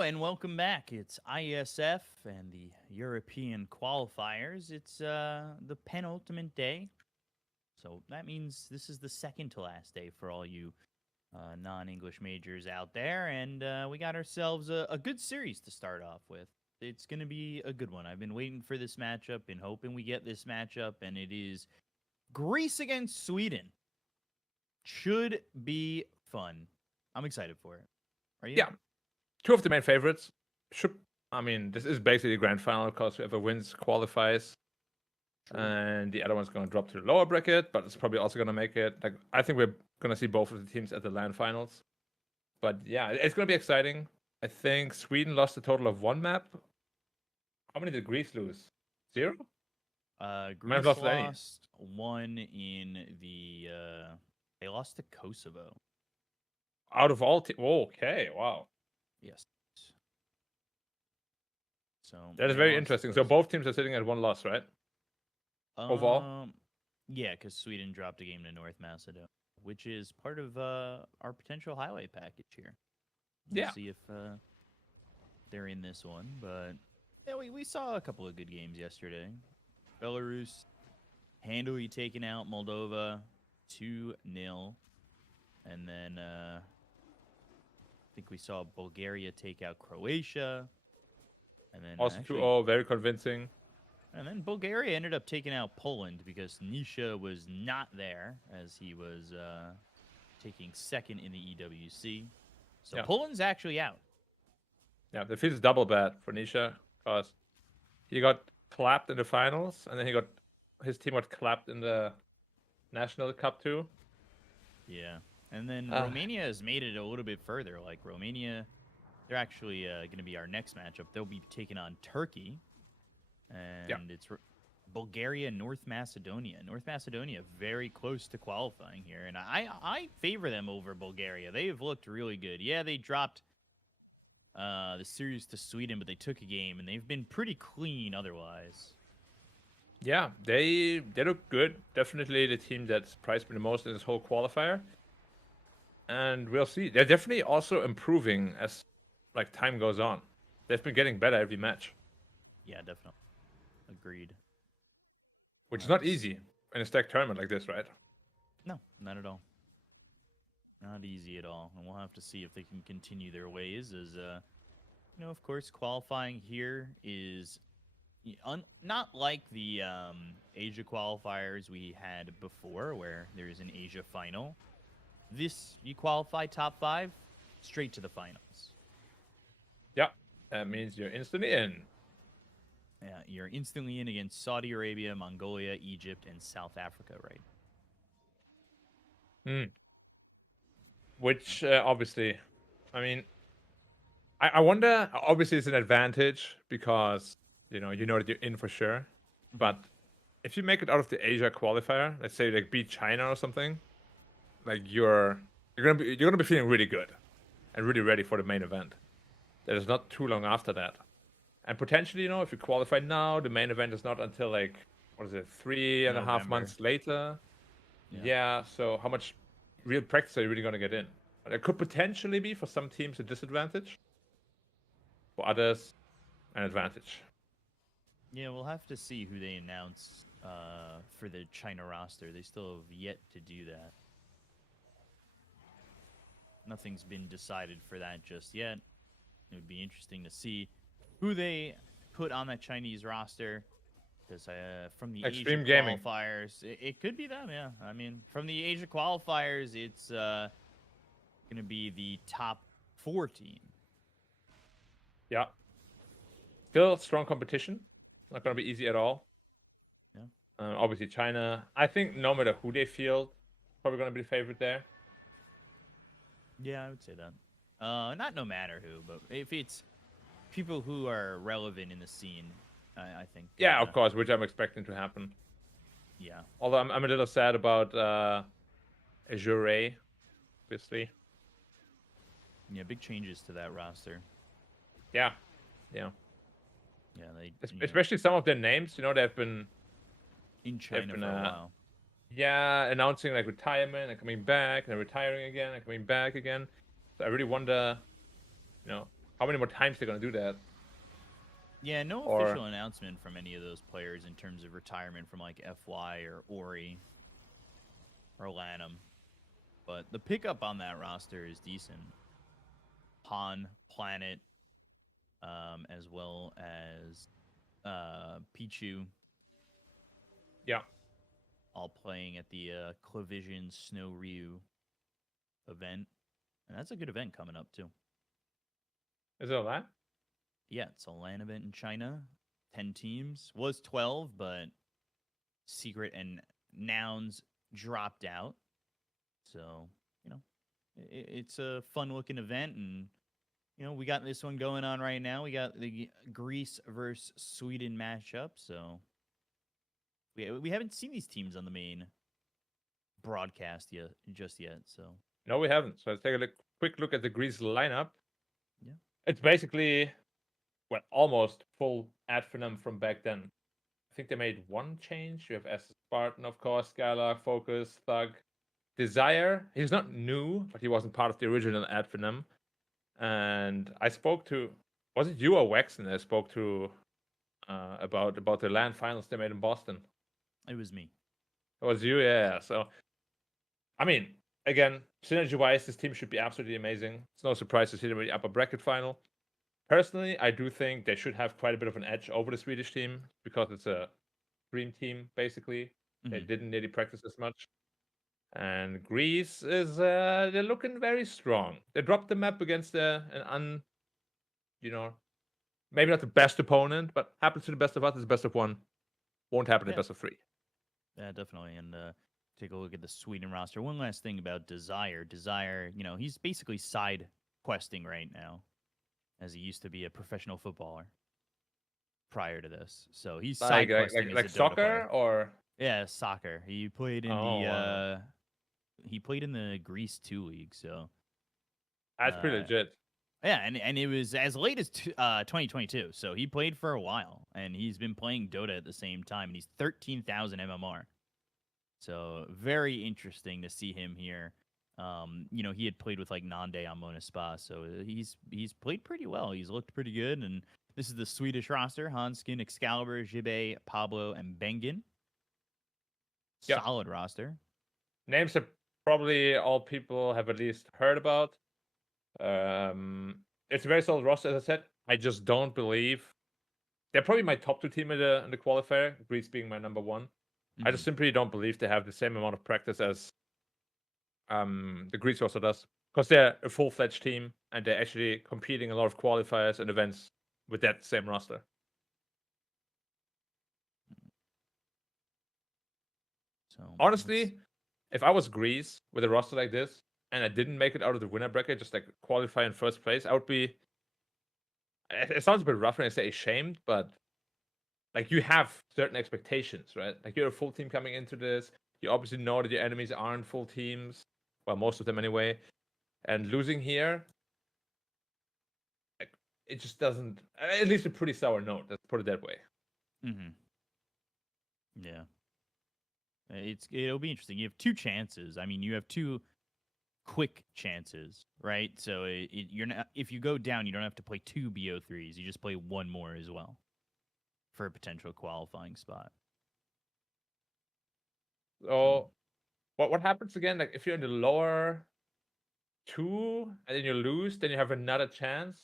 Hello and welcome back. It's IESF and the European qualifiers. It's the penultimate day. So that means this is the second to last day for all you non-English majors out there. And we got ourselves a good series to start off with. It's going to be a good one. I've been waiting for this matchup and hoping we get this matchup. And it is Greece against Sweden. Should be fun. I'm excited for it. Are you? Yeah, two of the main favorites. This is basically a grand final because whoever wins qualifies, True. and the other one's going to drop to the lower bracket, but it's probably also going to make it. Like, I think we're going to see both of the teams at the LAN finals. But yeah, it's going to be exciting. I think Sweden lost a total of one map. How many did Greece lose? Zero? Greece lost lost one in the. They lost to Kosovo. Out of all teams. Okay, wow. Yes. So That is they very lost to interesting. So Kosovo. both teams are sitting at one loss, right? Overall? Yeah, because Sweden dropped a game to North Macedonia, which is part of our potential highlight package here. We'll Yeah. see if they're in this one, but yeah, we saw a couple of good games yesterday. Belarus handily taking out Moldova 2-0, and then I think we saw Bulgaria take out Croatia, and then Also actually 2-0, very convincing. And then Bulgaria ended up taking out Poland because Nisha was not there as he was taking second in the EWC. So Yeah. Poland's actually out. Yeah, the feels double bad for Nisha because he got clapped in the finals, and then his team got clapped in the National Cup too. Yeah. And then Romania has made it a little bit further. Like Romania, they're actually going to be our next matchup. They'll be taking on Turkey. And it's Bulgaria and North Macedonia. North Macedonia very close to qualifying here. And I favor them over Bulgaria. They've looked really good. Yeah, they dropped the series to Sweden, but they took a game, and they've been pretty clean otherwise. Yeah, they look good. Definitely the team that surprised me the most in this whole qualifier. And we'll see. They're definitely also improving as like time goes on. They've been getting better every match. Yeah, definitely. Agreed. Which is not easy in a stacked tournament like this, right? No, not at all. Not easy at all. And we'll have to see if they can continue their ways as, of course, qualifying here is not like the Asia qualifiers we had before where there's an Asia final. This, you qualify top 5, straight to the finals. Yeah, that means you're instantly in. Yeah, you're instantly in against Saudi Arabia, Mongolia, Egypt, and South Africa, right? Which, obviously, I mean, I wonder, obviously it's an advantage because, you know that you're in for sure. But if you make it out of the Asia qualifier, let's say like beat China or something, like you're gonna be feeling really good and really ready for the main event. That is not too long after that. And potentially, if you qualify now, the main event is not until like, what is it, 3.5 months later. Yeah, so how much real practice are you really going to get in? It could potentially be, for some teams, a disadvantage. For others, an advantage. Yeah, we'll have to see who they announce for the China roster. They still have yet to do that. Nothing's been decided for that just yet. It would be interesting to see who they put on that Chinese roster. Because from the Extreme Asia Gaming qualifiers, it could be them, yeah. I mean, from the Asia qualifiers, it's going to be the top 4 team. Yeah. Still strong competition. Not going to be easy at all. Yeah. Obviously, China, I think no matter who they field, probably going to be the favorite there. Yeah, I would say that. Not no matter who, but if it's people who are relevant in the scene, I think. Yeah, of course, which I'm expecting to happen. Yeah. Although I'm a little sad about Jure, obviously. Yeah, big changes to that roster. Yeah. Yeah, especially some of their names, they've been in China for a while. Yeah, announcing like retirement and coming back and retiring again and coming back again. So I really wonder, how many more times they're gonna do that. Yeah, no Or official announcement from any of those players in terms of retirement from like FY or Ori or Lanham. But the pickup on that roster is decent. Han, Planet, as well as Pichu, yeah, all playing at the Clavision Snow Ryu event. And that's a good event coming up, too. is it a lot? Yeah, it's a LAN event in China. 10 teams. Was 12, but Secret and Nouns dropped out. So, you know, it's a fun looking event. And, you know, we got this one going on right now. We got the Greece versus Sweden matchup. So, we haven't seen these teams on the main broadcast just yet. So, No, we haven't. So let's take a quick look at the Greece lineup. yeah. It's basically, well, almost full ad finum from back then. I think they made one change. You have S Spartan, of course, Skylark, Focus, Thug, Desire. He's not new, but he wasn't part of the original ad finum. And I spoke to, was it you or Wexen? I spoke to about the LAN finals they made in Boston. It was me. It was you, yeah. So, I mean, again, synergy-wise, this team should be absolutely amazing. It's no surprise to see them in the upper bracket final. Personally, I do think they should have quite a bit of an edge over the Swedish team because it's a dream team, basically. They Mm-hmm. didn't really practice as much. And Greece is, they're looking very strong. They dropped the map against you know, maybe not the best opponent, but happens to the best of us is the best of one. Won't happen in Yeah. best of three. Yeah, definitely. And take a look at the Sweden roster. One last thing about Desire. Desire, you know, he's basically side questing right now, as he used to be a professional footballer prior to this. So he's Like side like questing like, as a like Dota soccer player. or Yeah, soccer. He played in oh wow, the Greece 2 league. So that's pretty uh, legit. yeah, and it was as late as 2022. So he played for a while, and he's been playing Dota at the same time, and he's 13,000 MMR. So very interesting to see him here. You know, he had played with like Nande on Mona Spa, so he's played pretty well. He's looked pretty good, and this is the Swedish roster: Hanskin, Excalibur, Jibe, Pablo, and Bengen. Yep, Solid roster. names that probably all people have at least heard about. It's a very solid roster, as I said. I just don't believe they're probably my top two team in the qualifier. Greece being my number one. I Mm-hmm. just simply don't believe they have the same amount of practice as the Greece roster does, because they're a full-fledged team and they're actually competing a lot of qualifiers and events with that same roster. So Honestly, if I was Greece with a roster like this and I didn't make it out of the winner bracket, just like qualify in first place, I would be. It sounds a bit rough when I say ashamed, but like you have certain expectations, right? Like you're a full team coming into this. You obviously know that your enemies aren't full teams. Well, most of them anyway. And losing here, like, it just doesn't. At least a pretty sour note. Let's put it that way. mm-hmm. Yeah, it'll be interesting. You have two chances. I mean, you have two quick chances, right? So you're not, if you go down, you don't have to play two BO3s. You just play one more as well for a potential qualifying spot. So So, what happens again? Like if you're in the lower two and then you lose, then you have another chance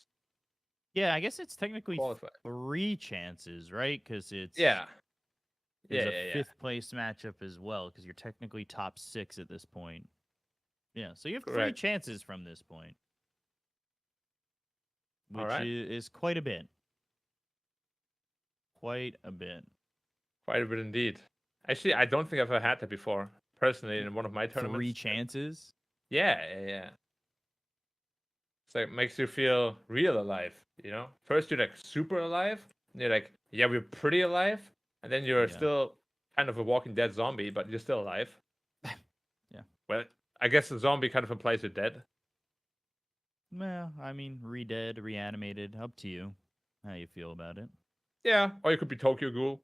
yeah, I guess it's to technically qualify. three chances, right? Because it's Yeah, there's yeah, a yeah, yeah. fifth place matchup as well. Because you're technically top six at this point. Yeah, so you have three Correct. chances from this point, All which right. is quite a bit. Quite a bit. Quite a bit indeed. Actually, I don't think I've ever had that before. Personally, in one of my Three tournaments. chances. Yeah, yeah, yeah. It's like makes you feel real alive, you know? First you're like super alive, and you're like, yeah, we're pretty alive, and then you're Yeah. still kind of a walking dead zombie, but you're still alive. Yeah. Well, I guess a zombie kind of implies you're dead. Well, I mean, re-dead, reanimated. Up to you. How you feel about it. Yeah, or you could be Tokyo Ghoul.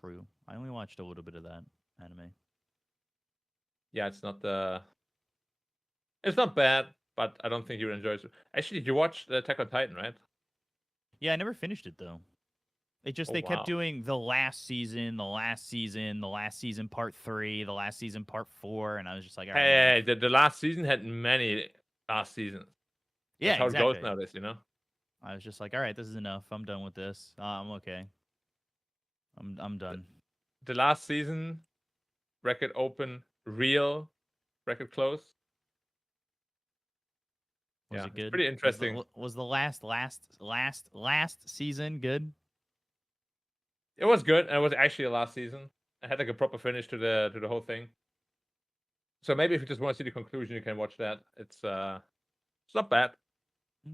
True. I only watched a little bit of that anime. Yeah, it's not bad. but I don't think you would enjoy it. Actually, you watched Attack on Titan, right? Yeah, I never finished it though. Oh They kept wow. doing the last season, the last season, the last season part 3, the last season part 4, and I was just like, all right, enough. Hey, the last season had many last seasons. Yeah, That's how it goes exactly. nowadays, you know. I was just like, all right, this is enough. I'm done with this. I'm okay. I'm The, done. the last season, record open, real, record close. Was Yeah, it it's good? pretty interesting. Was the last season good? It was good, and it was actually a last season. I had like a proper finish to the whole thing. So maybe if you just want to see the conclusion, you can watch that. It's not bad.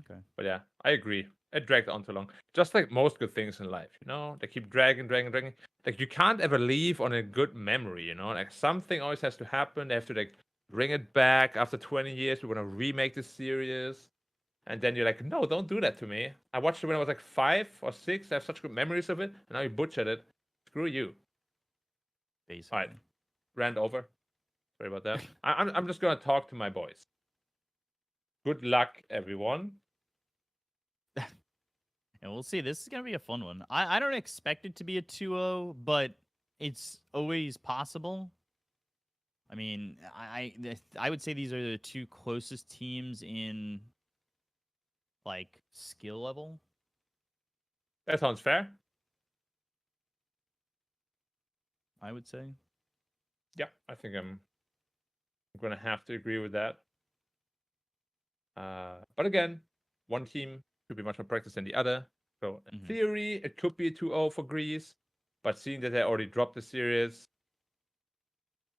Okay. But yeah, I agree. It dragged on too long. Just like most good things in life, you know? They keep dragging, dragging, dragging. Like you can't ever leave on a good memory, you know? Like something always has to happen. They have to like bring it back after 20 years. We want to remake this series. And then you're like, no, don't do that to me. I watched it when I was like 5 or 6. I have such good memories of it. And now you butchered it. Screw you. All right. Basically. Rant over. Sorry about that. I'm just going to talk to my boys. Good luck, everyone. And we'll see. This is going to be a fun one. I don't expect it to be a 2-0, but it's always possible. I mean, I would say these are the two closest teams in like skill level. That sounds fair. I would say. Yeah, I think I'm going to have to agree with that. But again, one team could be much more practiced than the other. So in theory, it could be a 2-0 for Greece. But seeing that they already dropped the series,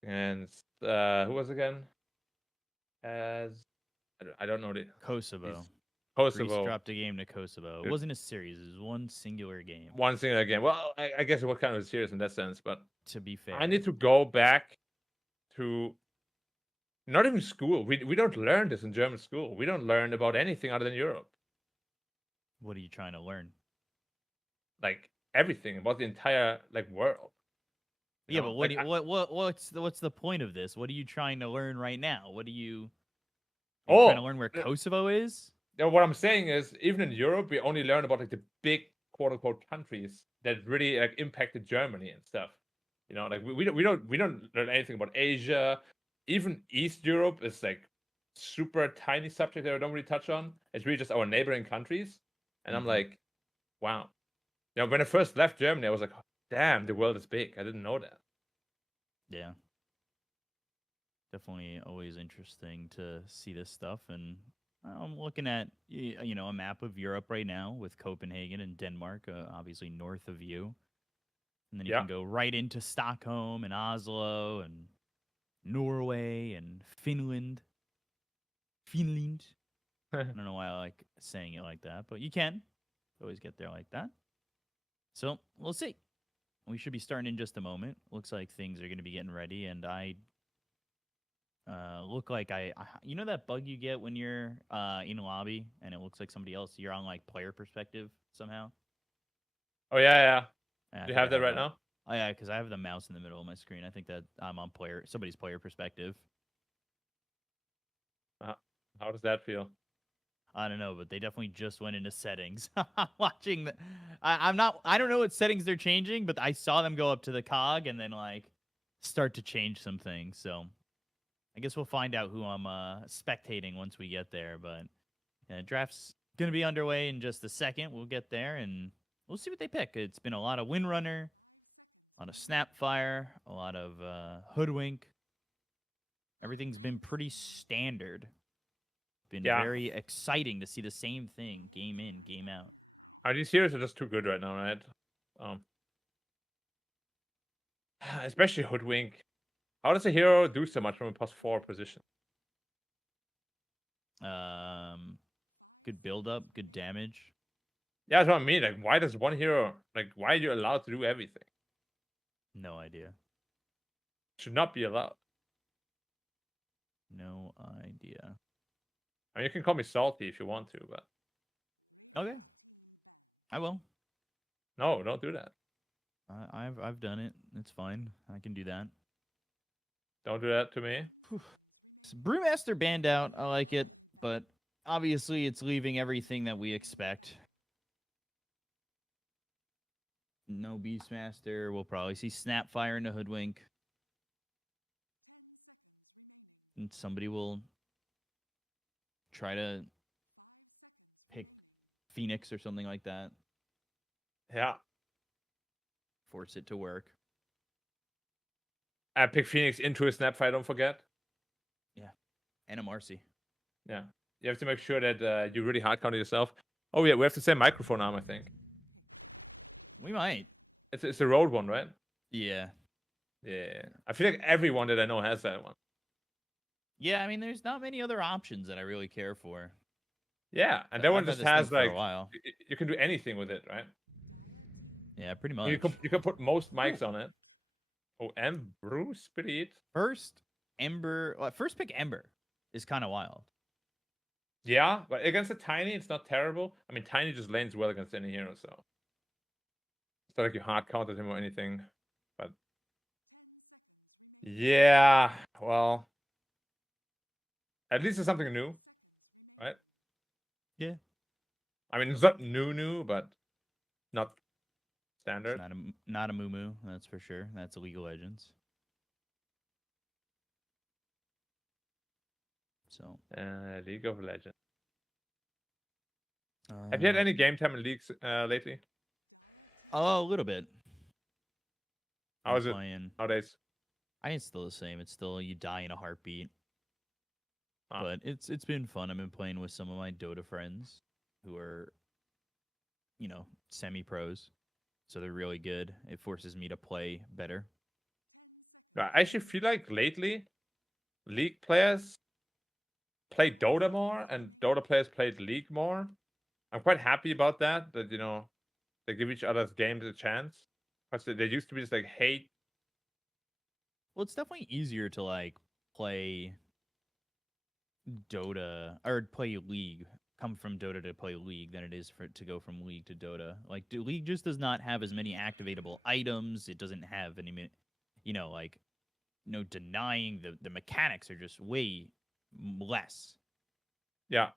and who was again? As I don't know the Kosovo. Greece Kosovo. dropped a game to Kosovo. It wasn't a series. It was one singular game. One single game. Well, I guess it was kind of a series in that sense, but To be fair, I need to go back to not even school. We don't learn this in German school. We don't learn about anything other than Europe. what are you trying to learn? Like everything about the entire like world. You Yeah, but know? Like what's the point of this? What are you trying to learn right now? Are you trying to oh, learn where Kosovo is? what I'm saying is, even in Europe, we only learn about like the big quote unquote countries that really like impacted Germany and stuff. You know, like we don't learn anything about Asia. Even East Europe is like super tiny subject that I don't really touch on. It's really just our neighboring countries, and I'm like, wow. You know, when I first left Germany, I was like, damn, the world is big. I didn't know that. Yeah. Definitely always interesting to see this stuff. And I'm looking at, a map of Europe right now with Copenhagen and Denmark, obviously north of you. And then you Yeah. can go right into Stockholm and Oslo and Norway and Finland. Finland. I don't know why I like saying it like that, but you can always get there like that. So we'll see. We should be starting in just a moment. Looks like things are going to be getting ready, and I look like you know that bug you get when you're in a lobby and it looks like somebody else. You're on like player perspective somehow. Oh yeah, yeah. Yeah, I Do you think have I that have right that. now? Oh yeah, because I have the mouse in the middle of my screen. I think that I'm on somebody's player perspective. Uh, how does that feel? I don't know, but they definitely just went into settings. Watching the, I'm not. I don't know what settings they're changing, but I saw them go up to the cog and then like start to change some things. So I guess we'll find out who I'm spectating once we get there. But draft's gonna be underway in just a second. We'll get there and we'll see what they pick. It's been a lot of Windrunner, a lot of Snapfire, a lot of Hoodwink. Everything's been pretty standard. Been Yeah. very exciting to see the same thing game in, game out. These heroes are just too good right now, right? Um, especially Hoodwink. How does a hero do so much from a +4 position? Um, good build up, good damage. Yeah, that's what I mean. Like, why does one hero why are you allowed to do everything? No idea. Should not be allowed. No idea. I mean, you can call me salty if you want to, but Okay, I will. no, don't do that. I've done it. It's fine. I can do that. Don't do that to me. Brewmaster banned out. I like it. but obviously it's leaving everything that we expect. No Beastmaster. We'll probably see Snapfire in the Hoodwink. And somebody will try to pick Phoenix or something like that. Yeah. Force it to work. Pick Phoenix into a Snapfire, don't forget. Yeah. And a Marcy. Yeah. You have to make sure that you really hard counter yourself. Oh, yeah, we have the same microphone arm, I think. We might. It's a road one, right? Yeah. Yeah. I feel like everyone that I know has that one. Yeah, I mean, there's not many other options that I really care for. Yeah, and that one I've had just this thing has for a like while. you can do anything with it, right? Yeah, pretty You much. can put most mics on it. Oh, and Bruce Speed. First, Ember. Well, first pick Ember is kind of wild. Yeah, but against a Tiny, it's not terrible. I mean, Tiny just lanes well against any hero, so it's not like you hard countered him or anything. But yeah, well, at least it's something new, right? Yeah. I mean, it's not new, but not It's standard. not a Moo, that's for sure. That's League of Legends. So. League of Legends. Have you had any game time in leagues lately? Oh, a little bit. How is it Playing. nowadays? I think it's still the same. It's still you die in a heartbeat. Ah. But it's been fun. I've been playing with some of my Dota friends who are, semi pros. So they're really good. It forces me to play better. I actually feel like lately, League players play Dota more, and Dota players played League more. I'm quite happy about that. That they give each other's games a chance. Because they used to be just like hate. Well, it's definitely easier to play Dota or play League, come from Dota to play League than it is to go from League to Dota. Like League just does not have as many activatable items. It doesn't have any, no denying the mechanics are just way less. Yeah.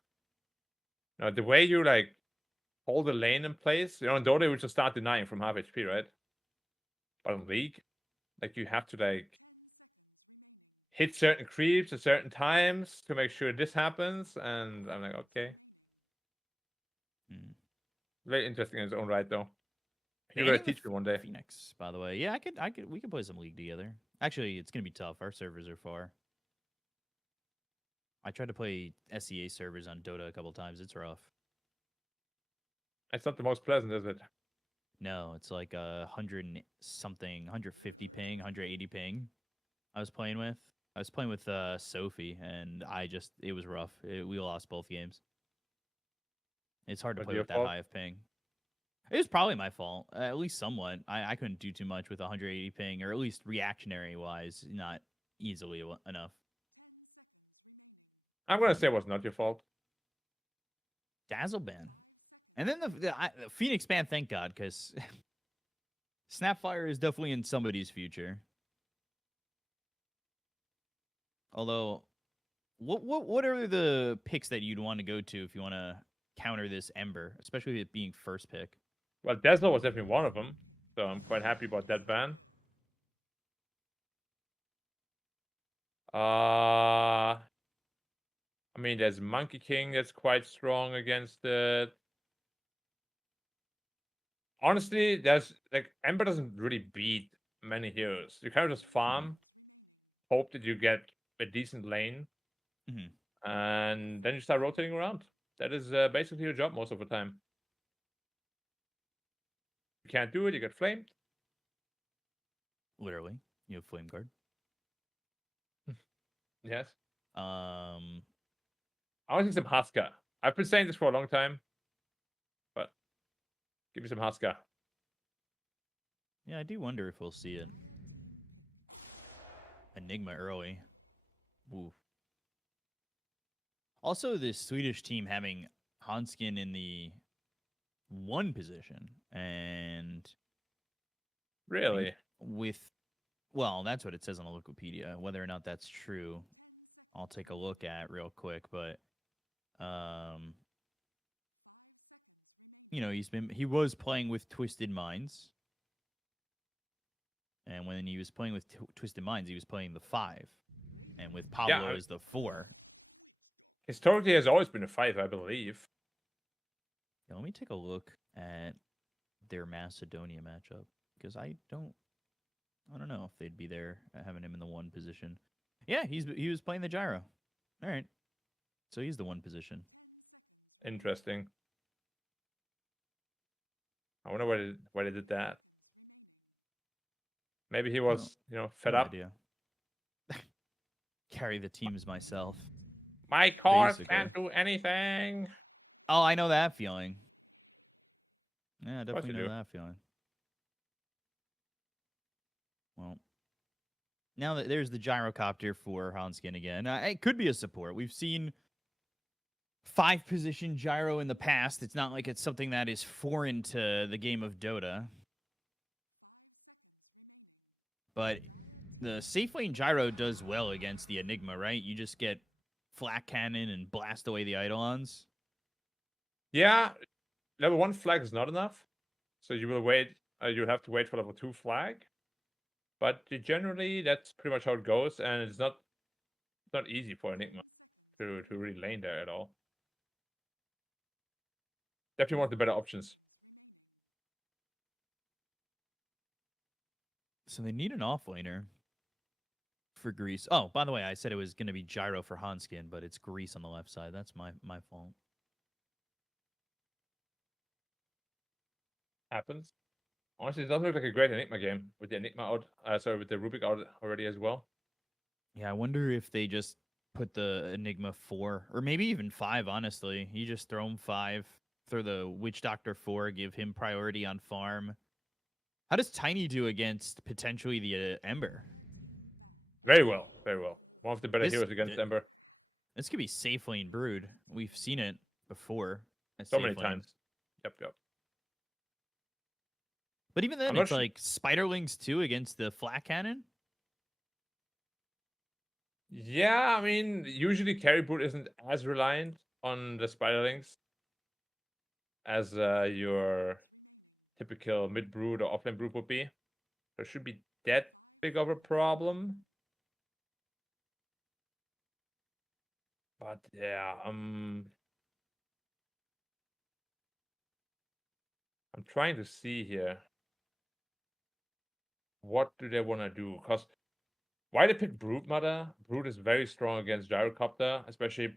No, the way you like hold the lane in place, in Dota you just start denying from half HP, right? But in League, like you have to like hit certain creeps at certain times to make sure this happens, and I'm like, okay. Mm. Very interesting in its own right, though. You're gonna Banning teach me one day. Phoenix, by the way. Yeah, we could play some League together. Actually, it's gonna be tough. Our servers are far. I tried to play SEA servers on Dota a couple times. It's rough. It's not the most pleasant, is it? No, it's like 150 ping, 180 ping. I was playing with. I was playing with Sophie, and it was rough. We lost both games. It's hard to Was play it your with that fault? high of ping. It was probably my fault, at least somewhat. I couldn't do too much with 180 ping, or at least reactionary wise, not easily enough. I'm gonna say it was not your fault. Dazzle ban, and then the Phoenix ban. Thank God, because Snapfire is definitely in somebody's future. Although, what are the picks that you'd want to go to if you want to counter this Ember, especially it being first pick? Well, Deslo was definitely one of them, so I'm quite happy about that ban. I mean, there's Monkey King that's quite strong against it. Honestly, there's like Ember doesn't really beat many heroes. You kind of just farm, hope that you get a decent lane, and then you start rotating around. That is basically your job most of the time. You can't do it, you get flamed. Literally, you have Flame Guard. Yes. Um, I want to see some Haska. I've been saying this for a long time, but give me some Haska. yeah, I do wonder if we'll see it. Enigma early. Ooh. Also, this Swedish team having Hanskin in the 1 position, and Really? well, that's what it says on the Wikipedia. Whether or not that's true, I'll take a look at real quick. But Um, he was playing with Twisted Minds, and when he was playing with Twisted Minds, he was playing the 5, and with Yeah, Pablo as the 4. historically has always been a 5, I believe. Now, let me take a look at their Macedonia matchup because I don't know if they'd be there having him in the 1 position. Yeah, he was playing the gyro. All right, so he's the 1 position. Interesting. I wonder why they did that. Maybe he was, fed No up. idea. Carry the teams myself, My cars basically. can't do anything. Oh, I know that feeling. Yeah, I Of course definitely you know do. that feeling. Well, now that there's the gyrocopter for Hanskin again, it could be a support. We've seen 5-position gyro in the past. It's not like it's something that is foreign to the game of Dota. But the safe lane gyro does well against the Enigma, right? You just get flak cannon and blast away the Eidolons. Yeah, level 1 flag is not enough. So you will wait. You have to wait for level 2 flag. But generally, that's pretty much how it goes, and it's not easy for Enigma to really lane there at all. Definitely one of the better options. So they need an offlaner for Greece. Oh, by the way, I said it was going to be gyro for Hanskin, but it's Greece on the left side. That's my fault. Happens. Honestly, it doesn't look like a great Enigma game with the Enigma out. Sorry, with the Rubik out already as well. Yeah, I wonder if they just put the Enigma 4 or maybe even 5. Honestly, you just throw him 5, throw the Witch Doctor 4, give him priority on farm. How does Tiny do against potentially the Ember? Very well, very well. One of the better This heroes against Ember. this could be safe lane Brood. We've seen it before at So many safe lane. times. Yep. But even then, I'm not it's sure. like Spiderlings 2 against the Flat Cannon. Yeah, I mean, usually carry brood isn't as reliant on the spiderlings as your typical mid brood or offlane brood would be. There should be that big of a problem. But yeah, I'm trying to see here. What do they want to do? Because why they pick Brood Mother? Brood is very strong against Gyrocopter, especially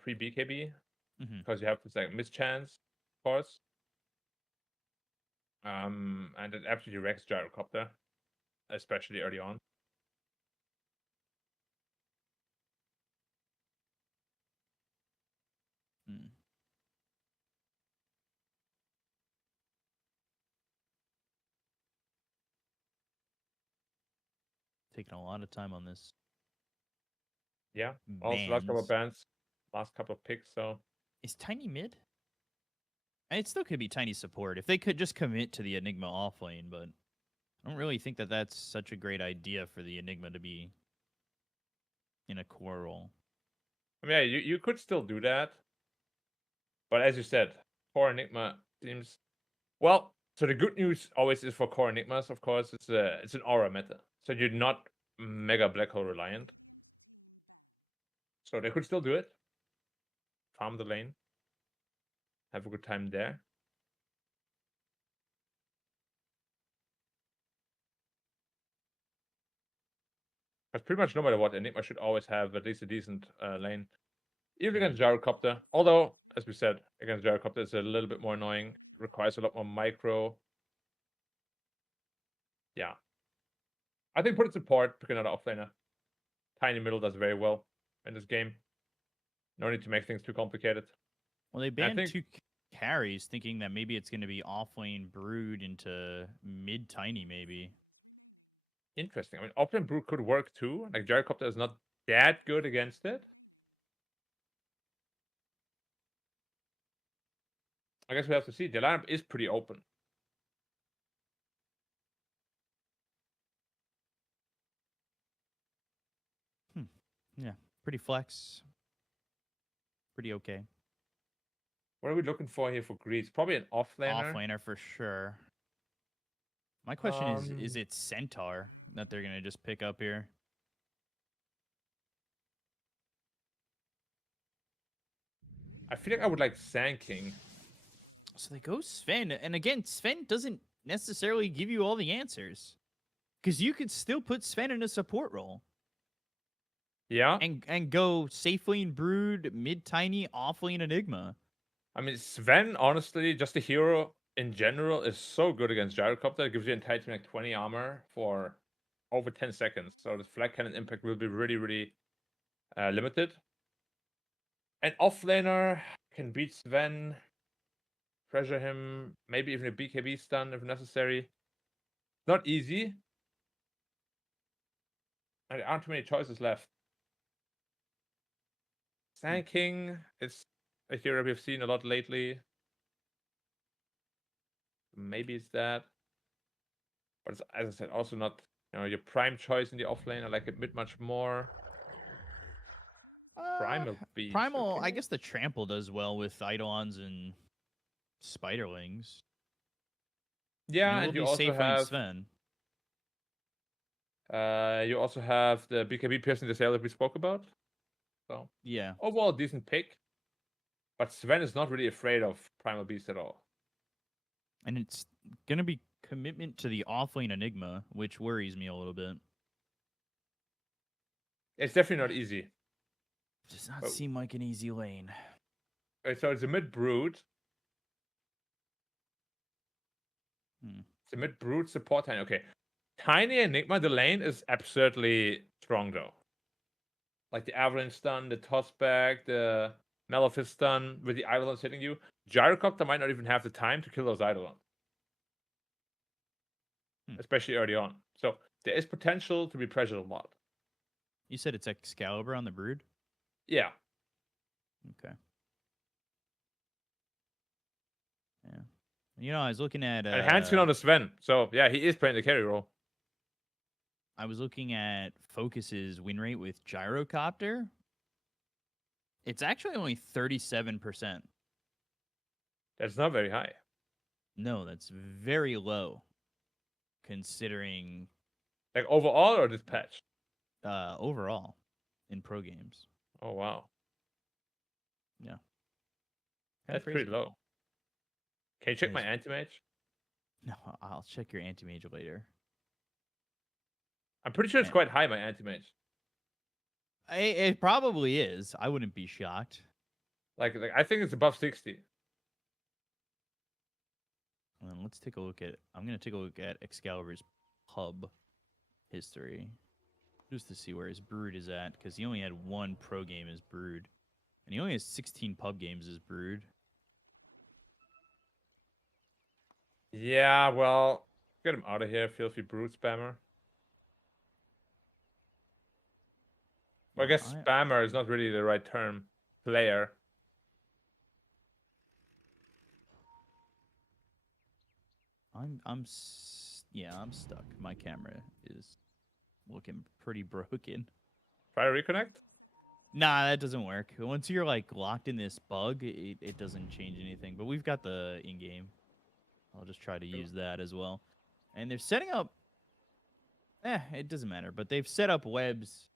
pre BKB, Mm-hmm. because you have this like mischance, of course. And it absolutely wrecks Gyrocopter, especially early on. Mm. Taking a lot of time on this. Yeah. Also, last couple of Bans. bands, last couple of picks. So Is Tiny mid? It still could be Tiny support if they could just commit to the Enigma offlane, but I don't really think that that's such a great idea for the Enigma to be in a core role. I mean, yeah, you could still do that, but as you said, core Enigma seems well. So the good news always is for core Enigmas, of course, it's an aura meta, so you're not mega black hole reliant. So they could still do it, farm the lane, have a good time there. But pretty much no matter what, Enigma should always have at least a decent lane. Even against Gyrocopter. Although, as we said, against Gyrocopter it's a little bit more annoying. Requires a lot more micro. Yeah. I think put it support, pick another offlaner. Tiny middle does very well in this game. No need to make things too complicated. Well, they I banned think 2 carries, thinking that maybe it's going to be offlane Brood into mid Tiny, maybe. interesting. I mean, offlane brew could work too. Like Gyrocopter is not that good against it. I guess we have to see. The lineup is pretty open. Yeah, pretty flex. Pretty okay. What are we looking for here for Greece? Probably an offlaner. Offlaner for sure. My question is Um, it Centaur that they're gonna just pick up here? I feel like I would like Sand King. So they go Sven, and again, Sven doesn't necessarily give you all the answers, because you could still put Sven in a support role Yeah. and go safely in Brood, mid tiny, awfully in Enigma. I mean, Sven, honestly, just a hero in general, is so good against Gyrocopter. It gives you entitlement like 20 armor for over 10 seconds. So the flag cannon impact will be really, really limited. An offlaner can beat Sven, pressure him, maybe even a BKB stun if necessary. Not easy. And there aren't too many choices left. Sand King is a hero we've seen a lot lately. Maybe it's that. But it's, as I said, also not your prime choice in the offlane. I like it mid much more. Primal Beast. Primal, I Okay. guess the trample does well with Eidolons and Spiderlings. And Yeah, it will and be safely in Sven. you also have the BKB piercing the sail that we spoke about. So Yeah. overall decent pick. But Sven is not really afraid of Primal Beast at all. And it's gonna be commitment to the offlane Enigma, which worries me a little bit. It's definitely not easy. Does not But, seem like an easy lane. so it's a mid brood. Hmm. It's a mid brood support tiny. Okay. Tiny Enigma, the lane is absurdly strong though. Like the Avalanche stun, the tossback, the Malefice stun with the Eidolons hitting you. Gyrocopter might not even have the time to kill those Eidolons. Especially early on. So there is potential to be pressured a lot. You said it's Excalibur on the Brood? Yeah. Okay. Yeah. You know, I was looking at And Hanskin on the Sven. So yeah, he is playing the carry role. I was looking at Focus's win rate with Gyrocopter. It's actually only 37%. That's not very high. No, that's very low considering Like overall or this patch? overall in pro games. Oh wow. Yeah. That's Crazy. pretty low. Can you check It my is. anti-mage? No, I'll check your anti-mage later. I'm pretty sure it's Man. quite high, my anti-mage. It probably is. I wouldn't be shocked. Like I think it's above 60. Let's take a look at. I'm gonna take a look at Excalibur's pub history, just to see where his Brood is at, because he only had one pro game as Brood, and he only has 16 pub games as Brood. Yeah, well, get him out of here, filthy brood spammer. Well, I guess spammer is not really the right term. Player. I'm stuck. My camera is looking pretty broken. Try to reconnect? Nah, that doesn't work. Once you're like locked in this bug, it doesn't change anything. But we've got the in-game. I'll just try to use that as well. And they're setting up. It doesn't matter. But they've set up webs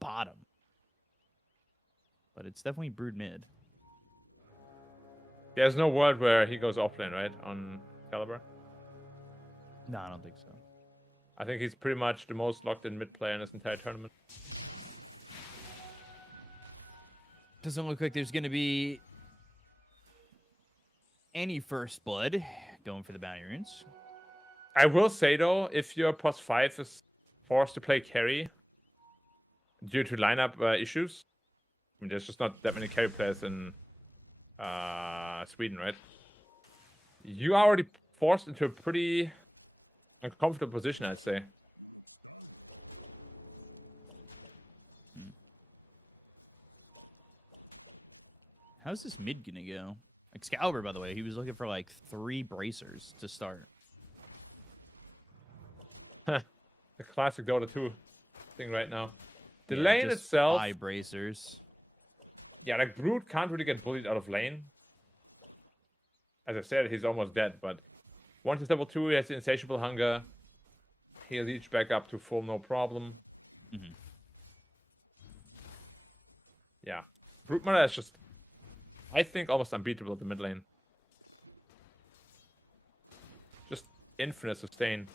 bottom. But it's definitely Brood mid. There's no world where he goes offlane, right? On Caliber? No, I don't think so. I think he's pretty much the most locked in mid player in this entire tournament. Doesn't look like there's going to be any first blood going for the bounty runes. I will say though, if your +5 is forced to play carry due to lineup issues, I mean, there's just not that many carry players in Sweden, right? You are already forced into a pretty uncomfortable position, I'd say. How's this mid gonna go? Excalibur, by the way, he was looking for like 3 bracers to start. The classic Dota 2 thing right now. The Yeah, lane just itself, 5 bracers. Yeah, like Brute can't really get bullied out of lane. As I said, he's almost dead, but once he's level 2, he has the Insatiable Hunger. He'll reach back up to full, no problem. Mm-hmm. Yeah. Brute Mother is just, I think, almost unbeatable at the mid lane. Just infinite sustain.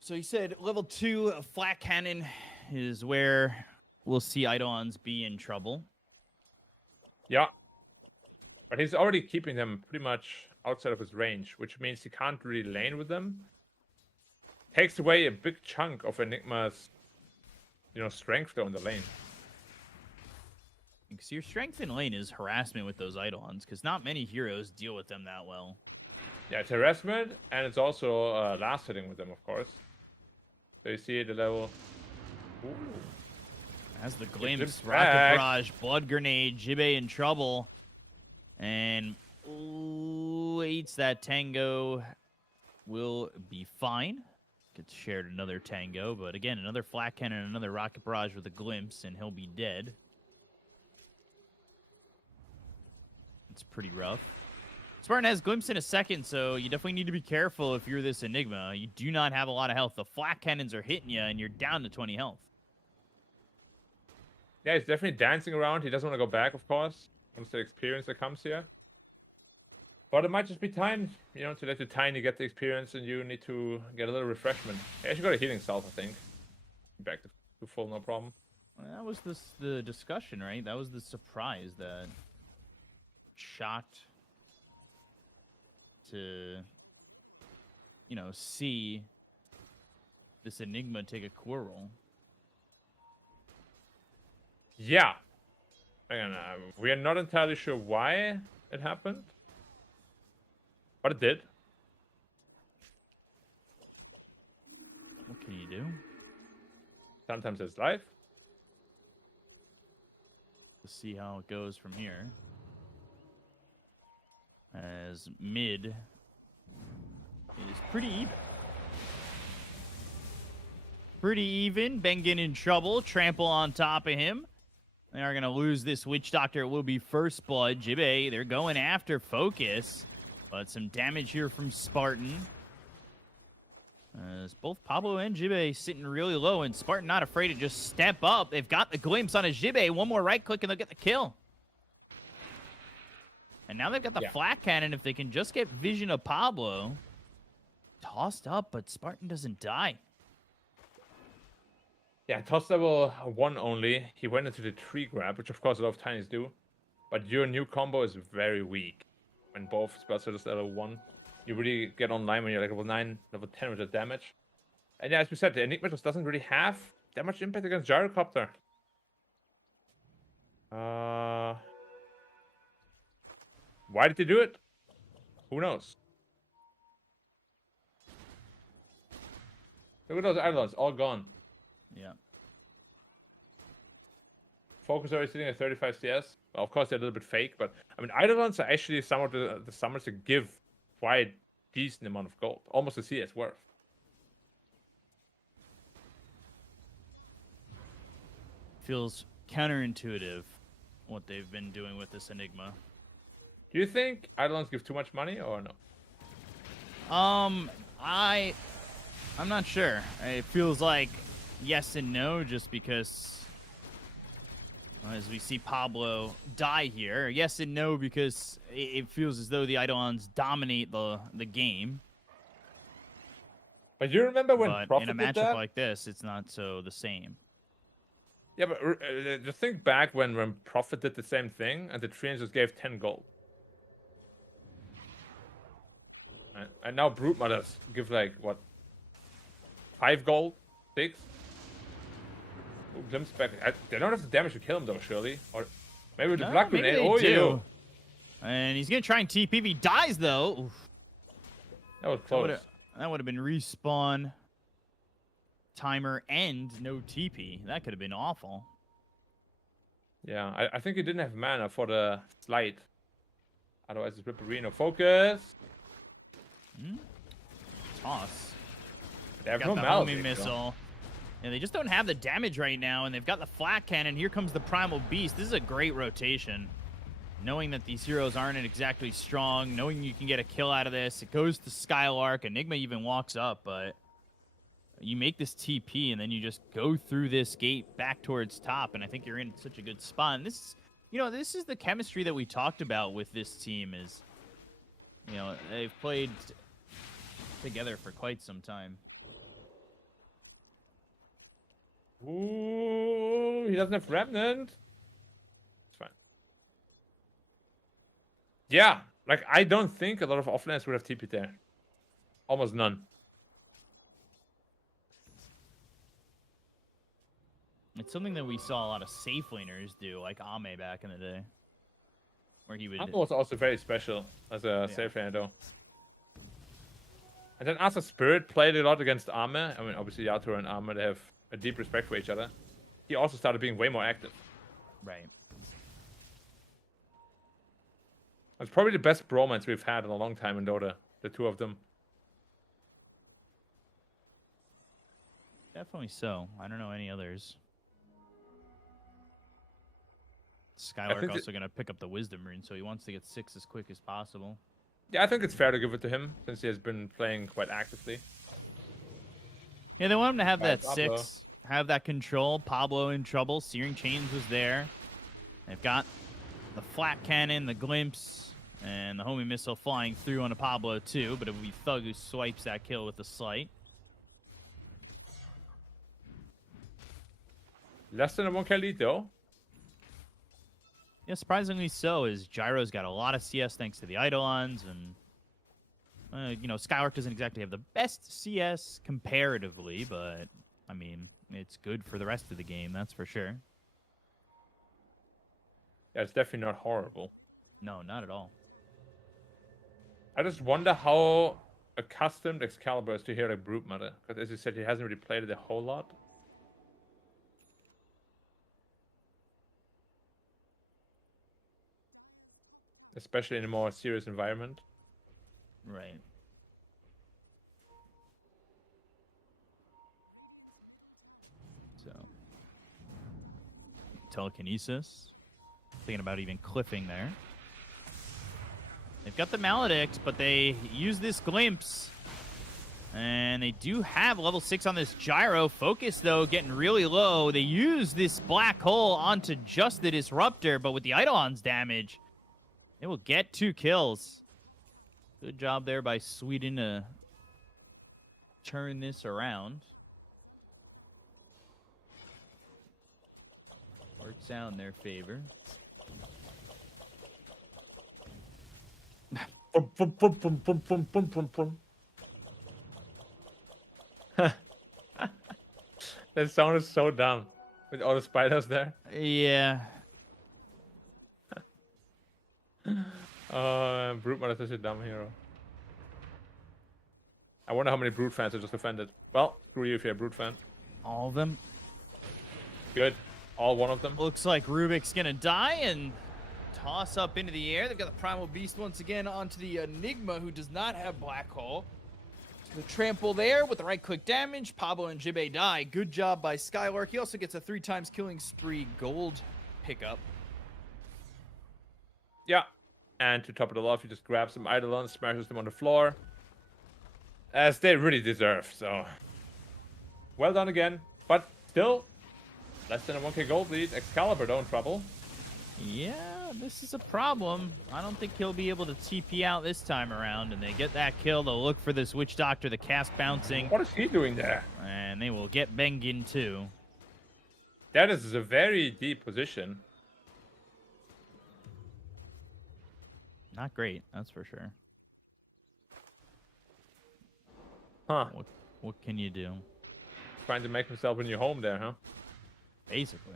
So you said level 2 flat cannon is where we'll see Eidolons be in trouble. Yeah. But he's already keeping them pretty much outside of his range, which means he can't really lane with them. Takes away a big chunk of Enigma's, strength though in the lane. Because your strength in lane is harassment with those Eidolons, because not many heroes deal with them that well. Yeah, it's harassment, and it's also last hitting with them, of course. So you see the level. Ooh. As the glimpse, rocket barrage, blood grenade, Jibe in trouble. And eats that tango will be fine. Gets shared another tango, but again, another flat cannon, another rocket barrage with a glimpse, and he'll be dead. It's pretty rough. Spartan has glimpse in a second, so you definitely need to be careful if you're this Enigma. You do not have a lot of health. The flat cannons are hitting you, and you're down to 20 health. Yeah, he's definitely dancing around. He doesn't want to go back, of course. Wants the experience that comes here. But it might just be time, to let the Tiny get the experience, and you need to get a little refreshment. He actually got a healing salve, I think. Back to full, no problem. Well, that was the discussion, right? That was the surprise that shocked to, see this Enigma take a core roll. Yeah. Again, we are not entirely sure why it happened. But it did. What can you do? Sometimes it's life. Let's see how it goes from here. As mid is pretty even. Pretty even. Bengen in trouble. Trample on top of him. They are going to lose this Witch Doctor. It will be first blood. Jibe, they're going after Focus. But some damage here from Spartan. As both Pablo and Jibe sitting really low, and Spartan not afraid to just step up. They've got the glimpse on a Jibe. One more right click and they'll get the kill. And now they've got the flat cannon. If they can just get vision of Pablo. Tossed up, but Spartan doesn't die. Yeah, toss level 1 only. He went into the tree grab, which of course a lot of Tinies do. But your new combo is very weak. When both spells are just level 1. You really get online when you're like level 9, level 10 with the damage. And yeah, as we said, the Enigma just doesn't really have that much impact against Gyrocopter. Why did they do it? Who knows? Look at those Eidolons, all gone. Yeah. Focus already sitting at 35 CS. Well, of course, they're a little bit fake, but I mean, Eidolons are actually some of the summons that give quite decent amount of gold, almost a CS worth. Feels counterintuitive what they've been doing with this Enigma. Do you think Eidolons give too much money or no? I'm not sure. It feels like yes and no, just because as we see Pablo die here. Yes and no, because it feels as though the Eidolons dominate the game. But you remember when Prophet in a matchup like this, it's not so the same. Yeah, but just think back when Prophet did the same thing and the Treants just gave 10 gold. And now Brute Mothers give like, what? 5 gold? 6? Ooh, glimpse back. They don't have the damage to kill him though, surely. Or maybe with the Black Grenade. Oh, yeah. And he's going to try and TP. If he dies though. Oof. That was close. That would have been respawn timer and no TP. That could have been awful. Yeah, I think he didn't have mana for the slide. Otherwise, it's Ripperino. Focus! Toss. They have got no the Maledict, homing missile. And they just don't have the damage right now, and they've got the flat cannon. Here comes the Primal Beast. This is a great rotation. Knowing that these heroes aren't exactly strong, knowing you can get a kill out of this. It goes to Skylark. Enigma even walks up, but you make this TP, and then you just go through this gate back towards top, and I think you're in such a good spot. And this, this is the chemistry that we talked about with this team is, they've played together for quite some time. Ooh, he doesn't have Remnant. It's fine. Yeah, like, I don't think a lot of offlaners would have TP there. Almost none. It's something that we saw a lot of safe laners do, like Ame back in the day. Where he would... Ame was also very special as a safe laner, though. And then as a Spirit played a lot against Ame. I mean, obviously Yatoro and Ame, they have a deep respect for each other. He also started being way more active. Right. It's probably the best bromance we've had in a long time in Dota, the two of them. Definitely so. I don't know any others. Skylark also going to pick up the Wisdom Rune, so he wants to get 6 as quick as possible. Yeah, I think it's fair to give it to him, since he has been playing quite actively. Yeah, they want him to have that Pablo. 6, have that control. Pablo in trouble. Searing Chains was there. They've got the flat cannon, the glimpse, and the homing missile flying through on a Pablo too, but it'll be Thug who swipes that kill with the slight. Less than a 1k lead, though. Yeah, surprisingly so, as Gyro's got a lot of CS thanks to the Eidolons, and, Skylark doesn't exactly have the best CS comparatively, but, I mean, it's good for the rest of the game, that's for sure. Yeah, it's definitely not horrible. No, not at all. I just wonder how accustomed Excalibur is to hear like Brute Mother, because as you said, he hasn't really played it a whole lot. Especially in a more serious environment. Right. So, telekinesis. Thinking about even cliffing there. They've got the Maledict, but they use this glimpse. And they do have level 6 on this Gyro. Focus, though, getting really low. They use this black hole onto just the Disruptor, but with the Eidolon's damage, it will get 2 kills. Good job there by Sweden to turn this around. Works out in their favor. That sound is so dumb with all the spiders there. Yeah. Brute Mother is such a dumb hero. I wonder how many Brute fans are just offended. Well, screw you if you're a Brute fan. All of them. Good. All one of them. Looks like Rubik's gonna die and toss up into the air. They've got the Primal Beast once again onto the Enigma, who does not have Black Hole. The trample there with the right click damage. Pablo and Jibe die. Good job by Skylark. He also gets a 3 times killing spree gold pickup. Yeah. And to top it all off, you just grab some Eidolons, smashes them on the floor. As they really deserve, so. Well done again. But still, less than a 1k gold lead. Excalibur though in trouble. Yeah, this is a problem. I don't think he'll be able to TP out this time around, and they get that kill. They'll look for this Witch Doctor, the cast bouncing. What is he doing there? And they will get Bengen too. That is a very deep position. Not great, that's for sure. Huh. What can you do? Trying to make himself a new home there, huh? Basically.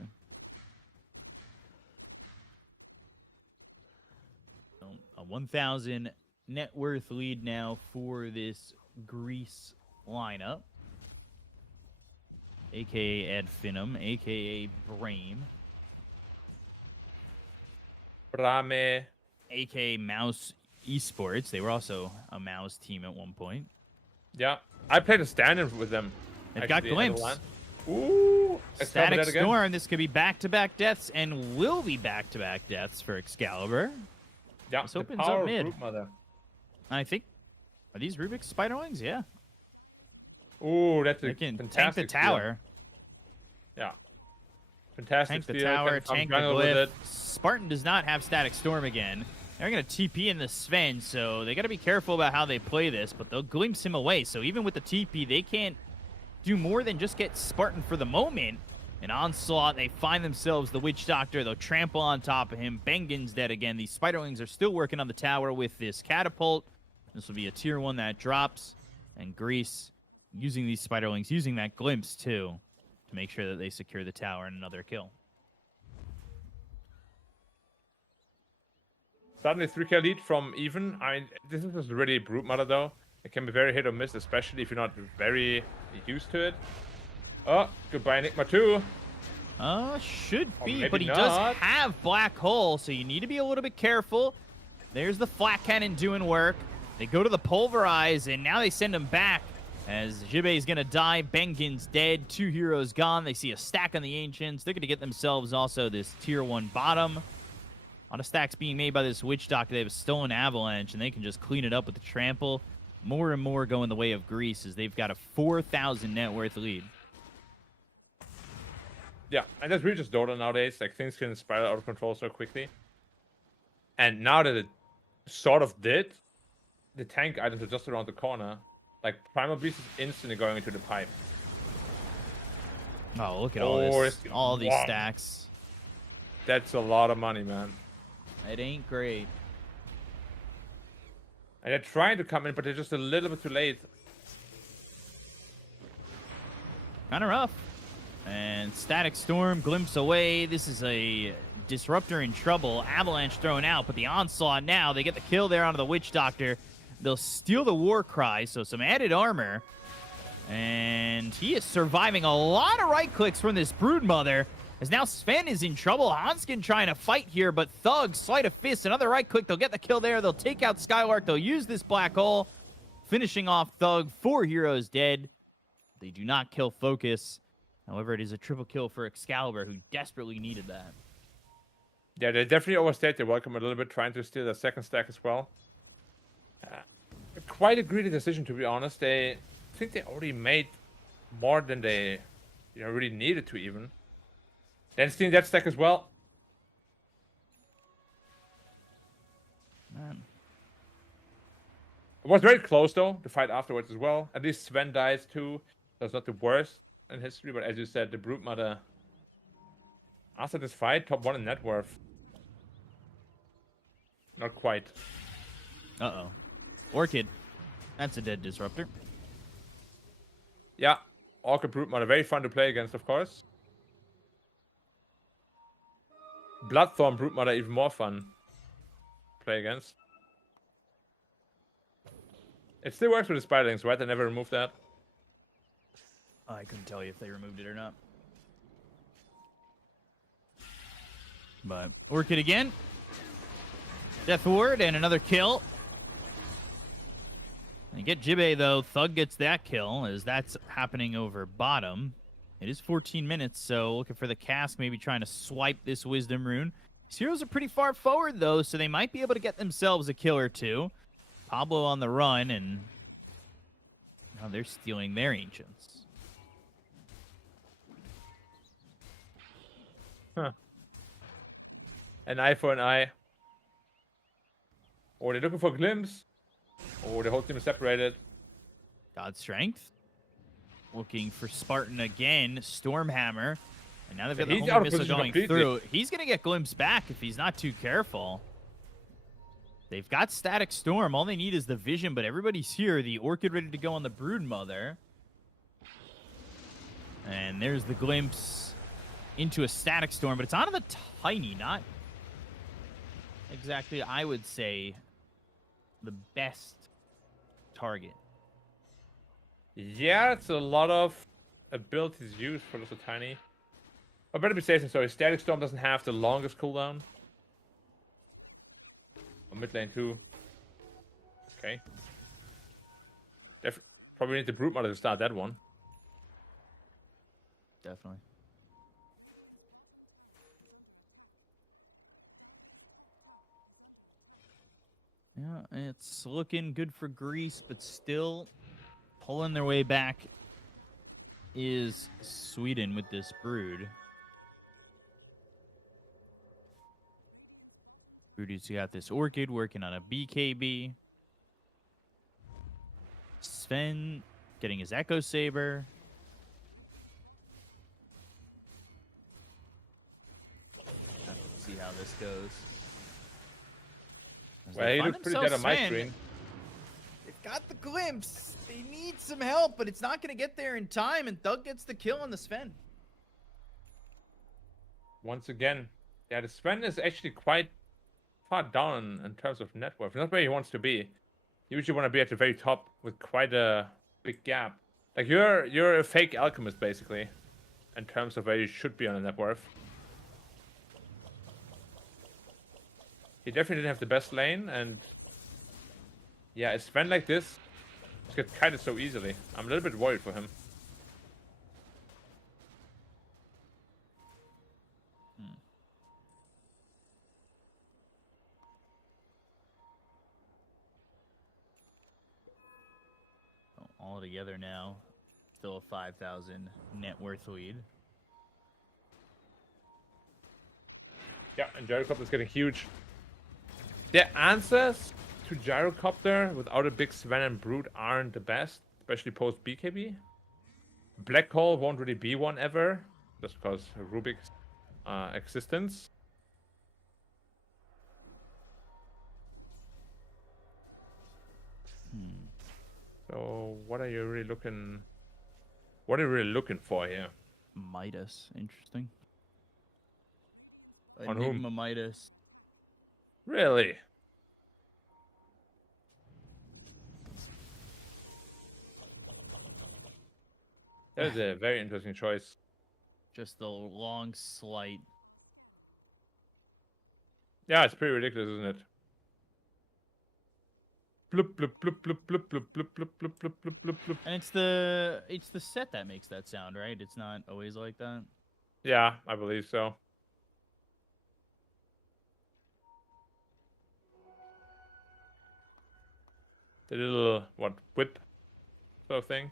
So, a 1,000 net worth lead now for this Greece lineup. A.K.A. Ed Finham, A.K.A. Brame. Brame. A.K.A. Mouse Esports. They were also a Mouse team at one point. Yeah. I played a stand-in with them. They've got actually, Glimpse. at the LAN. Ooh, Static that again. Storm. This could be back-to-back deaths and will be back-to-back deaths for Excalibur. Yeah, this the opens power up of mid. Brute Mother. I think, are these Rubik's Spiderwings? Yeah. Ooh, that's a They can fantastic tank the tower. Steal. Yeah. Fantastic Tank the steal. tower, Can come tank the jungle with glyph. it. Spartan does not have Static Storm again. They're going to TP in the Sven, so they got to be careful about how they play this, but they'll glimpse him away. So even with the TP, they can't do more than just get Spartan for the moment. And Onslaught, they find themselves the Witch Doctor. They'll trample on top of him. Bengen's dead again. These Spiderwings are still working on the tower with this catapult. This will be a tier 1 that drops. And Grease using these Spiderwings, using that glimpse too, to make sure that they secure the tower and another kill. Suddenly 3k lead from Even. I mean, this is just really Brute Mother though. It can be very hit or miss, especially if you're not very used to it. Oh, goodbye Enigma 2. Should Or be, maybe but he not. does have Black Hole, so you need to be a little bit careful. There's the Flat Cannon doing work. They go to the Pulverize, and now they send him back as Jibe is going to die. Bengen's dead. 2 heroes gone. They see a stack on the Ancients. They're going to get themselves also this tier 1 bottom. A lot of stacks being made by this Witch Doctor. They have a Stolen Avalanche, and they can just clean it up with the Trample. More and more going the way of Grease as they've got a 4,000 net worth lead. Yeah, and that's really just Dota nowadays. Like, things can spiral out of control so quickly. And now that it sort of did, the tank items are just around the corner. Like, Primal Beast is instantly going into the pipe. Oh, look at it's all these wow. stacks. That's a lot of money, man. It ain't great. And they're trying to come in, but they're just a little bit too late. Kind of rough. And Static Storm, glimpse away. This is a Disruptor in trouble. Avalanche thrown out, but the Onslaught now. They get the kill there onto the Witch Doctor. They'll steal the War Cry, so some added armor. And he is surviving a lot of right clicks from this Broodmother. As now Sven is in trouble. Hanskin trying to fight here, but Thug, Sleight of Fist, another right click. They'll get the kill there. They'll take out Skylark. They'll use this Black Hole. Finishing off Thug. 4 heroes dead. They do not kill Focus. However, it is a triple kill for Excalibur, who desperately needed that. Yeah, they definitely overstayed their welcome a little bit, trying to steal the second stack as well. Quite a greedy decision, to be honest. I think they already made more than they really needed to even. Then stealing that stack as well. Man. It was very close, though, the fight afterwards as well. At least Sven dies, too. That's not the worst in history, but as you said, the Brute Mother, after this fight, top 1 in net worth. Not quite. Uh-oh. Orchid. That's a dead Disruptor. Yeah, Orchid Brute Mother, very fun to play against, of course. Bloodthorn Brute Mother, even more fun to play against. It still works with the Spiderlings, right? They never removed that. I couldn't tell you if they removed it or not. But Orchid again. Death Ward and another kill. They get Jibe, though. Thug gets that kill, as that's happening over bottom. It is 14 minutes, so looking for the cask, maybe trying to swipe this Wisdom Rune. These heroes are pretty far forward, though, so they might be able to get themselves a kill or two. Pablo on the run, and now they're stealing their Ancients. Huh. An eye for an eye. Or they're looking for a glimpse. Or the whole team is separated. God Strength. Looking for Spartan again. Stormhammer. And now they've got the He's out homing of missile position going completely. through. He's going to get glimpsed back if he's not too careful. They've got Static Storm. All they need is the vision, but everybody's here. The Orchid ready to go on the Broodmother. And there's the glimpse into a Static Storm, but it's onto the Tiny, not exactly, I would say, the best target. Yeah, it's a lot of abilities used for just a tiny. I better be safe than sorry. Static Storm doesn't have the longest cooldown. Oh, mid lane too. Okay. Probably need the Brute Mother to start that one. Definitely. Yeah, it's looking good for Greece, but still pulling their way back is Sweden with this brood. Brood's got this Orchid working on a BKB. Sven getting his Echo Saber. Let's see how this goes. As Well, they he find looks pretty themselves dead on my Sven, screen. they've got the glimpse. They need some help, but it's not going to get there in time, and Doug gets the kill on the Sven. Once again, yeah, the Sven is actually quite far down in terms of net worth. Not where he wants to be. You usually want to be at the very top with quite a big gap. Like you're a fake alchemist basically, in terms of where you should be on a net worth. He definitely didn't have the best lane, and yeah, a Sven like this gets kited so easily. I'm a little bit worried for him. All together now, still a 5,000 net worth lead. Yeah, and Gyrocopter is getting huge. The answers to Gyrocopter without a big Sven and Brood aren't the best, especially post BKB. Black Hole won't really be one ever, just because Rubik's existence. So what are you really looking? What are you really looking for here? Midas, interesting. On whom? Enigma Midas. Really? That is a very interesting choice. Just a long slight. Yeah, it's pretty ridiculous, isn't it? Bloop, bloop, bloop, bloop, bloop, bloop, bloop, bloop, bloop, bloop, bloop, bloop, bloop. And it's the set that makes that sound, right? It's not always like that. Yeah, I believe so. The little, what, whip sort of thing.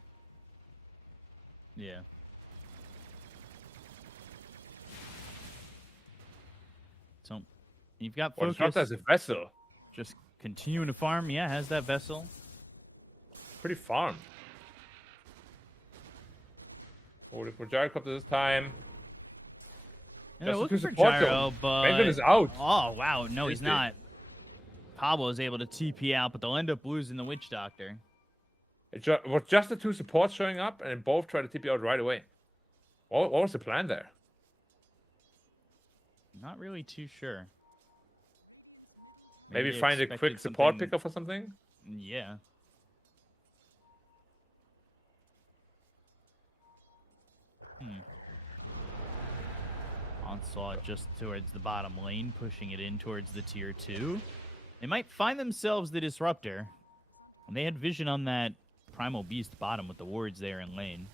Yeah. So you've got Well, it's not focus. as a vessel. Just continuing to farm. Yeah, has that vessel. Pretty farmed. Oh, for Gyrocopter this time. Yeah, they're Just looking to for support Gyro, them. but Benton is out. oh wow, no, he's Seriously. not. Pablo is able to TP out, but they'll end up losing the Witch Doctor. It was just the two supports showing up, and both tried to TP out right away. What was the plan there? Not really too sure. Maybe they find a expected quick support something- pickup or something? Yeah. Onslaught just towards the bottom lane, pushing it in towards the tier 2. They might find themselves the Disruptor. And they had vision on that Primal Beast bottom with the wards there in lane.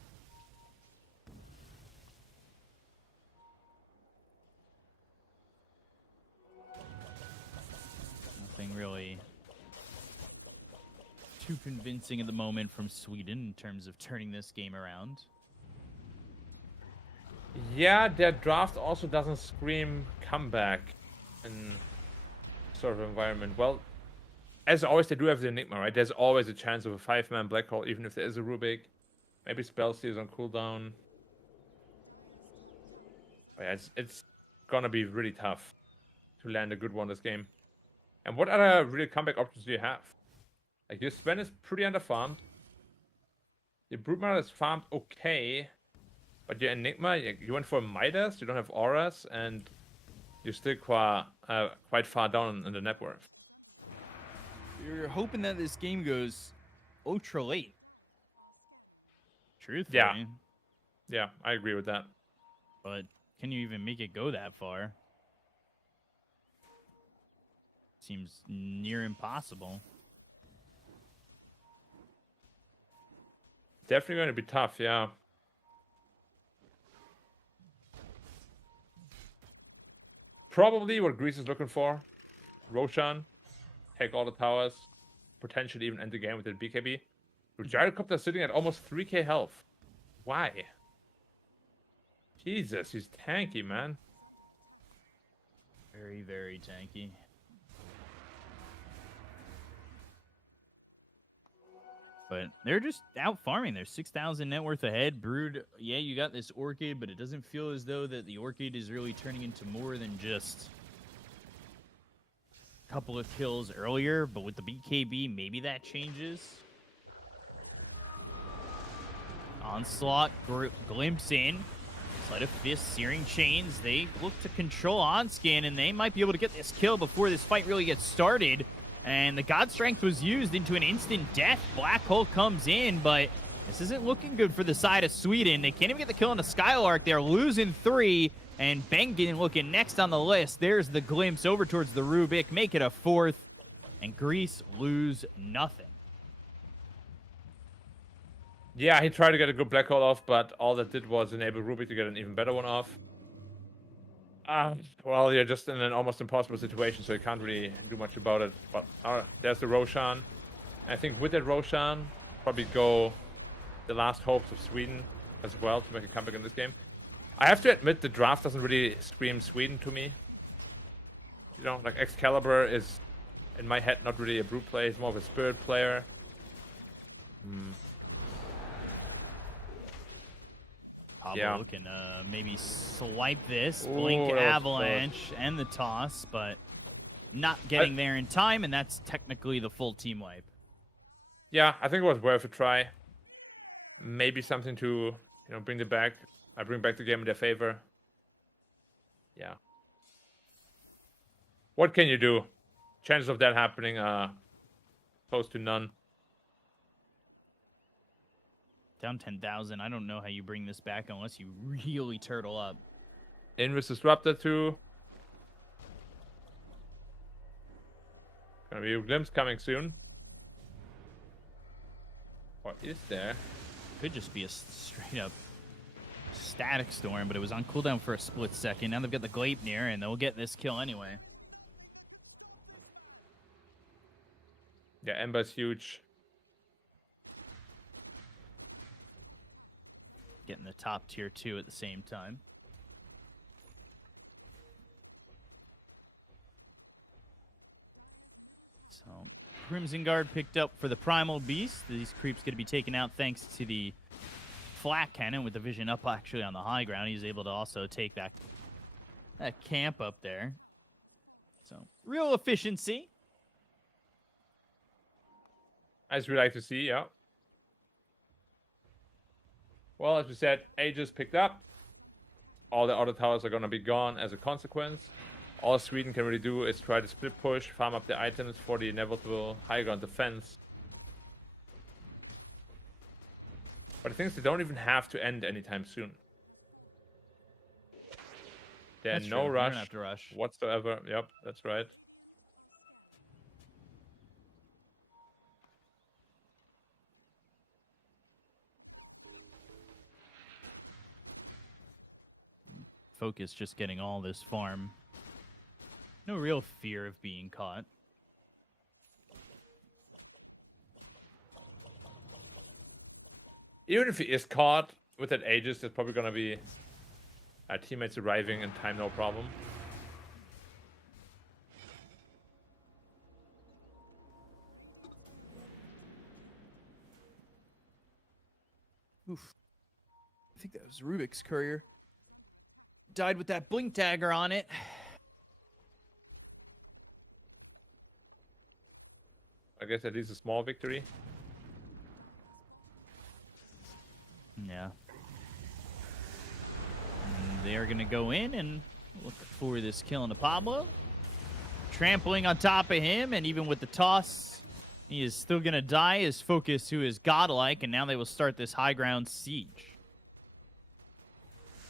Nothing really too convincing at the moment from Sweden in terms of turning this game around. Yeah, their draft also doesn't scream comeback in sort of environment. Well, as always, they do have the Enigma, right? There's always a chance of a 5-man black hole, even if there is a Rubik. Maybe Spellseal is on cooldown. But yeah, it's gonna be really tough to land a good one this game. And what other real comeback options do you have? Like, your Sven is pretty underfarmed. Your Broodmother is farmed okay. But your Enigma, you went for a Midas, you don't have auras, and you're still quite far down in the net worth. You're hoping that this game goes ultra late. Truthfully. Yeah. Yeah, I agree with that. But can you even make it go that far? Seems near impossible. Definitely going to be tough, yeah. probably what Greece is looking for. Roshan, take all the towers, potentially even end the game with the BKB. Gyrocopter sitting at almost 3k health. Why? Jesus, he's tanky, man. Very, very tanky. But they're just out farming. They're 6,000 net worth ahead. Brood, yeah, you got this Orchid, but it doesn't feel as though that the Orchid is really turning into more than just a couple of kills earlier. But with the BKB, maybe that changes. Onslaught, glimpse in. Sleight of Fist, Searing Chains. They look to control Onskin, and they might be able to get this kill before this fight really gets started. And the God Strength was used into an instant death. Black Hole comes in, but this isn't looking good for the side of Sweden. They can't even get the kill on the Skylark. They're losing 3, and Bengen looking next on the list. There's the glimpse over towards the Rubik. Make it a 4th, and Greece lose nothing. Yeah, he tried to get a good Black Hole off, but all that did was enable Rubik to get an even better one off. Well, you're just in an almost impossible situation, so you can't really do much about it. But there's the Roshan. I think with that Roshan, probably go the last hopes of Sweden as well to make a comeback in this game. I have to admit, the draft doesn't really scream Sweden to me. You know, like Excalibur is, in my head, not really a brute player. He's more of a spirit player. Pablo can maybe swipe this, blink Avalanche, and the toss, but not getting there in time, and that's technically the full team wipe. Yeah, I think it was worth a try. Maybe something to, bring it back. I bring back the game in their favor. Yeah. What can you do? Chances of that happening are close to none. Down 10,000. I don't know how you bring this back unless you really turtle up. Invis Disruptor 2. Gonna be a glimpse coming soon. What is there? Could just be a straight up static storm, but it was on cooldown for a split second. Now they've got the Gleipnir, and they'll get this kill anyway. Yeah, Ember's huge. Getting the top tier 2 at the same time. So, Crimson Guard picked up for the Primal Beast. These creeps going to be taken out thanks to the Flak Cannon with the vision up actually on the high ground. He's able to also take that camp up there. So, real efficiency. As we like to see, yeah. Well, as we said, Aegis picked up. All the other towers are going to be gone as a consequence. All Sweden can really do is try to split push, farm up the items for the inevitable high ground defense. But the thing is, they don't even have to end anytime soon. There's no rush, don't have to rush whatsoever. Yep, that's right. Focus just getting all this farm. No real fear of being caught. Even if he is caught with that Aegis, there's probably going to be teammates arriving in time, no problem. Oof. I think that was Rubik's courier. Died with that blink dagger on it. I guess at least a small victory. Yeah. And they are going to go in and look for this kill into Pablo. Trampling on top of him, and even with the toss, he is still going to die. His focus, who is godlike, and now they will start this high ground siege.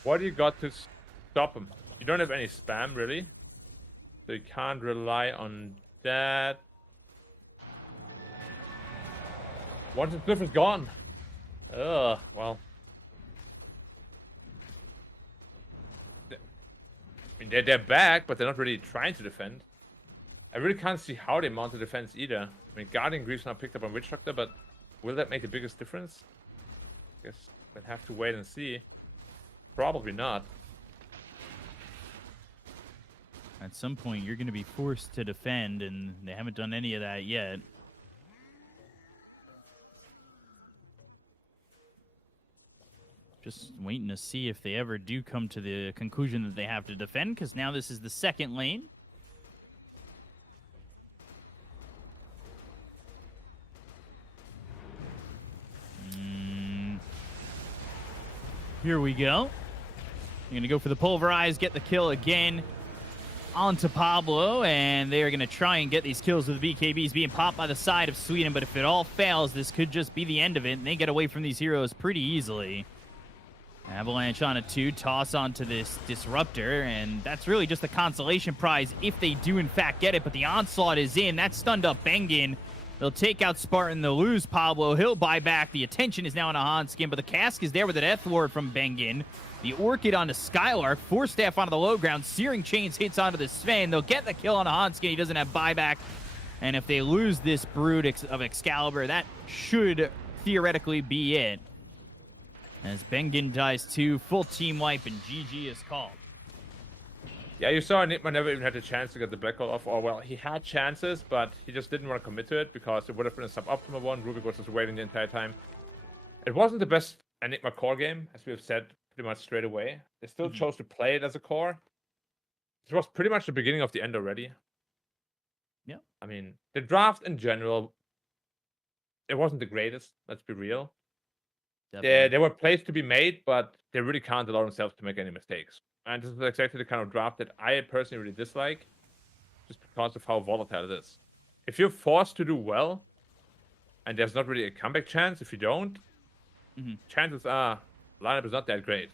What do you got to stop him? You don't have any spam, really. So you can't rely on that. Once the cliff is gone. Well. I mean, they're back, but they're not really trying to defend. I really can't see how they mount the defense either. I mean, Guardian Greaves now picked up on Witch Doctor, but will that make the biggest difference? I guess we'll have to wait and see. Probably not. At some point, you're going to be forced to defend, and they haven't done any of that yet. Just waiting to see if they ever do come to the conclusion that they have to defend, because now this is the second lane. Here we go. You're going to go for the Pulverize, get the kill again onto Pablo, and they're going to try and get these kills with the BKBs being popped by the side of Sweden, but if it all fails, this could just be the end of it, and they get away from these heroes pretty easily. Avalanche on a 2, toss onto this Disruptor, and that's really just a consolation prize if they do in fact get it, but the Onslaught is in. That stunned up Bengen. They'll take out Spartan, they'll lose Pablo, he'll buy back. The attention is now on a Han skin, but the cask is there with a Death Ward from Bengen. The Orchid onto Skylark, Force Staff onto the low ground, Searing Chains hits onto the Sven. They'll get the kill on a Han skin, he doesn't have buyback. And if they lose this Brood of Excalibur, that should theoretically be it. As Bengen dies too, full team wipe, and GG is called. Yeah, you saw Nitma never even had a chance to get the Black Hole off. Or, well, he had chances, but he just didn't want to commit to it because it would have been a suboptimal one. Rubik was just waiting the entire time. It wasn't the best Enigma core game, as we have said pretty much straight away. They still chose to play it as a core. This was pretty much the beginning of the end already. Yeah. I mean, the draft in general, it wasn't the greatest, let's be real. There were plays to be made, but they really can't allow themselves to make any mistakes. And this is exactly the kind of draft that I personally really dislike, just because of how volatile it is. If you're forced to do well, and there's not really a comeback chance if you don't, chances are lineup is not that great.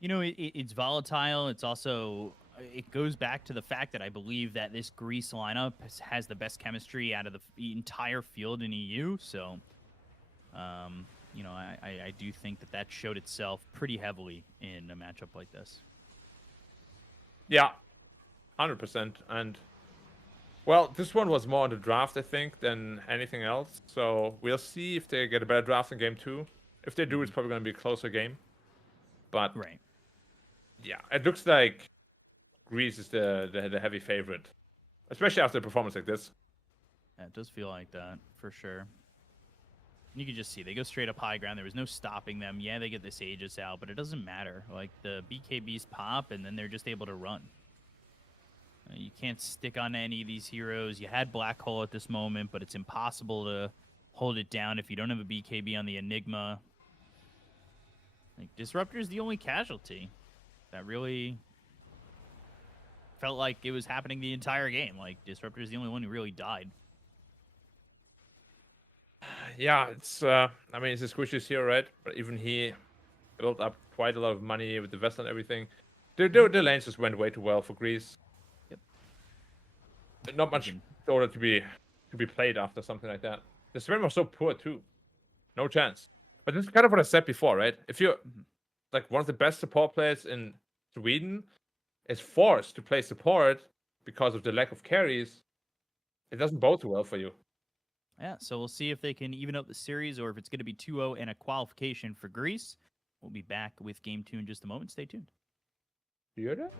You know, it's volatile. It's also, it goes back to the fact that I believe that this Greece lineup has the best chemistry out of the entire field in EU. So, you know, I do think that showed itself pretty heavily in a matchup like this. Yeah, 100%. And, well, this one was more on the draft, I think, than anything else. So we'll see if they get a better draft in game 2. If they do, it's probably going to be a closer game. But, yeah, it looks like Greece is the heavy favorite, especially after a performance like this. Yeah, it does feel like that, for sure. You can just see they go straight up high ground. There was no stopping them. Yeah, they get this Aegis out, but it doesn't matter. Like, the BKBs pop, and then they're just able to run. You can't stick on any of these heroes. You had Black Hole at this moment, but it's impossible to hold it down if you don't have a BKB on the Enigma. Like, Disruptor is the only casualty that really felt like it was happening the entire game. Like, Disruptor is the only one who really died. Yeah, it's I mean, it's a squishy hero, right? But even he built up quite a lot of money with the vessel and everything. The lanes just went way too well for Greece. Yep. Not much in order to be played after something like that. The Sven was so poor too. No chance. But this is kind of what I said before, right? If you're like one of the best support players in Sweden is forced to play support because of the lack of carries, it doesn't bode too well for you. Yeah, so we'll see if they can even up the series or if it's going to be 2-0 and a qualification for Greece. We'll be back with Game 2 in just a moment. Stay tuned. You hear that?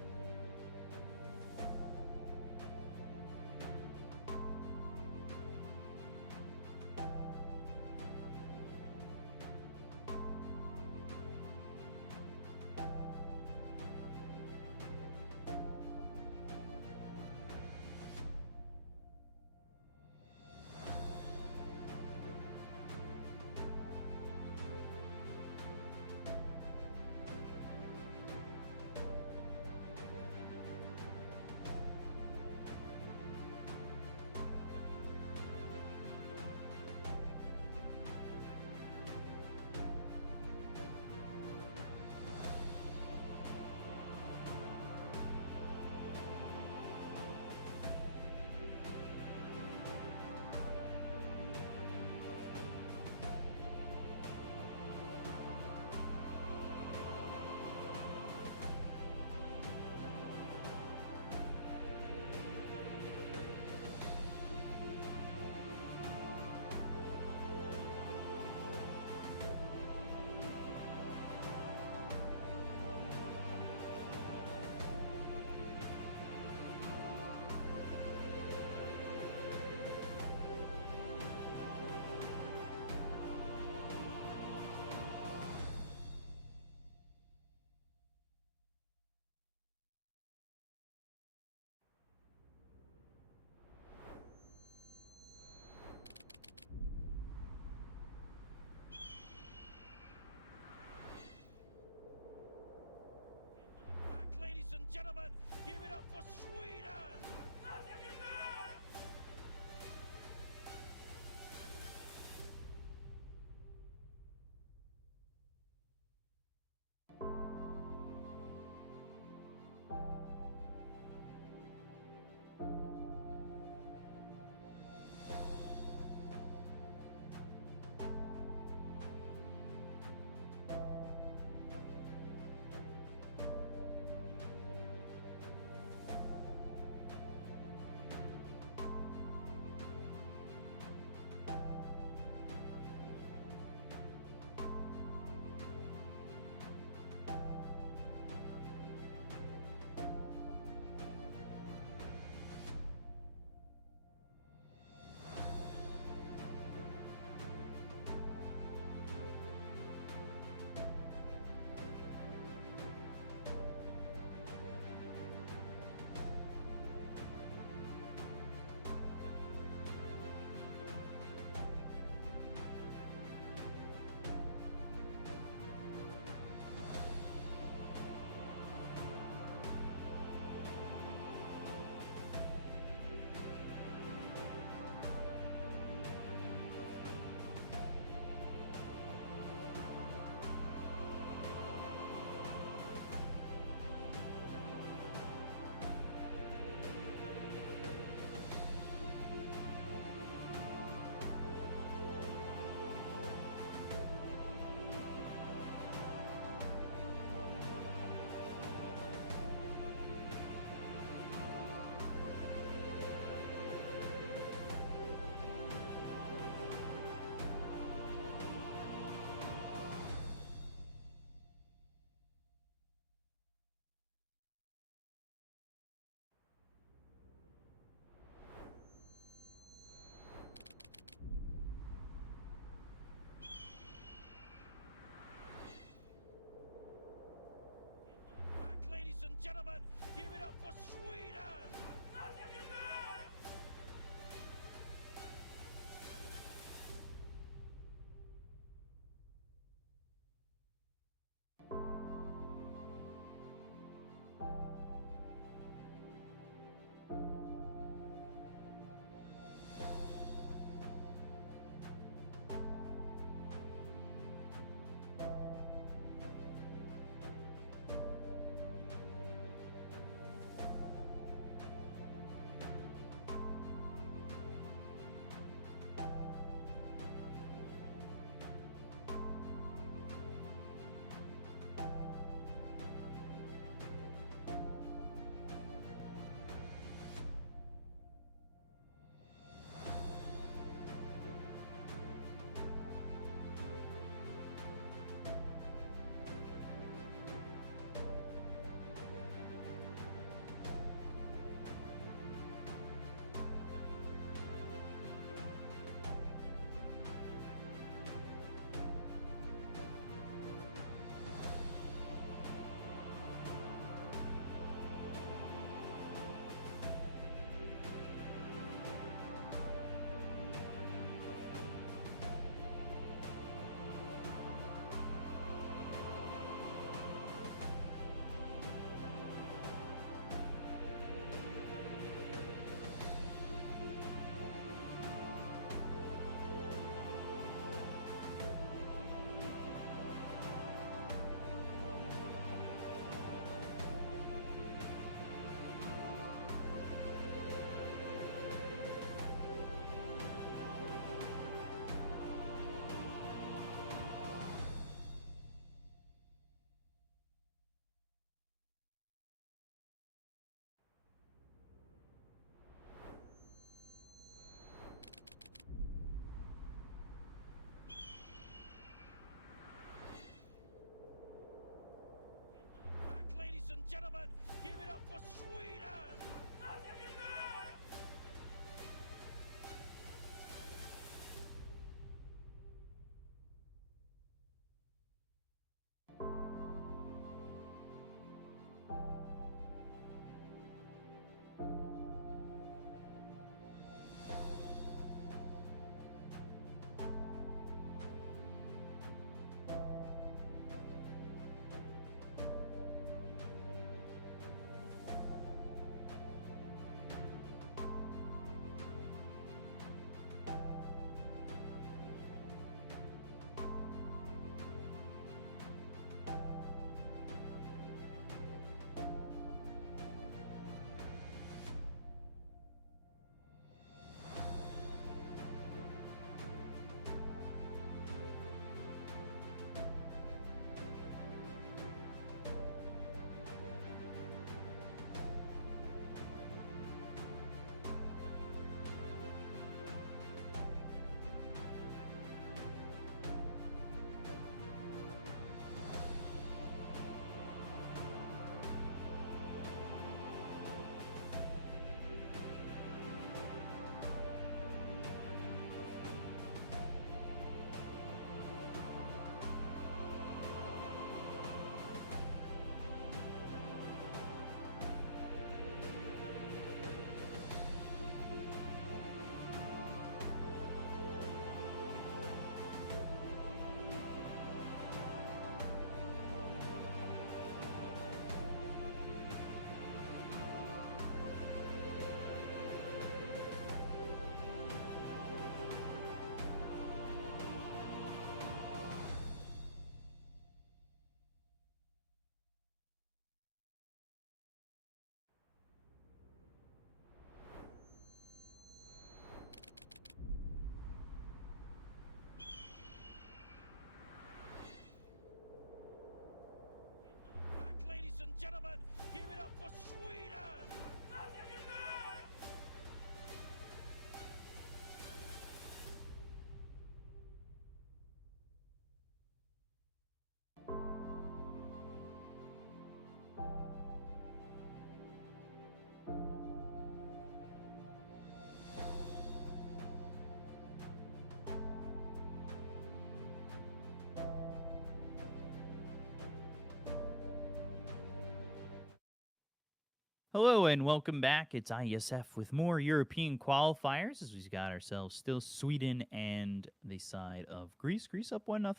Hello and welcome back. It's IESF with more European qualifiers as we've got ourselves still Sweden and the side of Greece. Greece up 1-0.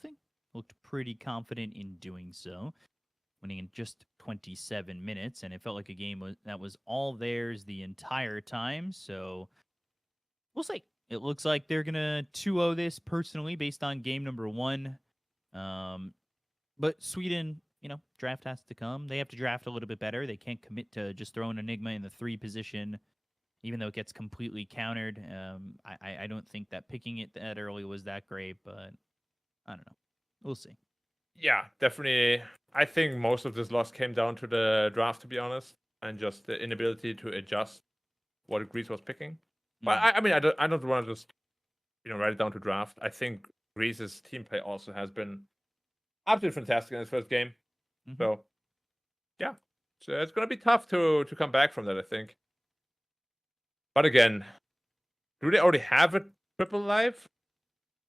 Looked pretty confident in doing so, winning in just 27 minutes, and it felt like a game that was all theirs the entire time. So we'll see. It looks like they're gonna 2-0 this personally based on game number one. Um, but Sweden, draft has to come. They have to draft a little bit better. They can't commit to just throwing Enigma in the 3 position, even though it gets completely countered. I don't think that picking it that early was that great, but I don't know. We'll see. Yeah, definitely. I think most of this loss came down to the draft, to be honest, and just the inability to adjust what Greece was picking. But Mhm. I mean, I don't want to just write it down to draft. I think Greece's team play also has been absolutely fantastic in his first game. Mhm. So yeah, so it's gonna be tough to come back from that, I think. But again, do they already have a triple life,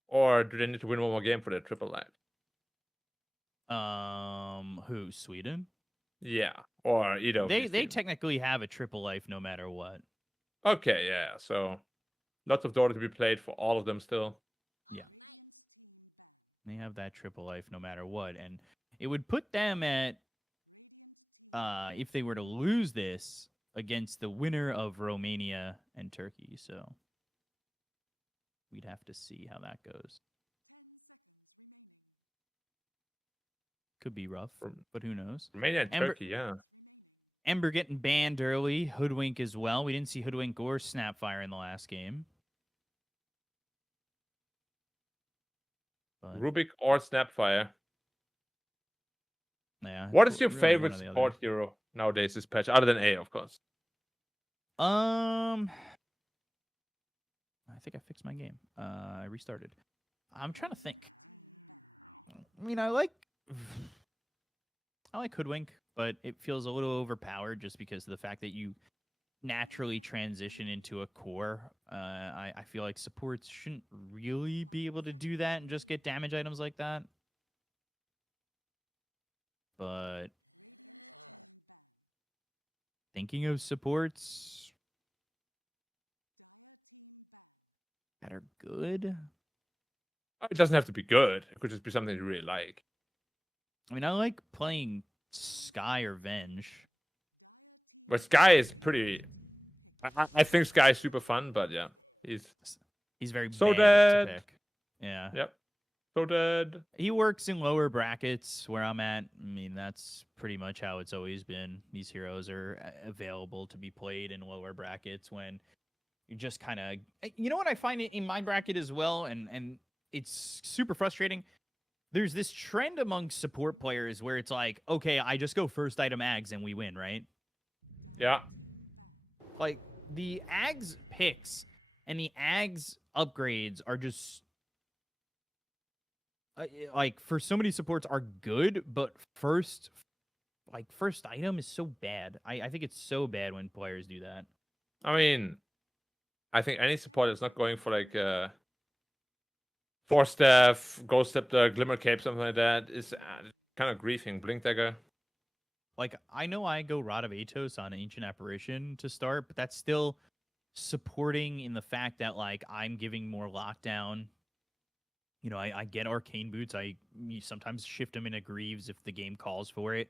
or do they need to win one more game for their triple life? Who? Sweden? Yeah, or either of They these they teams. technically have a triple life no matter what. Okay, yeah. So lots of Dota to be played for all of them still. Yeah, they have that triple life no matter what, and it would put them at if they were to lose this against the winner of Romania and Turkey. So we'd have to see how that goes. Could be rough, Rom- but who knows? Romania and Ember Turkey, yeah. Ember getting banned early, Hoodwink as well. We didn't see Hoodwink or Snapfire in the last game. But Rubik or Snapfire. yeah, What it's is your really one favorite or the other. support hero nowadays this patch, other than A, of course? Um I think I fixed my game. I restarted. I'm trying to think. I mean, I like Hoodwink, but it feels a little overpowered just because of the fact that you naturally transition into a core. I feel like supports shouldn't really be able to do that and just get damage items like that. But thinking of supports that are good, It doesn't have to be good. It could just be something you really like. I mean, I like playing Sky or Venge. But Sky is pretty. I think Sky is super fun, but yeah, he's He's very so bad to dead. pick. Yeah. Yep, so dead. He works in lower brackets where I'm at. I mean, that's pretty much how it's always been. These heroes are available to be played in lower brackets when you just kind of, you know what I find in my bracket as well, and it's super frustrating. There's this trend among support players where it's like, okay, I just go first item Ags and we win, right? Yeah, Like the Ags picks and the Ags upgrades are just like for so many supports are good, but first item is so bad. I think it's so bad when players do that. I mean, I think any support that's not going for like Force Staff, Ghost Scepter, Glimmer Cape, something like that is kind of griefing. Blink Dagger. Like I know I go Rod of Atos on Ancient Apparition to start, but that's still supporting in the fact that like I'm giving more lockdown. I get Arcane Boots. You sometimes shift them into Greaves if the game calls for it.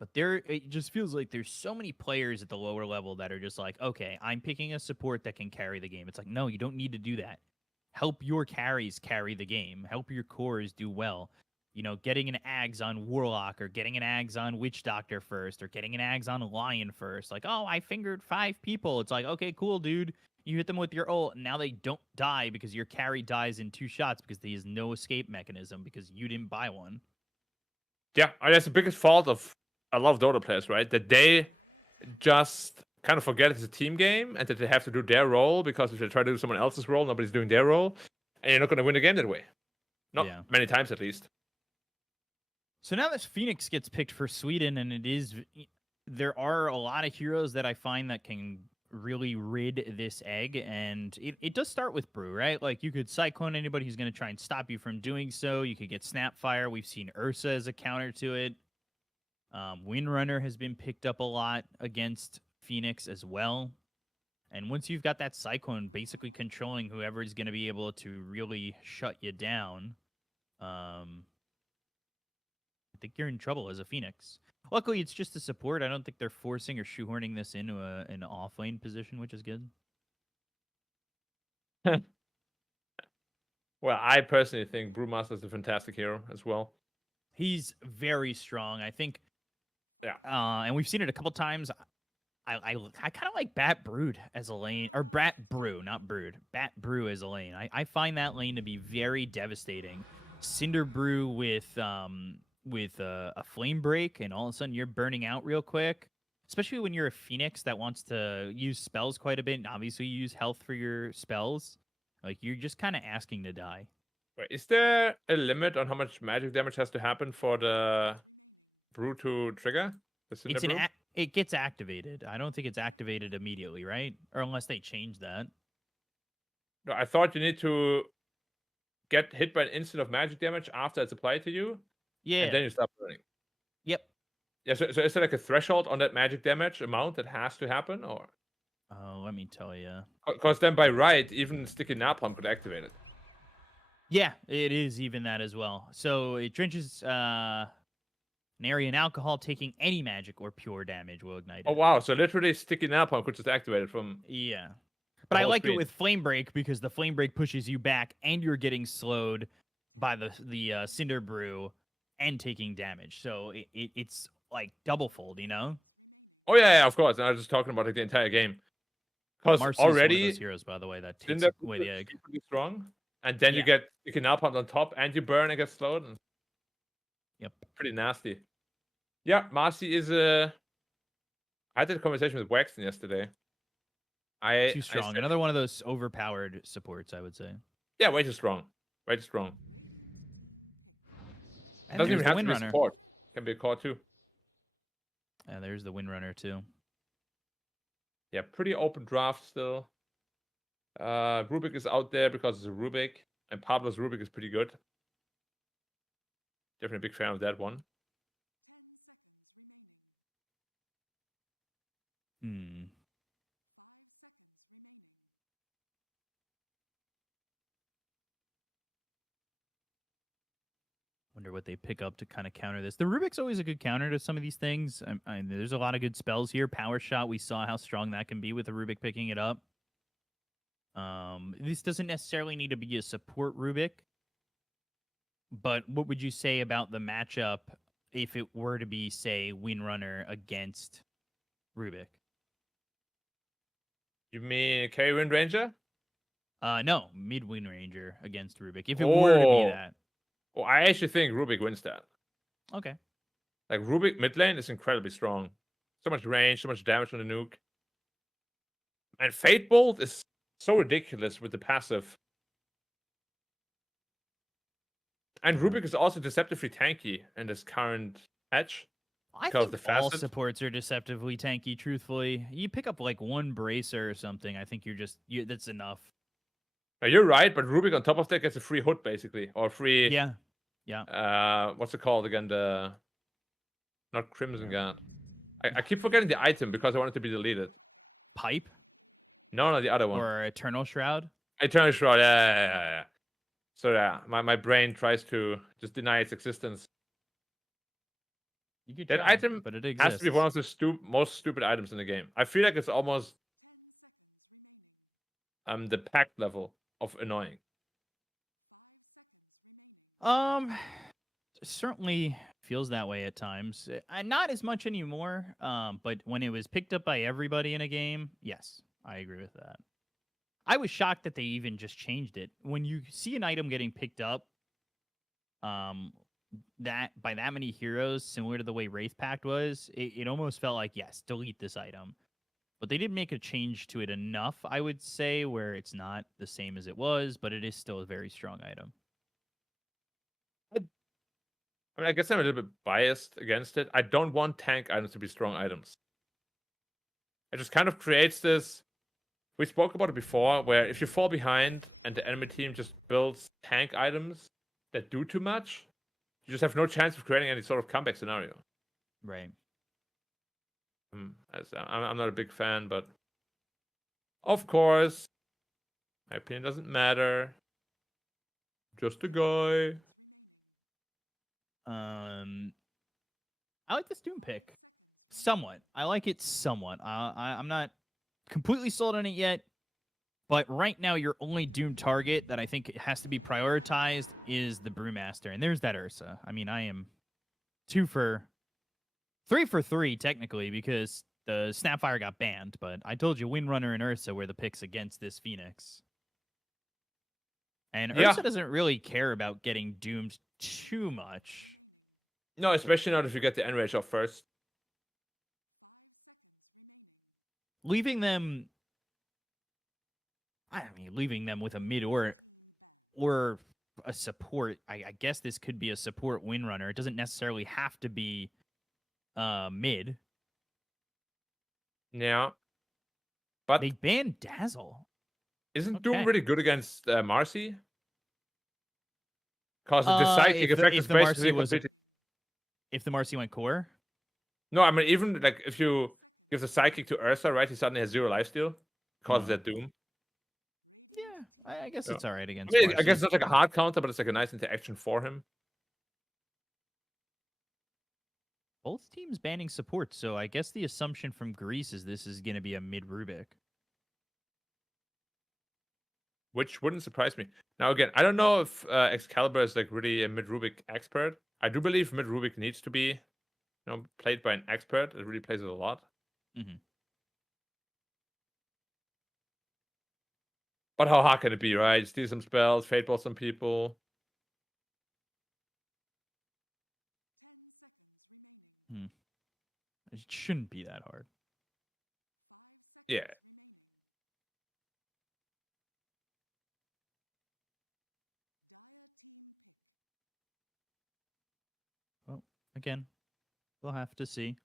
But it just feels like there's so many players at the lower level that are just like, okay, I'm picking a support that can carry the game. It's like, no, you don't need to do that. Help your carries carry the game. Help your cores do well. Getting an Ags on Warlock or getting an Ags on Witch Doctor first or getting an Ags on Lion first. Like, oh, I fingered 5 people. It's like, okay, cool, dude. You hit them with your ult. Now they don't die because your carry dies in 2 shots because he has no escape mechanism because you didn't buy one. Yeah, that's the biggest fault of a lot of Dota players, right? That they just kind of forget it's a team game and that they have to do their role because if they try to do someone else's role, nobody's doing their role, and you're not going to win the game that way. Not Yeah. many times, at least. So now this Phoenix gets picked for Sweden, and there are a lot of heroes that I find that can really rid this egg, and it does start with Brew, right? Like you could Cyclone anybody who's going to try and stop you from doing so. You could get Snapfire. We've seen Ursa as a counter to it. Windrunner has been picked up a lot against Phoenix as well. And once you've got that Cyclone basically controlling whoever is going to be able to really shut you down, I think you're in trouble as a Phoenix. Luckily, it's just a support. I don't think they're forcing or shoehorning this into an off lane position, which is good. Well, I personally think Brewmaster is a fantastic hero as well. He's very strong. I think. Yeah. And we've seen it a couple times. I kind of like Bat Brood as a lane, or Bat Brew, not Brood. Bat Brew as a lane. I find that lane to be very devastating. Cinder Brew with a Flame Break, and all of a sudden you're burning out real quick. Especially when you're a Phoenix that wants to use spells quite a bit, and obviously you use health for your spells. Like, you're just kind of asking to die. Wait, is there a limit on how much magic damage has to happen for the brew to trigger? The Cinder It's Brew? it gets activated. I don't think it's activated immediately, right? Or unless they change that. No, I thought you need to get hit by an instant of magic damage after it's applied to you, Yeah. and then you stop burning. Yep. Yeah, so is there like a threshold on that magic damage amount that has to happen, or? Oh, let me tell you. Because then by right, even sticky napalm could activate it. Yeah, it is even that as well. So it drenches an area in alcohol, taking any magic or pure damage will ignite it. Oh wow! So literally, sticky napalm could just activate it from. Yeah, but I whole like screen. it with Flame Break because the Flame Break pushes you back, and you're getting slowed by the Cinder Brew and taking damage. So it's like double fold, you know. Oh yeah, of course. And I was just talking about like the entire game. Because Marcy's one of already those heroes, by the way, that takes Cinder away Brew the is egg. pretty strong, and then you Yeah. get sticky napalm on top, and you burn and get slowed. And Yep. pretty nasty. Yeah, Marcy is a. I had a conversation with Waxton yesterday. Too strong. said, Another one of those overpowered supports, I would say. yeah, way too strong. Way too strong. And Doesn't there's even the have to be a Windrunner. support. Can be a core too. And there's the Windrunner too. Yeah, pretty open draft still. Rubik is out there because it's a Rubik, and Pablo's Rubik is pretty good. Definitely a big fan of that one. Wonder what they pick up to kind of counter this. The Rubik's always a good counter to some of these things. There's a lot of good spells here. Power Shot, we saw how strong that can be with the Rubik picking it up. This doesn't necessarily need to be a support Rubik. But what would you say about the matchup if it were to be, say, Windrunner against Rubik? You mean Carry Wind Ranger? No, mid Wind Ranger against Rubik. If it were to be that. Oh, I actually think Rubik wins that. Okay. Like, Rubik mid lane is incredibly strong. So much range, so much damage on the nuke. And Fate Bolt is so ridiculous with the passive. And Rubik is also deceptively tanky in this current patch. I Because think the all facet. supports are deceptively tanky, truthfully. You pick up like one bracer or something, I think that's enough. Now, you're right, but Rubik on top of that gets a free hood, basically. Or free... Yeah. What's it called again? Not Crimson Guard. I keep forgetting the item because I want it to be deleted. Pipe? No, the other one. Or Eternal Shroud? Eternal Shroud, yeah. So yeah, my brain tries to just deny its existence. You could That try, item but it exists. has to be one of the most stupid items in the game. I feel like it's almost the pact level of annoying. Certainly feels that way at times. Not as much anymore. But when it was picked up by everybody in a game, yes, I agree with that. I was shocked that they even just changed it. When you see an item getting picked up, that by that many heroes, similar to the way Wraith Pact was, it almost felt like, yes, delete this item. But they did make a change to it enough, I would say, where it's not the same as it was, but it is still a very strong item. I mean, I guess I'm a little bit biased against it. I don't want tank items to be strong items. It just kind of creates this... We spoke about it before, where if you fall behind and the enemy team just builds tank items that do too much, you just have no chance of creating any sort of comeback scenario. Right. I'm not a big fan, but of course, my opinion doesn't matter. Just a guy. I like this Doom pick. Somewhat. I like it somewhat. I'm not completely sold on it yet, but right now your only Doom target that I think has to be prioritized is the Brewmaster, and there's that Ursa. I mean, I am 3 for 3 technically because the Snapfire got banned, but I told you Windrunner and Ursa were the picks against this Phoenix. And Yeah. Ursa doesn't really care about getting doomed too much. No, especially not if you get the Enrage off first. Leaving them with a mid or a support. I guess this could be a support Windrunner. It doesn't necessarily have to be mid. Yeah. But They banned Dazzle. isn't Doom Okay. really good against Marcy? Because the psychic effect is if the Marcy basically was completely... if the Marcy went core. No, I mean, even like if you give the psychic to Ursa, right, he suddenly has 0 lifesteal. Causes that Doom. Yeah, I guess Yeah. it's all right against I mean, Marcy. I guess it's not like a hard counter, but it's like a nice interaction for him. Both teams banning support, so I guess the assumption from Greece is this is going to be a mid Rubik. Which wouldn't surprise me. Now, again, I don't know if Excalibur is like really a mid Rubik expert. I do believe mid Rubik needs to be, played by an expert. It really plays it a lot. Mm-hmm. But how hard can it be, right? Steal some spells, fate ball some people. It shouldn't be that hard. Yeah. Well, again, we'll have to see.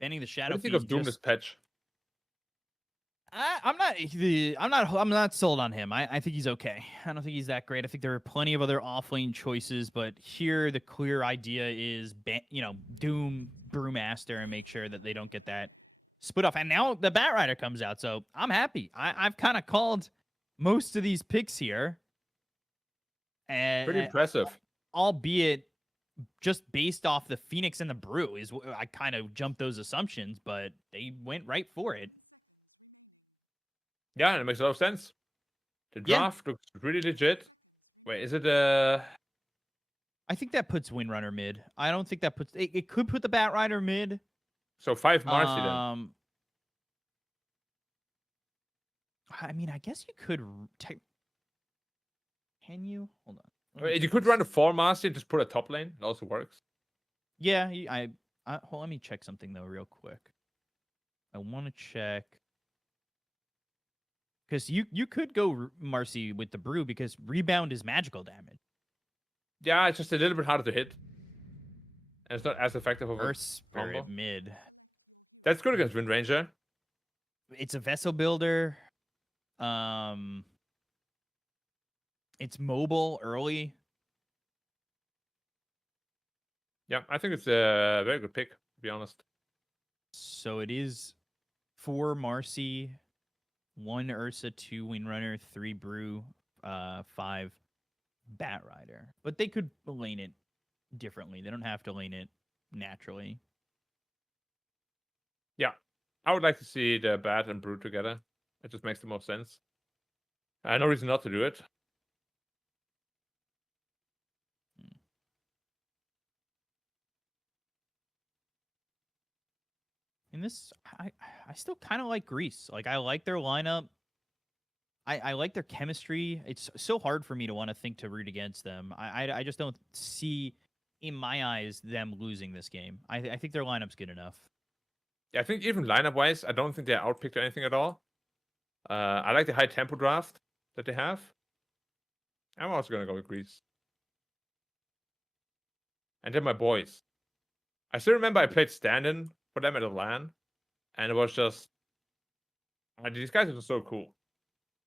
Banning the Shadow What do you Fiend. think of Doom this patch? I'm not sold on him. I think he's okay. I don't think he's that great. I think there are plenty of other offlane choices, but here the clear idea is, Doom Brewmaster and make sure that they don't get that split off. And now the Batrider comes out, so I'm happy. I've kind of called most of these picks here, and Pretty impressive. albeit just based off the Phoenix and the Brew is I kind of jumped those assumptions, but they went right for it. Yeah, and it makes a lot of sense. The Yeah. draft looks really legit. Wait, is it I think that puts Windrunner mid. I don't think that puts it could put the Batrider mid. So 5 Marcy then? I mean, I guess you could can you? Hold on. I mean, you could run a 4 Marcy and just put a top lane. It also works. Yeah, hold, let me check something though real quick. I want to check because you could go Marcy with the Brew because rebound is magical damage. Yeah, it's just a little bit harder to hit. And it's not as effective of a Earth Spirit combo. mid. That's good against Wind Ranger. It's a vessel builder. It's mobile early. Yeah, I think it's a very good pick, to be honest. So it is 4 Marcy, 1 Ursa, 2 Windrunner, 3 Brew, 5 Batrider. But they could lane it differently. They don't have to lane it naturally. Yeah, I would like to see the Bat and Brew together. It just makes the most sense. No reason not to do it. In this, I still kind of like Greece. Like, I like their lineup. I like their chemistry. It's so hard for me to want to think to root against them. I just don't see, in my eyes, them losing this game. I think their lineup's good enough. Yeah, I think even lineup-wise, I don't think they're outpicked or anything at all. I like the high tempo draft that they have. I'm also going to go with Greece. And then my boys. I still remember I played stand-in for them at a LAN. And it was just... these guys are just so cool.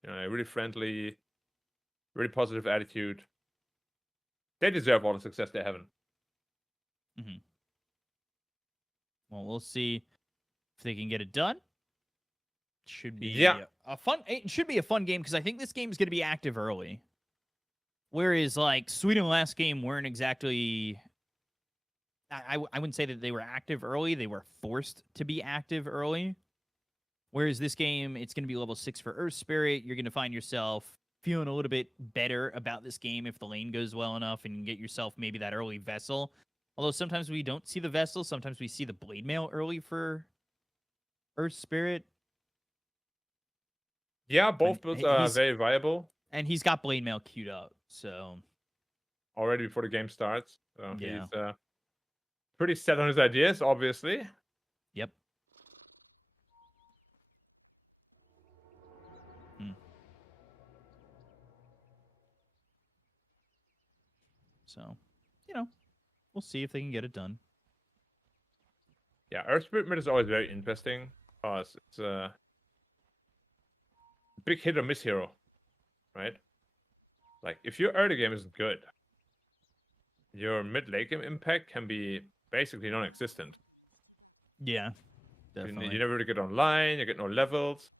Really friendly, really positive attitude. They deserve all the success they're having. Mm-hmm. Well, we'll see if they can get it done. Should be Yeah. a fun. It should be a fun game because I think this game is going to be active early. Whereas, like, Sweden last game weren't exactly. I wouldn't say that they were active early. They were forced to be active early. Whereas this game, it's going to be level 6 for Earth Spirit. You're going to find yourself feeling a little bit better about this game if the lane goes well enough and you get yourself maybe that early vessel. Although sometimes we don't see the vessel. Sometimes we see the blade mail early for Earth Spirit. Yeah, both builds are He's- very viable And he's got blade mail queued up. So, already before the game starts. So yeah. he's pretty set on his ideas, obviously. Yep. Hmm. So, we'll see if they can get it done. Yeah, Earth Spirit mid is always very interesting because it's a big hit or miss hero, right? Like, if your early game isn't good, your mid late game impact can be basically non-existent. Yeah, You definitely. never really get online, you get no levels.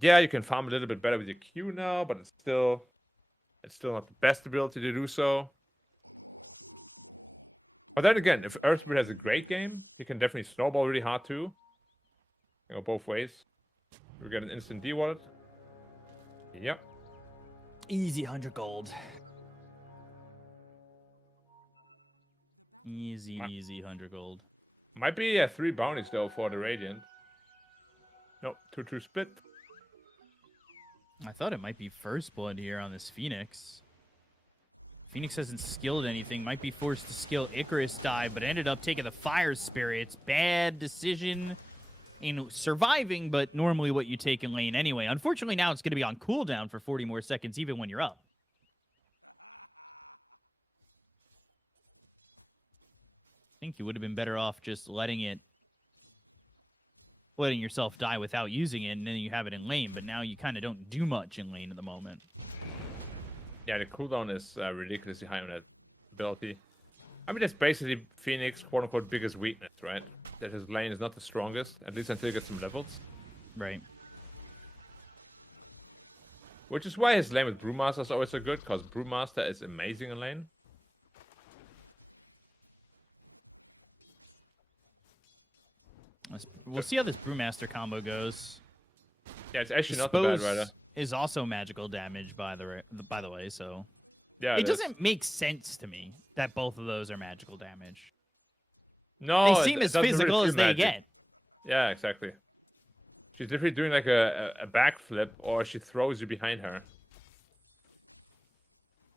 Yeah, you can farm a little bit better with your Q now, but it's still not the best ability to do so. But then again, if Earth Spirit has a great game, he can definitely snowball really hard too. You go both ways. We get an instant D wallet. Yep. Easy 100 gold. Easy 100 gold. Might be 3 bounties though for the Radiant. Nope, 2-2 split. I thought it might be first blood here on this Phoenix. Phoenix hasn't skilled anything. Might be forced to skill Icarus dive, but ended up taking the Fire Spirits. Bad decision in surviving, but normally what you take in lane anyway. Unfortunately, now it's going to be on cooldown for 40 more seconds, even when you're up. I think you would have been better off just letting yourself die without using it, and then you have it in lane. But now you kind of don't do much in lane at the moment. Yeah, the cooldown is ridiculously high on that ability. I mean, that's basically Phoenix, quote-unquote, biggest weakness, right? That his lane is not the strongest, at least until he gets some levels. Right. Which is why his lane with Brewmaster is always so good, because Brewmaster is amazing in lane. We'll see how this Brewmaster combo goes. Yeah, it's actually not the bad rider. Is also magical damage, by the way, so Yeah, it doesn't make sense to me that both of those are magical damage. No, They seem as physical as they get. Yeah, exactly. She's literally doing like a backflip, or she throws you behind her.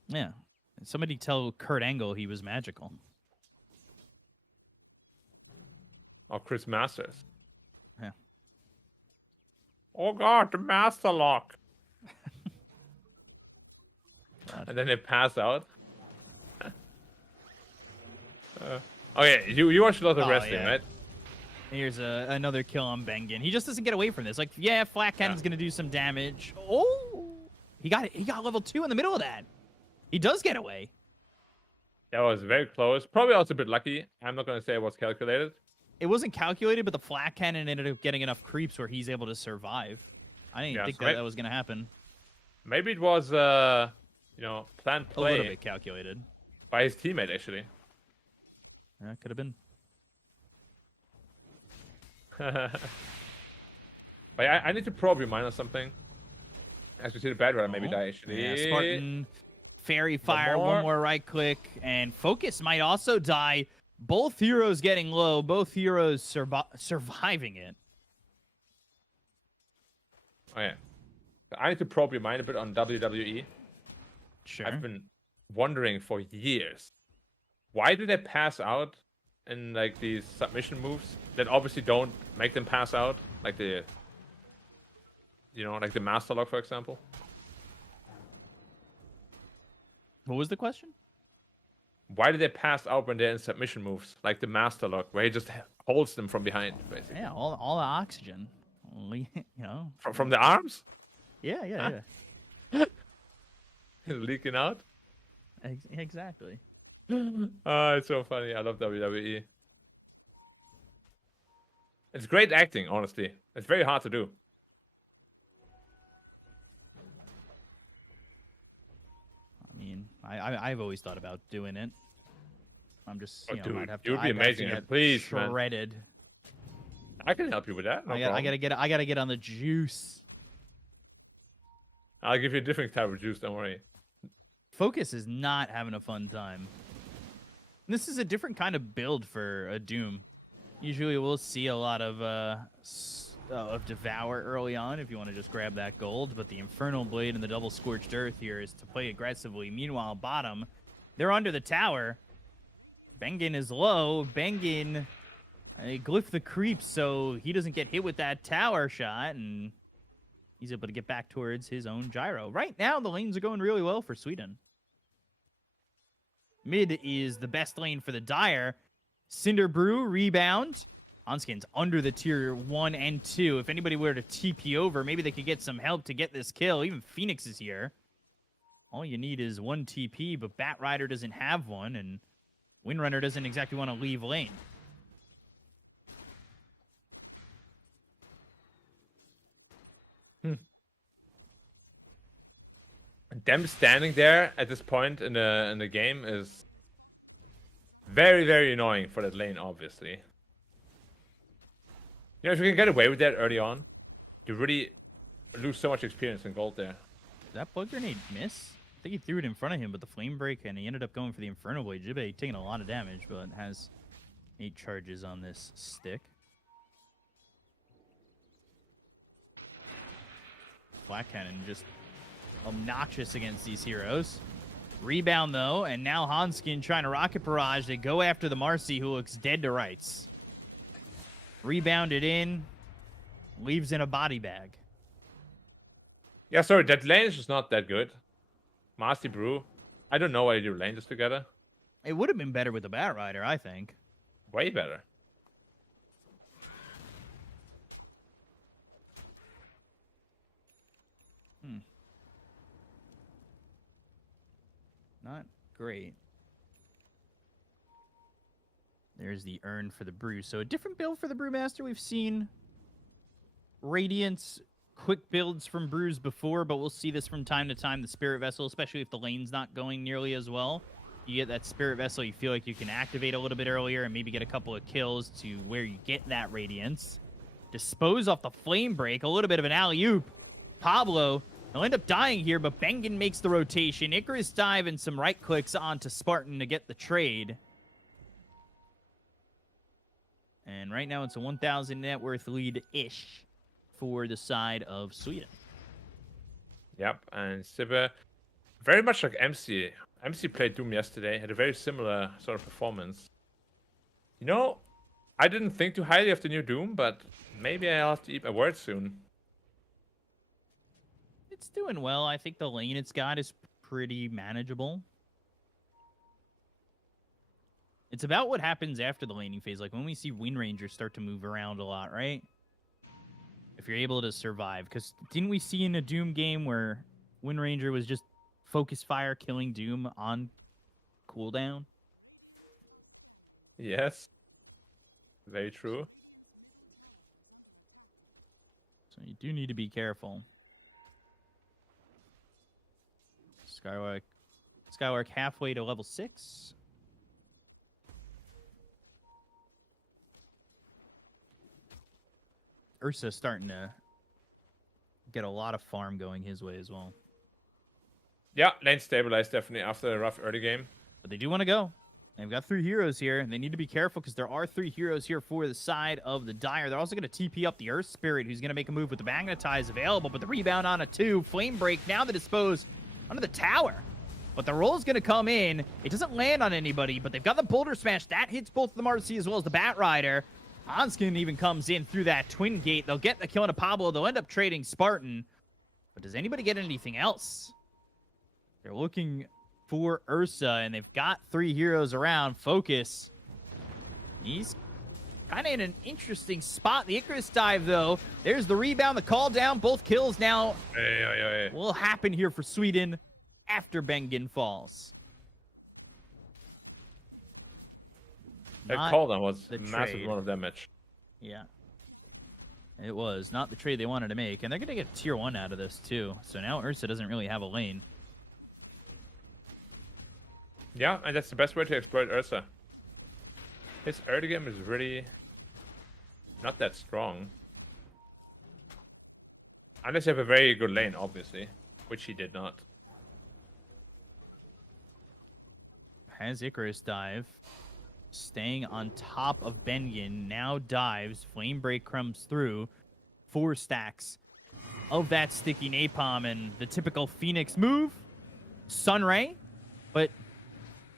Yeah. Somebody tell Kurt Angle he was magical. Or Chris Masters. Yeah. Oh god, the Master Lock! And then they pass out. Okay, you watch a lot of wrestling, yeah. right? Here's another kill on Bengen. He just doesn't get away from this. Like, yeah, Flat Cannon's gonna do some damage. Oh, he got level 2 in the middle of that. He does get away. That was very close. Probably also a bit lucky. I'm not gonna say it was calculated. It wasn't calculated, but the Flat Cannon ended up getting enough creeps where he's able to survive. I didn't think that was gonna happen. Maybe it was planned play. A little bit calculated. By his teammate, actually. That could have been. But I need to probe your mind on something. As we see the bad rider maybe die, actually. Yeah, Spartan, Fairy Fire, one more right click, and Focus might also die. Both heroes getting low, both heroes surviving it. Okay. I need to probe your mind a bit on WWE. Sure. I've been wondering for years, why do they pass out in like these submission moves that obviously don't make them pass out, like the Master Lock, for example? What was the question? Why do they pass out when they're in submission moves, like the Master Lock, where he just holds them from behind, basically? Yeah, all the oxygen. From the arms? Yeah. Leaking out? Exactly. Oh, it's so funny. I love WWE. It's great acting, honestly. It's very hard to do. I mean, I've always thought about doing it. I'm just, Oh, you know, dude, I'd have it to, would be I'd have to amazing. get Please, man. shredded. I can help you with that. No I problem. gotta get on the juice. I'll give you a different type of juice. Don't worry. Focus is not having a fun time. This is a different kind of build for a Doom. Usually we'll see a lot of Devour early on if you want to just grab that gold, but the Infernal Blade and the Double Scorched Earth here is to play aggressively. Meanwhile, bottom, they're under the tower. Bengen is low. Bengen glyph the creep so he doesn't get hit with that tower shot, and he's able to get back towards his own gyro. Right now, the lanes are going really well for Sweden. Mid is the best lane for the Dire. Cinder Brew, rebound. Onskin's under the tier 1 and 2. If anybody were to TP over, maybe they could get some help to get this kill. Even Phoenix is here. All you need is one TP, but Bat Rider doesn't have one, and Windrunner doesn't exactly want to leave lane. Them standing there at this point in the game is very, very annoying for that lane, obviously. You know, if you can get away with that early on, you really lose so much experience in gold there. Did that bug grenade miss? I think he threw it in front of him, but the flame break, and he ended up going for the Infernal Blade. Jibe taking a lot of damage, but has 8 charges on this stick. Black Cannon just obnoxious against these heroes. Rebound, though, and now Hanskin trying to rocket barrage. They go after the Marcy, who looks dead to rights. Rebounded in. Leaves in a body bag. Yeah, sorry, that lane is just not that good. Marcy Brew. I don't know why they do lanes together. It would have been better with the Bat Rider, I think. Way better. Not great. There's the urn for the brew. So a different build for the Brewmaster. We've seen Radiance quick builds from brews before, but we'll see this from time to time. The Spirit Vessel, especially if the lane's not going nearly as well. You get that Spirit Vessel, you feel like you can activate a little bit earlier and maybe get a couple of kills to where you get that Radiance. Dispose off the Flame Break, a little bit of an alley-oop. Pablo, he'll end up dying here, but Bengen makes the rotation. Icarus dive and some right clicks onto Spartan to get the trade. And right now it's a 1,000 net worth lead-ish for the side of Sweden. Yep, and Sibbe, very much like MC. MC played Doom yesterday, had a very similar sort of performance. You know, I didn't think too highly of the new Doom, but maybe I'll have to eat my words soon. It's doing well. I think the lane it's got is pretty manageable. It's about what happens after the laning phase, like when we see Wind Rangers start to move around a lot, right? If you're able to survive. Because didn't we see in a Doom game where Wind Ranger was just focus fire killing Doom on cooldown? Yes. Very true. So you do need to be careful. Skylark halfway to level 6. Ursa starting to get a lot of farm going his way as well. Yeah, lane stabilized definitely after a rough early game. But they do want to go. They've got 3 heroes here, and they need to be careful because there are 3 heroes here for the side of the Dire. They're also going to TP up the Earth Spirit, who's going to make a move with the Magnetize available, but the rebound on a 2. Flame Break, now the Dispose under the tower. But the roll is going to come in. It doesn't land on anybody, but they've got the Boulder Smash. That hits both the Marcy as well as the Bat Rider. Onskin even comes in through that Twin Gate. They'll get the kill on Pablo. They'll end up trading Spartan. But does anybody get anything else? They're looking for Ursa, and they've got 3 heroes around. Focus. He's kind of in an interesting spot. The Icarus dive, though. There's the rebound, the call down. Both kills now will happen here for Sweden after Bengen falls. That Not call down was the massive trade. amount of damage. Yeah. It was not the trade they wanted to make, and they're going to get tier 1 out of this, too. So now Ursa doesn't really have a lane. Yeah, and that's the best way to exploit Ursa. His early game is really not that strong. Unless you have a very good lane, obviously, which he did not. Has Icarus dive. Staying on top of Bengen. Now dives. Flame Break comes through. 4 stacks of that sticky napalm and the typical Phoenix move. Sunray. But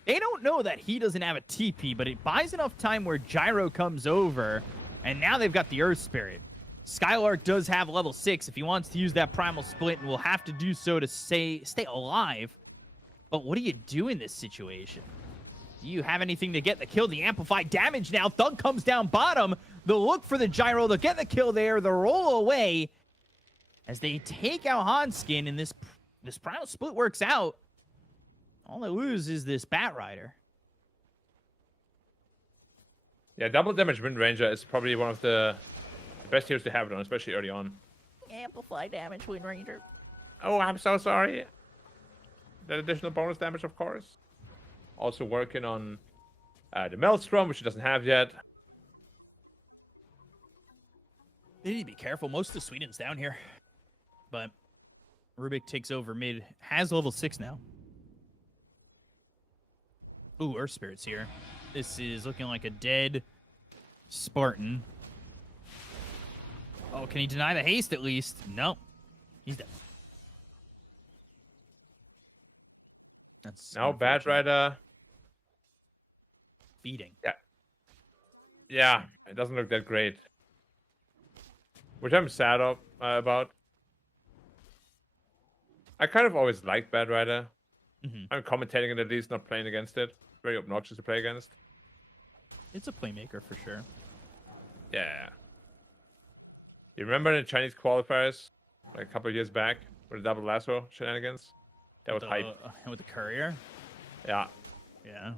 they don't know that he doesn't have a TP, but it buys enough time where Gyro comes over, and now they've got the Earth Spirit. Skylark does have level 6 if he wants to use that Primal Split, and will have to do so to stay alive. But what do you do in this situation? Do you have anything to get the kill? The amplified damage now. Thug comes down bottom. They'll look for the Gyro. They'll get the kill there. They'll roll away as they take out Hanskin, and this Primal Split works out. All they lose is this Bat Rider. Yeah, double damage Wind Ranger is probably one of the best heroes to have it on, especially early on. Amplify damage, Wind Ranger. Oh, I'm so sorry. That additional bonus damage, of course. Also working on the Maelstrom, which he doesn't have yet. They need to be careful. Most of Sweden's down here. But Rubik takes over mid. Has level 6 now. Ooh, Earth Spirit's here. This is looking like a dead Spartan. Oh, can he deny the haste at least? No. He's dead. That's now Bat Rider. Feeding. Yeah. Yeah, it doesn't look that great. Which I'm sad about. I kind of always liked Bat Rider. I'm commentating it at least, not playing against it. Very obnoxious to play against. It's a playmaker for sure. Yeah. You remember the Chinese qualifiers like a couple of years back with the double lasso shenanigans? That was hype. With the courier? Yeah. Yeah.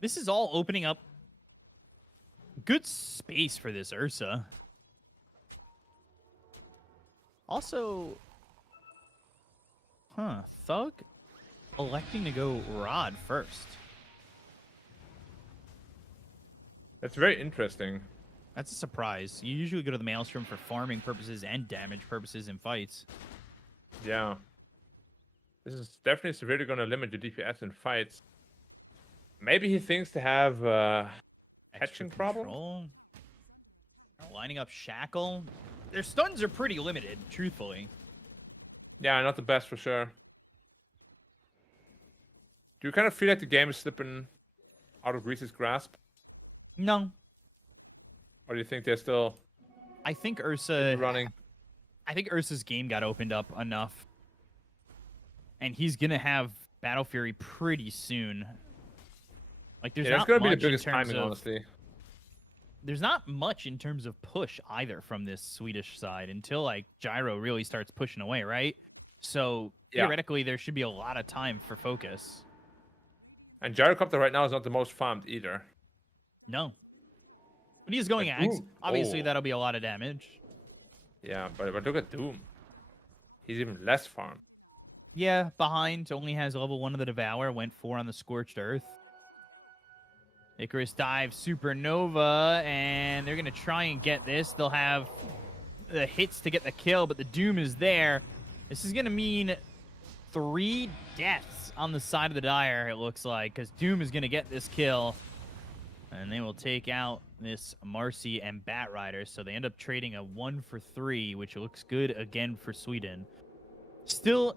This is all opening up good space for this Ursa. Also, Thug electing to go Rod first. That's very interesting. That's a surprise. You usually go to the Maelstrom for farming purposes and damage purposes in fights. Yeah. This is definitely severely going to limit your DPS in fights. Maybe he thinks to have hatching problem. Lining up Shackle. Their stuns are pretty limited, truthfully. Yeah, not the best for sure. Do you kind of feel like the game is slipping out of Greece's grasp? No. Or do you think they're still I think Ursa running? I think Ursa's game got opened up enough. And he's going to have Battle Fury pretty soon. Like, there's not going to be much the biggest in terms timing, of, honestly. There's not much in terms of push either from this Swedish side until, like, Gyro really starts pushing away, right? So, theoretically, there should be a lot of time for focus. And Gyrocopter right now is not the most farmed either. No. But he's going Axe. Obviously, that'll be a lot of damage. Yeah, but look at Doom. He's even less farmed. Yeah, behind. Only has level 1 of the Devour. Went 4 on the Scorched Earth. Icarus dives Supernova, and they're going to try and get this. They'll have the hits to get the kill, but the Doom is there. This is going to mean 3 deaths on the side of the Dire, it looks like, because Doom is going to get this kill. And they will take out this Marcy and Bat Rider, so they end up trading a 1 for 3, which looks good again for Sweden. Still,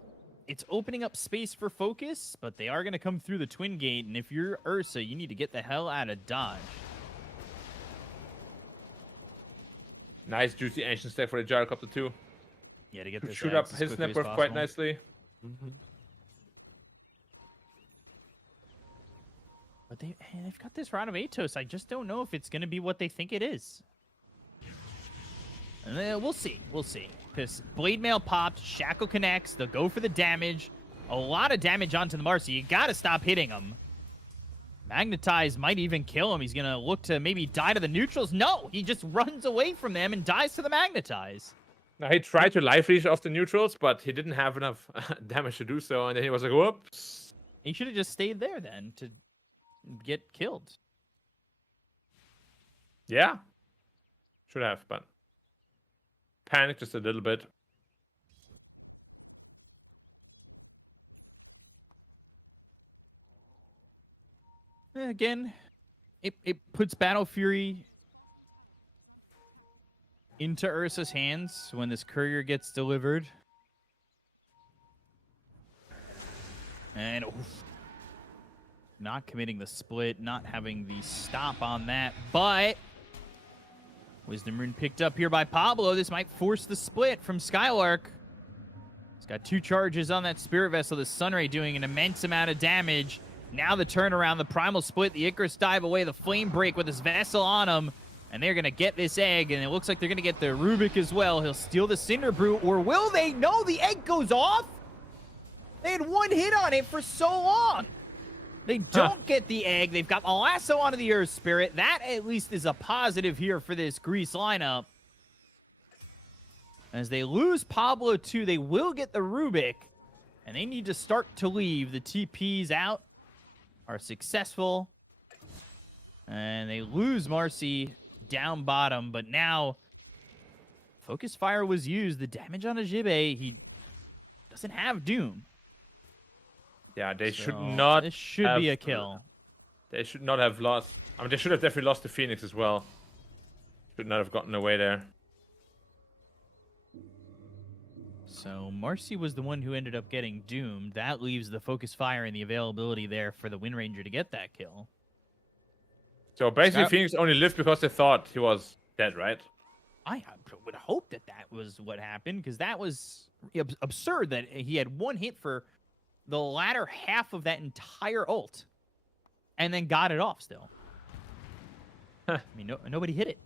it's opening up space for focus, but they are going to come through the Twin Gate, and if you're Ursa, you need to get the hell out of Dodge. Nice, juicy Ancient Step for the Gyrocopter too. Yeah, to get this shoot up his network quite nicely. But they've got this round of Atos. I just don't know if it's going to be what they think it is. And we'll see. We'll see. Because Blade Mail popped, Shackle connects, they'll go for the damage. A lot of damage onto the Marcy. You got to stop hitting them. Magnetize might even kill him. He's going to look to maybe die to the neutrals. No, he just runs away from them and dies to the Magnetize. Now, he tried to life leash off the neutrals, but he didn't have enough damage to do so. And then he was like, whoops. He should have just stayed there then to get killed. Yeah. Should have, but panicked just a little bit. Again, it puts Battle Fury into Ursa's hands when this courier gets delivered. And not committing the split, not having the stop on that, but Wisdom Rune picked up here by Pablo. This might force the split from Skylark. He's got 2 charges on that Spirit Vessel. The Sunray doing an immense amount of damage. Now the turnaround, the Primal Split, the Icarus dive away, the Flame Break with his Vessel on him. And they're going to get this egg, and it looks like they're going to get the Rubik as well. He'll steal the Cinder Brew, or will they? No, the egg goes off. They had 1 hit on it for so long. They don't get the egg. They've got the lasso onto the Earth Spirit. That at least is a positive here for this Greece lineup. As they lose Pablo 2, they will get the Rubik, and they need to start to leave. The TPs out are successful, and they lose Marcy down bottom, but now Focus Fire was used. The damage on Ajibe, he doesn't have Doom. Yeah, they should not. This should be a kill. They should not have lost. I mean, they should have definitely lost to Phoenix as well. Should not have gotten away there. So Marcy was the one who ended up getting doomed. That leaves the Focus Fire and the availability there for the Wind Ranger to get that kill. So basically, Phoenix only lived because they thought he was dead, right? I would hope that that was what happened, because that was absurd that he had 1 hit for the latter half of that entire ult and then got it off still. I mean, nobody hit it.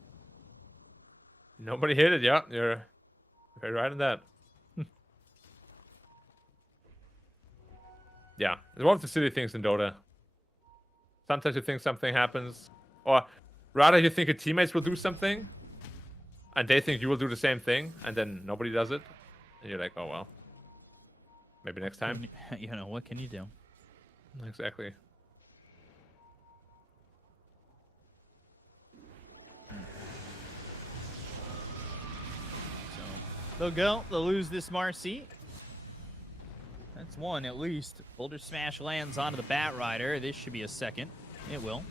Nobody hit it, yeah. You're very right on that. Yeah, it's one of the silly things in Dota. Sometimes you think something happens, or rather you think your teammates will do something, and they think you will do the same thing, and then nobody does it, and you're like, oh well, maybe next time. You know, what can you do? Exactly. So they'll go. They'll lose this Marcy. That's 1 at least. Boulder Smash lands onto the Bat Rider. This should be a 2nd. It will.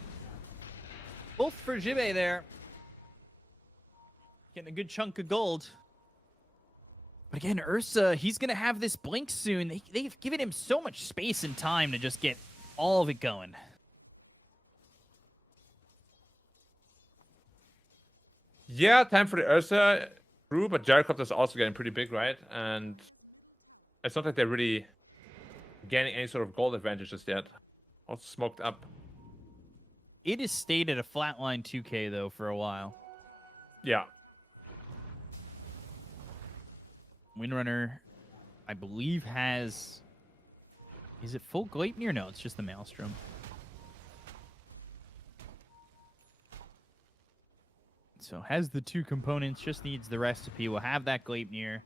Both for Jibe there. Getting a good chunk of gold. But again, Ursa, he's going to have this blink soon. They've given him so much space and time to just get all of it going. Yeah, time for the Ursa crew, but Gyrocopter's also getting pretty big, right? And it's not like they're really gaining any sort of gold advantage just yet. All smoked up. It has stayed at a flatline 2K, though, for a while. Yeah. Windrunner, I believe, has... Is it full Gleipnir? No, it's just the Maelstrom. So has the 2 components, just needs the recipe. We'll have that Gleipnir.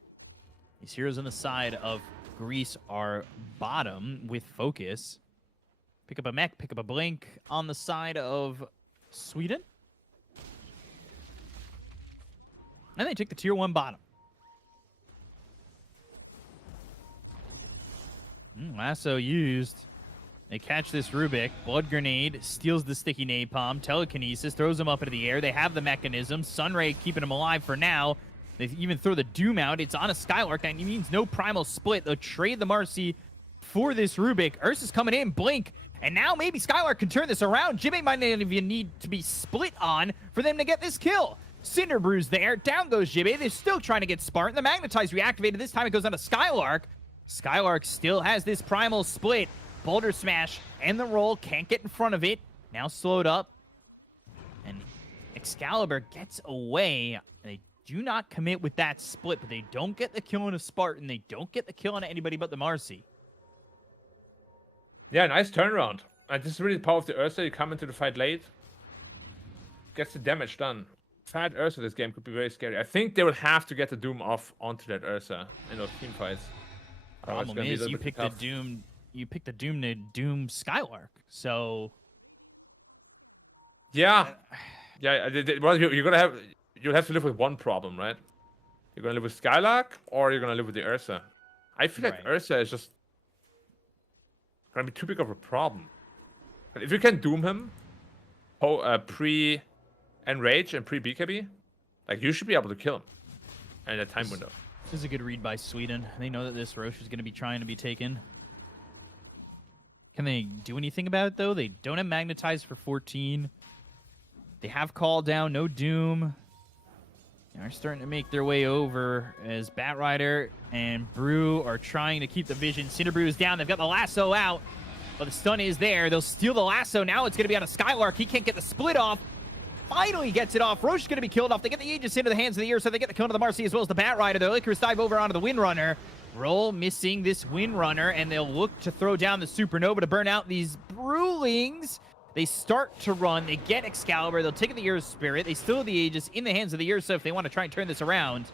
These heroes on the side of Greece are bottom with focus. Pick up a mech, pick up a blink on the side of Sweden. And they take the tier 1 bottom. Lasso used. They catch this Rubik. Blood Grenade steals the sticky napalm. Telekinesis throws him up into the air. They have the mechanism. Sunray keeping him alive for now. They even throw the Doom out. It's on a Skylark. That means no Primal Split. They'll trade the Marcy for this Rubik. Ursa's coming in. Blink. And now maybe Skylark can turn this around. Jimmy might not even need to be split on for them to get this kill. Cinder Brew's there. Down goes Jimmy. They're still trying to get Spartan. The Magnetize reactivated. This time it goes on to Skylark. Skylark still has this Primal Split. Boulder Smash and the roll. Can't get in front of it. Now slowed up. And Excalibur gets away. They do not commit with that split, but they don't get the kill on a Spartan. They don't get the kill on anybody but the Marcy. Yeah, nice turnaround. this is really the power of the Ursa. You come into the fight late, gets the damage done. Fat Ursa this game could be very scary. I think they will have to get the Doom off onto that Ursa in those team fights. Problem is, you picked the Doom. You picked the Doom to Doom Skylark. So yeah, yeah. Well, you'll have to live with one problem, right? You're gonna live with Skylark, or you're gonna live with the Ursa. I feel like Ursa is just gonna be too big of a problem. But if you can Doom him, pre Enrage and pre BKB, like you should be able to kill him in that time window. This is a good read by Sweden. They know that this Roche is going to be trying to be taken. Can they do anything about it, though? They don't have Magnetize for 14. They have Call Down, no Doom. They're starting to make their way over as Batrider and Brew are trying to keep the vision. Cinderbrew is down. They've got the lasso out, but the stun is there. They'll steal the lasso. Now it's going to be on a Skylark. He can't get the split off. Finally gets it off. Roche is going to be killed off. They get the Aegis into the hands of the Ear, so they get the kill to the Marcy as well as the Batrider. The Icarus dive over onto the Windrunner. Roll missing this Windrunner, and they'll look to throw down the Supernova to burn out these Brewlings. They start to run. They get Excalibur. They'll take the Ear's Spirit. They still have the Aegis in the hands of the Ear, so if they want to try and turn this around,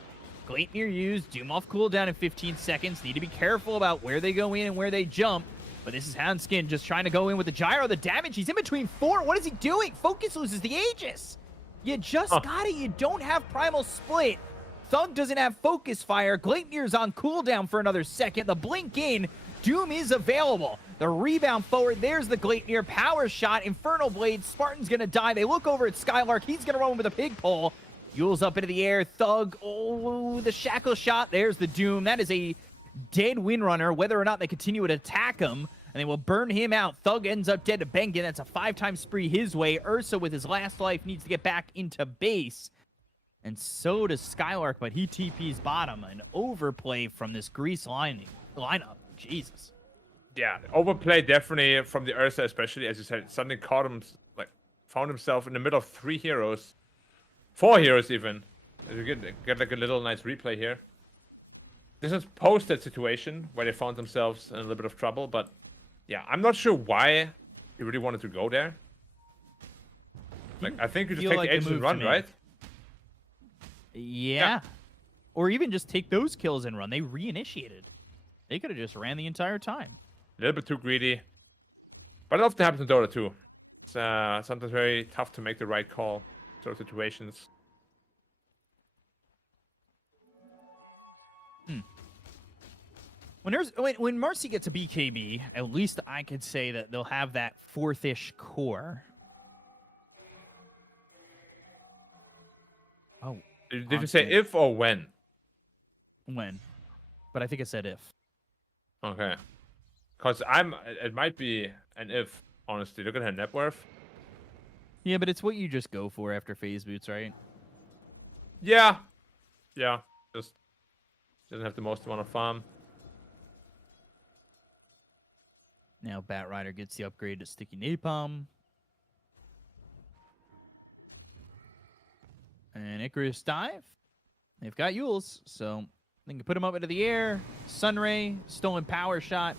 Gleipnir used. Doom off cooldown in 15 seconds. Need to be careful about where they go in and where they jump. But this is Houndskin just trying to go in with the gyro. The damage, he's in between 4. What is he doing? Focus loses the Aegis. You just got it. You don't have Primal Split. Thug doesn't have Focus Fire. Gleipnir's on cooldown for another second. The blink in. Doom is available. The rebound forward. There's the Gleipnir power shot. Infernal Blade. Spartan's going to die. They look over at Skylark. He's going to run with a pig pole. Yule's up into the air. Thug. Oh, the shackle shot. There's the Doom. That is a dead Windrunner. Whether or not they continue to attack him, and they will burn him out. Thug ends up dead to Bengen. That's a 5-time spree his way. Ursa, with his last life, needs to get back into base. And so does Skylark, but he TP's bottom. An overplay from this Grease lineup. Jesus. Yeah, overplay definitely from the Ursa, especially, as you said. Suddenly caught him, found himself in the middle of 3 heroes. 4 heroes, even. As you get like a little nice replay here. This is post that situation where they found themselves in a little bit of trouble, but yeah, I'm not sure why he really wanted to go there. Like, I think you just take the Aegis and run, right? Yeah. Or even just take those kills and run. They reinitiated. They could have just ran the entire time. A little bit too greedy. But it often happens in Dota 2. It's sometimes very tough to make the right call in sort of situations. When Marcy gets a BKB, at least I could say that they'll have that 4th-ish core. Oh. Did you say if or when? When. But I think I said if. Okay. Because it might be an if, honestly. Look at her net worth. Yeah, but it's what you just go for after phase boots, right? Yeah. Yeah. Just doesn't have the most amount of farm. Now Batrider gets the upgrade to Sticky Napalm. And Icarus dive. They've got Yules, so they can put him up into the air. Sunray, stolen power shot.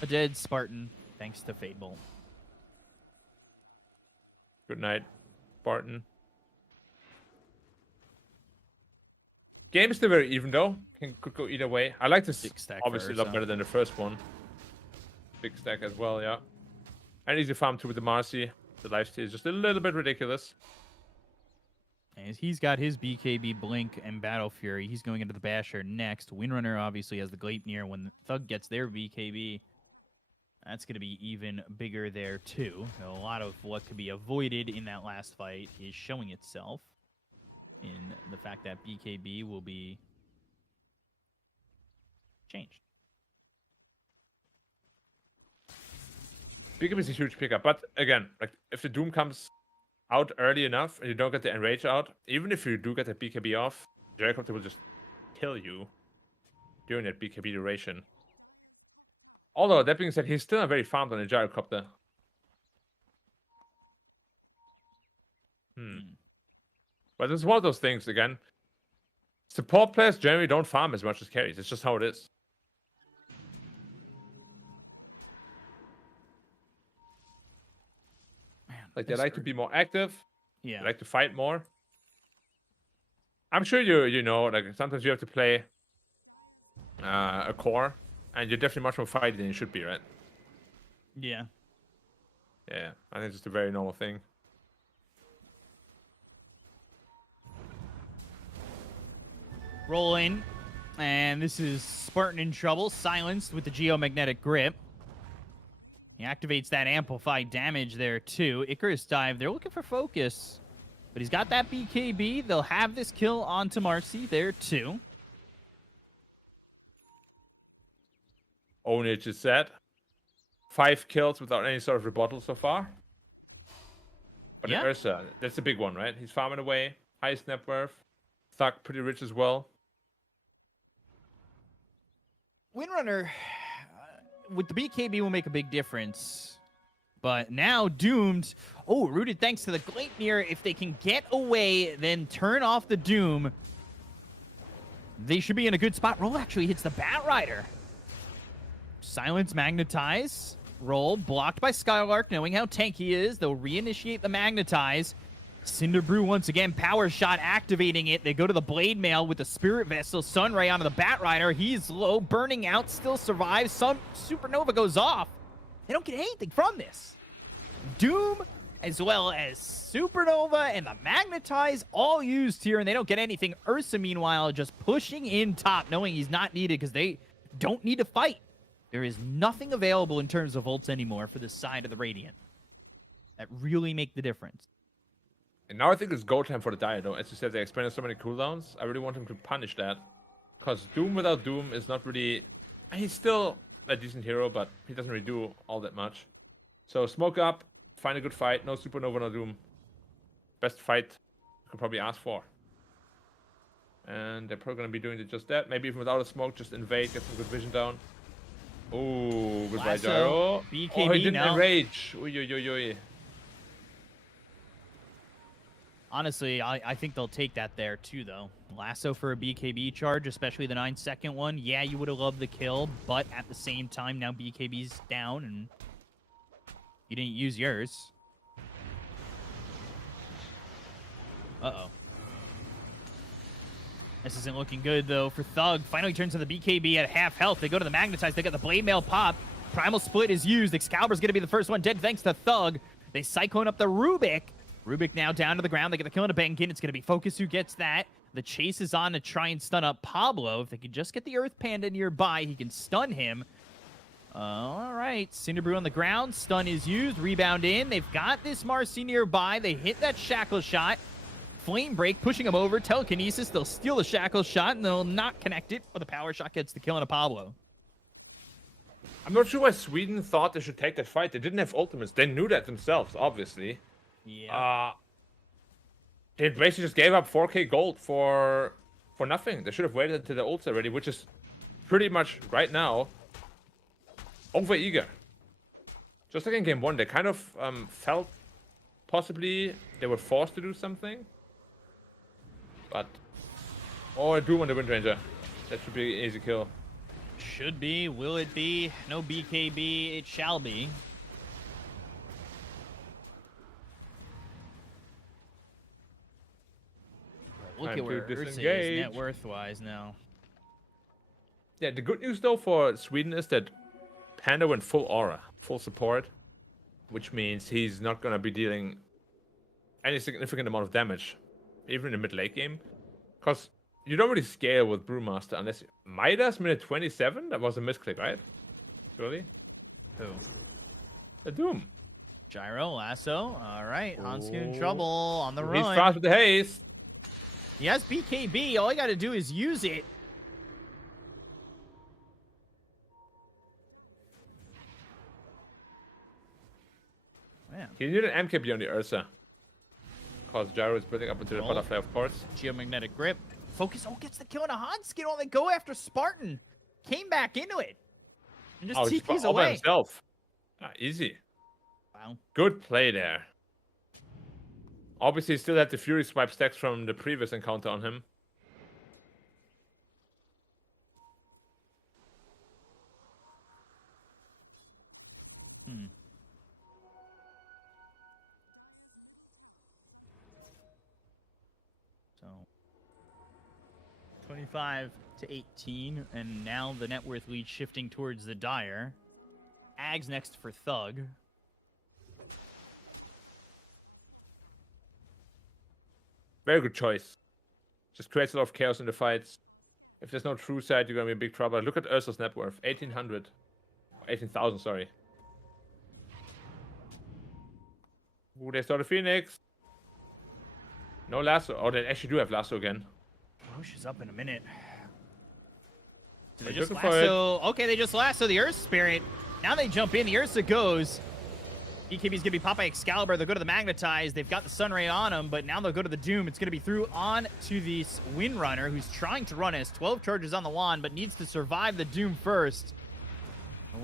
A dead Spartan, thanks to Fable. Good night, Spartan. Game is still very even, though. Could go either way. I like this, obviously, a lot better than the first one. Big stack as well, yeah. And easy farm too with the Marcy. The lifesteal is just a little bit ridiculous. And he's got his BKB Blink and Battle Fury. He's going into the Basher next. Windrunner obviously has the Gleipnir. When Thug gets their BKB, that's going to be even bigger there too. A lot of what could be avoided in that last fight is showing itself in the fact that BKB will be changed. BKB is a huge pickup, but again, like if the Doom comes out early enough and you don't get the Enrage out, even if you do get the BKB off, Gyrocopter will just kill you during that BKB duration. Although, that being said, he's still not very farmed on a Gyrocopter. But it's one of those things, again. Support players generally don't farm as much as carries. It's just how it is. Like they like to be more active. Yeah. They like to fight more. I'm sure you know, like sometimes you have to play a core, and you're definitely much more fighty than you should be, right? Yeah. Yeah, I think it's just a very normal thing. Roll in. And this is Spartan in trouble, silenced with the geomagnetic grip. He activates that amplified damage there, too. Icarus dive, they're looking for focus. But he's got that BKB. They'll have this kill onto Marcy there, too. Onich is set. 5 kills without any sort of rebuttal so far. But Yeah. Ursa, that's a big one, right? He's farming away. Highest net worth. Thug, pretty rich as well. Windrunner, with the BKB, will make a big difference. But now Doomed, rooted thanks to the Gleipnir. If they can get away, then turn off the Doom, they should be in a good spot. Roll actually hits the Batrider. Silence, Magnetize. Roll, blocked by Skylark, knowing how tanky he is. They'll reinitiate the Magnetize. Cinderbrew once again, power shot, activating it. They go to the Blade Mail with the Spirit Vessel. Sunray onto the Batrider. He's low, burning out, still survives. Some Supernova goes off. They don't get anything from this. Doom, as well as Supernova and the Magnetize, all used here, and they don't get anything. Ursa, meanwhile, just pushing in top, knowing he's not needed because they don't need to fight. There is nothing available in terms of ults anymore for this side of the Radiant that really make the difference. And now I think it's go time for the Dire, though. As you said, they expanded so many cooldowns. I really want him to punish that. Because Doom without Doom is not really... He's still a decent hero, but he doesn't really do all that much. So smoke up, find a good fight. No Supernova, no Doom. Best fight you could probably ask for. And they're probably going to be doing just that. Maybe even without a smoke, just invade, get some good vision down. Ooh, goodbye, Gyro. BKB he didn't now. enrage. Oy. Honestly, I think they'll take that there, too, though. Lasso for a BKB charge, especially the 9-second one. Yeah, you would have loved the kill, but at the same time, now BKB's down, and you didn't use yours. Uh-oh. This isn't looking good, though, for Thug. Finally turns to the BKB at half health. They go to the Magnetize. They got the Blade Mail pop. Primal Split is used. Excalibur's going to be the first one dead thanks to Thug. They Cyclone up the Rubik. Rubik now down to the ground. They get the kill into Bankin. It's going to be Focus who gets that. The chase is on to try and stun up Pablo. If they could just get the Earth Panda nearby, he can stun him. All right. Cinderbrew on the ground. Stun is used. Rebound in. They've got this Marcy nearby. They hit that Shackle shot. Flame Break, pushing him over. Telekinesis. They'll steal the Shackle shot, and they'll not connect it. But the Power Shot gets the kill into Pablo. I'm not sure why Sweden thought they should take that fight. They didn't have ultimates. They knew that themselves, obviously. Yeah. They basically just gave up 4k gold for nothing. They should have waited until the ults already, which is pretty much right now over eager. Just like in game 1, they kind of felt possibly they were forced to do something. But I do want the Wind Ranger. That should be an easy kill. Should be. Will it be? No BKB. It shall be. Look Time at where to Ursa is disengage. net worth-wise now. Yeah, the good news though for Sweden is that Panda went full aura, full support, which means he's not gonna be dealing any significant amount of damage, even in the mid-late game. Because you don't really scale with Brewmaster unless... Midas, minute 27? That was a misclick, right? Surely? Who? The Doom. Gyro, Lasso. All right. Hansuke in trouble on the run. He's fast with the haste. He has BKB. All you got to do is use it. Man. He needed an MKB on the Ursa. Because Gyro is building up into the butterfly, of course. Geomagnetic grip. Focus. Gets the kill on a Hansuke. They go after Spartan. Came back into it. And just TP's all by away. himself. Easy. Wow. Good play there. Obviously, he still had the Fury Swipe stacks from the previous encounter on him. 25 to 18, and now the net worth lead shifting towards the Dire. Ag's next for Thug. Very good choice. Just creates a lot of chaos in the fights. If there's no true side, you're gonna be in big trouble. Look at Ursa's net worth, 1,800. 18,000, sorry. Ooh, they saw the Phoenix. No lasso. Oh, they actually do have lasso again. Roche is up in a minute. So they They're just looking for it. lasso. Okay, they just lasso the Earth Spirit. Now they jump in. The Ursa goes. BKB's gonna be pop by Excalibur. They'll go to the Magnetize. They've got the Sunray on them, but now they'll go to the Doom. It's gonna be through on to this Windrunner, who's trying to run us. 12 charges on the wand, but needs to survive the Doom first.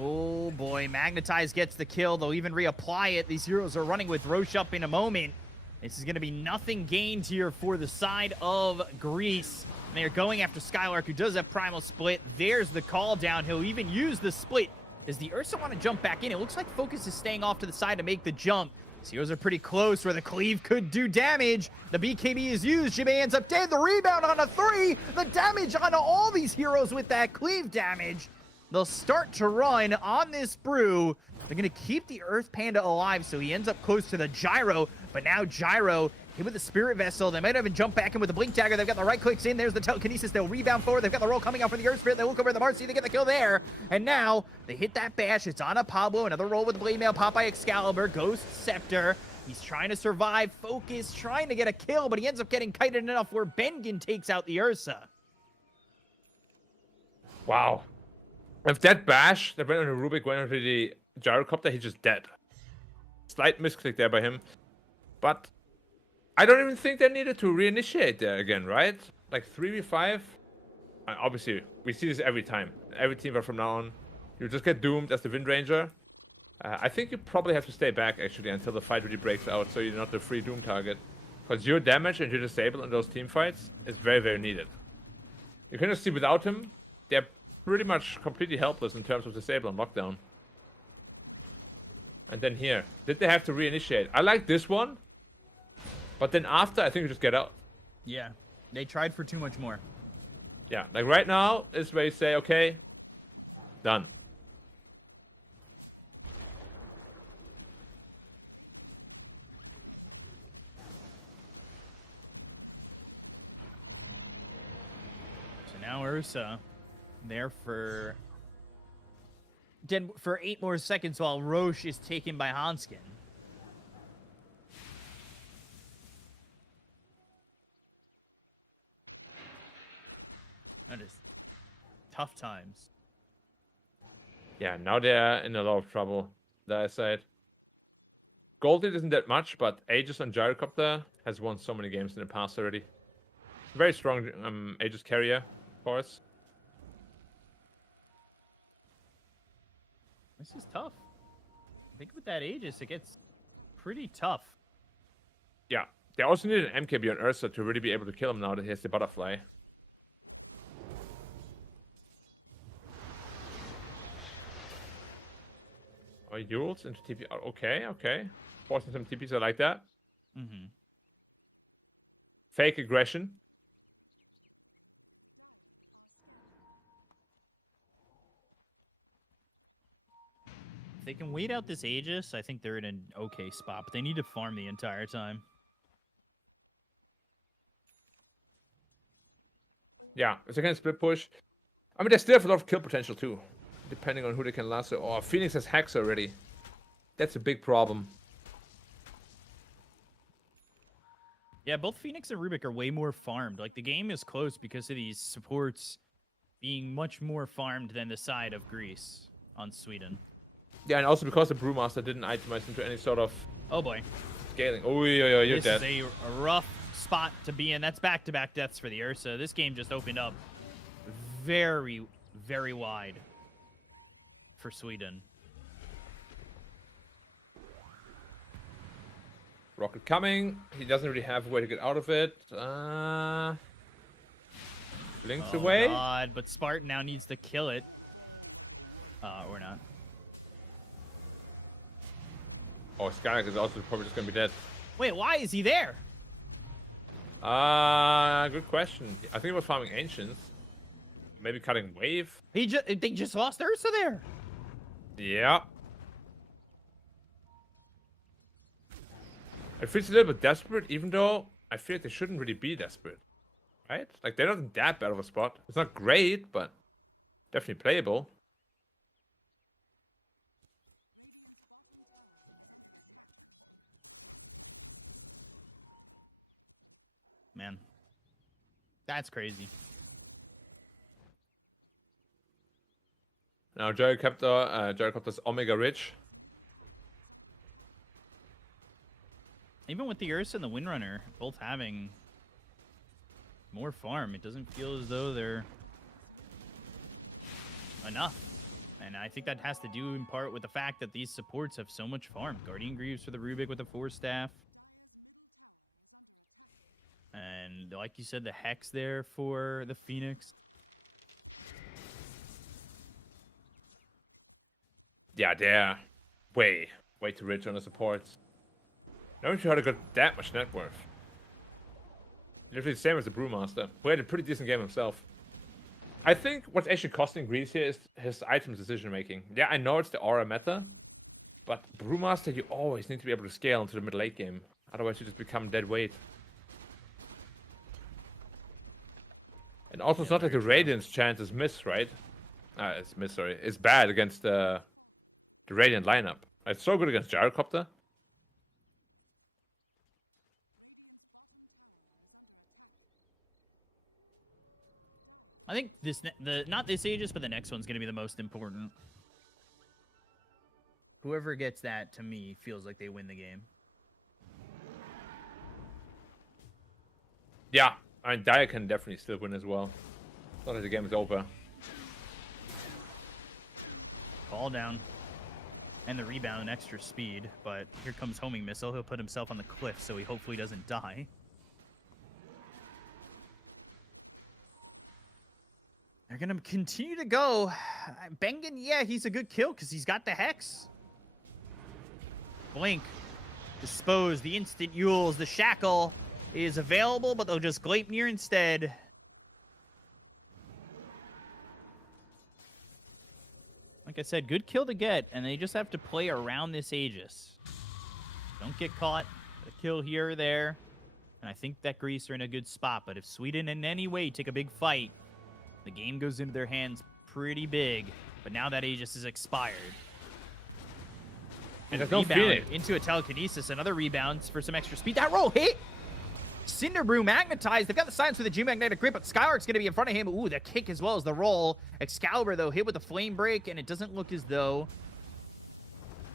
Oh boy, Magnetize gets the kill. They'll even reapply it. These heroes are running with Roche up in a moment. This is going to be nothing gained here for the side of Greece. And they're going after Skylark, who does have Primal Split. There's the call down. He'll even use the Split. Does the Ursa want to jump back in? It looks like Focus is staying off to the side to make the jump. These heroes are pretty close where the cleave could do damage. The BKB is used. Jimmy ends up dead. The rebound on a 3. The damage onto all these heroes with that cleave damage. They'll start to run on this brew. They're going to keep the Earth Panda alive, so he ends up close to the Gyro. But now Gyro hit with the Spirit Vessel. They might even jump back in with the Blink Dagger. They've got the right clicks in. There's the Telekinesis. They'll rebound forward. They've got the roll coming out from the Earth Spirit. They look over at the Marcy. They get the kill there. And now they hit that bash. It's on a Pablo. Another roll with the Blade Mail. Pop by Excalibur. Ghost Scepter. He's trying to survive. Focus trying to get a kill, but he ends up getting kited enough where Bengen takes out the Ursa. Wow. If that bash that went on the Rubik went onto the gyrocopter, he's just dead. Slight misclick there by him. But I don't even think they needed to reinitiate there again, right? Like 3v5. Obviously, we see this every time. Every team, but from now on, you just get doomed as the Wind Ranger. I think you probably have to stay back, actually, until the fight really breaks out, so you're not the free doom target. Because your damage and your disable in those team fights is very, very needed. You can just see without him, they're pretty much completely helpless in terms of disable and lockdown. And then here, did they have to reinitiate? I like this one, but then after, I think you just get out. Yeah, they tried for too much more. Yeah, like right now is where you say, okay, done. So now Ursa there for 8 more seconds while Roche is taken by Hanskin. That is tough times. Yeah, now they're in a lot of trouble, that side. Golded isn't that much, but Aegis on Gyrocopter has won so many games in the past already. Very strong Aegis carrier, of course. This is tough. I think with that Aegis, it gets pretty tough. Yeah, they also need an MKB on Ursa to really be able to kill him now that he has the butterfly. Oh, Yules into TP. Oh, okay, okay. Forcing some TPs, I like that. Mm-hmm. Fake aggression. If they can wait out this Aegis, I think they're in an okay spot, but they need to farm the entire time. Yeah, if they can split push. I mean, they still have a lot of kill potential too, depending on who they can lasso. Oh, Phoenix has hacks already. That's a big problem. Yeah, both Phoenix and Rubik are way more farmed. Like, the game is close because of these supports being much more farmed than the side of Greece on Sweden. Yeah, and also because the Brewmaster didn't itemize into any sort of Oh boy. scaling. Oh, yeah, you're This dead. is a rough spot to be in. That's back-to-back deaths for the Ursa. This game just opened up very, very wide for Sweden. Rocket coming. He doesn't really have a way to get out of it. Blinks Oh, away. God, but Spartan now needs to kill it. Or not. Oh, Skylark is also probably just gonna be dead. Wait, why is he there? Good question. I think he was farming ancients. Maybe cutting wave. They just lost Ursa there. Yeah. It feels a little bit desperate, even though I feel like they shouldn't really be desperate. Right? Like, they're not in that bad of a spot. It's not great, but definitely playable. Man, that's crazy. Now, Gyrocopter's Omega Ridge. Even with the Ursa and the Windrunner both having more farm, it doesn't feel as though they're enough. And I think that has to do in part with the fact that these supports have so much farm. Guardian Greaves for the Rubik with the 4-staff. And like you said, the Hex there for the Phoenix. Yeah, they're way too rich on the supports. Never sure how they got that much net worth. Literally the same as the Brewmaster, who had a pretty decent game himself. I think what's actually costing Grease here is his items decision making. Yeah, I know it's the aura meta, but Brewmaster, you always need to be able to scale into the mid late game. Otherwise you just become dead weight. And also, it's not like the Radiant's chance is miss, right? It's bad against the Radiant lineup. It's so good against Gyrocopter. I think not this Aegis, but the next one's going to be the most important. Whoever gets that, to me, feels like they win the game. Yeah, I mean, Dia can definitely still win as well. Not that the game is over. Fall down. And the rebound and extra speed, but here comes homing missile. He'll put himself on the cliff, so he hopefully doesn't die. They're going to continue to go. Bengen, yeah, he's a good kill because he's got the Hex. Blink. Dispose. The instant Yules. The Shackle is available, but they'll just Gleipnir instead. Like I said, good kill to get, and they just have to play around this Aegis. Don't get caught. A kill here or there. And I think that Greece are in a good spot, but if Sweden in any way take a big fight, the game goes into their hands pretty big. But now that Aegis is expired. And there's no Phoenix. Into a telekinesis, another rebounds for some extra speed. That roll hit! Cinderbrew magnetized. They've got the silence with the geomagnetic grip, but Skylark's going to be in front of him. Ooh, the kick as well as the roll. Excalibur, though, hit with the flame break, and it doesn't look as though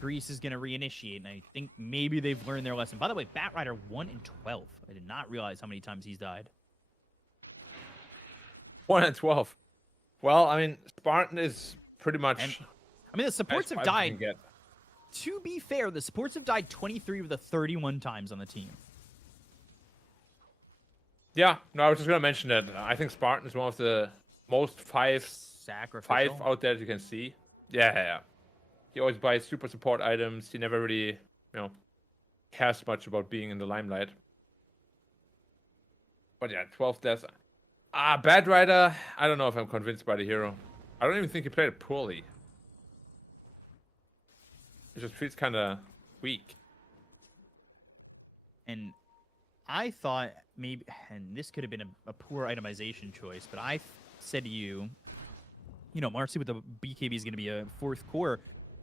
Greece is going to reinitiate, and I think maybe they've learned their lesson. By the way, Batrider 1 in 12. I did not realize how many times he's died. 1 in 12. Well, I mean, Spartan is pretty much... I mean, the supports have died... To be fair, the supports have died 23 of the 31 times on the team. Yeah, no, I was just going to mention that. I think Spartan is one of the most five out there that you can see. Yeah. He always buys super support items. He never really, cares much about being in the limelight. But yeah, 12 deaths. Bad Rider, I don't know if I'm convinced by the hero. I don't even think he played it poorly. It just feels kind of weak. And I thought maybe, and this could have been a poor itemization choice, but I said to you, Marcy with the BKB is going to be a 4th core,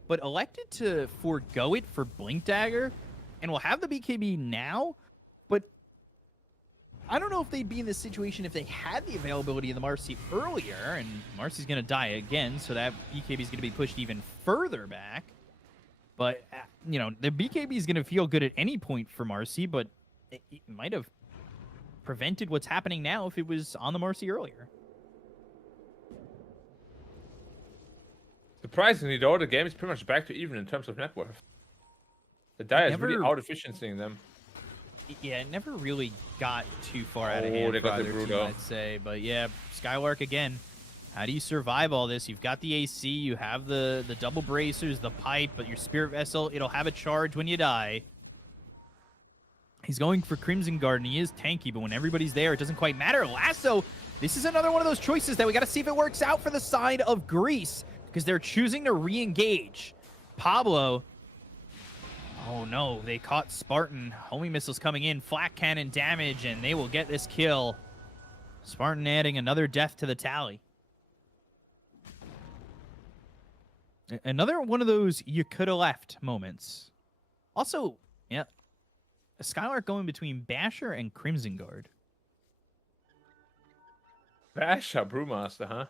but elected to forego it for Blink Dagger, and we'll have the BKB now, but I don't know if they'd be in this situation if they had the availability of the Marcy earlier, and Marcy's going to die again, so that BKB is going to be pushed even further back. But, the BKB is going to feel good at any point for Marcy, but it might have prevented what's happening now if it was on the Marcy earlier. Surprisingly, though, the game is pretty much back to even in terms of net worth. The Dia is really out-efficiencying them. Yeah, it never really got too far out of hand for either team, I'd say. But yeah, Skylark again. How do you survive all this? You've got the AC, you have the double bracers, the pipe, but your Spirit Vessel, it'll have a charge when you die. He's going for Crimson Guard, and he is tanky, but when everybody's there, it doesn't quite matter. Lasso, this is another one of those choices that we got to see if it works out for the side of Greece, because they're choosing to re-engage. Pablo, oh no, they caught Spartan. Homing missiles coming in, flak cannon damage, and they will get this kill. Spartan adding another death to the tally. Another one of those you could have left moments. Also, yeah, Skylark going between Basher and Crimson Guard. Basher Brewmaster, huh?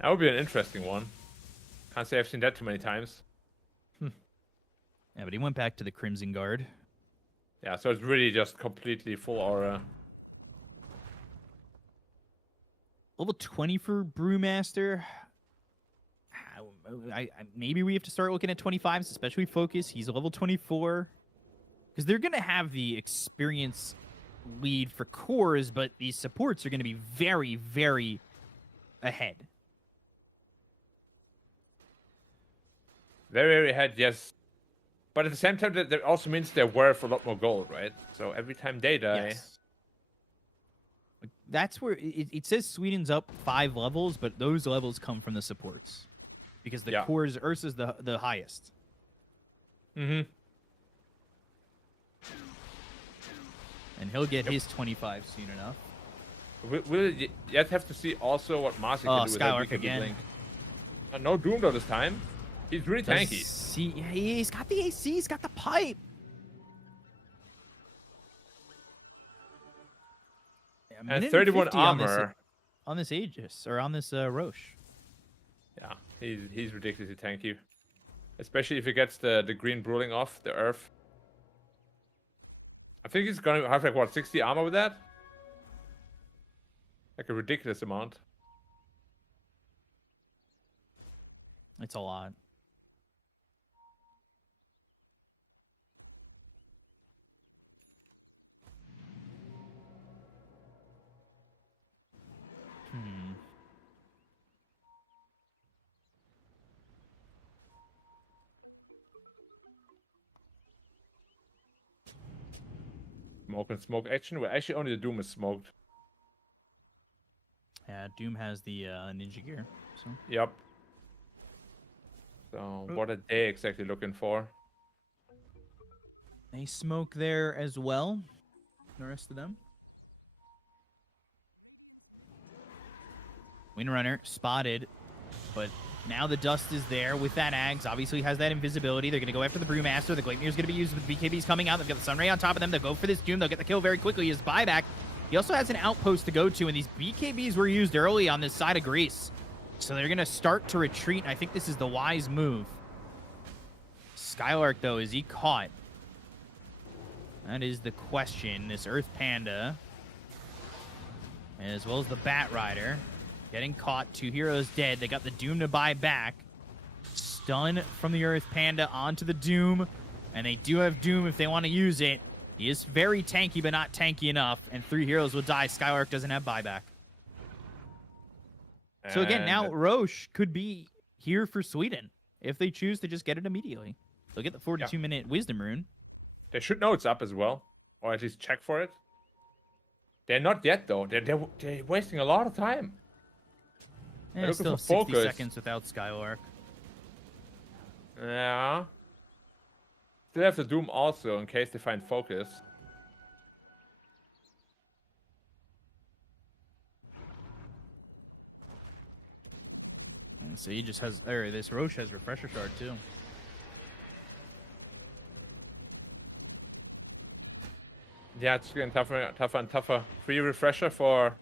That would be an interesting one. Can't say I've seen that too many times. Yeah, but he went back to the Crimson Guard. Yeah, so it's really just completely full aura. Level 20 for Brewmaster. Maybe we have to start looking at 25s, especially Focus. He's a level 24. Because they're going to have the experience lead for cores, but these supports are going to be very, very ahead. Very, very ahead, yes. But at the same time, that also means they're worth a lot more gold, right? So every time they die... Yes. That's where it says Sweden's up 5 levels, but those levels come from the supports. Because the cores, Ursa's the highest. Mm-hmm. And he'll get his 25 soon enough. We'll yet have to see also what Marcy can do with that Skylark again. Blink. No Doom though this time. He's really tanky. He's got the AC, he's got the pipe. And 31 armor. On this Aegis, or on this Roche. Yeah, he's ridiculously tanky. Especially if he gets the green Bruling off, the Earth. I think he's gonna have like, what, 60 armor with that? Like a ridiculous amount. It's a lot. Smoke and smoke action. Well, actually, only the Doom is smoked. Yeah, Doom has the ninja gear. So. Yep. So, what are they exactly looking for? They smoke there as well. The rest of them. Windrunner spotted, but now the dust is there with that Ags. Obviously has that invisibility. They're going to go after the Brewmaster. The Gleipnir's going to be used with BKBs coming out. They've got the Sunray on top of them. They'll go for this Doom. They'll get the kill very quickly. His buyback. He also has an outpost to go to, and these BKBs were used early on this side of Greece. So they're going to start to retreat. I think this is the wise move. Skylark, though, is he caught? That is the question. This Earth Panda, as well as the Bat Rider, getting caught. 2 heroes dead. They got the Doom to buy back. Stun from the Earth Panda onto the Doom. And they do have Doom if they want to use it. He is very tanky, but not tanky enough. And 3 heroes will die. Skylark doesn't have buyback. So again, now Roche could be here for Sweden if they choose to just get it immediately. They'll get the 42-minute Wisdom Rune. They should know it's up as well. Or at least check for it. They're not yet, though. They're wasting a lot of time. Yeah, still 60 seconds without Skylark. Yeah. Still have the Doom also in case they find focus. And so he just has, or this Roche has Refresher Shard too. Yeah, it's getting tougher and tougher. Free Refresher for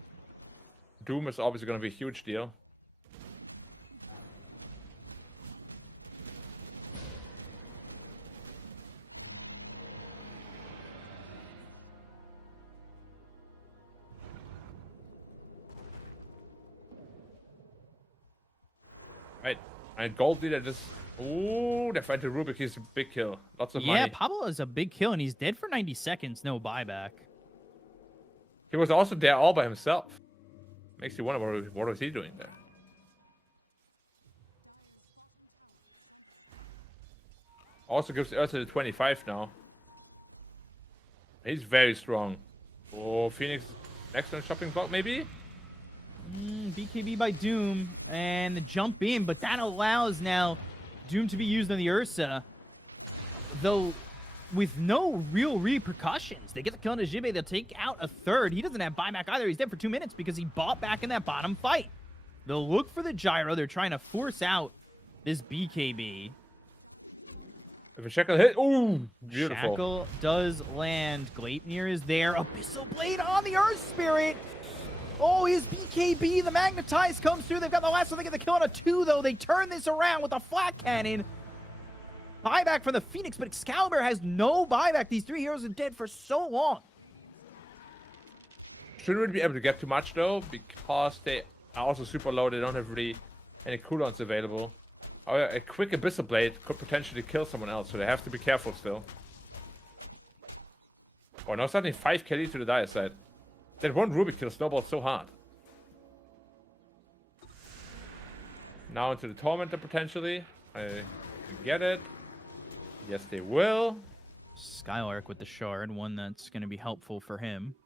Doom is obviously going to be a huge deal. Right. And Gold Leader just... Ooh, they fight the Rubik. He's a big kill. Lots of money. Yeah, Pablo is a big kill, and he's dead for 90 seconds. No buyback. He was also there all by himself. Makes you wonder what was he doing there. Also gives Ursa the 25 now. He's very strong. Oh, Phoenix next on chopping block, maybe? BKB by Doom, and the jump in, but that allows now Doom to be used on the Ursa. Though, with no real repercussions. They get the kill on Ajibe, they'll take out a third. He doesn't have buyback either. He's dead for 2 minutes because he bought back in that bottom fight. They'll look for the gyro. They're trying to force out this BKB. If a Shackle hit, ooh, beautiful. Shackle does land. Gleipnir is there. Abyssal Blade on the Earth Spirit. Oh, his BKB, the Magnetize comes through. They've got the last one. They get the kill on a 2, though. They turn this around with a flat cannon. Buyback from the Phoenix, but Excalibur has no buyback. These 3 heroes are dead for so long. Shouldn't really be able to get too much, though, because they are also super low. They don't have really any cooldowns available. Oh, a quick Abyssal Blade could potentially kill someone else, so they have to be careful still. Oh, now suddenly 5 KD to the dire side. That one Ruby kill snowballed so hard. Now into the Tormentor potentially. I can get it. Yes, they will. Skylark with the shard, one that's going to be helpful for him.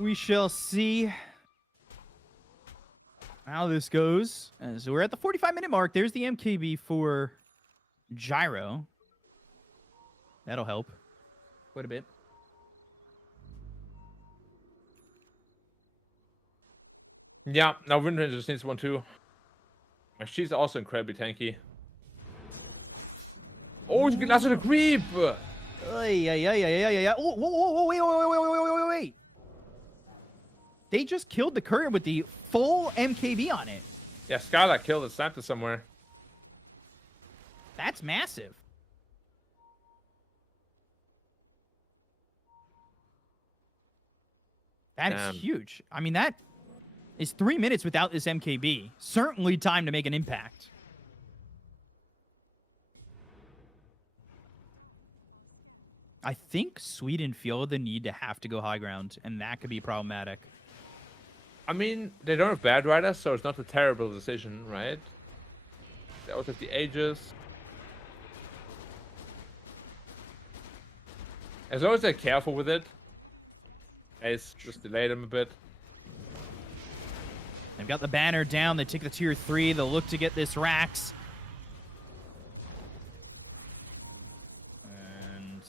We shall see how this goes. So we're at the 45-minute mark. There's the MKB for Gyro. That'll help quite a bit. Yeah, now Windrange just needs one too. She's also incredibly tanky. Oh, you can lasso the creep! Oh, wait. They just killed the courier with the full MKB on it. Yeah, Skylark killed it, snapped it somewhere. That's massive. That is huge. I mean, that is 3 minutes without this MKB. Certainly time to make an impact. I think Sweden feel the need to have to go high ground, and that could be problematic. I mean, they don't have bad riders, so it's not a terrible decision, right? They also have the Aegis. As long as they're careful with it. Ace just delay them a bit. They've got the banner down. They take the tier 3. They'll look to get this Rax. And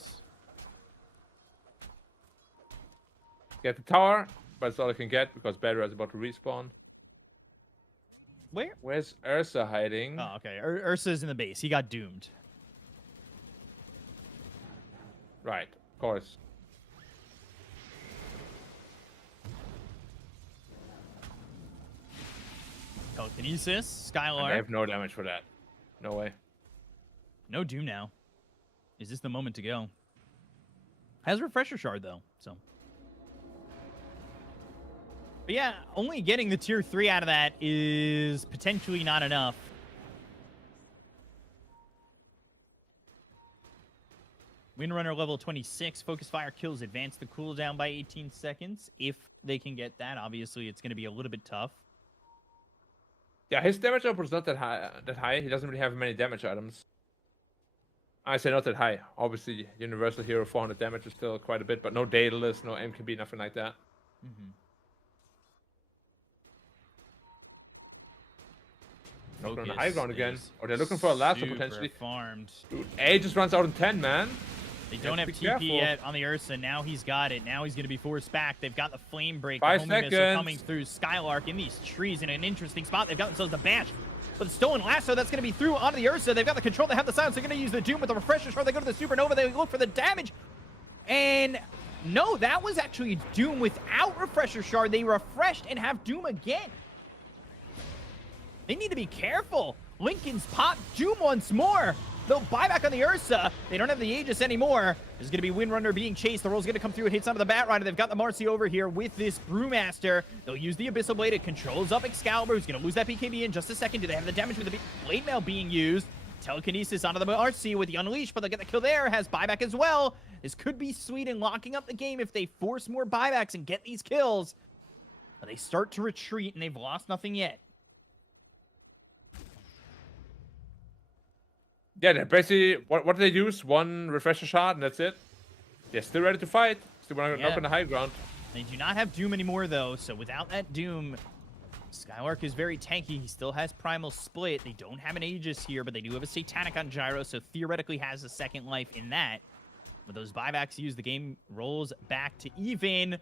get the tower, but it's all I can get because Bedra is about to respawn. Where? Where's Ursa hiding? Oh, okay. Ursa's in the base. He got doomed. Right, of course. Telekinesis, Skylark. And I have no damage for that. No way. No doom now. Is this the moment to go? Has Refresher Shard, though, so. But yeah, only getting the tier 3 out of that is potentially not enough. Windrunner level 26. Focus Fire kills advance the cooldown by 18 seconds. If they can get that, obviously it's going to be a little bit tough. Yeah, his damage output is not that high. He doesn't really have many damage items. I say not that high. Obviously, Universal Hero 400 damage is still quite a bit, but no Daedalus, no MKB, nothing like that. Looking on the high ground again. Or they're looking for a lasso potentially. Farmed. Dude, A just runs out in 10, man. They don't have TP yet on the Ursa. Now he's got it. Now he's going to be forced back. They've got the Flame Break. 5 the seconds. Missile coming through. Skylark in these trees in an interesting spot. They've got themselves the Bash. But the Stolen Lasso, that's going to be through onto the Ursa. They've got the control. They have the silence. They're going to use the Doom with the Refresher Shard. They go to the Supernova. They look for the damage. And no, that was actually Doom without Refresher Shard. They refreshed and have Doom again. They need to be careful. Lincoln's pop Doom once more. They'll buy back on the Ursa. They don't have the Aegis anymore. There's going to be Windrunner being chased. The roll's going to come through. It hits onto the Batrider. They've got the Marcy over here with this Brewmaster. They'll use the Abyssal Blade. It controls up Excalibur, who's going to lose that BKB in just a second. Do they have the damage with the Blade Mail being used? Telekinesis onto the Marcy with the Unleash, but they'll get the kill there. Has buyback as well. This could be sweet in locking up the game if they force more buybacks and get these kills. But they start to retreat, and they've lost nothing yet. Yeah, they're basically, what do they use? One refresher shot, and that's it. They're still ready to fight. Still up on the high ground. They do not have Doom anymore, though, so without that Doom, Skylark is very tanky. He still has Primal Split. They don't have an Aegis here, but they do have a Satanic on Gyro, so theoretically has a second life in that. But those buybacks used, the game rolls back to even.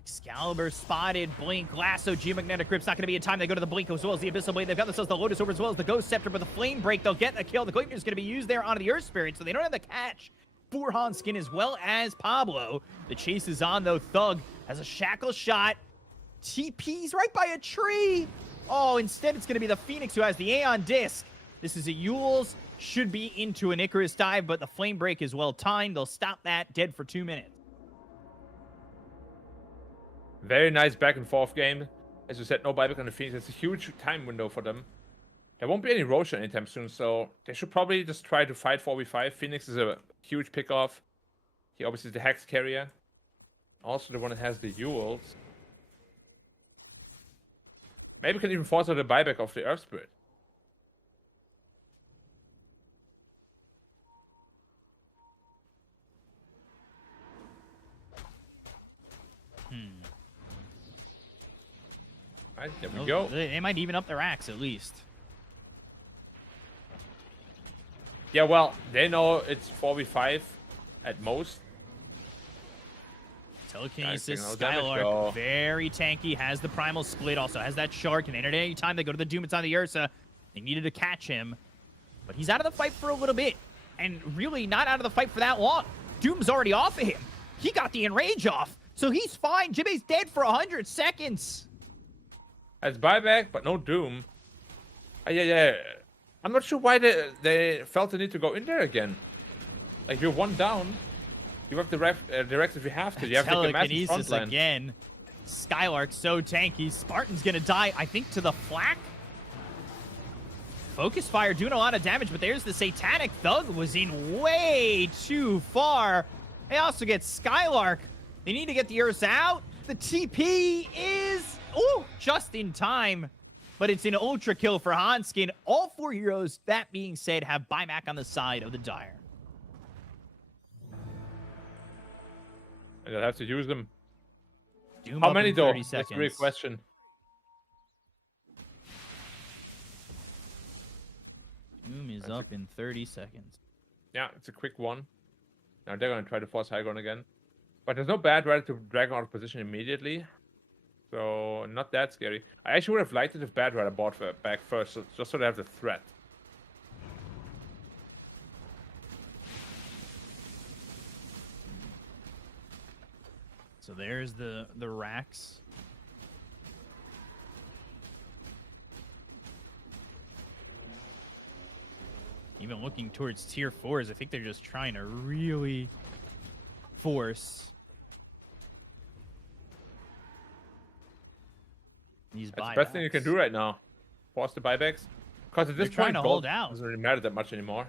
Excalibur spotted, Blink, Lasso, Geomagnetic Grip's not going to be in time. They go to the Blink as well as the Abyssal Blade. They've got themselves the Lotus over as well as the Ghost Scepter, but the Flame Break, they'll get a kill. The Gleipnir is going to be used there onto the Earth Spirit, so they don't have the catch for Hanskin as well as Pablo. The chase is on, though. Thug has a Shackle shot. TP's right by a tree. Oh, instead it's going to be the Phoenix who has the Aeon Disc. This is a Yule's. Should be into an Icarus dive, but the Flame Break is well timed. They'll stop that dead for 2 minutes. Very nice back and forth game. As you said, no buyback on the Phoenix. It's a huge time window for them. There won't be any Roshan anytime soon, so they should probably just try to fight 4v5. Phoenix is a huge pick-off. He obviously is the Hex carrier. Also the one that has the Yules. Maybe we can even force out the buyback of the Earth Spirit. Right, there we go. They might even up their axe at least. Yeah, well, they know it's 4v5 at most. Telekinesis, Skylark, very tanky, has the Primal Split, also has that Shark, and at any time they go to the Doom, it's on the Ursa. They needed to catch him, but he's out of the fight for a little bit, and really not out of the fight for that long. Doom's already off of him. He got the Enrage off, so he's fine. Jimmy's dead for 100 seconds. That's buyback, but no Doom. Yeah. I'm not sure why they felt the need to go in there again. Like, you're one down. You have the direct if you have to. You have to take a massive front line. Again. Skylark so tanky. Spartan's gonna die, I think, to the flak. Focus Fire doing a lot of damage, but there's the Satanic. Thug was in way too far. They also get Skylark. They need to get the Ursa out. The TP is... Ooh, just in time, but it's an ultra kill for Hanskin. All 4 heroes, that being said, have buyback on the side of the Dire. And they'll have to use them. Doom How many, though? Seconds. That's a great question. Doom is up in 30 seconds. Yeah, it's a quick one. Now they're going to try to force high ground again. But there's no bad right to drag out of position immediately. So, not that scary. I actually would have liked it if Bad Rider bought back first, just so they have the threat. So there's the racks. Even looking towards tier 4s, I think they're just trying to really force these buybacks. That's the best thing you can do right now. Force the buybacks. Because at this point, gold doesn't really matter that much anymore.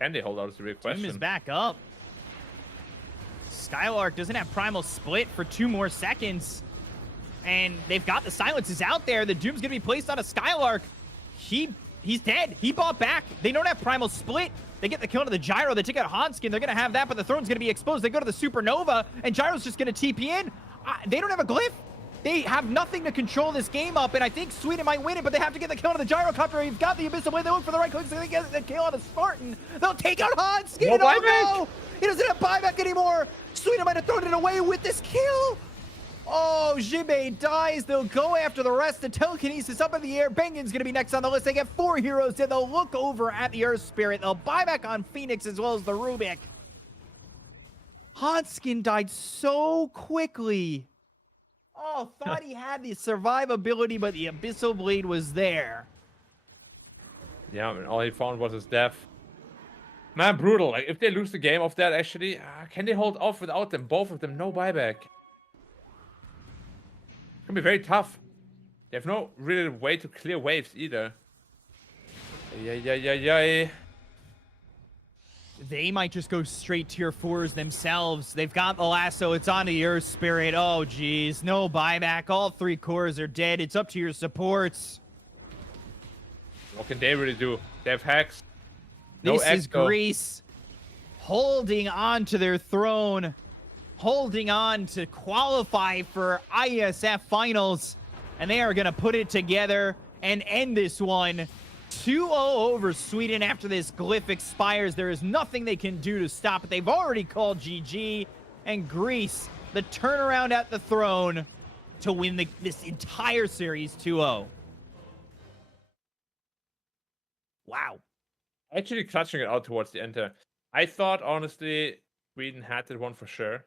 Can they hold out is the real question. Doom is back up. Skylark doesn't have Primal Split for 2 more seconds. And they've got the silences out there. The Doom's going to be placed on a Skylark. He's dead. He bought back. They don't have Primal Split. They get the kill to the Gyro. They take out Hanskin. They're going to have that, but the throne's going to be exposed. They go to the Supernova, and Gyro's just going to TP in. They don't have a glyph. They have nothing to control this game up, and I think Sweden might win it, but they have to get the kill to the Gyrocopter. You've got the Abyssal Blade. They look for the right click, so they get the kill on the Spartan. They'll take out Hanskin. No, he doesn't have buyback anymore. Sweden might have thrown it away with this kill. Oh, Jibe dies. They'll go after the rest. The Telekinesis up in the air. Bengen's going to be next on the list. They get 4 heroes. Then they'll look over at the Earth Spirit. They'll buy back on Phoenix as well as the Rubik. Hanskin died so quickly. Oh, thought he had the survivability, but the Abyssal Blade was there. Yeah, I mean, all he found was his death. Man, brutal. Like, if they lose the game off that, actually, can they hold off without them? Both of them, no buyback. It's gonna be very tough. They have no really way to clear waves either. Yeah. They might just go straight tier 4s themselves. They've got the lasso. It's onto your spirit. Oh, geez. No buyback. All 3 cores are dead. It's up to your supports. What can they really do? They have hacks. This is Greece holding on to their throne, holding on to qualify for IESF finals, and they are going to put it together and end this one 2-0 over Sweden after this glyph expires. There is nothing they can do to stop it. They've already called GG, and Greece, the turnaround at the throne to win this entire series 2-0. Wow. Actually clutching it out towards the end there. I thought, honestly, Sweden had that one for sure.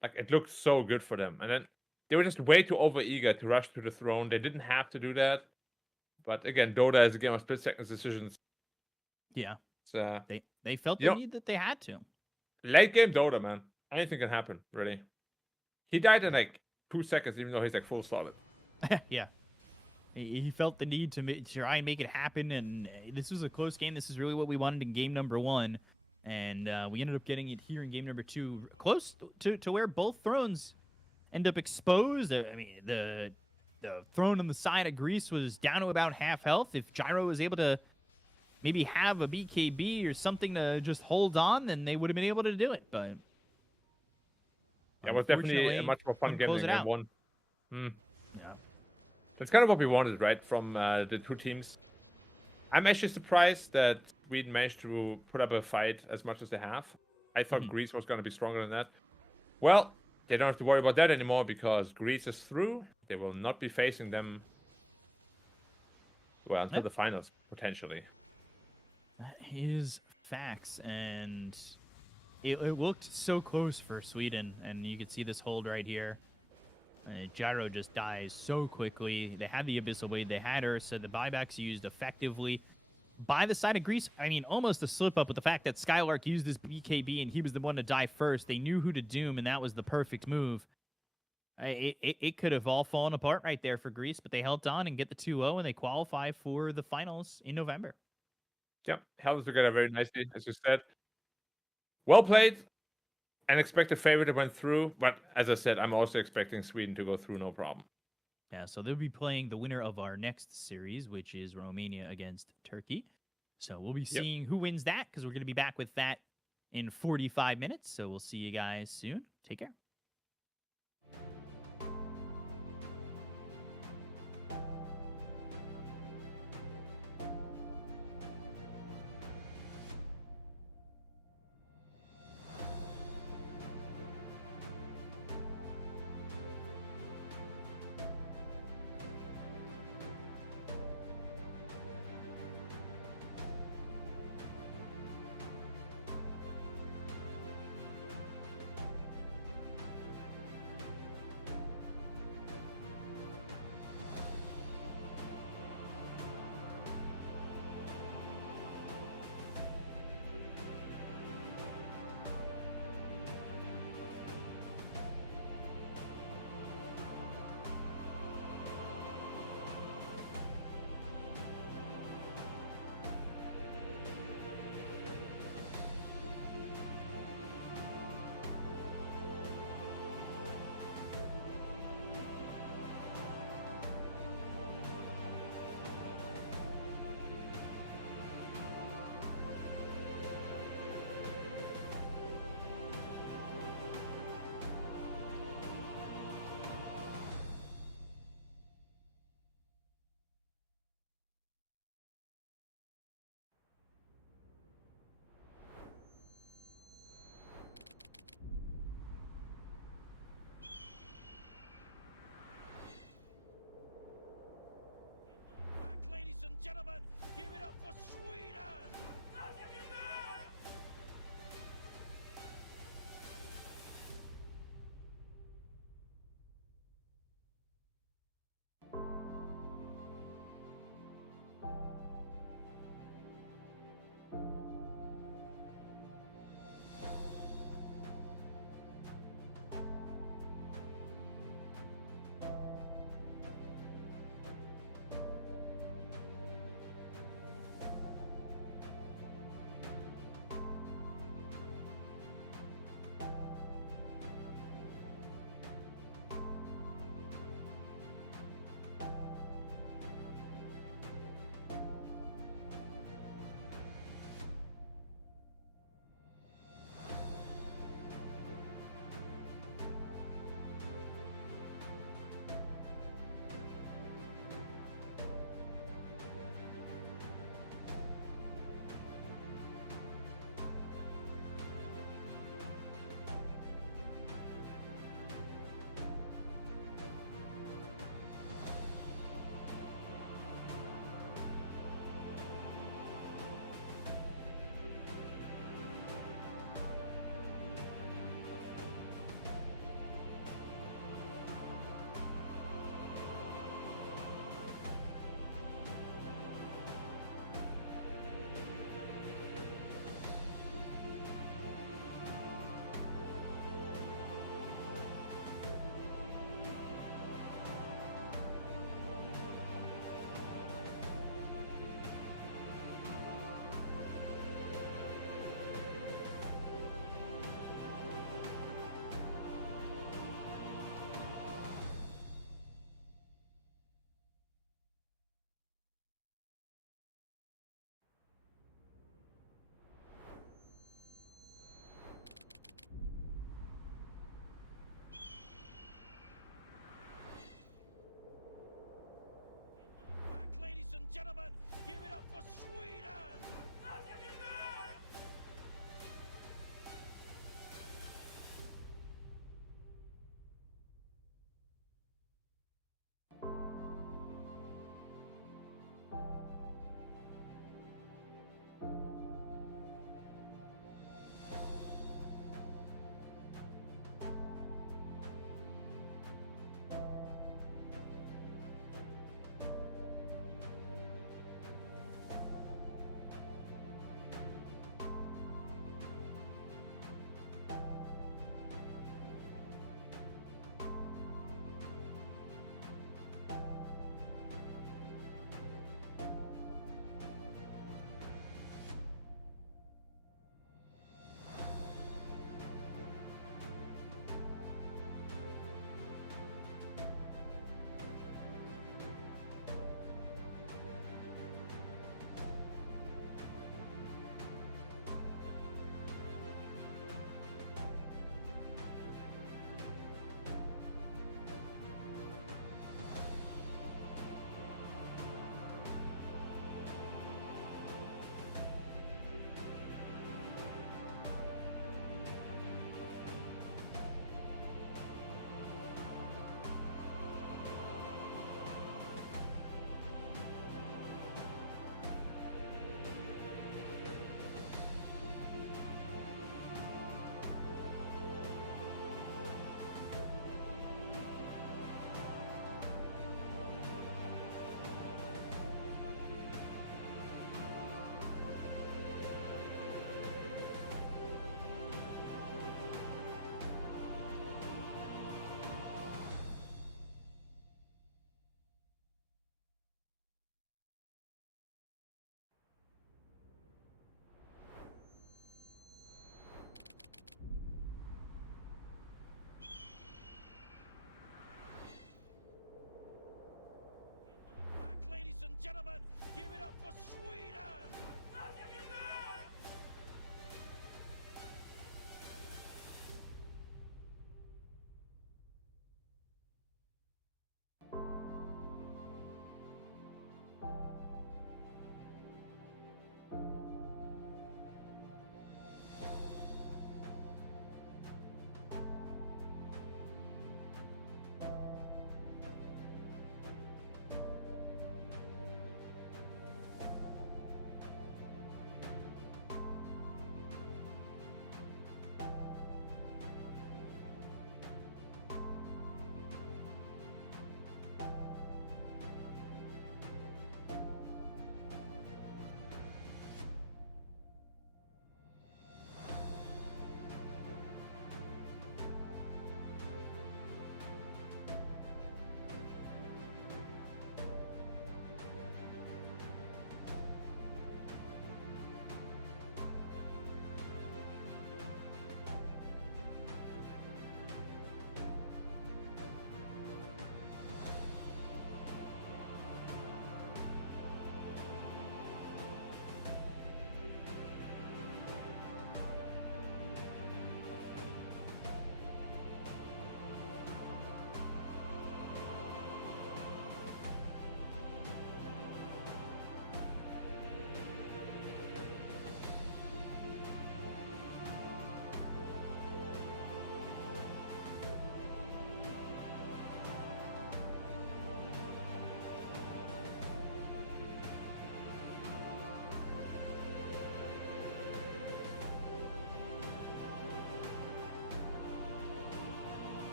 Like, it looked so good for them. And then they were just way too over-eager to rush to the throne. They didn't have to do that. But again, Dota is a game of split-second decisions. Yeah. So, they felt the need that they had to. Late game Dota, man. Anything can happen, really. He died in like 2 seconds, even though he's like full solid. Yeah. He felt the need to try and make it happen, and this was a close game. This is really what we wanted in game number 1, and we ended up getting it here in game number 2, close to where both thrones end up exposed. I mean, the throne on the side of Greece was down to about half health. If Gyro was able to maybe have a BKB or something to just hold on, then they would have been able to do it. But yeah, it was definitely a much more fun game than game 1. Yeah. That's kind of what we wanted, right, from the 2 teams. I'm actually surprised that Sweden managed to put up a fight as much as they have. I thought Greece was going to be stronger than that. Well, they don't have to worry about that anymore because Greece is through. They will not be facing them, well, until the finals, potentially. That is facts, and it looked so close for Sweden, and you could see this hold right here. Gyro just dies so quickly. They had the Abyssal Blade. They had Ursa. The buybacks used effectively. By the side of Greece, I mean, almost a slip-up with the fact that Skylark used his BKB and he was the one to die first. They knew who to doom, and that was the perfect move. It could have all fallen apart right there for Greece, but they held on and get the 2-0, and they qualify for the finals in November. Yep, held together very nicely, as you said. Well played. An expected favorite that went through, but as I said, I'm also expecting Sweden to go through no problem. Yeah, so they'll be playing the winner of our next series, which is Romania against Turkey. So we'll be seeing who wins that, because we're going to be back with that in 45 minutes. So we'll see you guys soon. Take care.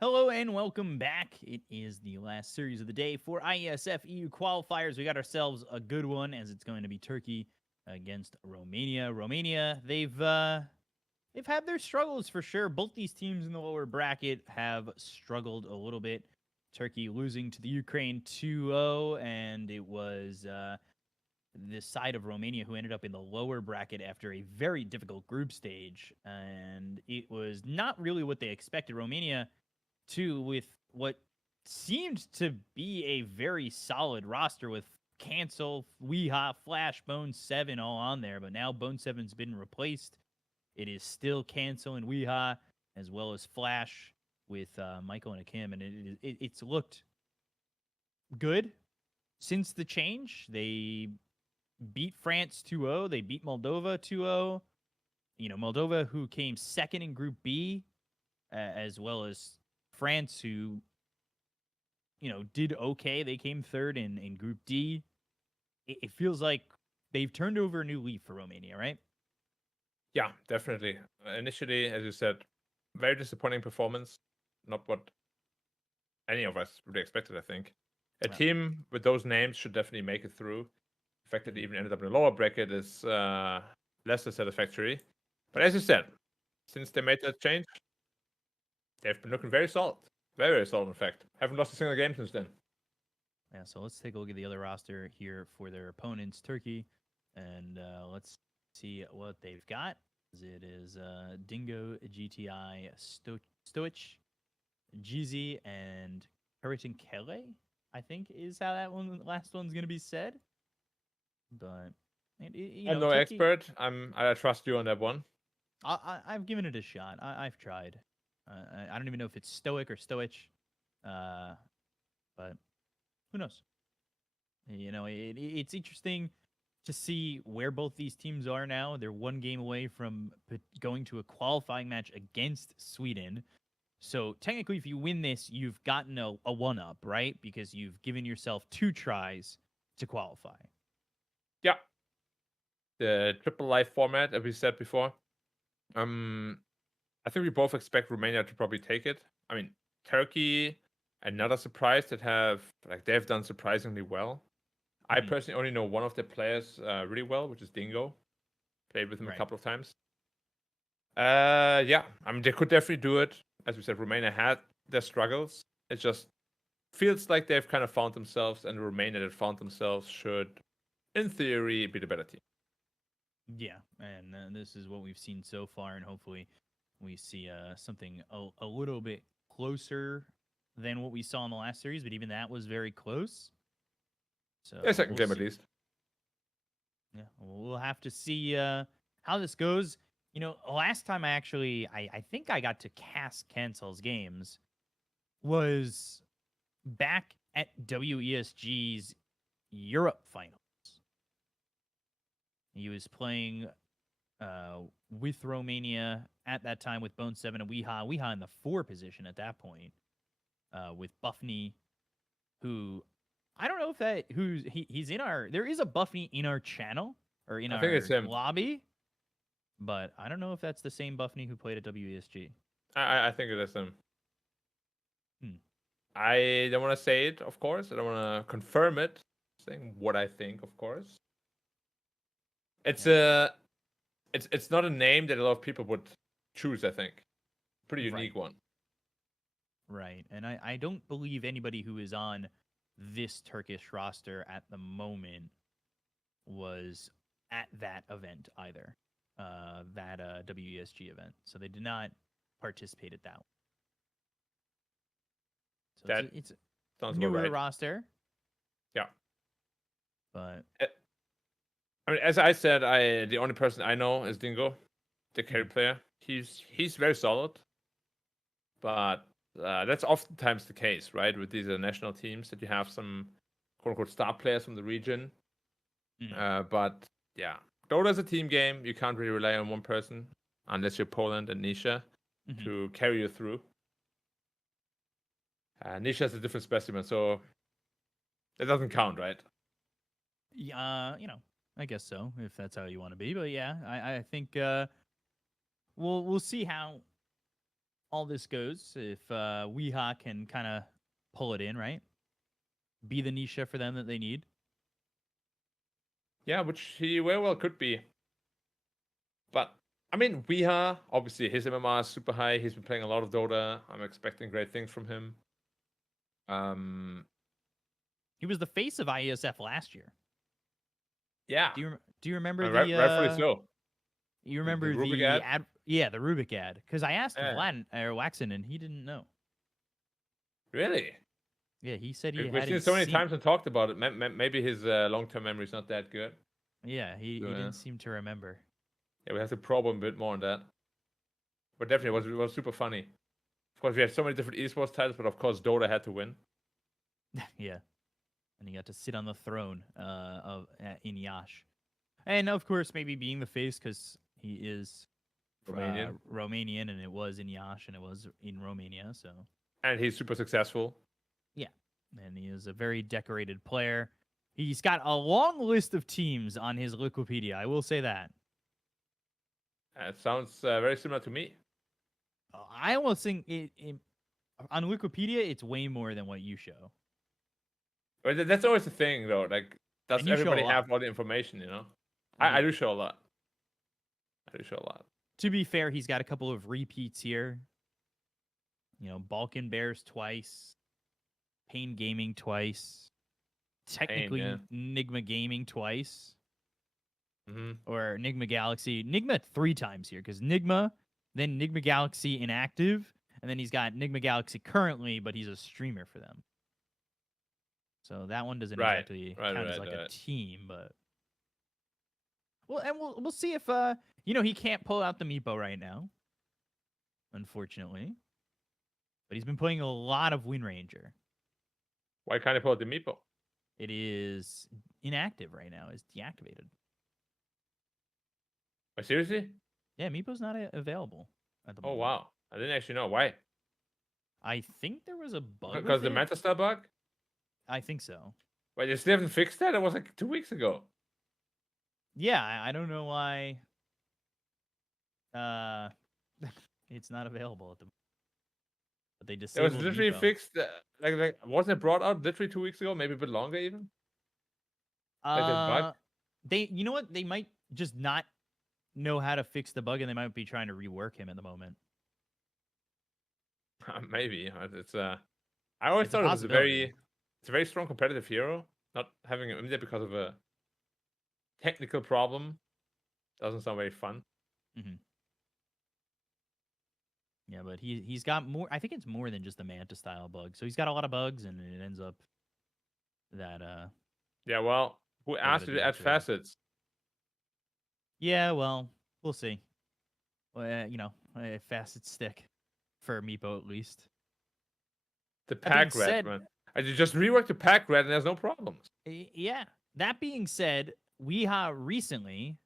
Hello and welcome back. It is the last series of the day for IESF EU qualifiers. We got ourselves a good one as it's going to be Turkey against Romania. Romania, they've had their struggles for sure. Both these teams in the lower bracket have struggled a little bit. Turkey losing to the Ukraine 2-0, and it was the side of Romania who ended up in the lower bracket after a very difficult group stage. And it was not really what they expected. Romania, too, with what seemed to be a very solid roster with Cancel, Weeha, Flash, Bone 7 all on there. But now Bone 7's been replaced. It is still Cancel and Weeha, as well as Flash with Michael and Akim. And it's looked good since the change. They beat France 2-0. They beat Moldova 2-0. You know, Moldova, who came second in Group B, as well as France, who, you know, did okay. They came third in Group D. It feels like they've turned over a new leaf for Romania, right? Yeah, definitely. Initially, as you said, very disappointing performance. Not what any of us would have expected, I think. A Yeah. team with those names should definitely make it through. The fact that they even ended up in the lower bracket is less than satisfactory. But as you said, since they made that change, they've been looking very solid. Very, very solid, in fact. Haven't lost a single game since then. Yeah, so let's take a look at the other roster here for their opponents, Turkey, and let's see what they've got. It is Dingo, GTI, Stoich, Jeezy, and Hurricane Kele, I think is how that one last one's going to be said. But, you I'm know, no Turkey, expert. I trust you on that one. I've given it a shot. I've tried. I don't even know if it's Stoic or Stoich, but who knows? You know, it's interesting to see where both these teams are now. They're one game away from going to a qualifying match against Sweden. So technically, if you win this, you've gotten a one up, right? Because you've given yourself 2 tries to qualify. Yeah. The triple life format, as we said before. I think we both expect Romania to probably take it. I mean, Turkey, another surprise they've done surprisingly well. I Mhm. personally only know one of their players really well, which is Dingo. Played with him a Right. couple of times. Yeah, I mean they could definitely do it. As we said, Romania had their struggles. It just feels like they've kind of found themselves, and the Romania that found themselves should, in theory, be the better team. Yeah, and this is what we've seen so far, and hopefully we see something a little bit closer than what we saw in the last series. But even that was very close. Yeah, So second we'll game at see. least. Yeah, we'll have to see how this goes. You know, last time I think I got to cast Cancel's games was back at WESG's Europe finals. He was playing with Romania at that time with Bone 7 and Weeha. Weeha in the 4 position at that point with Buffney, who I don't know if he's in our. There is a Buffney in our channel or in I think it's our him. lobby, but I don't know if that's the same Buffney who played at WESG. I think it is him. Hmm. I don't want to say it, of course. I don't want to confirm it. Saying what I think, of course. It's Yeah. it's not a name that a lot of people would choose. I think pretty Right. unique one. Right. And I don't believe anybody who is on this Turkish roster at the moment was at that event either. That WESG event. So they did not participate at that one. So That it's a sounds about newer right. roster, Yeah. but I mean, as I said, the only person I know is Dingo, the carry mhm. player. He's very solid, but that's oftentimes the case, right? With these national teams, that you have some quote unquote star players from the region. Mhm. But yeah, Dota's a team game. You can't really rely on one person unless you're Poland and Nisha Mhm. to carry you through. Nisha's a different specimen, so it doesn't count, right? Yeah, you know, I guess so if that's how you want to be. But yeah, I think we'll see how all this goes. If Weeha can kind of pull it in, right? Be the niche for them that they need. Yeah, which he very well could be. But I mean, Weeha, obviously his MMR is super high. He's been playing a lot of Dota. I'm expecting great things from him. He was the face of IESF last year. Yeah, Do you remember and the rightfully so. you The remember Rubik the ad? Yeah, the Rubik ad, because I asked Yeah. Vlad or Waxen and he didn't know. Really? Yeah, he said he We've seen hadn't it so many seen it. times and talked about it. Maybe his long-term memory is not that good. Yeah, he So, didn't seem to remember. yeah, we have to probe him a bit more on that. But definitely, it was super funny. Of course, we have so many different esports titles, but of course, Dota had to win. Yeah, and he got to sit on the throne in Yash, and of course, maybe being the face because he is Romanian. Romanian, and it was in Yash, and it was in Romania. So And he's super successful. yeah, and he is a very decorated player. He's got a long list of teams on his Wikipedia. I will say that. It sounds very similar to me. I almost think on Wikipedia, it's way more than what you show. But that's always the thing, though. Like, does And you show a everybody lot. have all the information? You know, You I do. do show a lot. I do show a lot. To be fair, he's got a couple of repeats here. You know, Balkan Bears twice, Pain Gaming twice, technically yeah. Nigma Gaming twice, Mm-hmm. or Nigma Galaxy. Nigma 3 times here because Nigma, then Nigma Galaxy inactive, and then he's got Nigma Galaxy currently, but he's a streamer for them. So that one doesn't exactly count as like a team, but well, and we'll see if he can't pull out the Meepo right now, unfortunately, but he's been playing a lot of Wind Ranger. Why can't I pull out the Meepo? It is inactive right now. It's deactivated. Oh, seriously? Yeah, Meepo's not available at the moment. Oh wow, I didn't actually know why. I think there was a bug. Because the Mantastar bug? I think so. Wait, they still haven't fixed that? It was like 2 weeks ago. Yeah, I don't know why. It's not available at the moment. But they It disabled was literally Meepo. fixed. Like wasn't it brought out literally 2 weeks ago? Maybe a bit longer even. Like that bug. You know what? They might just not know how to fix the bug, and they might be trying to rework him at the moment. Maybe it's I always thought it was it's a very strong competitive hero. Not having him in there because of a technical problem doesn't sound very fun. Mm-hmm. Yeah, but he's got more. I think it's more than just the Manta style bug. So he's got a lot of bugs, and it ends up that Yeah, well, who asked you to add facets? Yeah, well, we'll see. Facets stick for Meepo at least. The pack red, man. I just reworked the pack red, and there's no problems. Yeah. That being said, Weeha recently,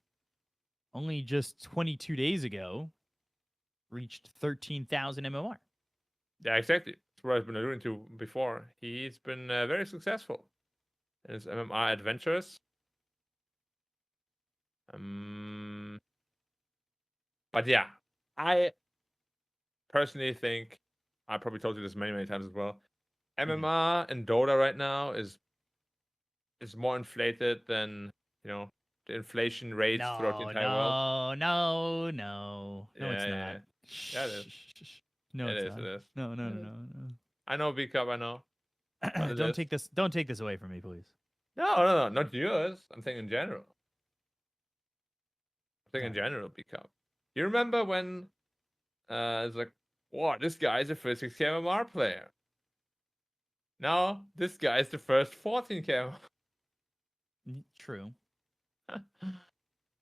only just 22 days ago, reached 13,000 MMR. Yeah, exactly. That's what I've been alluding to before. He's been very successful in his MMR adventures. But yeah, I personally think, I probably told you this many, many times as well. MMR in Dota right now is more inflated than, the inflation rates throughout the entire world. No, it's not. Yeah, it is. No, It it's is, not. it is. No. I know, B-Cup, I know. Don't take this away from me, please. No, not yours. I'm saying in general. B-Cup. You remember when it's like, wow, this guy is a 36k MMR player. Now, this guy is the first 14k MMR. True.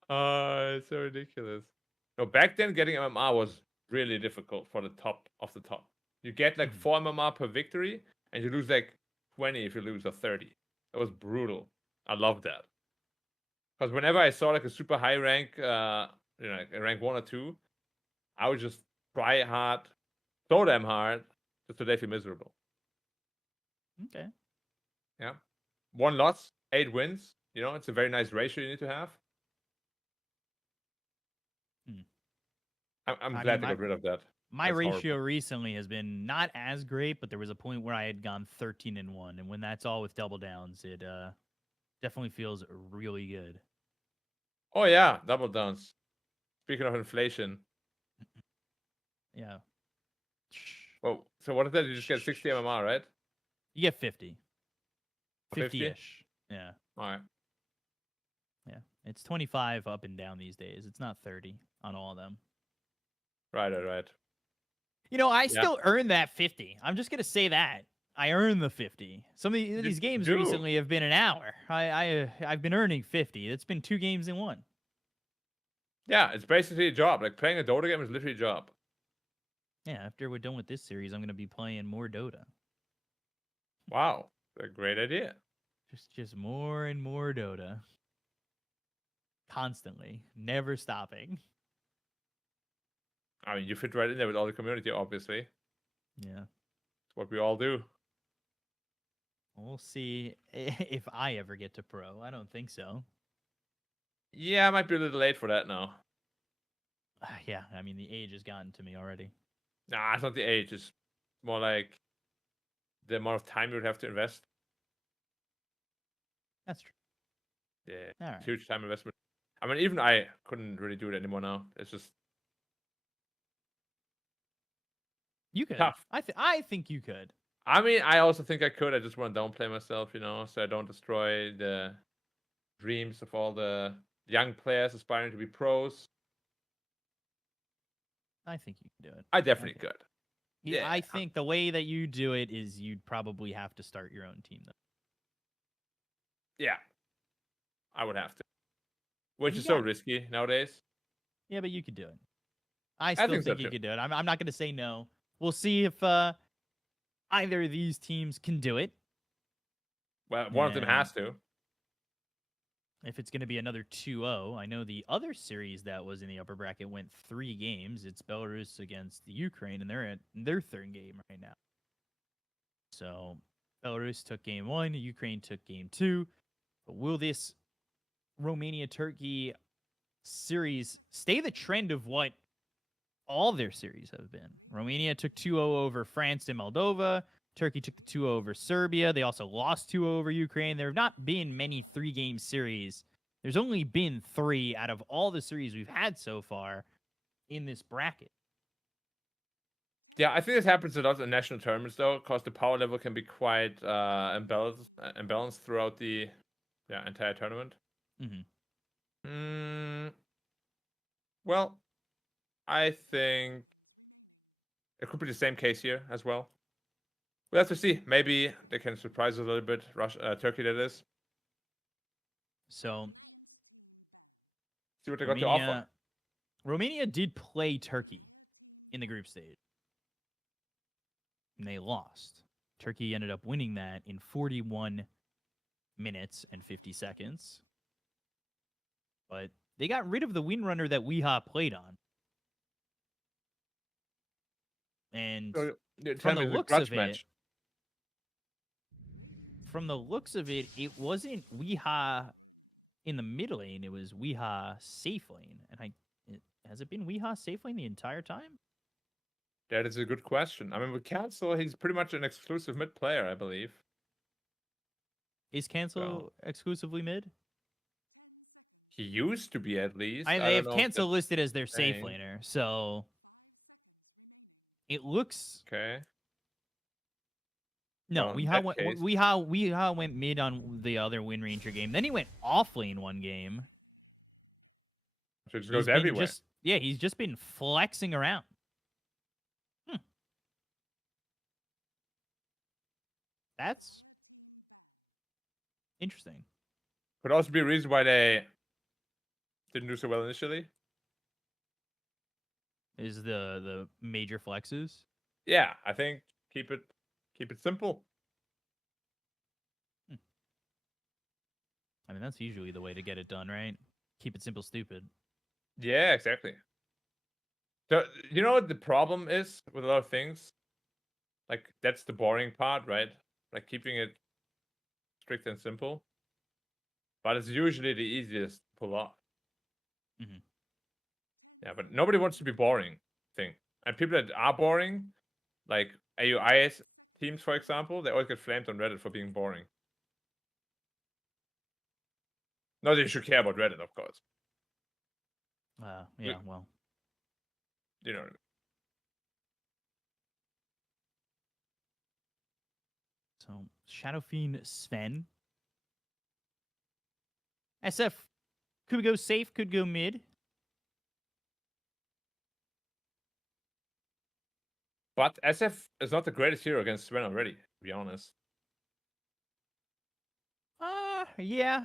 It's so ridiculous. No, back then getting MMR was really difficult for the top of the top. You get like 4 MMR per victory, and you lose like 20 if you lose a 30. That was brutal. I love that. Because whenever I saw like a super high rank, like a rank 1 or 2, I would just try hard, so damn hard, just to make me miserable. Okay. Yeah. 1 loss, 8 wins. It's a very nice ratio you need to have. I'm glad they got rid of that. My That's ratio horrible. recently has been not as great, but there was a point where I had gone 13-1, and when that's all with double downs, it definitely feels really good. Oh yeah, double downs. Speaking of inflation, Yeah. well, so what is that? You just get 60 MMR, right? You get 50. 50? 50-ish. Yeah. All right. Yeah. It's 25 up and down these days. It's not 30 on all of them. Right. You know, I Yeah, still earn that 50. I'm just going to say that. I earn the 50. Some of you these games do. recently have been an hour. I've been earning 50. It's been 2 games in 1. Yeah, it's basically a job. Like playing a Dota game is literally a job. Yeah, after we're done with this series, I'm going to be playing more Dota. Wow, a great idea. Just more and more Dota. Constantly, never stopping. I mean, you fit right in there with all the community, obviously. Yeah. It's what we all do. We'll see if I ever get to pro. I don't think so. Yeah, I might be a little late for that now. Yeah, I mean, the age has gotten to me already. Nah, it's not the age. It's more like the amount of time you would have to invest. That's true. Yeah, All right. huge time investment. I mean, even I couldn't really do it anymore now. It's just You could. tough. I think you could. I mean, I also think I could. I just want to downplay myself, so I don't destroy the dreams of all the young players aspiring to be pros. I think you can do it. I definitely Okay. could. Yeah, Yeah, I think the way that you do it is you'd probably have to start your own team though. yeah, I would have to. Which You is so got it. risky nowadays. Yeah, but you could do it. I I still think so think you too. could do it. I'm not going to say no. We'll see if either of these teams can do it. Well, one of them And has to. if it's going to be another 2-0, I know the other series that was in the upper bracket went 3 games. It's Belarus against the Ukraine, and they're at their 3rd game right now. So Belarus took game 1, Ukraine took game 2. But will this Romania-Turkey series stay the trend of what all their series have been? Romania took 2-0 over France and Moldova. Turkey took the 2-0 over Serbia. They also lost 2-0 over Ukraine. There have not been many 3-game series. There's only been 3 out of all the series we've had so far in this bracket. Yeah, I think this happens a lot in national tournaments though, because the power level can be quite imbalanced throughout the entire tournament. Mm-hmm. Well, I think it could be the same case here as well. We'll have to see. Maybe they can surprise us a little bit. Turkey, that is. So See what they got to offer. Romania did play Turkey in the group stage, and they lost. Turkey ended up winning that in 41 minutes and 50 seconds. But they got rid of the windrunner that Weha played on. And So, from tell the me, the looks grudge of it, match. it wasn't Weha in the mid lane. It was Weha safe lane. And has it been Weha safe lane the entire time? That is a good question. I mean, with Cancel, he's pretty much an exclusive mid player, I believe. Is Cancel exclusively mid? He used to be, at least. They I don't have know if Cancel that's listed as their safe thing. laner, so it looks. Okay. No, Well, in Weehaw that went, case, Weehaw went mid on the other Wind Ranger game. Then he went off lane one game. so it just He's goes been everywhere. he's just been flexing around. That's interesting. Could also be a reason why they didn't do so well initially. Is the major flexes? Yeah, I think keep it simple. I mean, that's usually the way to get it done, right? Keep it simple, stupid. Yeah, exactly. So, you know what the problem is with a lot of things? Like, that's the boring part, right? Like, keeping it strict and simple. But it's usually the easiest to pull off. Mm-hmm. Yeah, but nobody wants to be boring, thing. And people that are boring, like AUIS teams, for example, they always get flamed on Reddit for being boring. Not that you should care about Reddit, of course. Yeah, well. You know. So Shadow Fiend Sven. SF could go safe, could go mid. But SF is not the greatest hero against Sven already, to be honest. Yeah.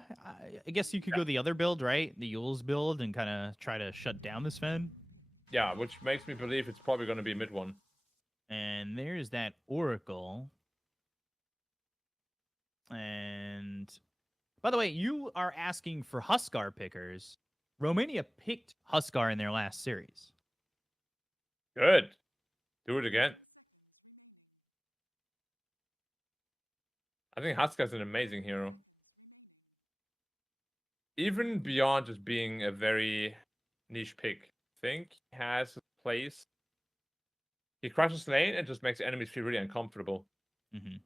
I guess you could go the other build, right? The Yule's build and kind of try to shut down the Sven. Yeah, which makes me believe it's probably going to be mid one. And there's that Oracle. And by the way, you are asking for Huskar pickers. Romania picked Huskar in their last series. Good. Do it again. I think Huskar's an amazing hero. Even beyond just being a very niche pick, I think he has a place. He crushes lane and just makes enemies feel really uncomfortable. Mm-hmm.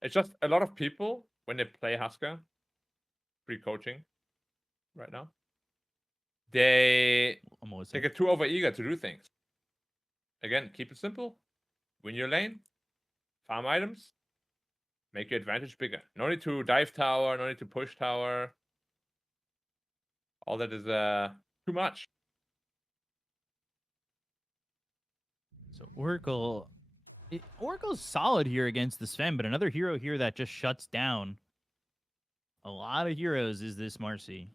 It's just a lot of people, when they play Huskar, free coaching right now, they get too overeager to do things. Again, keep it simple. Win your lane, farm items, make your advantage bigger. No need to dive tower, no need to push tower. All that is too much. So Oracle's solid here against the Sven, but another hero here that just shuts down a lot of heroes is this Marcy.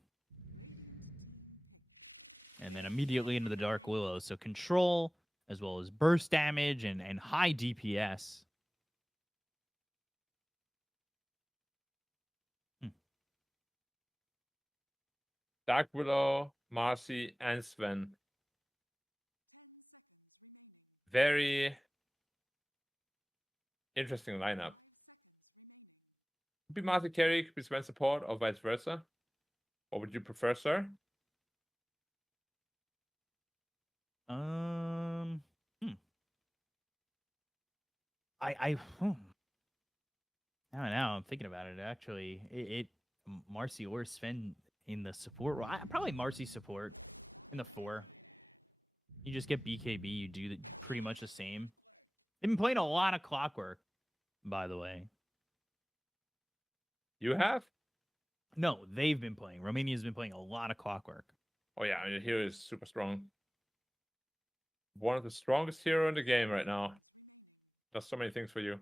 And then immediately into the Dark Willow. So control, as well as burst damage and high DPS. Dark Willow, Marcy, and Sven. Very interesting lineup. Could be Marcy carry, could be Sven support, or vice versa. What would you prefer, sir? Hmm. I don't know. I'm thinking about it. Actually, Marcy or Sven in the support role. Probably Marcy support in the 4. You just get BKB. You do pretty much the same. They've been playing a lot of Clockwork, by the way. You have? No, they've been playing. Romania's been playing a lot of Clockwork. Oh yeah, your hero is super strong. One of the strongest hero in the game right now. Does so many things for you.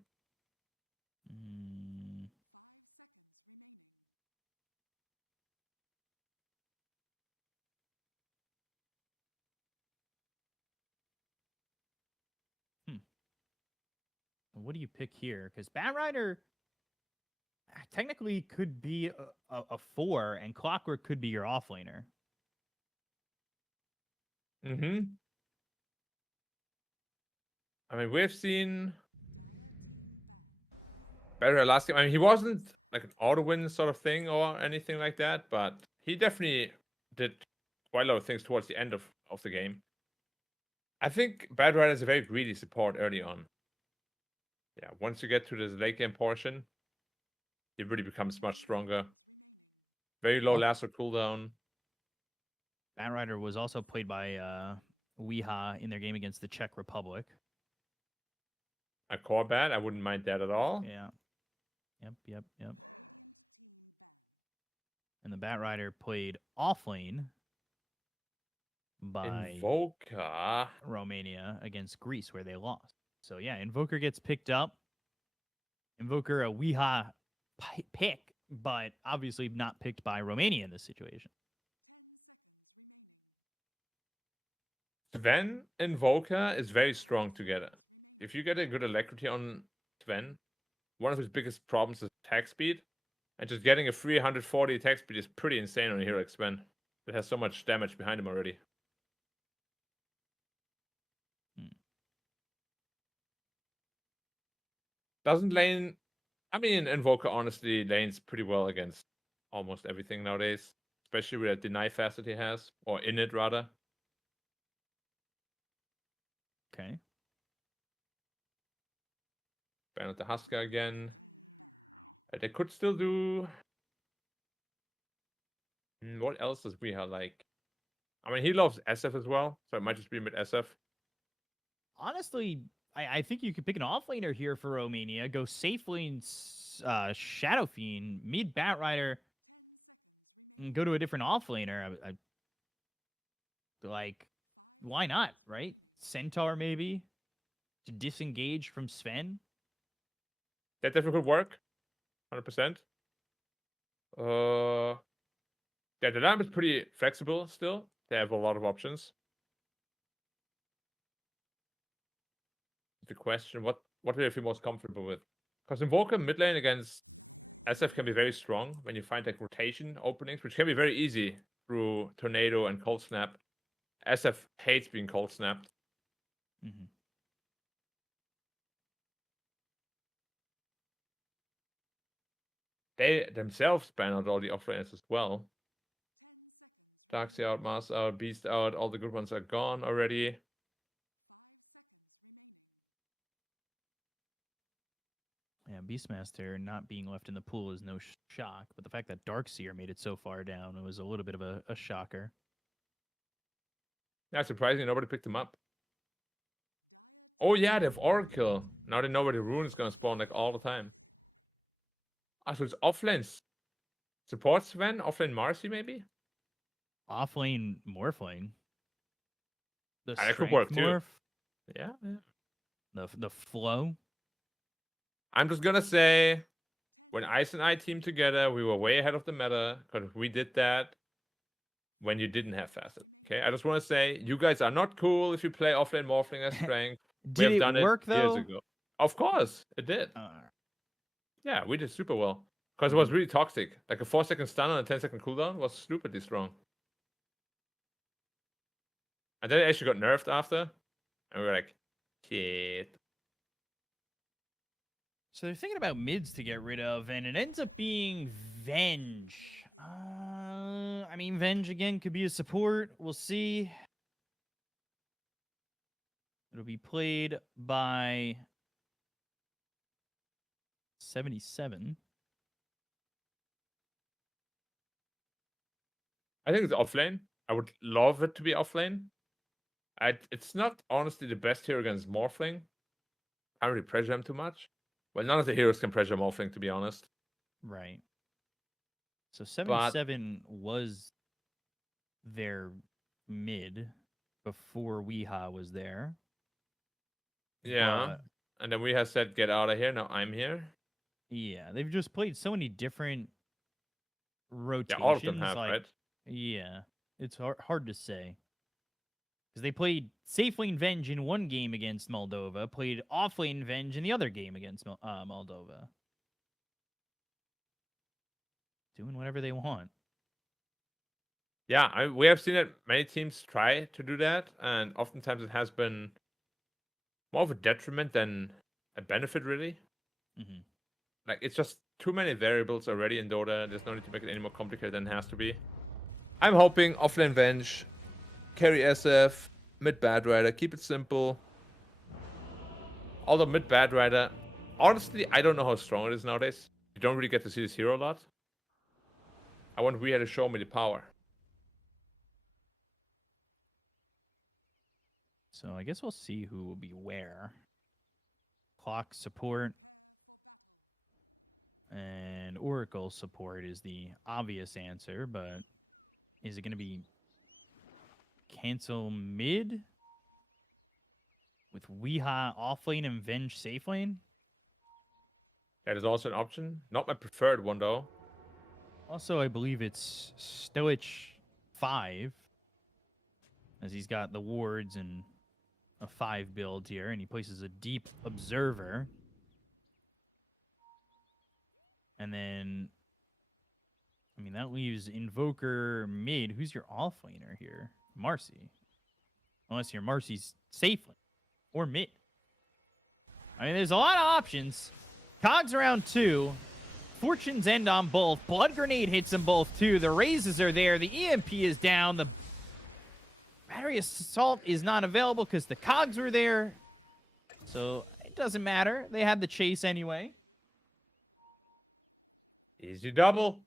What do you pick here? Because Batrider technically could be a 4, and Clockwork could be your offlaner. Mm-hmm. I mean, we've seen better last game. I mean, he wasn't like an auto win sort of thing or anything like that, but he definitely did quite a lot of things towards the end of the game. I think Bad Rider is a very greedy support early on. Yeah, once you get to this late game portion, it really becomes much stronger. Very low lasso cooldown. Batrider was also played by Weeha in their game against the Czech Republic. A core bad, I wouldn't mind that at all. Yeah. Yep. And the Batrider played offlane by Invoker. Romania against Greece, where they lost. So yeah, Invoker gets picked up. Invoker, a Weeha pick, but obviously not picked by Romania in this situation. Sven Invoker is very strong together. If you get a good alacrity on Sven, one of his biggest problems is attack speed. And just getting a 340 attack speed is pretty insane on a hero like Sven. That has so much damage behind him already. Doesn't lane... I mean, Invoker honestly lanes pretty well against almost everything nowadays. Especially with that deny facet he has. Or in it, rather. Okay. Ban out the Husker again. They could still do. What else does we have like? I mean, he loves SF as well, so it might just be mid SF. Honestly, I think you could pick an offlaner here for Romania. Go safe lane, Shadow Fiend, mid Batrider, and go to a different offlaner. Like, why not, right? Centaur, maybe, to disengage from Sven. That definitely could work. 100%. Yeah, the lamp is pretty flexible still. They have a lot of options. The question, what do you feel most comfortable with? Because Invoker mid lane against SF can be very strong when you find like rotation openings, which can be very easy through Tornado and Cold Snap. SF hates being cold snapped. Mm-hmm. They themselves ban out all the offlaners as well. Darkseid out, Mars out, Beast out, all the good ones are gone already. Yeah, Beastmaster not being left in the pool is no shock, but the fact that Darkseer made it so far down, it was a little bit of a shocker. Yeah, surprisingly, nobody picked him up. Oh yeah, they have Oracle. Now they know where the rune is gonna spawn like all the time. Ah, so it's offlane support Sven, offlane Marcy maybe? Offlane Morphlane. The That could strength work too. morph. Yeah. The flow. I'm just gonna say, when Ice and I teamed together, we were way ahead of the meta because we did that when you didn't have Facet. Okay, I just want to say, you guys are not cool if you play offlane Morphling as strength. We Did have it done work it years though? ago. Of course, it did. Yeah, we did super well. Because it was really toxic. Like a 4-second stun on a 10-second cooldown was stupidly strong. And then it actually got nerfed after. And we were like, shit. So they're thinking about mids to get rid of, and it ends up being Venge. I mean, Venge again could be a support. We'll see. It'll be played by 77. I think it's offlane. I would love it to be offlane. It's not honestly the best hero against Morphling. I don't really pressure him too much. Well, none of the heroes can pressure Morphling, to be honest. Right. So 77 was their mid before Weeha was there. Yeah. And then Weeha said, get out of here. Now I'm here. Yeah, they've just played so many different rotations. Yeah, all of them have, right? Yeah, it's hard to say. Because they played safe lane Venge in one game against Moldova, played off lane Venge in the other game against Moldova. Doing whatever they want. Yeah, we have seen it. Many teams try to do that, and oftentimes it has been more of a detriment than a benefit, really. Mm-hmm. Like, it's just too many variables already in Dota. There's no need to make it any more complicated than it has to be. I'm hoping offlane Venge, carry SF, mid Batrider, keep it simple. Although mid Batrider, honestly, I don't know how strong it is nowadays. You don't really get to see this hero a lot. I want Weeha to show me the power. So I guess we'll see who will be where. Clock support and Oracle support is the obvious answer, but is it going to be cancel mid with Weeha offlane and Venge safe lane? That is also an option. Not my preferred one, though. Also, I believe it's Stoich 5, as he's got the wards and a 5 build here, and he places a deep observer. And then, I mean, that leaves Invoker mid. Who's your offlaner here? Marcy. Unless your Marcy's safe lane or mid. I mean, there's a lot of options. Cogs around 2. Fortunes end on both. Blood Grenade hits them both, too. The raises are there. The EMP is down. The Battery Assault is not available because the cogs were there. So it doesn't matter. They had the chase anyway. Easy double.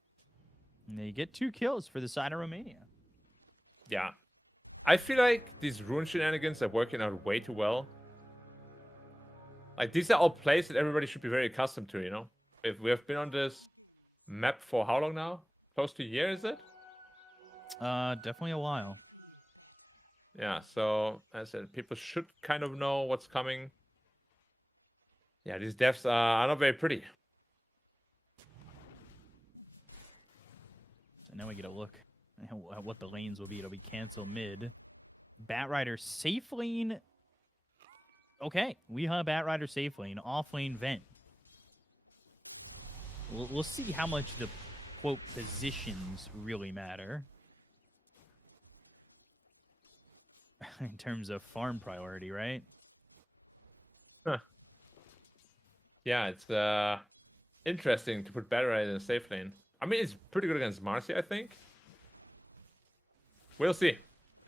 And they get 2 kills for the side of Romania. Yeah. I feel like these rune shenanigans are working out way too well. Like, these are all plays that everybody should be very accustomed to, you know? If we have been on this map for how long now? Close to a year, is it? Definitely a while. Yeah, so as I said, people should kind of know what's coming. Yeah, these devs are not very pretty. So now we get a look at what the lanes will be. It'll be cancel mid. Batrider safe lane. Okay, we have Batrider safe lane, off lane vent. We'll see how much the quote positions really matter in terms of farm priority, right? Huh. Yeah, it's interesting to put Batrider in a safe lane. I mean, it's pretty good against Marcy, I think. We'll see.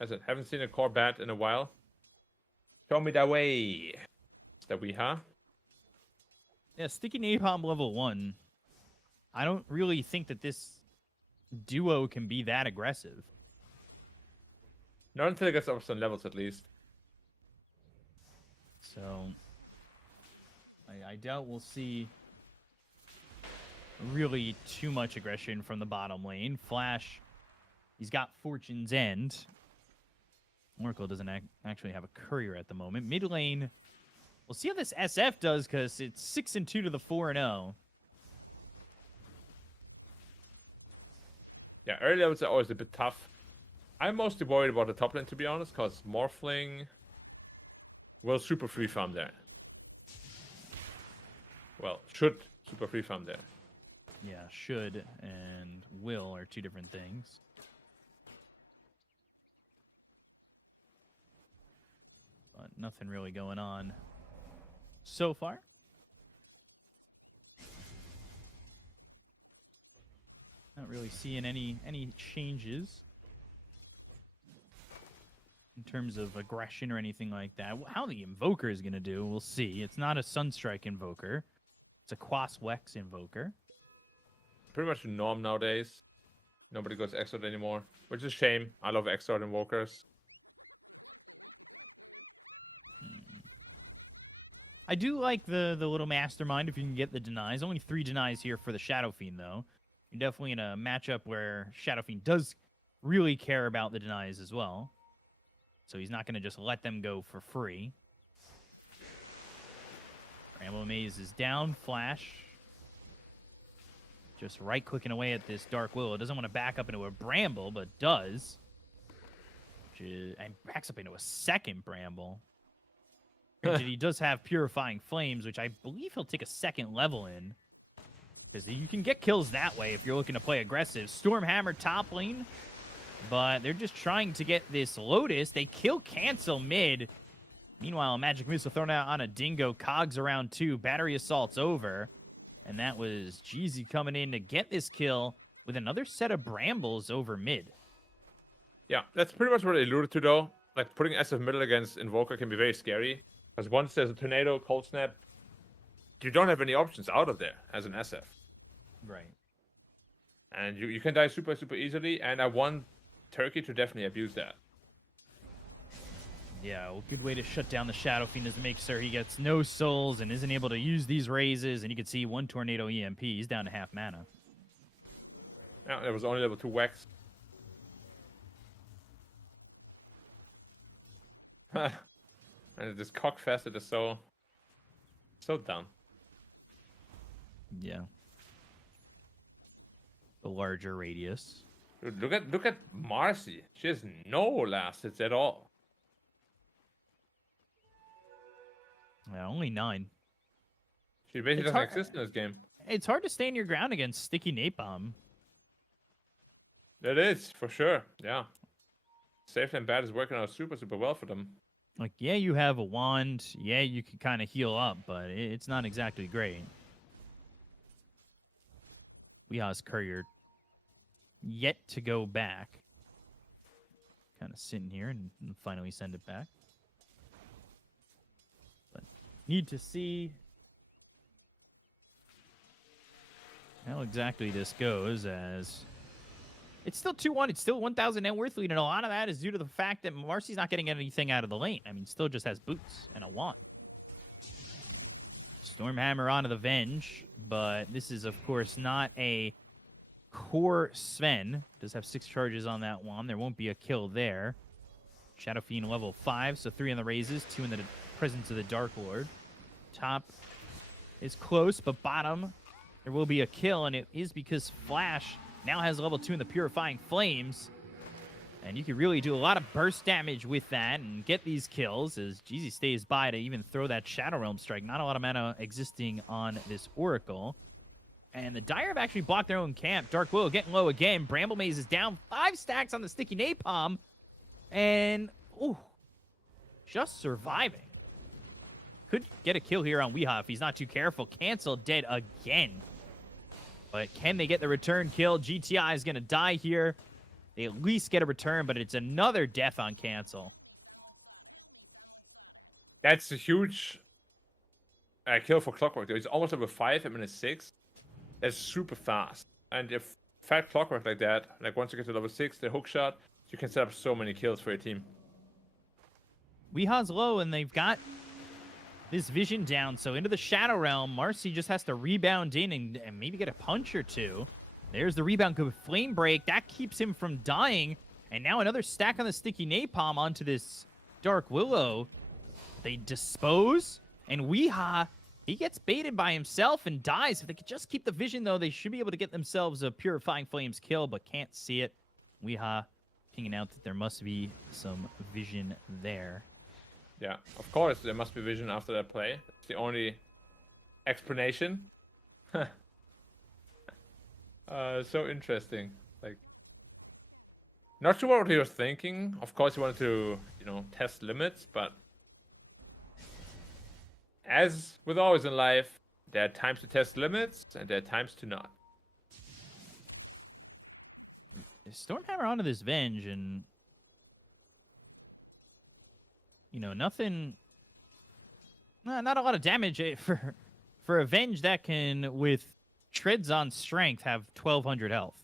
As I said, haven't seen a core bat in a while. Show me that way. Is that we, huh? Yeah, Sticky Napalm level 1. I don't really think that this duo can be that aggressive. Not until it gets up some levels, at least. So, I doubt we'll see really too much aggression from the bottom lane. Flash, he's got Fortune's End. Oracle doesn't actually have a courier at the moment. Mid lane, we'll see how this SF does because it's 6-2 to the 4-0. Yeah, early levels are always a bit tough. I'm mostly worried about the top lane, to be honest, because Morphling will super free farm there. Well, should super free farm there. Yeah, should and will are 2 different things. But nothing really going on so far. Not really seeing any changes in terms of aggression or anything like that. How the Invoker is going to do, we'll see. It's not a Sunstrike Invoker. It's a Quas Wex Invoker. Pretty much the norm nowadays. Nobody goes Exort anymore, which is a shame. I love Exort Invokers. I do like the little mastermind if you can get the denies. Only 3 denies here for the Shadow Fiend, though. You're definitely in a matchup where Shadow Fiend does really care about the denies as well. So he's not going to just let them go for free. Rambo Maze is down. Flash just right-clicking away at this Dark Willow. Doesn't want to back up into a Bramble, but does. And backs up into a second Bramble. Granted, he does have Purifying Flames, which I believe he'll take a second level in. Because you can get kills that way if you're looking to play aggressive. Stormhammer top lane. But they're just trying to get this Lotus. They kill cancel mid. Meanwhile, Magic Missile thrown out on a Dingo. Cogs around 2. Battery Assault's over. And that was Jeezy coming in to get this kill with another set of Brambles over mid. Yeah, that's pretty much what I alluded to, though. Like, putting SF middle against Invoker can be very scary. Because once there's a Tornado, Cold Snap, you don't have any options out of there as an SF. Right. And you can die super, super easily. And I want Turkey to definitely abuse that. Yeah, well, good way to shut down the Shadow Fiend is to make sure he gets no souls and isn't able to use these raises. And you can see 1 Tornado EMP. He's down to half mana. Yeah, there was only level 2 Wax. And this cock facet is so dumb. Yeah. The larger radius. Dude, look at Marcy. She has no last hits at all. Yeah, only 9. She basically It's doesn't hard- exist in this game. It's hard to stand your ground against Sticky Napalm. It is, for sure. Yeah. Safe and bad is working out super, super well for them. Like, yeah, you have a wand. Yeah, you can kind of heal up, but it's not exactly great. Weeha's Courier yet to go back. kind of sitting here and finally send it back. But need to see how exactly this goes, as it's still 2-1. It's still 1,000 net worth lead, and a lot of that is due to the fact that Marcy's not getting anything out of the lane. I mean, still just has boots and a wand. Stormhammer onto the Venge, but this is, of course, not a core Sven. Does have 6 charges on that wand. There won't be a kill there. Shadow Fiend level 5, so 3 on the raises, 2 in the presence of the Dark Lord. Top is close, but bottom, there will be a kill, and it is because Flash now has level 2 in the Purifying Flames. And you can really do a lot of burst damage with that and get these kills as Jeezy stays by to even throw that Shadow Realm strike. Not a lot of mana existing on this Oracle. And the Dire have actually blocked their own camp. Dark Willow getting low again. Bramble Maze is down 5 stacks on the Sticky Napalm. And, ooh, just surviving. Could get a kill here on Weehaw if he's not too careful. Cancel dead again. But can they get the return kill? GTI is going to die here. They at least get a return, but it's another death on Cancel. That's a huge kill for Clockwork. It's almost level 5 at minute 6. That's super fast. And if fat Clockwork like that, like once you get to level 6, the hook shot, you can set up so many kills for your team. Weehaw's low, and they've got this vision down. So into the Shadow Realm, Marcy just has to rebound in and maybe get a punch or two. There's the rebound with Flame Break. That keeps him from dying. And now another stack on the Sticky Napalm onto this Dark Willow. They dispose. And Weehaw, he gets baited by himself and dies. If they could just keep the vision, though, they should be able to get themselves a Purifying Flames kill, but can't see it. Weehaw pinging out that there must be some vision there. Yeah, of course, there must be vision after that play. That's the only explanation. So interesting. Like, not sure what he was thinking. Of course, he wanted to, test limits, but as with always in life, there are times to test limits and there are times to not. Stormhammer onto this Venge, and nothing. Not a lot of damage for a Venge that can, with treads on strength, have 1,200 health.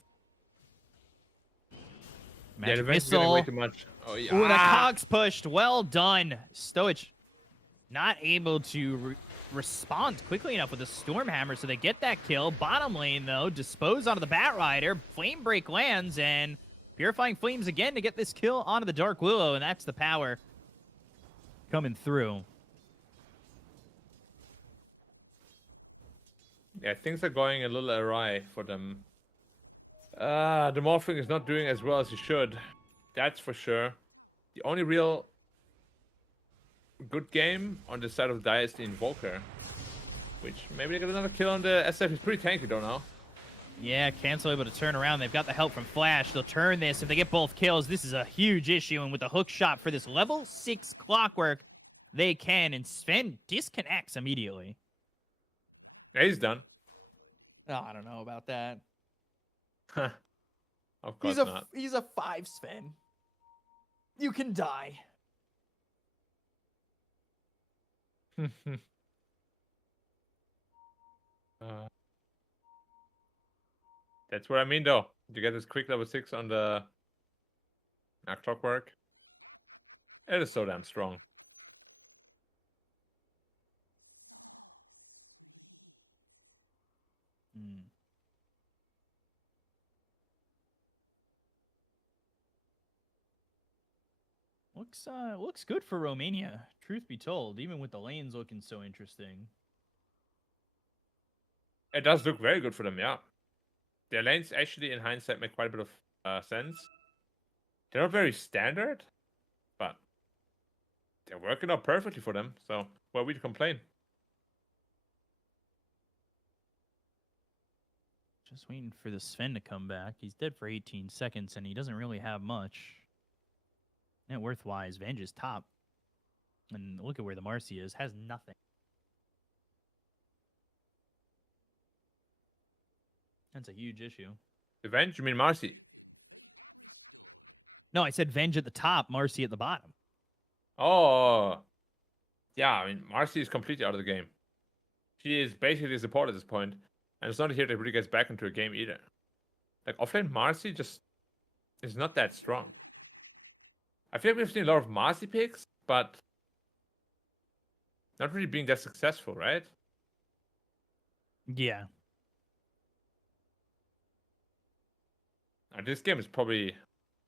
Magic Missile. Way too much. Oh, yeah. Ooh, the cogs pushed. Well done. Stoich not able to respond quickly enough with the Stormhammer, so they get that kill. Bottom lane, though, dispose onto the Batrider. Flame Break lands, and Purifying Flames again to get this kill onto the Dark Willow, and that's the power coming through. Yeah, things are going a little awry for them. The Morphling is not doing as well as he should. That's for sure. The only real good game on the side of Dire is the Invoker. Which, maybe they get another kill on the SF. He's pretty tanky, don't know. Yeah, Cancel able to turn around. They've got the help from Flash. They'll turn this. If they get both kills, this is a huge issue. And with the hook shot for this level 6 Clockwork, they can. And Sven disconnects immediately. Yeah, he's done. Oh, I don't know about that. Of course not. He's a 5 Sven. You can die. That's what I mean, though. You get this quick level 6 on the Clockwork. It is so damn strong. Looks good for Romania, truth be told, even with the lanes looking so interesting. It does look very good for them, yeah. Their lanes actually, in hindsight, make quite a bit of sense. They're not very standard, but they're working out perfectly for them, so why we complain? Just waiting for the Sven to come back. He's dead for 18 seconds, and he doesn't really have much. Net worth-wise, Venge is top. And look at where the Marcy is. Has nothing. That's a huge issue. Revenge? You mean Marcy? No, I said Venge at the top, Marcy at the bottom. Oh, yeah. I mean, Marcy is completely out of the game. She is basically a support at this point, and it's not here that really gets back into a game either. Like offlane Marcy just is not that strong. I feel like we've seen a lot of Marcy picks, but not really being that successful, right? Yeah. This game is probably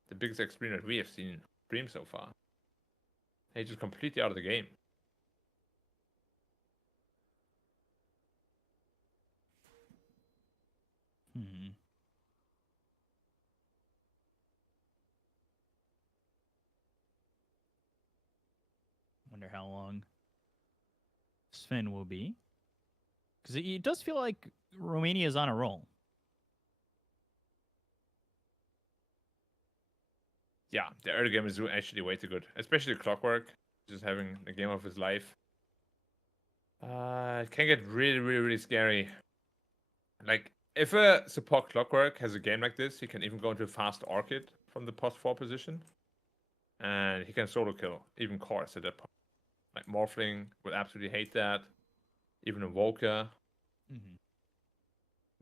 the biggest experience that we have seen stream so far. He's just completely out of the game. Hmm. Wonder how long Sven will be. Because it does feel like Romania is on a roll. Yeah, the early game is actually way too good. Especially Clockwork, just having the game of his life. It can get really, really, really scary. Like, if a support Clockwork has a game like this, he can even go into a fast Orchid from the post 4 position. And he can solo kill, even Chorus at that point. Like, Morphling would absolutely hate that. Even Invoker. Mm-hmm.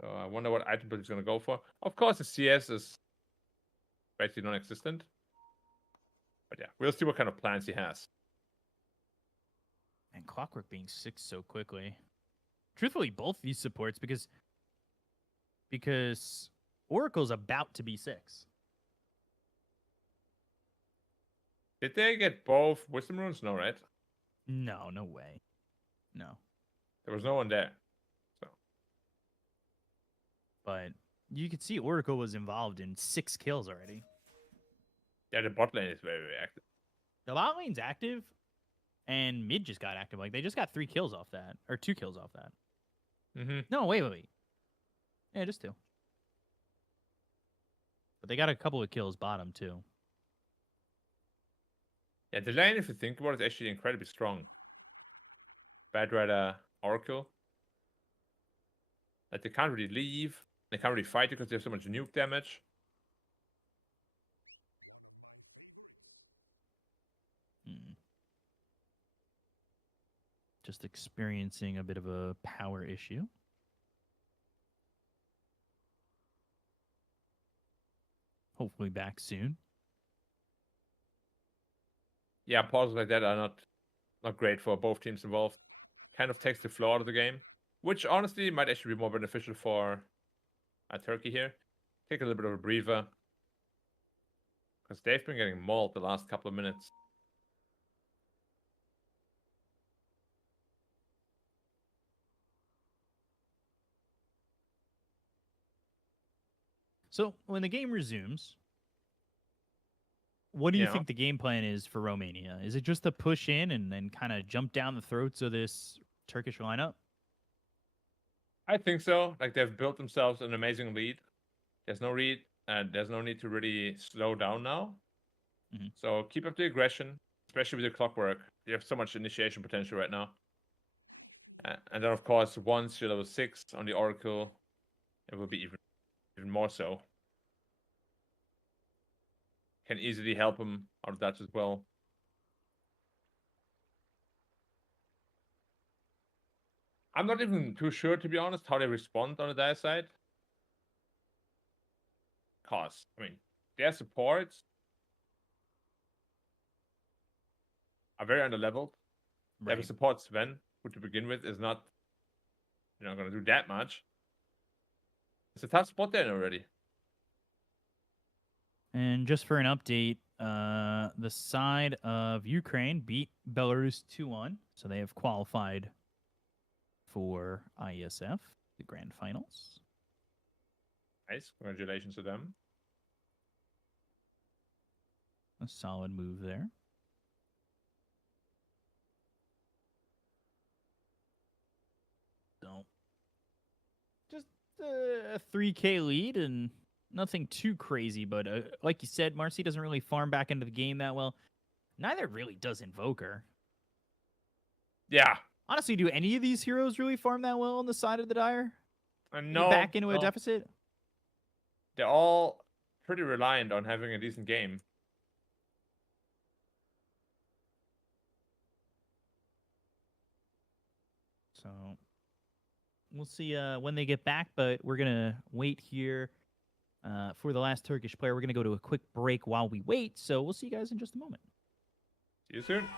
So I wonder what item build he's going to go for. Of course, the CS is basically non-existent. But yeah, we'll see what kind of plans he has. And Clockwork being 6 so quickly. Truthfully, both these supports because Oracle's about to be 6. Did they get both Wisdom Runes? No, right? No, no way. No. There was no one there. So But you could see Oracle was involved in 6 kills already. yeah, the bot lane is very, very active. The bot lane's active, and mid just got active. Like, they just got 3 kills off that. Or 2 kills off that. Mm-hmm. No, wait. Yeah, just 2. But they got a couple of kills bottom, too. Yeah, the lane, if you think about it, is actually incredibly strong. Bad Rider, Oracle. Like, they can't really leave. They can't really fight because they have so much nuke damage. Hmm. Just experiencing a bit of a power issue. Hopefully back soon. Yeah, pauses like that are not great for both teams involved. Kind of takes the flow out of the game, which honestly might actually be more beneficial for Turkey here. Take a little bit of a breather, because they've been getting mauled the last couple of minutes. So when the game resumes, what do you think the game plan is for Romania? Is it just to push in and then kind of jump down the throats of this Turkish lineup? I think so. Like, they've built themselves an amazing lead. There's no need to really slow down now. Mm-hmm. So keep up the aggression, especially with your Clockwork. You have so much initiation potential right now. And then, of course, once you're level 6 on the Oracle, it will be even more so. Can easily help him out of that as well. I'm not even too sure, to be honest, how they respond on the dire side. Cause, I mean, their supports are very underleveled. They have a support Sven, who to begin with is not, going to do that much. It's a tough spot there already. And just for an update, the side of Ukraine beat Belarus 2-1, so they have qualified for IESF, the grand finals. Nice, congratulations to them. A solid move there. So, just a 3K lead and nothing too crazy, but like you said, Marcy doesn't really farm back into the game that well. Neither really does Invoker. Yeah. Honestly, do any of these heroes really farm that well on the side of the Dire? No. Back into a deficit? They're all pretty reliant on having a decent game. So we'll see when they get back, but we're gonna wait here for the last Turkish player. We're gonna go to a quick break while we wait. So we'll see you guys in just a moment. See you soon.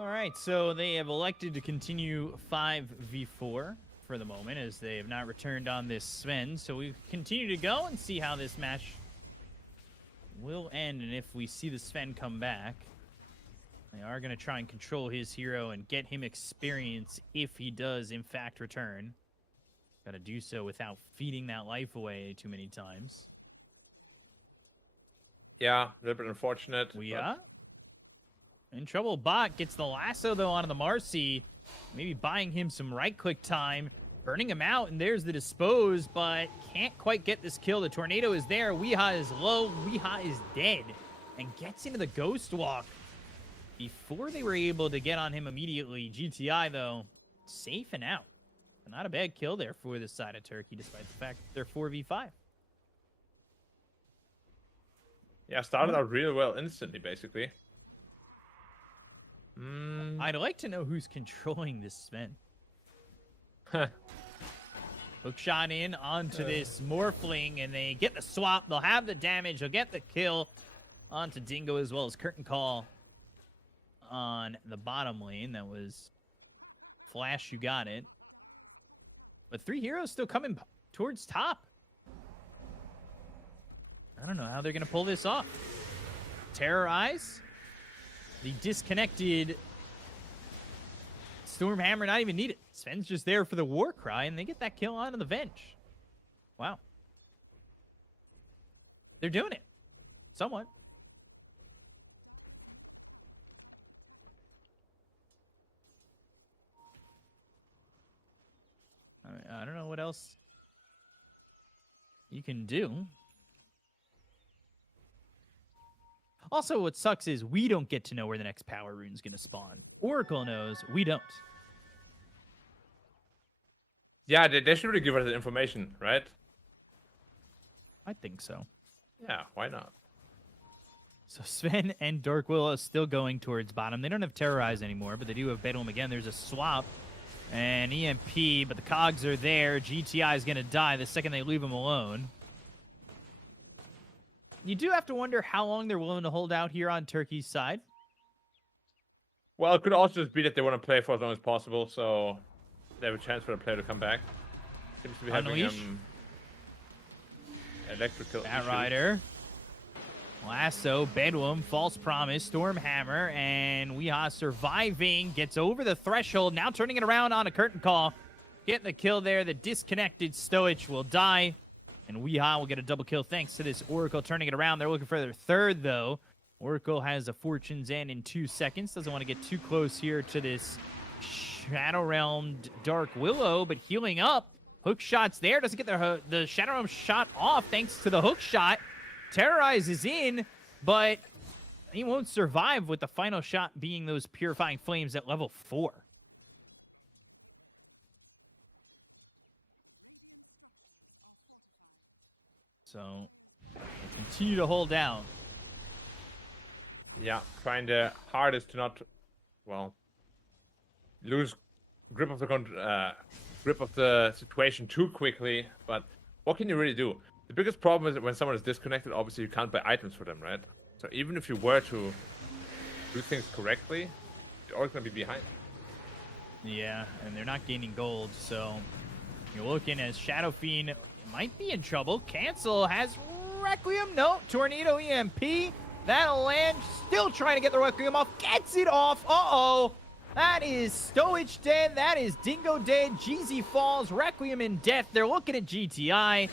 All right, so they have elected to continue 5v4 for the moment, as they have not returned on this Sven. So we continue to go and see how this match will end, and if we see the Sven come back. They are going to try and control his hero and get him experience if he does, in fact, return. Got to do so without feeding that life away too many times. Yeah, a little bit unfortunate. We are in trouble. Bot gets the lasso, though, onto the Marcy. Maybe buying him some right-click time. Burning him out, and there's the dispose, but can't quite get this kill. The tornado is there. Weeha is low. Weeha is dead and gets into the ghost walk before they were able to get on him immediately. GTI, though, safe and out. Not a bad kill there for this side of Turkey, despite the fact that they're 4v5. Yeah, started out real well instantly, basically. I'd like to know who's controlling this Sven. Hook shot in onto this Morphling, and they get the swap. They'll have the damage. They'll get the kill onto Dingo, as well as Curtain Call on the bottom lane. That was Flash, you got it. But 3 heroes still coming towards top. I don't know how they're going to pull this off. Terrorize. The disconnected Stormhammer not even needed. Sven's just there for the war cry, and they get that kill onto the Venge. Wow. They're doing it. Somewhat. I don't know what else you can do. Also, what sucks is we don't get to know where the next power rune is going to spawn. Oracle knows, we don't. Yeah, they should really give us the information, right? I think so. Yeah, why not? So Sven and Dark Willow still going towards bottom. They don't have Terrorize anymore, but they do have Bedlam again. There's a swap and EMP, but the cogs are there. GTI is going to die the second they leave him alone. You do have to wonder how long they're willing to hold out here on Turkey's side. Well, it could also just be that they want to play for as long as possible, so they have a chance for the player to come back. Seems to be Unleash. having electrical Bat issues. Rider. Lasso, Bedlam, False Promise, Stormhammer, and Weeha surviving. Gets over the threshold. Now turning it around on a Curtain Call. Getting the kill there. The disconnected Stoich will die. And Weeha will get a double kill thanks to this Oracle turning it around. They're looking for their third, though. Oracle has a Fortune's End in 2 seconds. Doesn't want to get too close here to this Shadow Realm Dark Willow, but healing up. Hook shot's there. Doesn't get the Shadow Realm shot off thanks to the hook shot. Terrorize is in, but he won't survive with the final shot being those Purifying Flames at level 4. So, they continue to hold down. Yeah, trying the hardest to not, well, lose grip of the situation too quickly. But what can you really do? The biggest problem is that when someone is disconnected, obviously you can't buy items for them, right? So even if you were to do things correctly, you're always going to be behind. Yeah, and they're not gaining gold, so you're looking as Shadow Fiend might be in trouble. Cancel has Requiem. No, Tornado EMP. That'll land. Still trying to get the Requiem off. Gets it off. Uh-oh. That is Stoich dead. That is Dingo dead. Jeezy falls. Requiem in death. They're looking at GTI,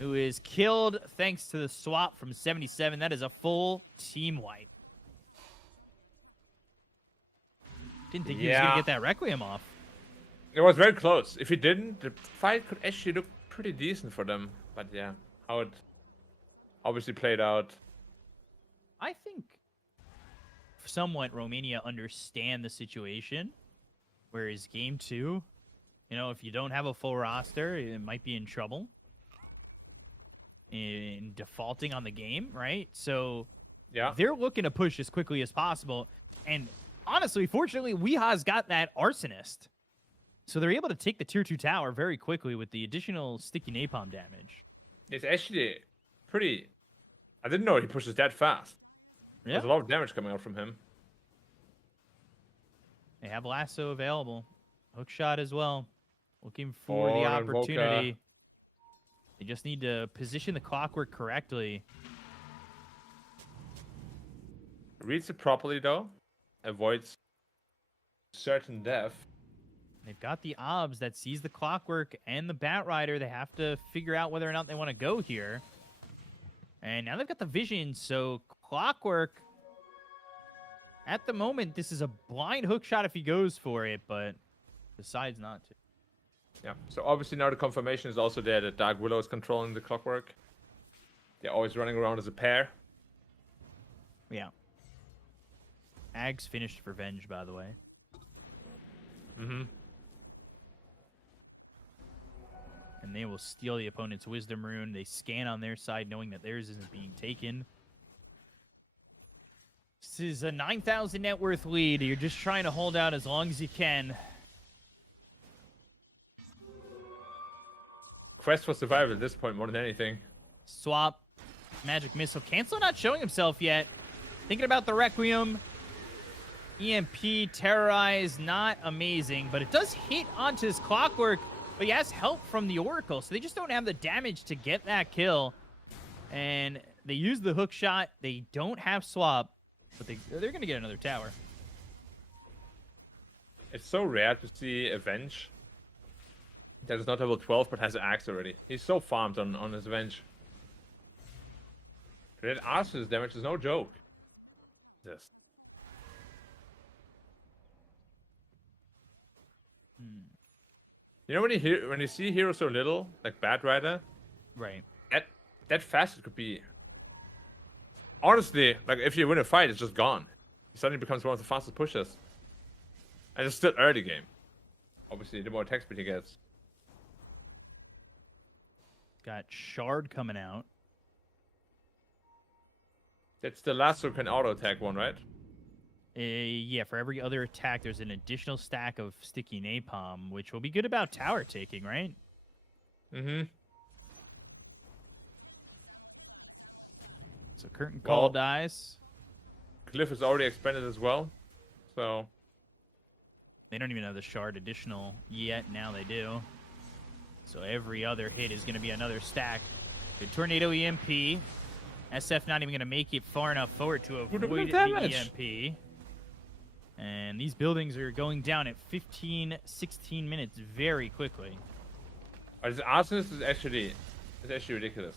who is killed thanks to the swap from 77. That is a full team wipe. Didn't think he was going to get that Requiem off. It was very close. If he didn't, the fight could actually look pretty decent for them. But yeah, how it obviously played out. I think somewhat Romania understand the situation, whereas game 2, you know, if you don't have a full roster, it might be in trouble in defaulting on the game, right? So Yeah, they're looking to push as quickly as possible. And honestly, fortunately, Weeha's got that Arsonist. So they're able to take the tier 2 tower very quickly with the additional sticky napalm damage. it's actually pretty. I didn't know he pushes that fast. Yeah. There's a lot of damage coming out from him. They have lasso available. Hook shot as well. Looking for Or the an Invoker. opportunity. They just need to position the clockwork correctly. Reads it properly though. Avoids certain death. They've got the obs that sees the clockwork and the bat rider. They have to figure out whether or not they want to go here. And now they've got the vision, so clockwork. At the moment, this is a blind hook shot if he goes for it, but decides not to. Yeah. So obviously now the confirmation is also there that Dark Willow is controlling the clockwork. They're always running around as a pair. Yeah. Ag's finished for Venge, by the way. Mm-hmm. And they will steal the opponent's Wisdom Rune. They scan on their side, knowing that theirs isn't being taken. This is a 9,000 net worth lead. You're just trying to hold out as long as you can. Quest for survival at this point more than anything. Swap. Magic Missile. Cancel not showing himself yet. Thinking about the Requiem. EMP, Terrorize, not amazing, but it does hit onto his clockwork, but he has help from the Oracle, so they just don't have the damage to get that kill. And they use the hook shot. They don't have swap, but they're going to get another tower. It's so rare to see Avenge that is not level 12 but has an axe already. He's so farmed on his Avenge. That Arsenal's damage is no joke. Yes. You know when you see heroes so little, like Bat Rider, Right. that fast it could be. Honestly, like if you win a fight, it's just gone. He suddenly becomes one of the fastest pushers. And it's still early game. Obviously, the more attack speed he gets. Got Shard coming out. That's the last who can auto attack one, right? Yeah, for every other attack, there's an additional stack of Sticky Napalm, which will be good about tower taking, right? Mm-hmm. So Curtain Call Well, dies. Glyph is already expanded as well, so They don't even have the Shard additional yet. Now they do. So every other hit is going to be another stack. Good Tornado EMP. SF not even going to make it far enough forward to avoid the damage. EMP. And these buildings are going down at 15, 16 minutes very quickly. this Arsonist is actually ridiculous.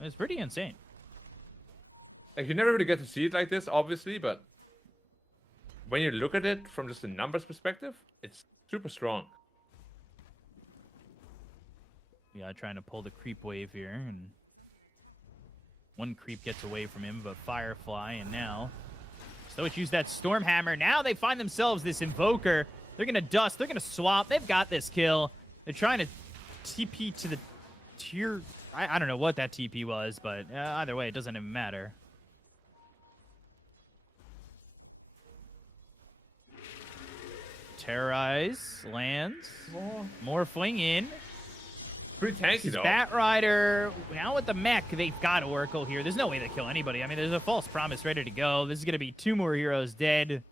It's pretty insane. Like you never really get to see it like this, obviously, but when you look at it from just a numbers perspective, it's super strong. Yeah, trying to pull the creep wave here, and one creep gets away from him, but Firefly, and now Stoich used that Stormhammer. Now they find themselves this Invoker. They're gonna dust. They're gonna swap. They've got this kill. They're trying to TP to the tier. I don't know what that TP was, but either way, it doesn't even matter. Terrorize lands. More fling in. Pretty tanky though. Bat Rider, now with the mech, they've got Oracle here. There's no way they kill anybody. I mean, there's a false promise ready to go. This is going to be 2 more heroes dead.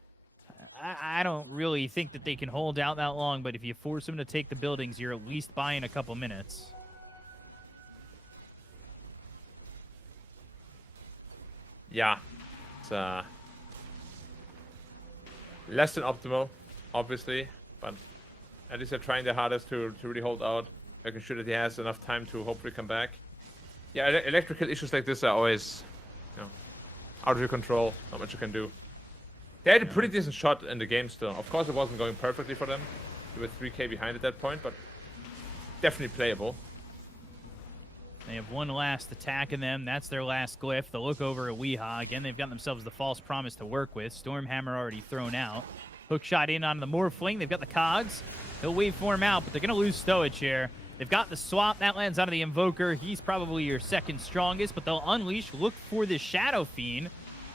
I don't really think that they can hold out that long, but if you force them to take the buildings, you're at least buying a couple minutes. Yeah. It's less than optimal, obviously, but at least they're trying their hardest to really hold out, making sure that he has enough time to hopefully come back. Yeah, electrical issues like this are always, you know, out of your control. Not much you can do. They had a pretty decent shot in the game still. Of course, it wasn't going perfectly for them. They were 3k behind at that point, but definitely playable. They have one last attack in them. That's their last glyph. They'll look over at Weehaw. Again, they've got themselves the false promise to work with. Stormhammer already thrown out. Hook shot in on the Morphling. They've got the Cogs. He'll waveform out, but they're going to lose Stoich here. They've got the swap. That lands onto the Invoker. He's probably your second strongest, but they'll unleash. Look for the Shadow Fiend.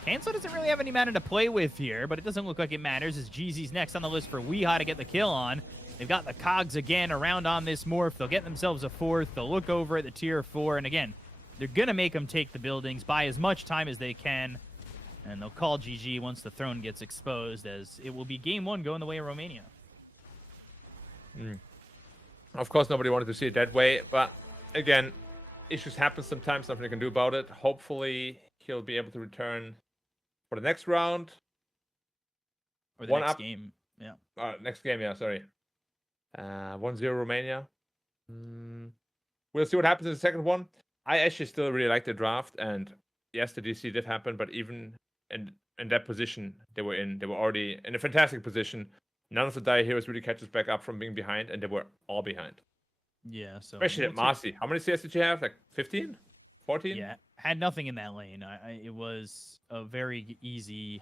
Cancel doesn't really have any mana to play with here, but it doesn't look like it matters as Jeezy's next on the list for Weehaw to get the kill on. They've got the Cogs again around on this Morph. They'll get themselves a 4th. They'll look over at the tier 4, and again, they're going to make them take the buildings, buy as much time as they can. And they'll call GG once the throne gets exposed, as it will be game 1 going the way of Romania. Of course, nobody wanted to see it that way, but again, issues happen sometimes, nothing you can do about it. Hopefully, he'll be able to return for the next round. Or the One next up. game. Yeah. Next game, yeah, sorry. 1-0 Romania. We'll see what happens in the second one. I actually still really like the draft, and yes, the DC did happen, but even in that position they were already in a fantastic position. None of the Dire Heroes really catches back up from being behind, and they were all behind. Yeah, so Especially at Marcy. How many CS did you have? Like 15? 14? Yeah, had nothing in that lane. It was a very easy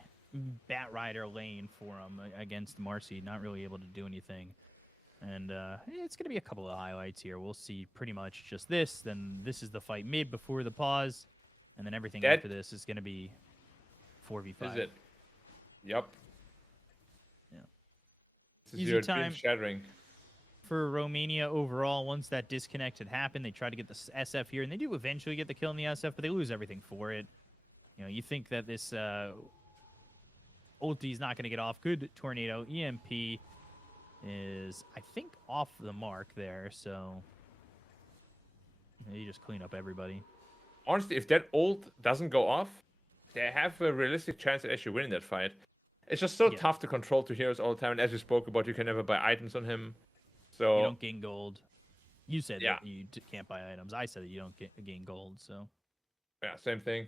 Bat Rider lane for him against Marcy, not really able to do anything. And it's going to be a couple of highlights here. We'll see pretty much just this. Then this is the fight mid before the pause. And then everything after this is going to be 4v5. Is it? Yep. Yeah. This is Easy your time dream shattering. for Romania overall. Once that disconnect had happened, they try to get the SF here. And they do eventually get the kill in the SF, but they lose everything for it. You know, you think that this ulti is not going to get off. Good tornado. EMP is, I think, off the mark there, so you just clean up everybody. Honestly, if that ult doesn't go off, they have a realistic chance of actually winning that fight. It's just so tough to control 2 heroes all the time, and as you spoke about, you can never buy items on him. So you don't gain gold. You said Yeah. that you can't buy items. I said that you don't gain gold, so yeah, same thing.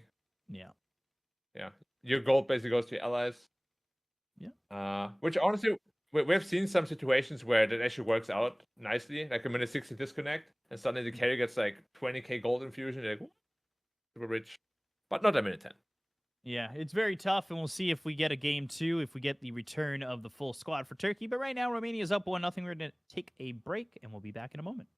yeah. Yeah, your gold basically goes to your allies. Yeah. Which honestly, we've seen some situations where that actually works out nicely, like a minute 60 disconnect, and suddenly the carry gets like 20k gold infusion. You're like, "Ooh, super rich," but not a minute 10. Yeah, it's very tough, and we'll see if we get a game 2, if we get the return of the full squad for Turkey. But right now, Romania's up 1-0. We're going to take a break, and we'll be back in a moment.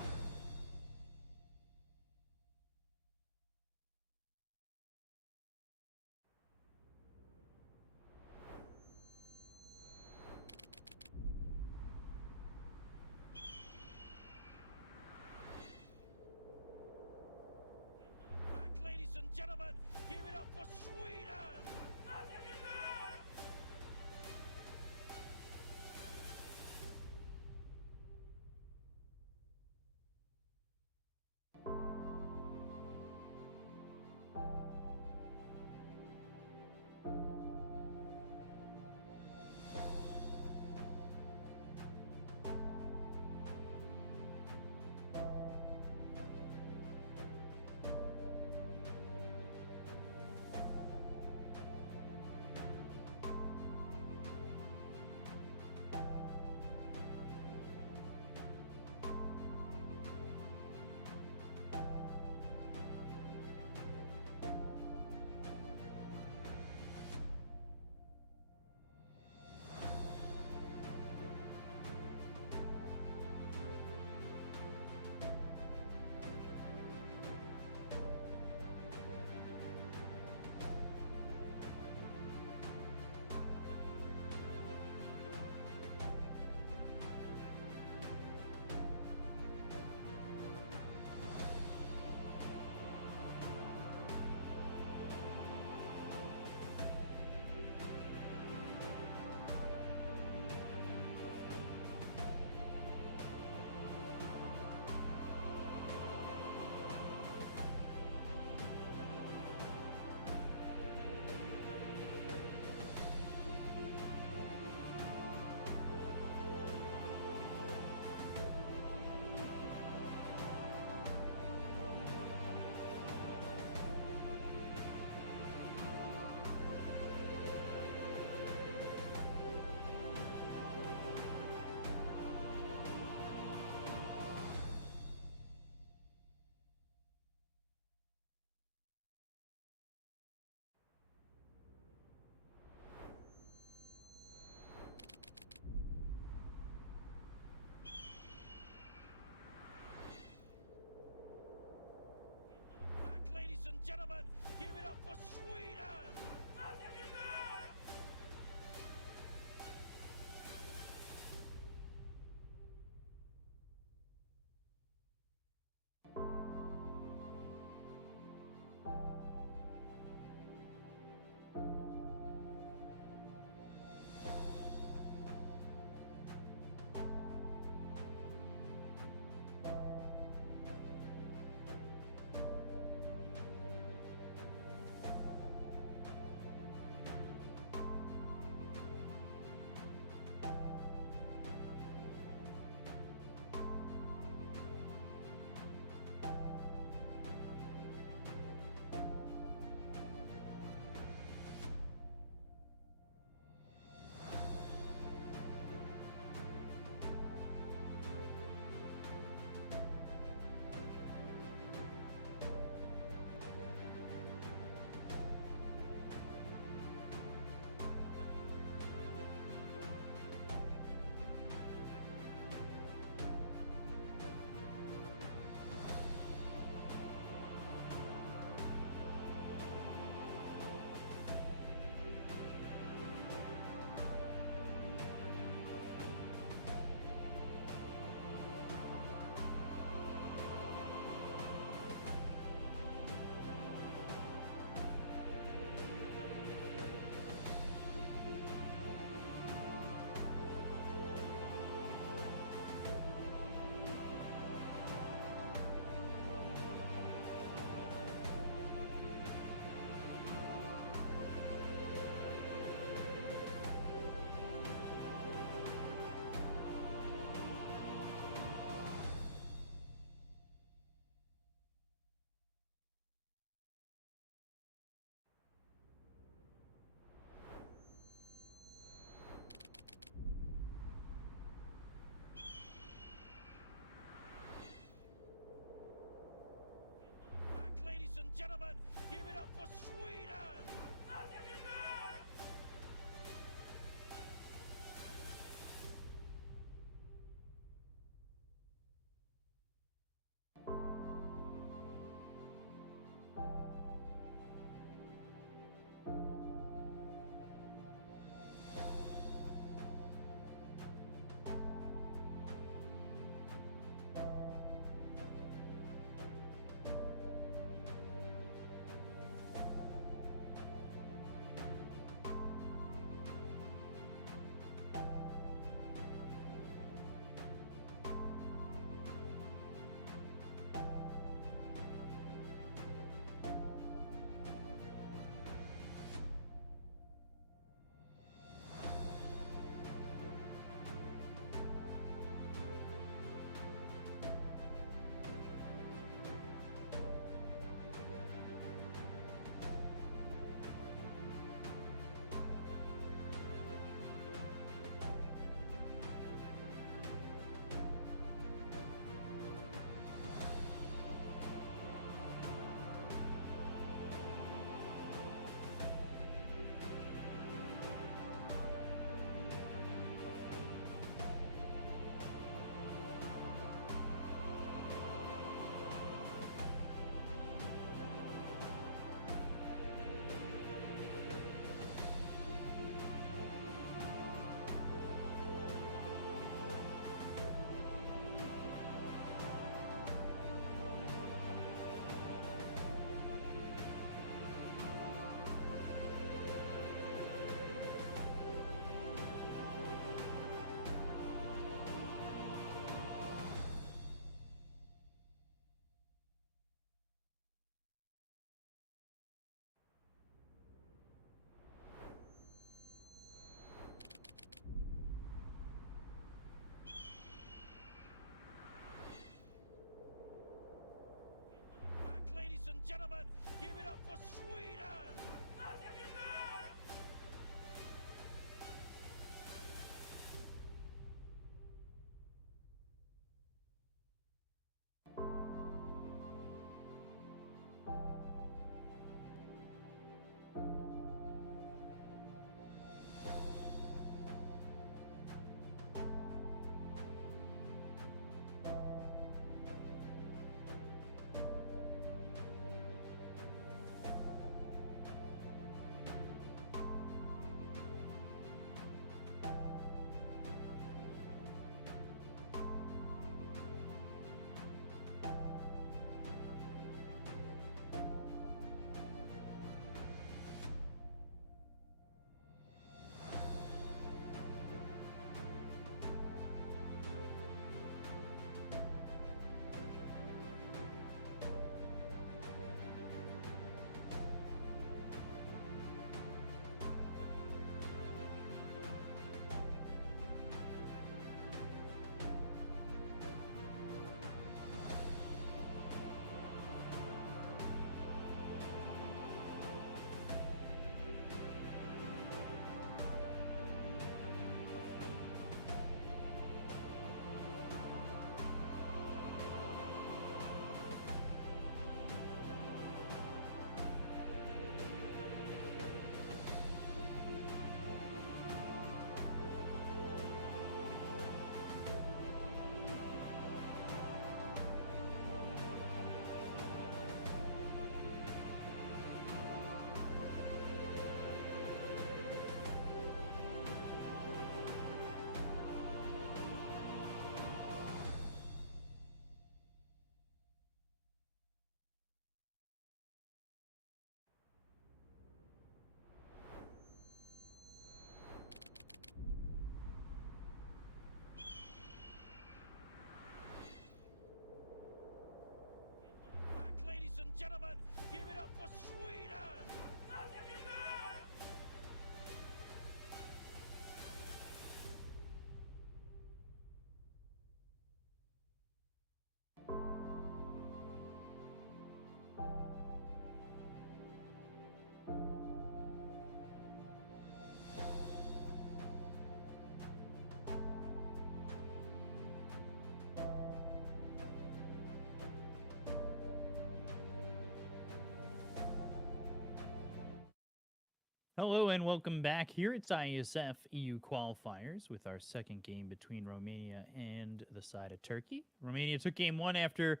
Hello and welcome back. Here it's IESF EU qualifiers with our second game between Romania and the side of Turkey. Romania took game one after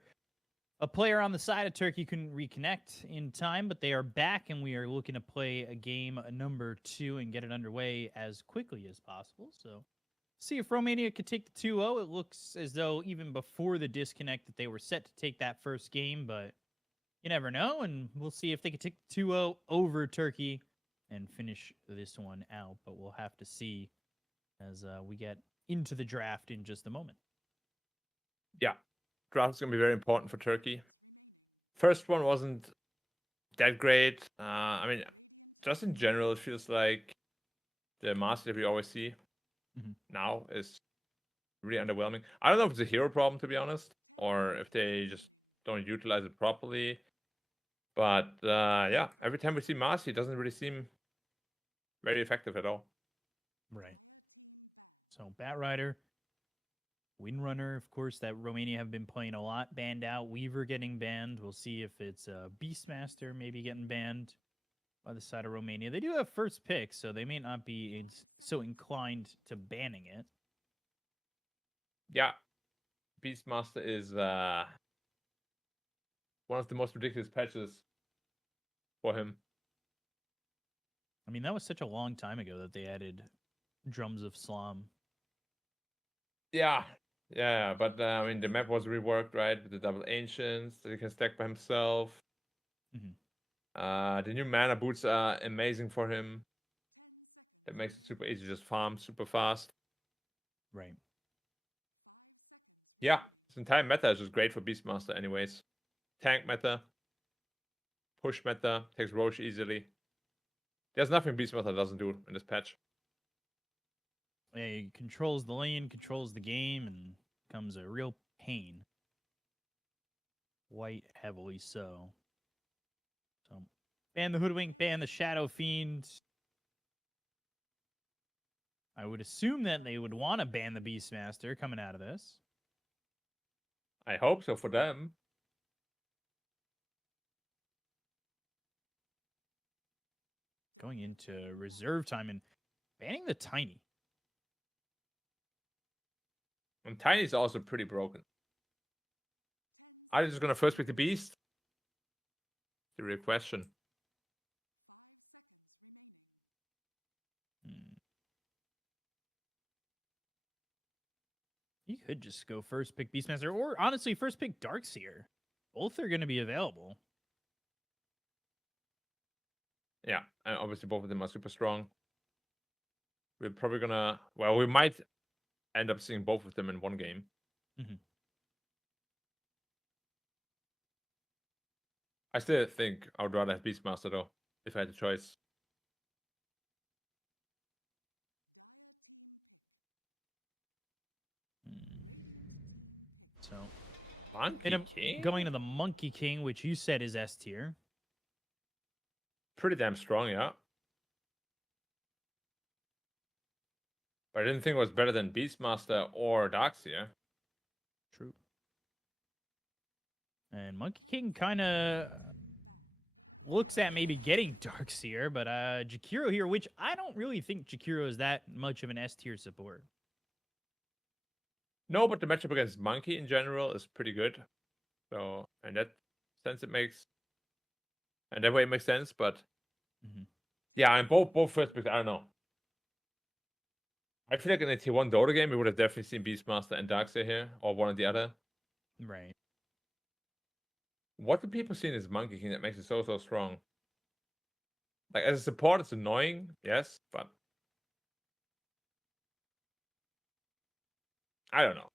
A player on the side of Turkey couldn't reconnect in time, but they are back, and we are looking to play a game number 2 and get it underway as quickly as possible. So, see if Romania could take the 2-0. It looks as though even before the disconnect that they were set to take that first game, but you never know, and we'll see if they can take the 2-0 over Turkey and finish this one out. But we'll have to see as we get into the draft in just a moment. Yeah, draft is going to be very important for Turkey. First one wasn't that great. I mean, just in general, it feels like the master that we always see now is really underwhelming. I don't know if it's a hero problem, to be honest, or if they just don't utilize it properly. But yeah, every time we see Marcy, it doesn't really seem very effective at all. Right. So, Bat Rider, Windrunner, of course, that Romania have been playing a lot, banned out. Weaver getting banned. We'll see if it's Beastmaster maybe getting banned by the side of Romania. They do have first pick, so they may not be so inclined to banning it. Yeah, Beastmaster is one of the most ridiculous patches for him. I mean, that was such a long time ago that they added Drums of Slum. Yeah, but I mean, the map was reworked, right, with the double ancients that he can stack by himself. The new mana boots are amazing for him. That makes it super easy to just farm super fast. Right. Yeah, this entire meta is just great for Beastmaster anyways. Tank meta, push meta, takes Roche easily. There's nothing Beastmaster doesn't do in this patch. Yeah, he controls the lane, controls the game, and becomes a real pain. Quite heavily so. So, ban the Hoodwink, ban the Shadow Fiend. I would assume that they would want to ban the Beastmaster coming out of this. I hope so for them. Going into reserve time and banning the Tiny. And Tiny's also pretty broken. Are they just gonna first pick the Beast? The real question. You could just go first pick Beastmaster, or honestly, first pick Darkseer. Both are going to be available. Yeah, and obviously both of them are super strong. We're probably gonna... Well, we might end up seeing both of them in one game. I still think I would rather have Beastmaster, though, if I had a choice. So, Monkey King? going to the Monkey King, which you said is S tier. Pretty damn strong, yeah. But I didn't think it was better than Beastmaster or Darkseer. True. And Monkey King kind of looks at maybe getting Darkseer, but Jakiro here, which I don't really think Jakiro is that much of an S tier support. No, but the matchup against Monkey in general is pretty good. So, in that sense, it makes... And that way it makes sense, but... Yeah, and both first picks, I don't know. I feel like in a tier 1 Dota game, we would have definitely seen Beastmaster and Darkseer here, or one or the other. Right. What do people see in this Monkey King that makes it so strong? Like, as a support, it's annoying, yes, but... I don't know.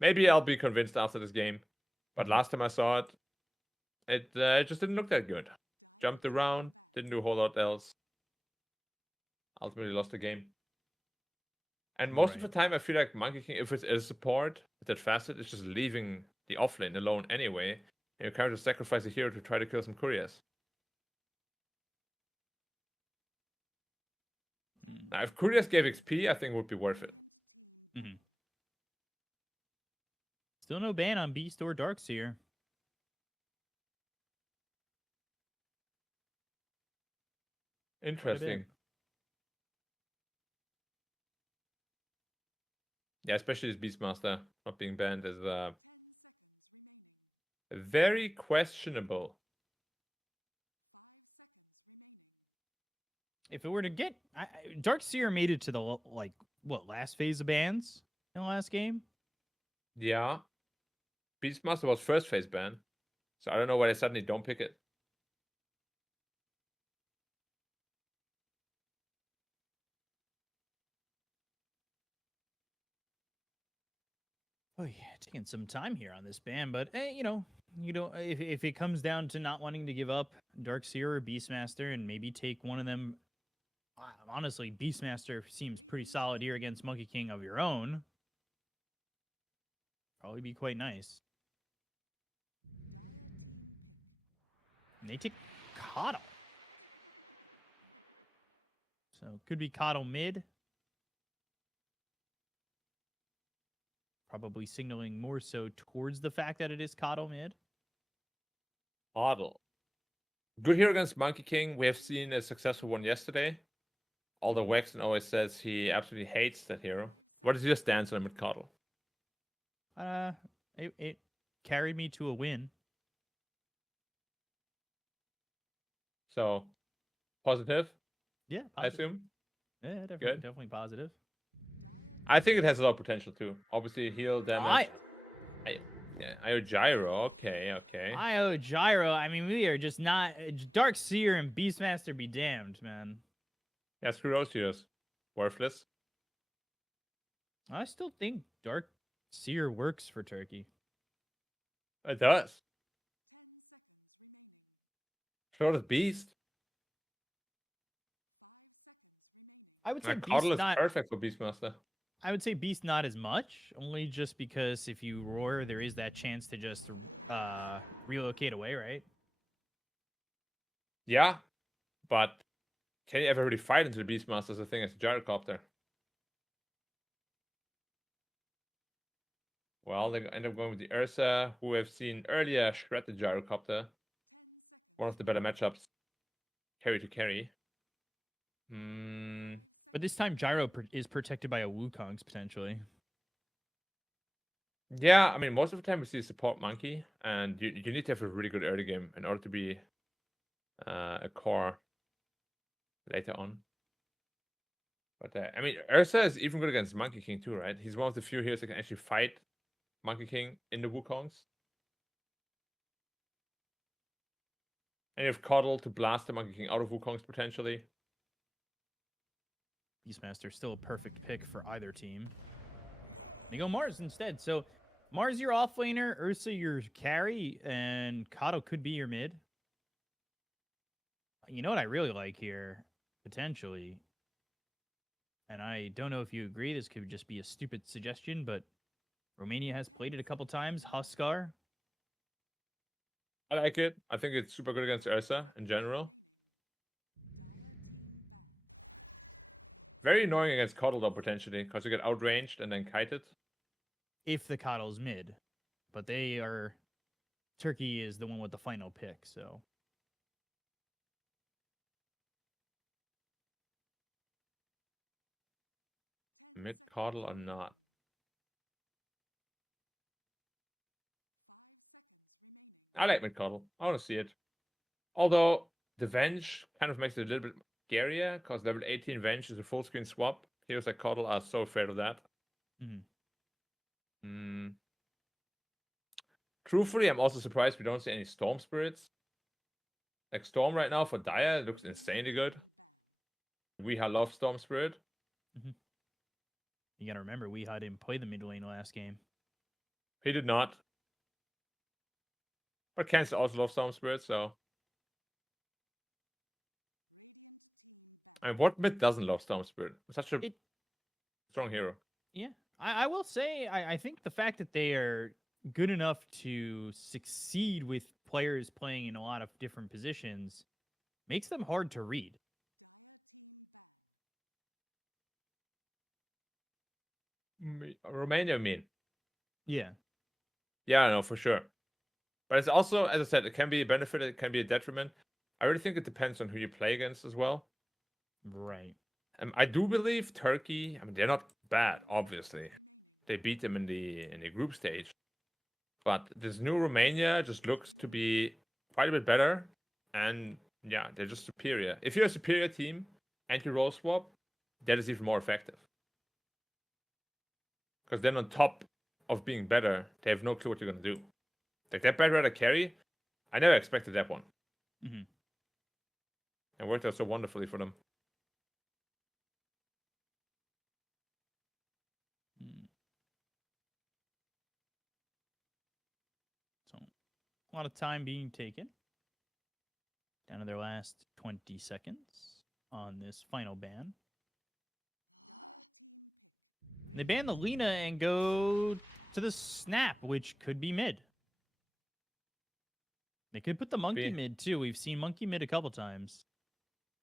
Maybe I'll be convinced after this game. But last time I saw it, it just didn't look that good. Jumped around, didn't do a whole lot else. Ultimately lost the game. And most of the time, I feel like Monkey King, if it's a support, with that facet, it's just leaving the offlane alone anyway. And you kind of just sacrifice a hero to try to kill some couriers. Now, if couriers gave XP, I think it would be worth it. Still no ban on Beast or Darkseer. Interesting. Yeah, especially this Beastmaster not being banned is Very questionable. If it were to get Dark Seer made it to the last phase of bans in the last game. Yeah. Beastmaster was first phase ban. So I don't know why they suddenly don't pick it. Oh yeah, taking some time here on this ban, but if it comes down to not wanting to give up Dark Seer or Beastmaster and maybe take one of them, honestly, Beastmaster seems pretty solid here against Monkey King of your own. Probably be quite nice. And they take Coddle. So could be Coddle mid. Probably signaling more so towards the fact that it is Coddle mid. Coddle. Good hero against Monkey King. We have seen a successful one yesterday. Although Wexon always says he absolutely hates that hero. What is your stance on him with Coddle? It carried me to a win. So, positive? Yeah, I positive. assume? Yeah, definitely, Good. definitely positive. I think it has a lot of potential too. Obviously, heal damage. Io Gyro. Okay. IO Gyro. I mean, we are just not Dark Seer and Beastmaster be damned, man. Yeah, screw those heroes. Worthless. I still think Dark Seer works for Turkey. It does. So does Beast. I would say Coddle Beast is not. perfect for Beastmaster. I would say Beast not as much, only just because if you roar, there is that chance to just relocate away, right? Yeah, but can you ever really fight into the Beastmaster as a thing as a gyrocopter? Well, they end up going with the Ursa, who we've seen earlier shred the gyrocopter. One of the better matchups, carry to carry. But this time, Gyro is protected by a Wukong's potentially. Yeah, I mean, most of the time we see a support monkey, and you need to have a really good early game in order to be a core later on. But I mean, Ursa is even good against Monkey King too, right? He's one of the few heroes that can actually fight Monkey King in the Wukongs. And you have Coddle to blast the Monkey King out of Wukongs potentially. Beastmaster still a perfect pick for either team. They go Mars instead. So Mars your offlaner, Ursa your carry, and Kato could be your mid. You know what I really like here, potentially, and I don't know if you agree, this could just be a stupid suggestion, but Romania has played it a couple times. Huskar. I like it. I think it's super good against Ursa in general. Very annoying against Coddle though, potentially, because you get outranged and then kited. If the Coddle's mid. But they are. Turkey is the one with the final pick, so. Mid Coddle or not. I like mid Coddle. I want to see it. Although the Venge kind of makes it a little bit scarier, because level 18 Venge is a full screen swap. Heroes like Coddle are so afraid of that. Truthfully, I'm also surprised we don't see any Storm Spirits. Like Storm right now for Dire looks insanely good. Weeha loves Storm Spirit. You gotta remember, Weeha didn't play the mid lane last game. He did not. But Kansas also loves Storm Spirit, so. I mean, what mid doesn't love Storm Spirit? Such a strong hero. Yeah. I will say, I think the fact that they are good enough to succeed with players playing in a lot of different positions makes them hard to read. Romania, I mean. Yeah. Yeah, no, for sure. But it's also, as I said, it can be a benefit, it can be a detriment. I really think it depends on who you play against as well. Right. I do believe Turkey, I mean, they're not bad, obviously. They beat them in the group stage. But this new Romania just looks to be quite a bit better. And yeah, they're just superior. If you're a superior team and you roll swap, that is even more effective. Because then on top of being better, they have no clue what you're going to do. Like that Bad Rider carry, I never expected that one. Mm-hmm. And worked out so wonderfully for them. So a lot of time being taken. Down to their last 20 seconds on this final ban. They ban the Lina and go to the Snap, which could be mid. They could put the Monkey mid too. We've seen Monkey mid a couple times.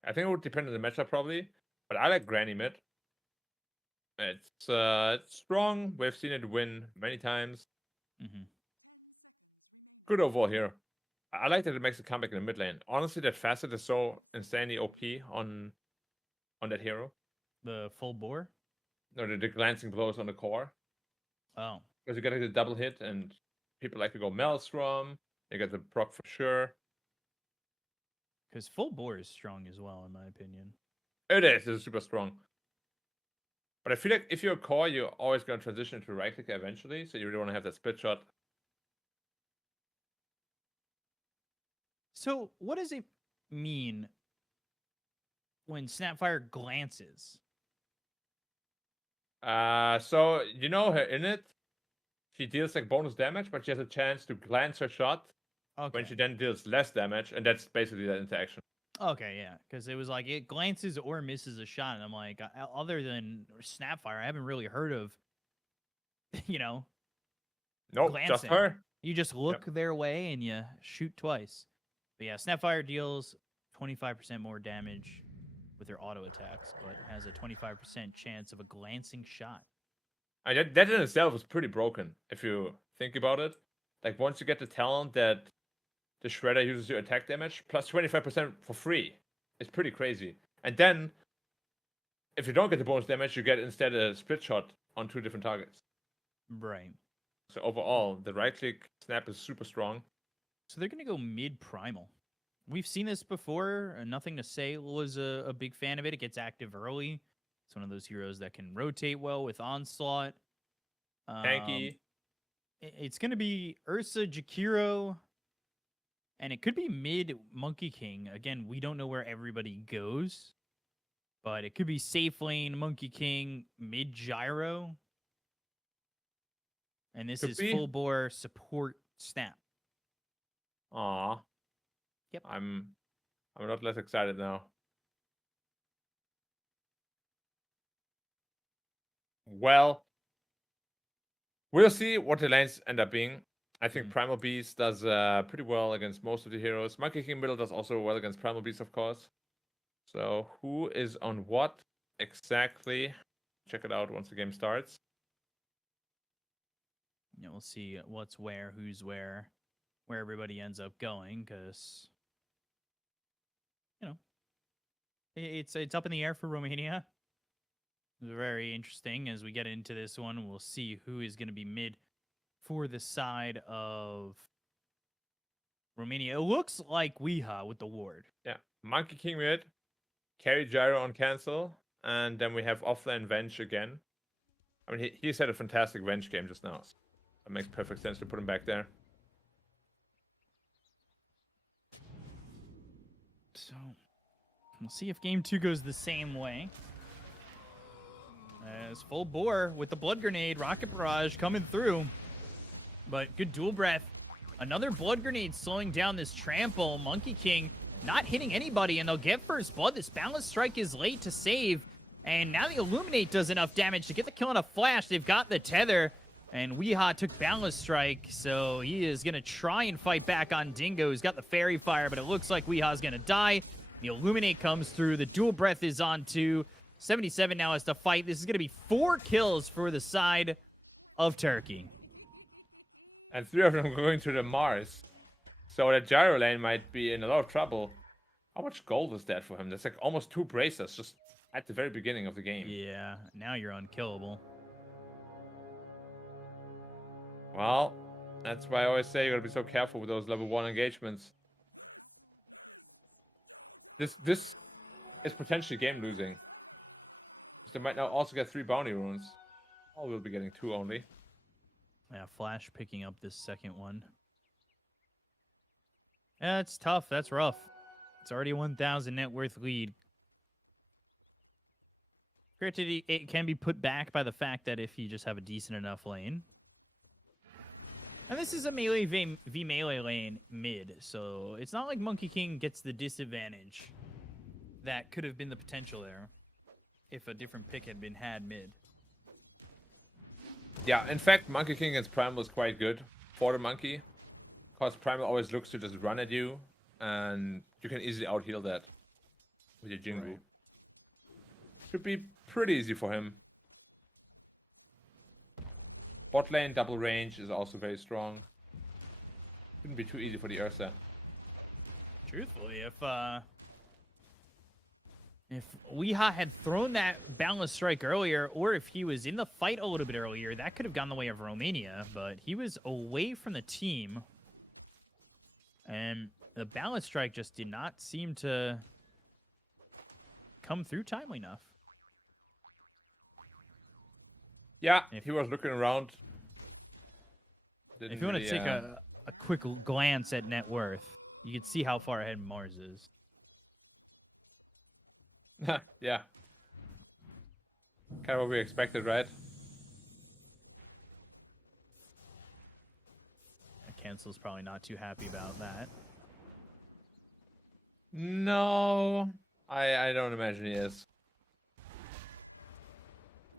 I think it would depend on the matchup probably, but I like Granny mid. It's strong. We've seen it win many times. Mm-hmm. Good overall here. I like that it makes a comeback in the mid lane. Honestly, that facet is so insanely OP on that hero. The full bore? No, the glancing blows on the core. Oh. Because you get a double hit, and people like to go Maelstrom. They get the proc for sure. Because full bore is strong as well, in my opinion. It is. It's super strong. But I feel like if you're a core, you're always going to transition to right clicker eventually. So you really want to have that split shot. So what does it mean when Snapfire glances? So you know her in it. She deals like bonus damage, but she has a chance to glance her shot when she then deals less damage, and that's basically that interaction. Okay, yeah, because it was like it glances or misses a shot, and I'm like, other than Snapfire, I haven't really heard of, nope, glancing. just her. You just look their way and you shoot twice. But yeah, Snapfire deals 25% more damage with her auto attacks, but has a 25% chance of a glancing shot. And that in itself is pretty broken if you think about it. Like once you get the talent that the Shredder uses your attack damage plus 25% for free, it's pretty crazy. And then if you don't get the bonus damage, you get instead a split shot on 2 different targets. Right. So overall, the right click snap is super strong. So they're gonna go mid primal. We've seen this before. Nothing to say was a big fan of it. It gets active early. It's one of those heroes that can rotate well with Onslaught. Tanky. It's going to be Ursa, Jakiro, and it could be mid Monkey King. Again, we don't know where everybody goes, but it could be safe lane, Monkey King, mid Gyro. And this is full bore support Snap. Aw. Yep. I'm a lot less excited now. Well, we'll see what the lanes end up being. I think Primal Beast does pretty well against most of the heroes. Monkey King middle does also well against Primal Beast, of course. So who is on what exactly? Check it out once the game starts. Yeah, we'll see what's where, who's where everybody ends up going, because it's up in the air for Romania. It's very interesting as we get into this one. We'll see who is going to be mid for the side of Romania. It looks like Weeha with the ward. Yeah, Monkey King mid, carry Gyro on cancel, and then we have offlane Venge again. I mean, he's had a fantastic Venge game just now. So it makes perfect sense to put him back there. So we'll see if game 2 goes the same way. As full bore with the blood grenade, rocket barrage coming through. But good dual breath. Another blood grenade slowing down this trample. Monkey King not hitting anybody, and they'll get first blood. This balance strike is late to save. And now the Illuminate does enough damage to get the kill on a flash. They've got the tether. And Weeha took balance strike, so he is going to try and fight back on Dingo. He's got the fairy fire, but it looks like Weeha's going to die. The Illuminate comes through. The dual breath is on 2. 77 now has to fight. This is going to be 4 kills for the side of Turkey. And 3 of them going to the Mars. So that Gyro lane might be in a lot of trouble. How much gold is that for him? That's like almost 2 braces just at the very beginning of the game. Yeah, now you're unkillable. Well, That's why I always say you gotta be so careful with those level 1 engagements. This is potentially game losing. So they might now also get 3 bounty runes. Oh, we'll be getting 2 only. Yeah, Flash picking up this second one. Yeah, it's tough. That's rough. It's already 1,000 net worth lead. Granted, it can be put back by the fact that if you just have a decent enough lane. And this is a melee v melee lane mid, so it's not like Monkey King gets the disadvantage that could have been the potential there if a different pick had been had mid. Yeah, in fact, Monkey King against Primal is quite good for the Monkey. Because Primal always looks to just run at you, and you can easily out-heal that with your Jingu. Right. Should be pretty easy for him. Bot lane double range is also very strong. Shouldn't be too easy for the Ursa. Truthfully, if Weeha had thrown that balance strike earlier, or if he was in the fight a little bit earlier, that could have gone the way of Romania, but he was away from the team. And the balance strike just did not seem to come through timely enough. Yeah, if he was looking around. If you want to take a quick glance at net worth, you can see how far ahead Mars is. Yeah. Kind of what we expected, right? Cancel's probably not too happy about that. No, I don't imagine he is.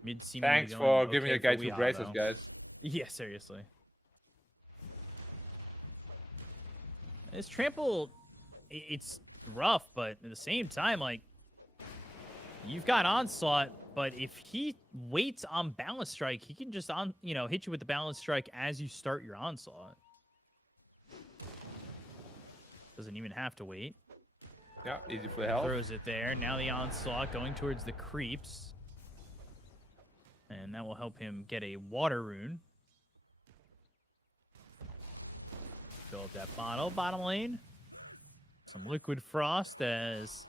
Mid Thanks for giving a guy 2 braces, guys. Yeah, seriously. This trample, it's rough, but at the same time, like, you've got Onslaught, but if he waits on balance strike, he can just hit you with the balance strike as you start your Onslaught. Doesn't even have to wait. Yeah, easy for the health. Throws it there. Now the Onslaught going towards the creeps. And that will help him get a water rune. Fill up that bottle. Bottom lane. Some liquid frost as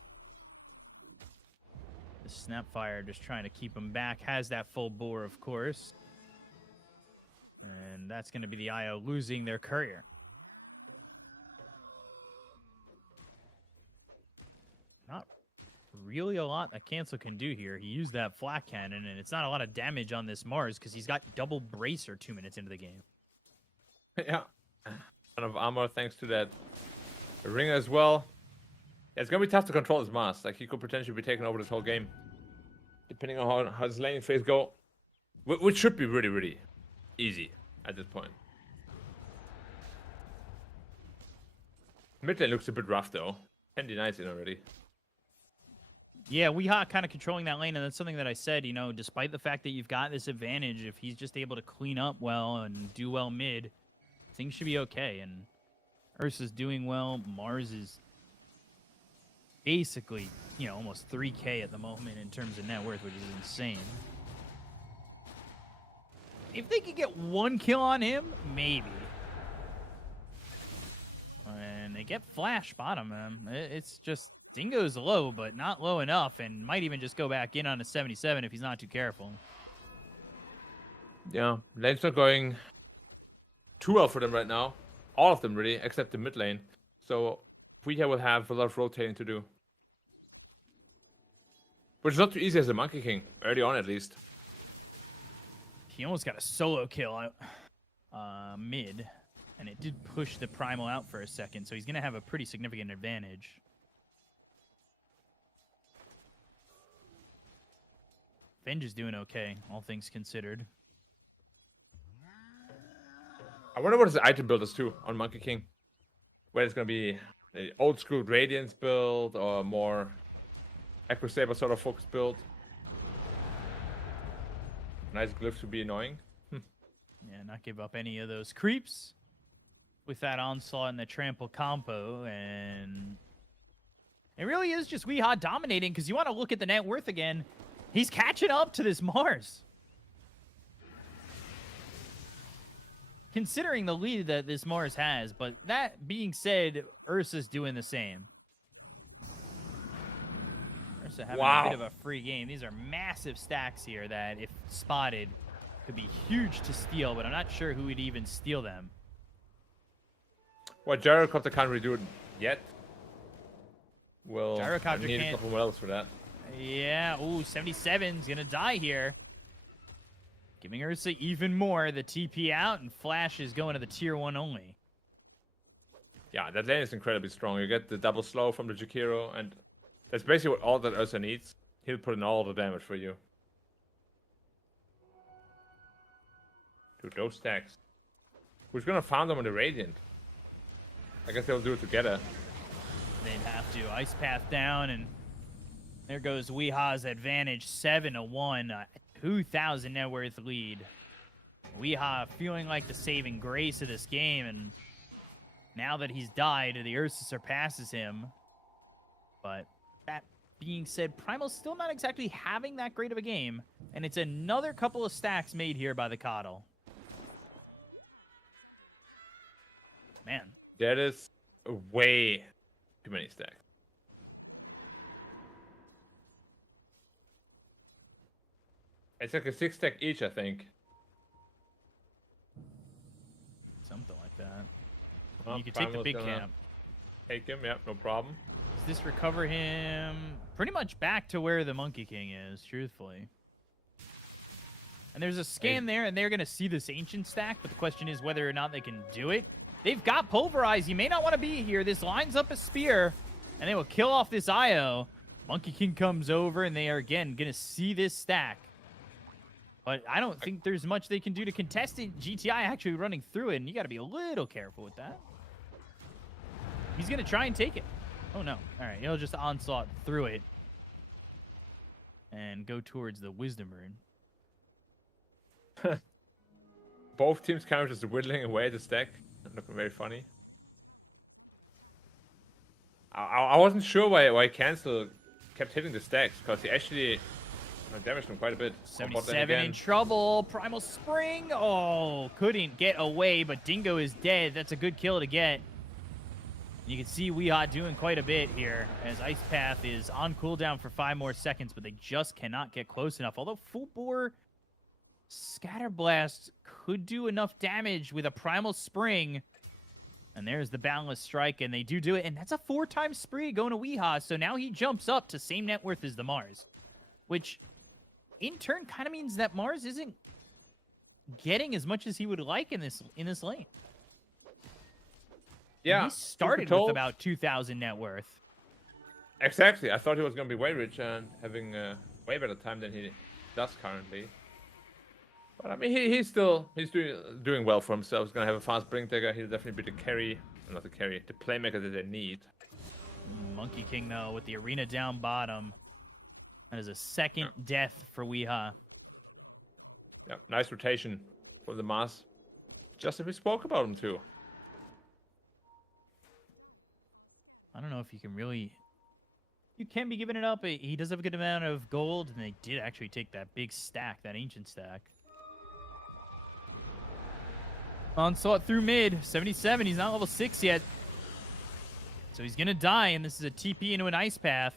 the Snapfire just trying to keep him back. Has that full bore, of course. And that's going to be the IO losing their courier. Not really a lot that Cancel can do here. He used that flat cannon, and it's not a lot of damage on this Mars because he's got double bracer 2 minutes into the game. Yeah. Ton of armor thanks to that ring as well. Yeah, it's going to be tough to control his Mars. Like, he could potentially be taking over this whole game. Depending on how his laning phase go. Which should be really, really easy at this point. Mid lane looks a bit rough, though. 10 denies in already. Yeah, Weeha kind of controlling that lane, and that's something that I said, despite the fact that you've got this advantage, if he's just able to clean up well and do well mid, things should be okay. And Ursa's doing well. Mars is basically, almost 3K at the moment in terms of net worth, which is insane. If they could get 1 kill on him, maybe. And they get flash bottom him. It's just Dingo's low, but not low enough, and might even just go back in on a 77 if he's not too careful. Yeah, lane's not going too well for them right now. All of them, really, except the mid lane. So Puya will have a lot of rotating to do. Which is not too easy as a Monkey King, early on at least. He almost got a solo kill mid, and it did push the Primal out for a second, so he's going to have a pretty significant advantage. Venge is doing okay, all things considered. I wonder what his item build is too on Monkey King. Whether it's going to be an old school Radiance build or more Echo Saber sort of focused build. Nice glyph to be annoying. Yeah, not give up any of those creeps with that Onslaught and the Trample combo. And it really is just Weeha dominating because you want to look at the net worth again. He's catching up to this Mars. considering the lead that this Mars has. But that being said, Ursa's doing the same. Ursa having a bit of a free game. These are massive stacks here that, if spotted, could be huge to steal, but I'm not sure who would even steal them. Well, Gyrocopter can't really do it yet. Well, Gyrocopter need can't. a couple else for that. Yeah, ooh, 77's gonna die here. Giving Ursa even more. The TP out, and Flash is going to the tier 1 only. Yeah, that lane is incredibly strong. You get the double slow from the Jakiro, and that's basically all that Ursa needs. He'll put in all the damage for you. Dude, those stacks. Who's gonna farm them on the Radiant? I guess they'll do it together. They'd have to. Ice Path down, and there goes Weeha's advantage, 7-1, 2,000 net worth lead. Weeha feeling like the saving grace of this game, and now that he's died, the Ursa surpasses him. But that being said, Primal's still not exactly having that great of a game, and it's another couple of stacks made here by the Coddle. Man. That is way too many stacks. It's like a 6-stack each, I think. Something like that. Well, you can take the big Primal's gonna camp. Take him, yeah, no problem. Does this recover him pretty much back to where the Monkey King is, truthfully? And there's a scan there, and they're going to see this Ancient stack, but the question is whether or not they can do it. They've got Pulverize. You may not want to be here. This lines up a spear, and they will kill off this IO. Monkey King comes over, and they are, again, going to see this stack. But I don't think there's much they can do to contest it. GTI actually running through it, and you got to be a little careful with that. He's going to try and take it. Oh, no. All right, he'll just onslaught through it and go towards the Wisdom Rune. Both teams kind of just whittling away the stack. Looking very funny. I wasn't sure why Cancel kept hitting the stacks, because he actually damaged them quite a bit. 77 in trouble. Primal Spring. Oh, couldn't get away, but Dingo is dead. That's a good kill to get. You can see Weeha doing quite a bit here, as Ice Path is on cooldown for 5 more seconds, but they just cannot get close enough. Although Full Bore Scatter Blast could do enough damage with a Primal Spring. And there's the Boundless Strike, and they do it. And that's a 4-time spree going to Weeha, so now he jumps up to same net worth as the Mars. Which, in turn, kind of means that Mars isn't getting as much as he would like in this lane. Yeah. And he started with about 2,000 net worth. Exactly. I thought he was going to be way richer and having a way better time than he does currently. But I mean, he's doing well for himself. He's going to have a fast Blink Dagger. He'll definitely be the carry, not the carry, the playmaker that they need. Monkey King, though, with the arena down bottom. That is a second death for Weeha. Yeah, nice rotation for the Mars. Just as we spoke about him, too. I don't know if you can really... You can be giving it up. He does have a good amount of gold, and they did actually take that big stack, that Ancient stack. Onslaught through mid. 77. He's not level 6 yet. So he's going to die, and this is a TP into an Ice Path.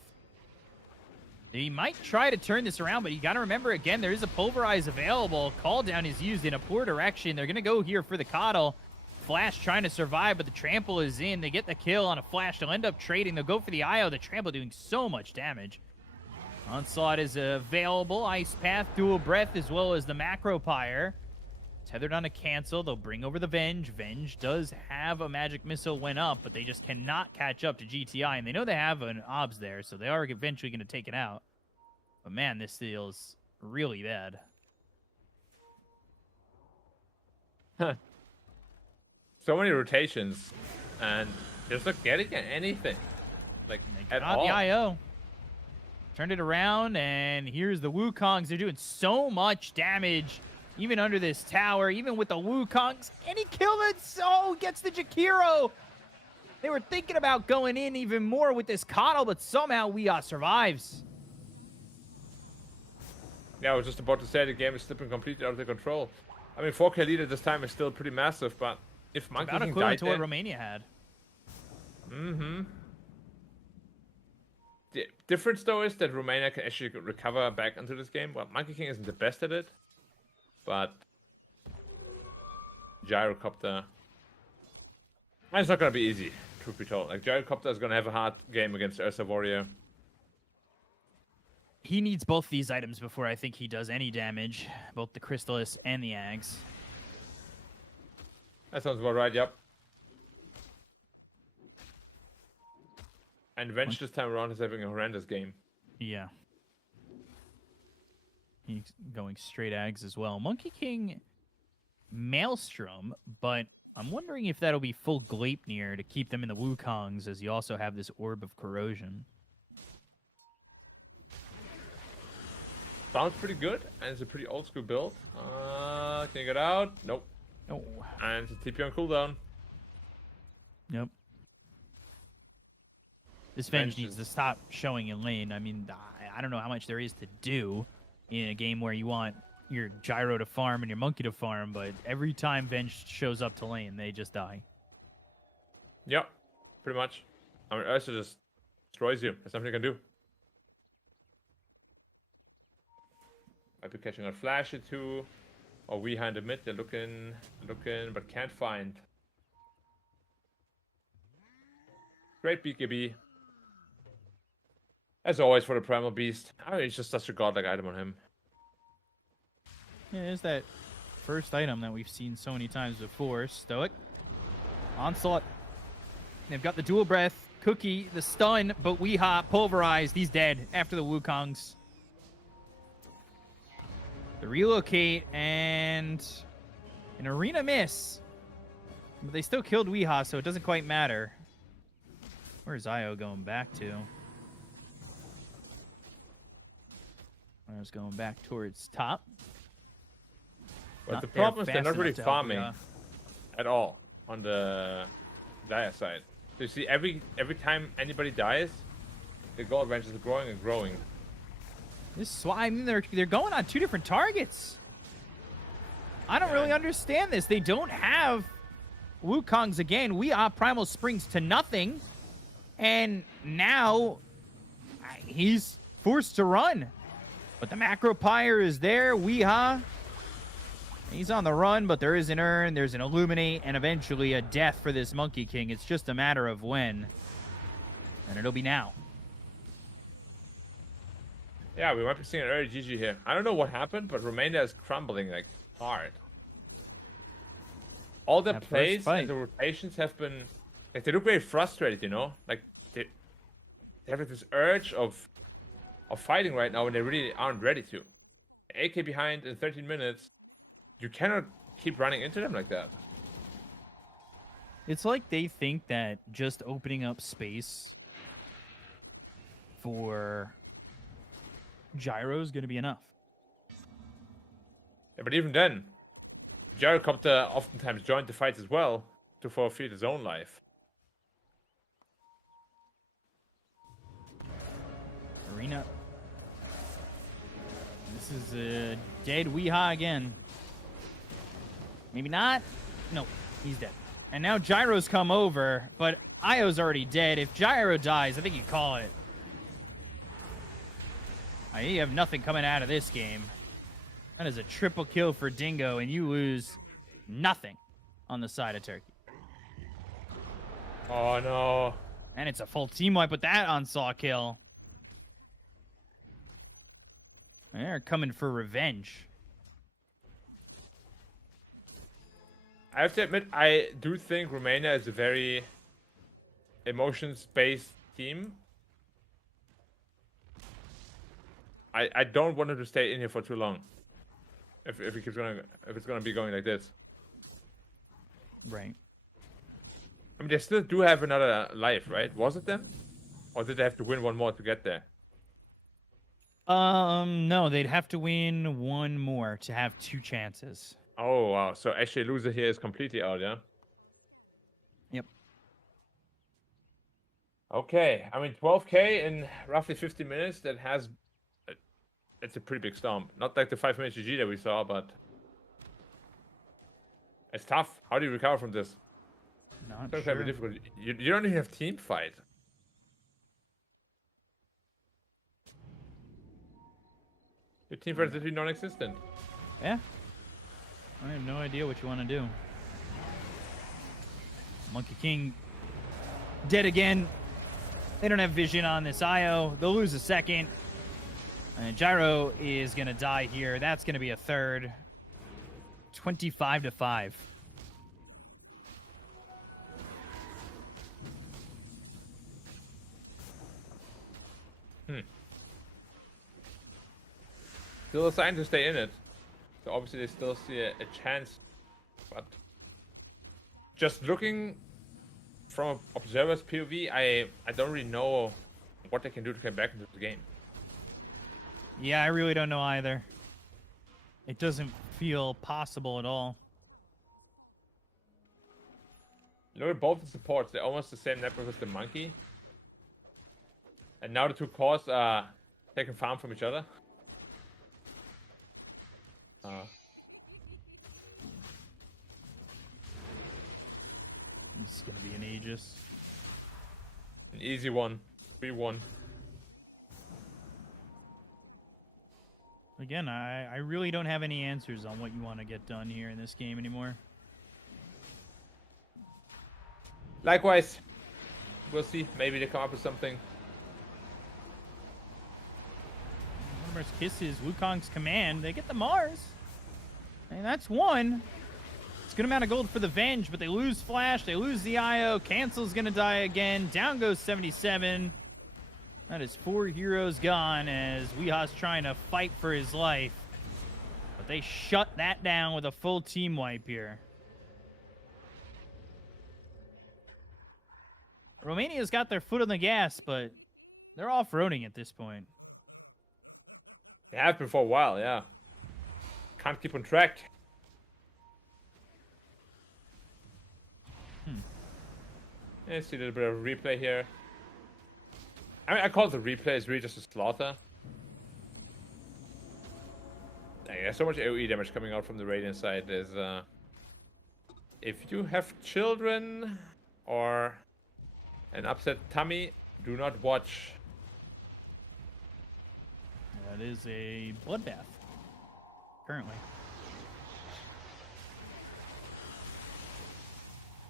He might try to turn this around, but you got to remember, again, there is a Pulverize available. Call down is used in a poor direction. They're going to go here for the Coddle. Flash trying to survive, but the Trample is in. They get the kill on a Flash. They'll end up trading. They'll go for the IO. The Trample doing so much damage. Onslaught is available. Ice Path, Dual Breath, as well as the Macro Pyre. Tethered on a Cancel. They'll bring over the Venge. Venge does have a Magic Missile went up, but they just cannot catch up to GTI. And they know they have an OBS there, so they are eventually going to take it out. But man, this feels really bad. Huh. So many rotations, and just not getting anything. Like, at all. The IO. Turned it around, and here's the Wukongs. They're doing so much damage, even under this tower, even with the Wukongs. And he killed it, so gets the Jakiro. They were thinking about going in even more with this Coddle, but somehow Weeha survives. Yeah, I was just about to say the game is slipping completely out of their control. I mean, 4K lead at this time is still pretty massive, but if Monkey About King equivalent died to what then... Romania had. Mm-hmm. The difference, though, is that Romania can actually recover back into this game. Well, Monkey King isn't the best at it, but Gyrocopter... And it's not going to be easy, truth be told. Like, Gyrocopter is going to have a hard game against Ursa Warrior. He needs both these items before I think he does any damage. Both the Crystallis and the Ags. That sounds about right, yep. And Venge this time around is having a horrendous game. Yeah. He's going straight Ags as well. Monkey King Maelstrom, but I'm wondering if that'll be full Gleipnir to keep them in the Wukongs, as you also have this Orb of Corrosion. Sounds pretty good, and it's a pretty old school build. Can you get out? Nope. Oh. And it's a TP on cooldown. Yep. This Venge needs to stop showing in lane. I mean, I don't know how much there is to do in a game where you want your Gyro to farm and your Monkey to farm, but every time Venge shows up to lane, they just die. Yep, pretty much. I mean, Ursa just destroys you. There's nothing you can do. Might be catching on Flash or two. Or we behind the mid, they're looking, but can't find. Great BKB. As always for the Primal Beast. I mean, it's just such a godlike item on him. Yeah, there's that first item that we've seen so many times before. Stoic. Onslaught. They've got the dual breath. Cookie, the stun, but Weeha pulverized. He's dead after the Wukongs. The relocate and an arena miss. But they still killed Weeha, so it doesn't quite matter. Where's Io going back to? Io's going back towards top. But the problem is they're not really farming at all on the Dire side. So you see, every time anybody dies, the gold range is growing and growing. This is why, I mean, they're going on two different targets. I don't really understand this. They don't have Wukongs again. Weeha Primal Springs to nothing. And now he's forced to run. But the Macro Pyre is there. Weeha, he's on the run, but there is an Urn, there's an Illuminate, and eventually a death for this Monkey King. It's just a matter of when. And it'll be now. Yeah, we might be seeing an early GG here. I don't know what happened, but Romania is crumbling like hard. All the plays and the rotations have been like, they look very frustrated, you know? Like they have this urge of fighting right now when they really aren't ready to. AK behind in 13 minutes, you cannot keep running into them like that. It's like they think that just opening up space for Gyro is going to be enough. Yeah, but even then, Gyrocopter oftentimes joined the fights as well to forfeit his own life. Arena. This is a dead Weeha again. Maybe not. No, he's dead. And now Gyro's come over, but Io's already dead. If Gyro dies, I think you call it. You have nothing coming out of this game. That is a triple kill for Dingo, and you lose nothing on the side of Turkey. Oh, no. And it's a full team wipe with that onslaught kill. They're coming for revenge. I have to admit, I do think Romania is a very emotions-based team. I don't want him to stay in here for too long. If it's gonna be going like this. Right. I mean, they still do have another life, right? Was it them? Or did they have to win one more to get there? No, they'd have to win one more to have two chances. Oh, wow. So actually, loser here is completely out, yeah? Yep. Okay. I mean, 12K in roughly 50 minutes, that has... It's a pretty big stomp. Not like the 5-minute GG that we saw, but... It's tough. How do you recover from this? Not It's sure. very difficult. You don't even have team fight. Your team fight is literally non-existent. Yeah. I have no idea what you want to do. Monkey King dead again. They don't have vision on this IO. They'll lose a second. And Gyro is going to die here. That's going to be a third. 25-5. Still a sign to stay in it. So obviously they still see a chance. But just looking from an observer's POV, I don't really know what they can do to come back into the game. Yeah, I really don't know either. It doesn't feel possible at all. Look at both the supports. They're almost the same network as the monkey. And now the two cores are taking farm from each other. It's going to be an Aegis. An easy one. 3-1. Again, I really don't have any answers on what you want to get done here in this game anymore. Likewise. We'll see. Maybe they come up with something. Numerous kisses. Wukong's command. They get the Mars. And that's one. It's a good amount of gold for the Venge, but they lose Flash. They lose the IO. Cancel's going to die again. Down goes 77. That is 4 heroes gone as Weeha's trying to fight for his life. But they shut that down with a full team wipe here. Romania's got their foot on the gas, but they're off-roading at this point. They have been for a while, yeah. Can't keep on track. Yeah, see a little bit of replay here. I mean, I call it the replay. It's really just a slaughter. There's so much AoE damage coming out from the Radiant side. There's, if you have children or an upset tummy, do not watch. That is a bloodbath, currently.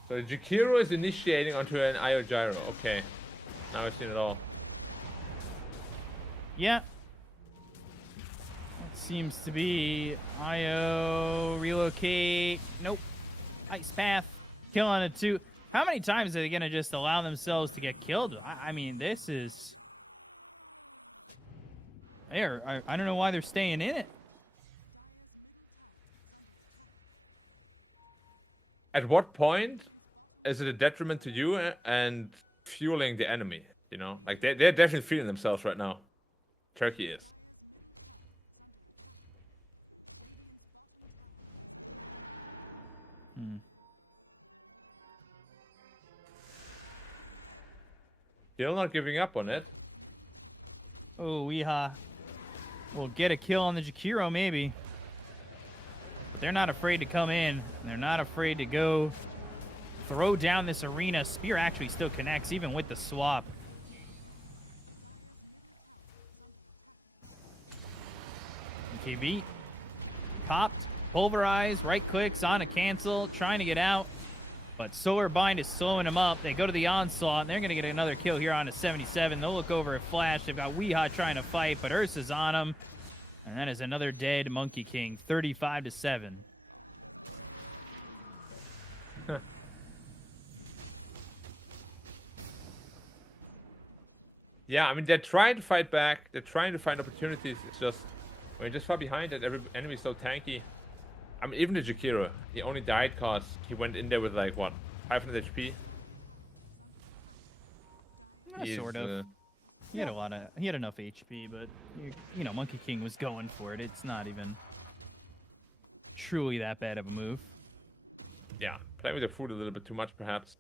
So Jakiro is initiating onto an IO Gyro. Okay. Now I've seen it all. Yeah. That seems to be IO, relocate. Nope. Ice path. Kill on it too. How many times are they going to just allow themselves to get killed? I mean, this is... I don't know why they're staying in it. At what point is it a detriment to you and fueling the enemy? You know, like they're definitely feeling themselves right now. Turkey is. Still not giving up on it. Oh, Weeha will get a kill on the Jakiro, maybe. But they're not afraid to come in. They're not afraid to go throw down this arena. Spear actually still connects, even with the swap. KB popped, pulverized, right clicks on a cancel, trying to get out. But Solar Bind is slowing him up. They go to the onslaught, and they're going to get another kill here on a 77. They'll look over at Flash. They've got Weeha trying to fight, but Ursa's on him. And that is another dead Monkey King, 35-7. Yeah, I mean, they're trying to fight back. They're trying to find opportunities. It's just, when you're just far behind it, every enemy's so tanky. I mean, even the Jakiro, he only died because he went in there with, like, what, 500 HP? Sort of. He had he had enough HP, but, you know, Monkey King was going for it. It's not even truly that bad of a move. Yeah, playing with the food a little bit too much, perhaps.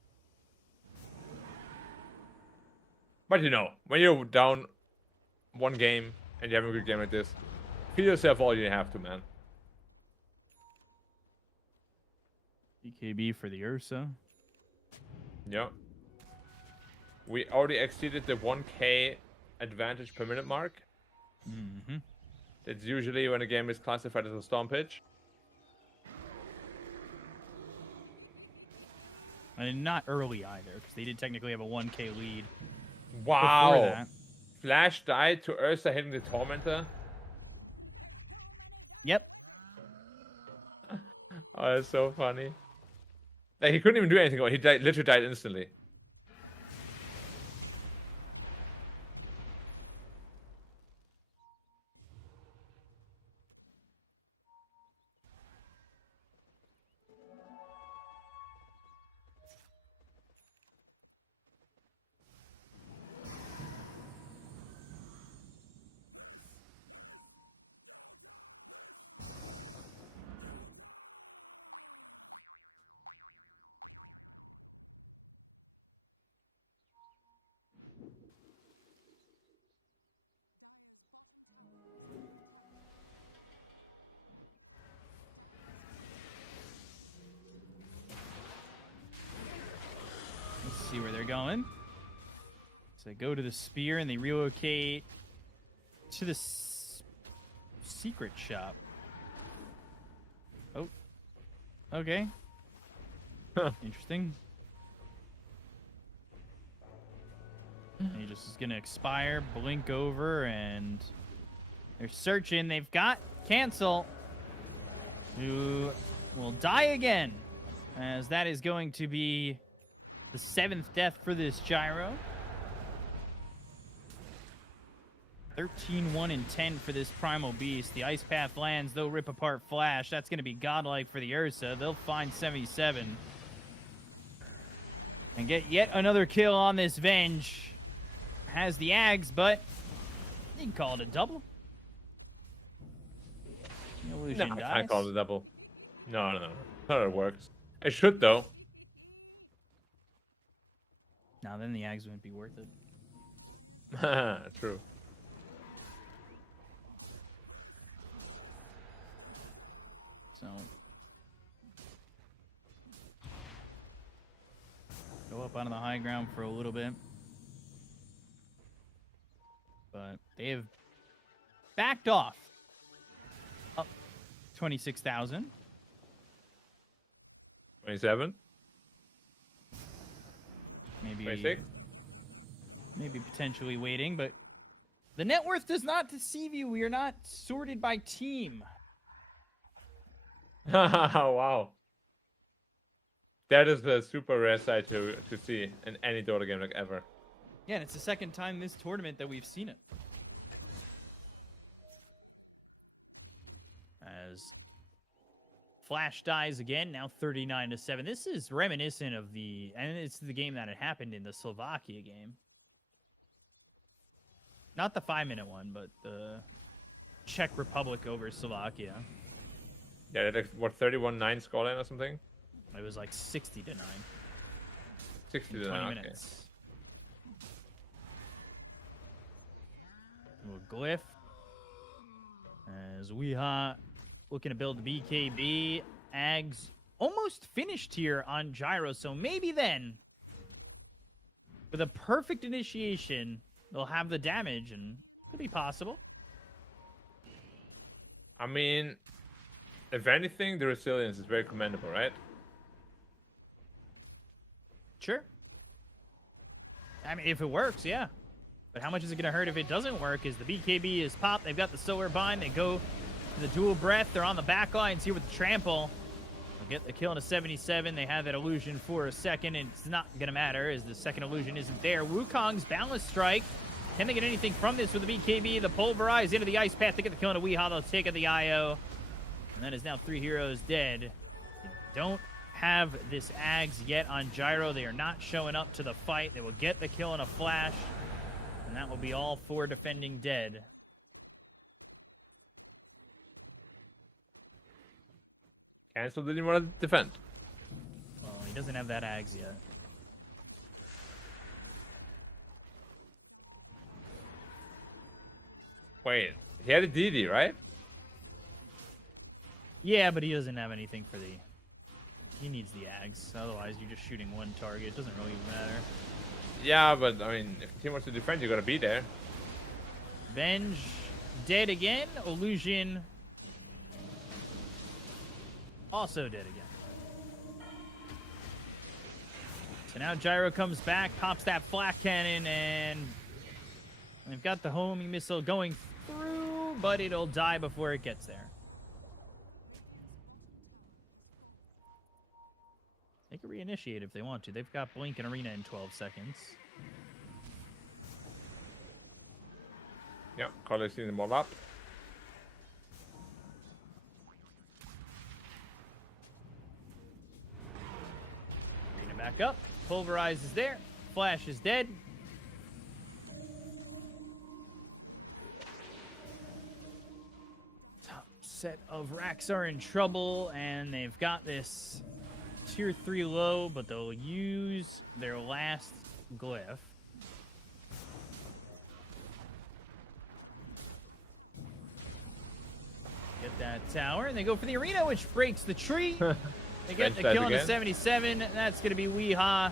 But, you know, when you're down one game and you're having a good game like this, feel yourself all you have to, man. BKB for the Ursa. Yeah. We already exceeded the 1k advantage per minute mark. Mm-hmm. That's usually when a game is classified as a storm pitch. And not early either, because they did technically have a 1k lead. Wow. Before that. Flash died to Ursa hitting the Tormentor. Yep. Oh, that's so funny. Like, he couldn't even do anything. He died, literally died instantly. Let's see where they're going. So they go to the spear and they relocate to the secret shop. Oh. Okay. Huh. Interesting. And he just is going to expire, blink over, and they're searching. They've got Cancel, who will die again, as that is going to be the 7th death for this Gyro. 13, 1, and 10 for this Primal Beast. The Ice Path lands, they'll rip apart Flash. That's going to be godlike for the Ursa. They'll find 77. And get yet another kill on this Venge. Has the Ags, but you can call it a double. Illusion No, I dies. can't call it a double. No. Not how it works. It should, though. Now then the Ags wouldn't be worth it. True. So go up onto the high ground for a little bit. But they have backed off. Up 26,000. 27? Maybe 26? Maybe potentially waiting, but the net worth does not deceive you. We are not sorted by team. Wow. That is a super rare sight to see in any Dota game like ever. Yeah, and it's the second time this tournament that we've seen it. As Flash dies again, now 39-7. This is reminiscent of and it's the game that had happened in the Slovakia game. Not the 5-minute one, but the Czech Republic over Slovakia. Yeah, that's what, 31-9 scoreline or something? It was like 60-9. 60 in to 20 9, minutes. Little glyph. As Weeha looking to build the BKB. Ags almost finished here on Gyro, so maybe then, with a perfect initiation, they'll have the damage, and could be possible. I mean, if anything, the resilience is very commendable, right? Sure. I mean, if it works, yeah. But how much is it going to hurt if it doesn't work? Is the BKB is popped. They've got the Solar Bind. They go to the Dual Breath. They're on the back lines here with the Trample. They'll get the kill in a 77. They have that illusion for a second, and it's not going to matter as the second illusion isn't there. Wukong's Boundless Strike. Can they get anything from this with the BKB? The Pulverize into the Ice Path. They get the kill in a Weehaw. They'll take the IO. And that is now 3 heroes dead. You don't have this Ags yet on Gyro. They are not showing up to the fight. They will get the kill in a Flash. And that will be all 4 defending dead. Cancel didn't want to defend. Well, he doesn't have that Ags yet. Wait, he had a DD, right? Yeah, but he doesn't have anything for the He needs the Ags. Otherwise, you're just shooting one target. It doesn't really matter. Yeah, but I mean, if the team wants to defend, you gotta be there. Venge dead again. Illusion also dead again. So now Gyro comes back, pops that flak cannon, and they've got the homing missile going through, but it'll die before it gets there. They can reinitiate if they want to. They've got Blink and Arena in 12 seconds. Yeah, Carly's seeing them all up. Arena back up. Pulverize is there. Flash is dead. Top set of racks are in trouble, and they've got this tier 3 low, but they'll use their last glyph. Get that tower, and they go for the arena, which breaks the tree. They get the kill on the 77. That's going to be Weeha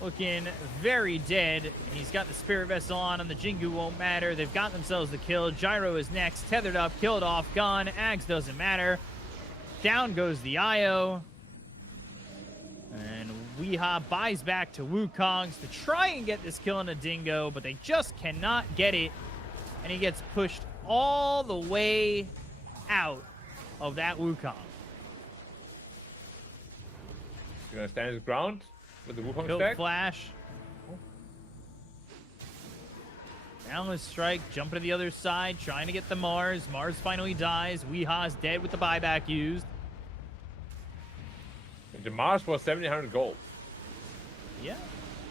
looking very dead. He's got the Spirit Vessel on the Jingu won't matter. They've got themselves the kill. Gyro is next, tethered up, killed off, gone. Ags doesn't matter. Down goes the IO. And Weeha buys back to Wukongs to try and get this kill on a Dingo, but they just cannot get it. And he gets pushed all the way out of that Wukong. He's gonna stand his ground with the Wukong Built stack. flash. Boundless strike, jumping to the other side, trying to get the Mars. Mars finally dies. Weeha's dead with the buyback used. The Mars was 1700 gold. Yeah.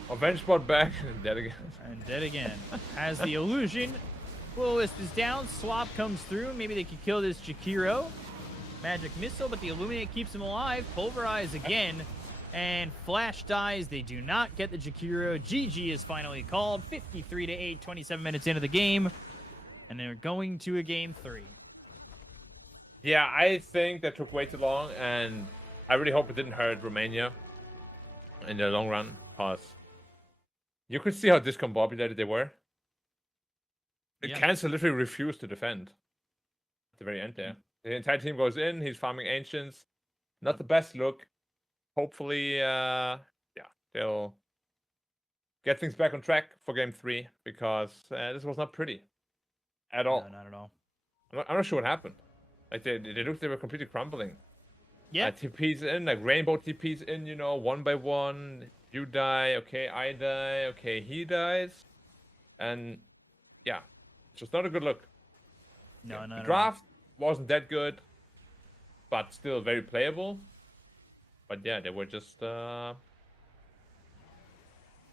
Avenge bot back and dead again. And dead again. As the illusion, Will-O-Wisp is down. Swap comes through. Maybe they could kill this Jakiro. Magic missile, but the Illuminate keeps him alive. Pulverize again. And Flash dies. They do not get the Jakiro. GG is finally called. 53-8, 27 minutes into the game. And they're going to a game 3. Yeah, I think that took way too long, and I really hope it didn't hurt Romania in the long run, because you could see how discombobulated they were. Yeah. Cancel literally refused to defend at the very end there. The entire team goes in, he's farming Ancients. Not the best look. Hopefully, yeah, they'll get things back on track for game 3, because this was not pretty at all. No, not at all. I'm not sure what happened. Like, they looked, they were completely crumbling. Yeah. TPs in, like rainbow TPs in, you know, one by one. You die, okay, I die, okay, he dies. And yeah, it's just not a good look. No, Yeah. no, The no. draft wasn't that good, but still very playable. But yeah, they were just not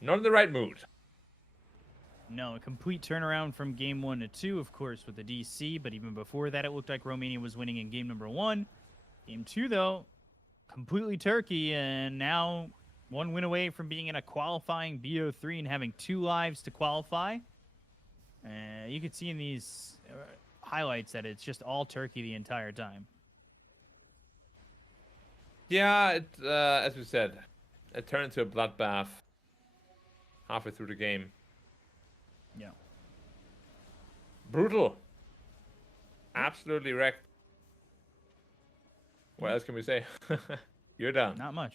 in the right mood. No, a complete turnaround from game 1 to 2, of course, with the DC. But even before that, it looked like Romania was winning in game number 1. Game 2, though, completely Turkey, and now one win away from being in a qualifying BO3 and having 2 lives to qualify. You could see in these highlights that it's just all Turkey the entire time. Yeah, it as we said, it turned into a bloodbath halfway through the game. Yeah. Brutal. Absolutely wrecked. What else can we say? You're done. Not much.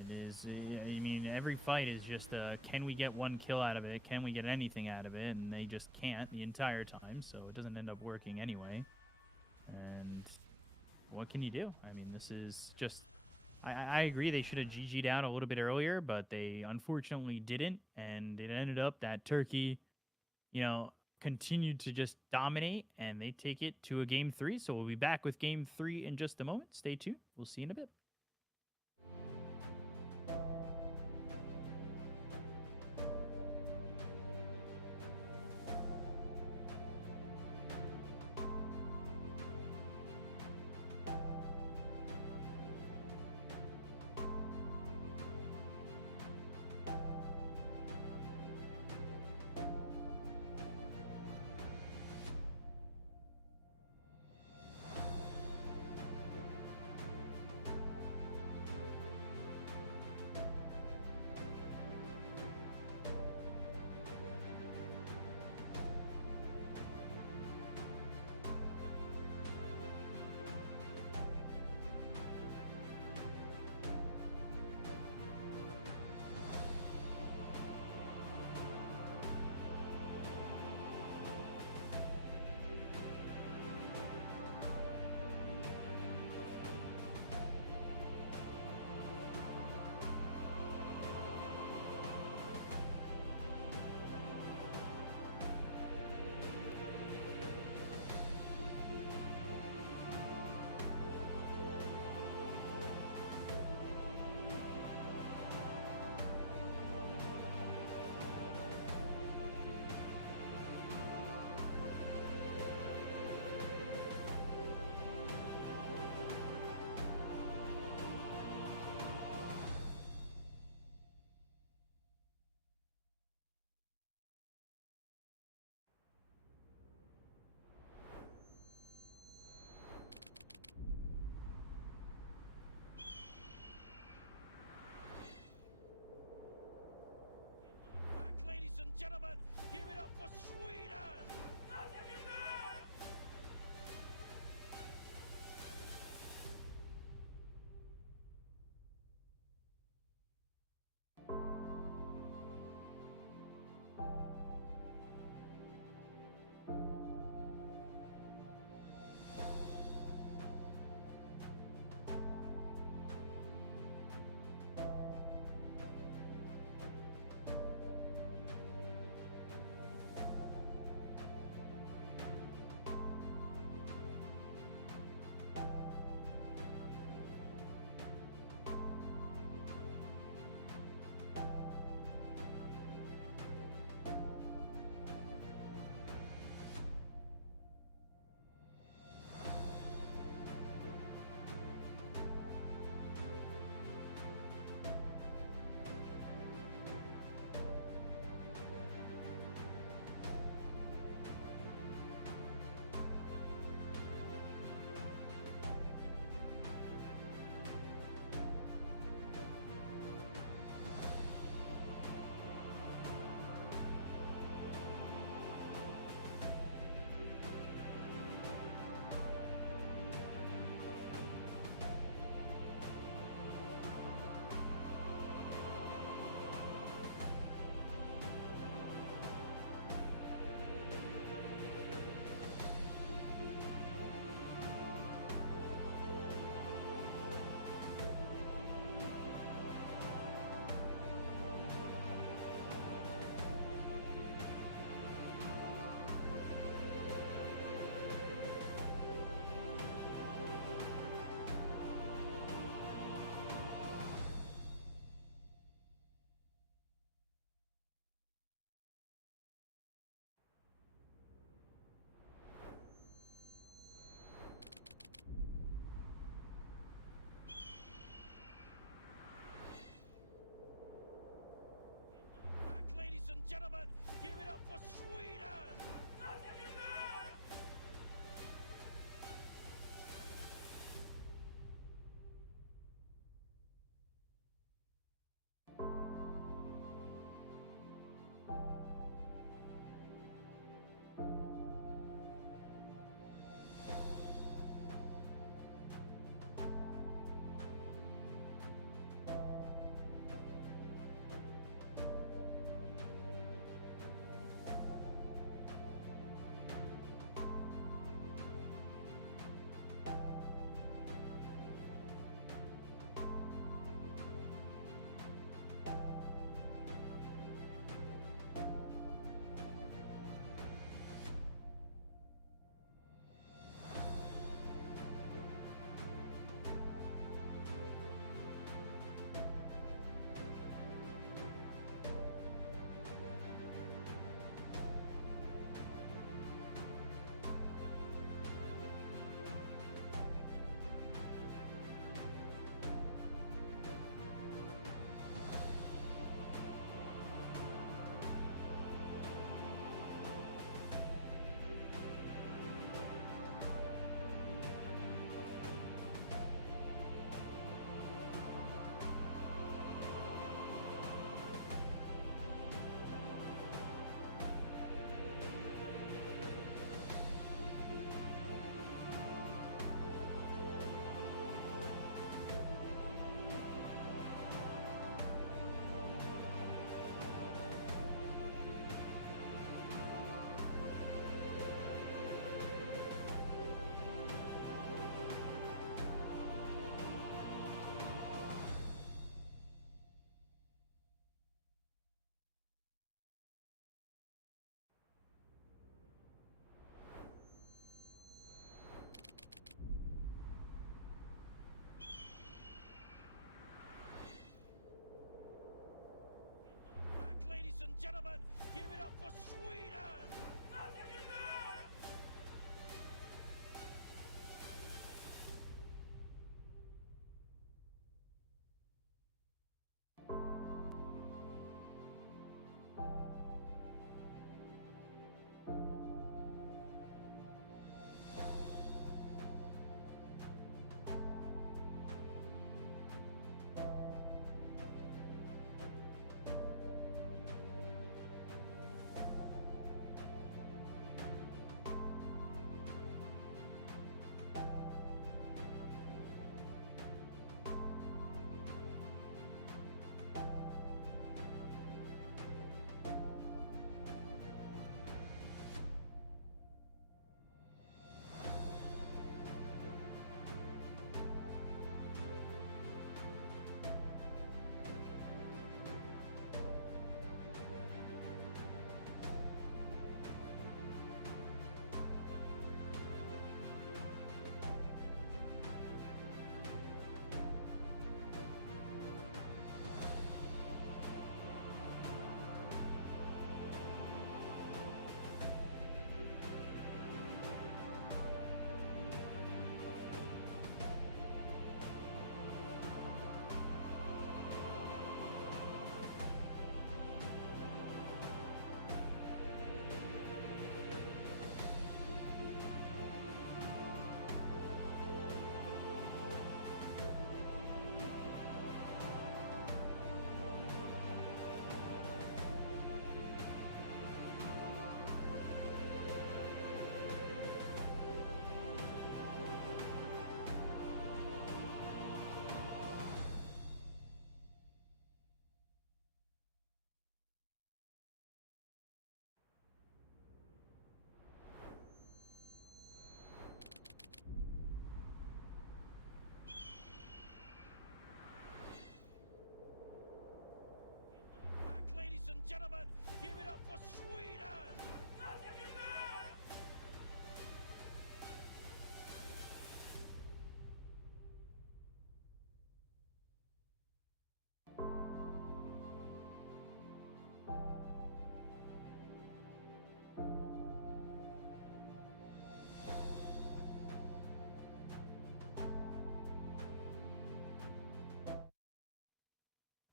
It is, I mean, every fight is just, can we get one kill out of it? Can we get anything out of it? And they just can't the entire time, so it doesn't end up working anyway. And what can you do? I mean, this is just, I agree they should have GG'd out a little bit earlier, but they unfortunately didn't, and it ended up that Turkey, you know, continued to just dominate, and they take it to a game 3. So we'll be back with game 3 in just a moment. Stay tuned. We'll see you in a bit.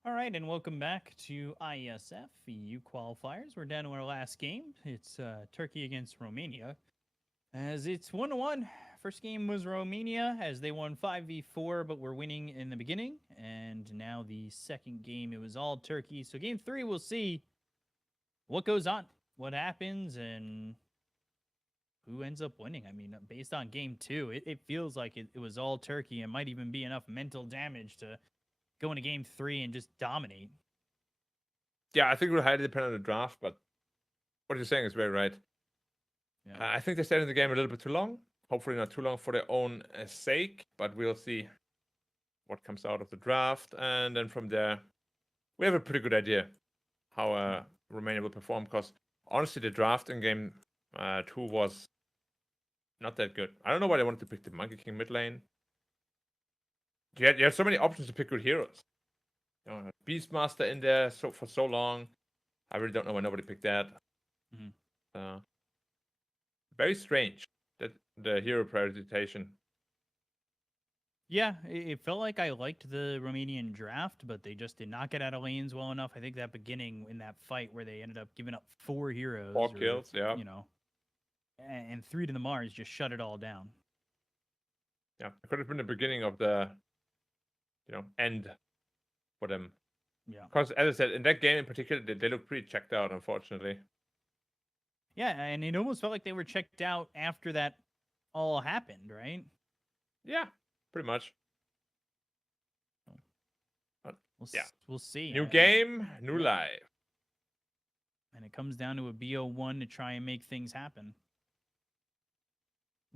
All right, and welcome back to IESF EU qualifiers. We're down to our last game. It's Turkey against Romania. As it's 1-1. First game was Romania, as they won 5v4, but were winning in the beginning. And now the second game, it was all Turkey. So game 3, we'll see what goes on, what happens, and who ends up winning. I mean, based on game two, it feels like it was all Turkey and might even be enough mental damage to go into game three and just dominate. Yeah, I think it will highly depend on the draft, but what you're saying is very right. Yeah. I think they stayed in the game a little bit too long. Hopefully not too long for their own sake, but we'll see what comes out of the draft. And then from there, we have a pretty good idea how Romania will perform. Because honestly, the draft in game 2 was not that good. I don't know why they wanted to pick the Monkey King mid lane. You had so many options to pick good heroes. You know, Beastmaster in there for so long. I really don't know why nobody picked that. Mm-hmm. Very strange that the hero prioritization. Yeah, it felt like I liked the Romanian draft, but they just did not get out of lanes well enough. I think that beginning in that fight where they ended up giving up 4 heroes, 4 kills, yeah. you know, and 3 to the Mars just shut it all down. Yeah, it could have been the beginning of the, end for them. Yeah. Because, as I said, in that game in particular, they look pretty checked out, unfortunately. Yeah, and it almost felt like they were checked out after that all happened, right? Yeah, pretty much. Yeah. We'll see. New game, new life. And it comes down to a BO1 to try and make things happen.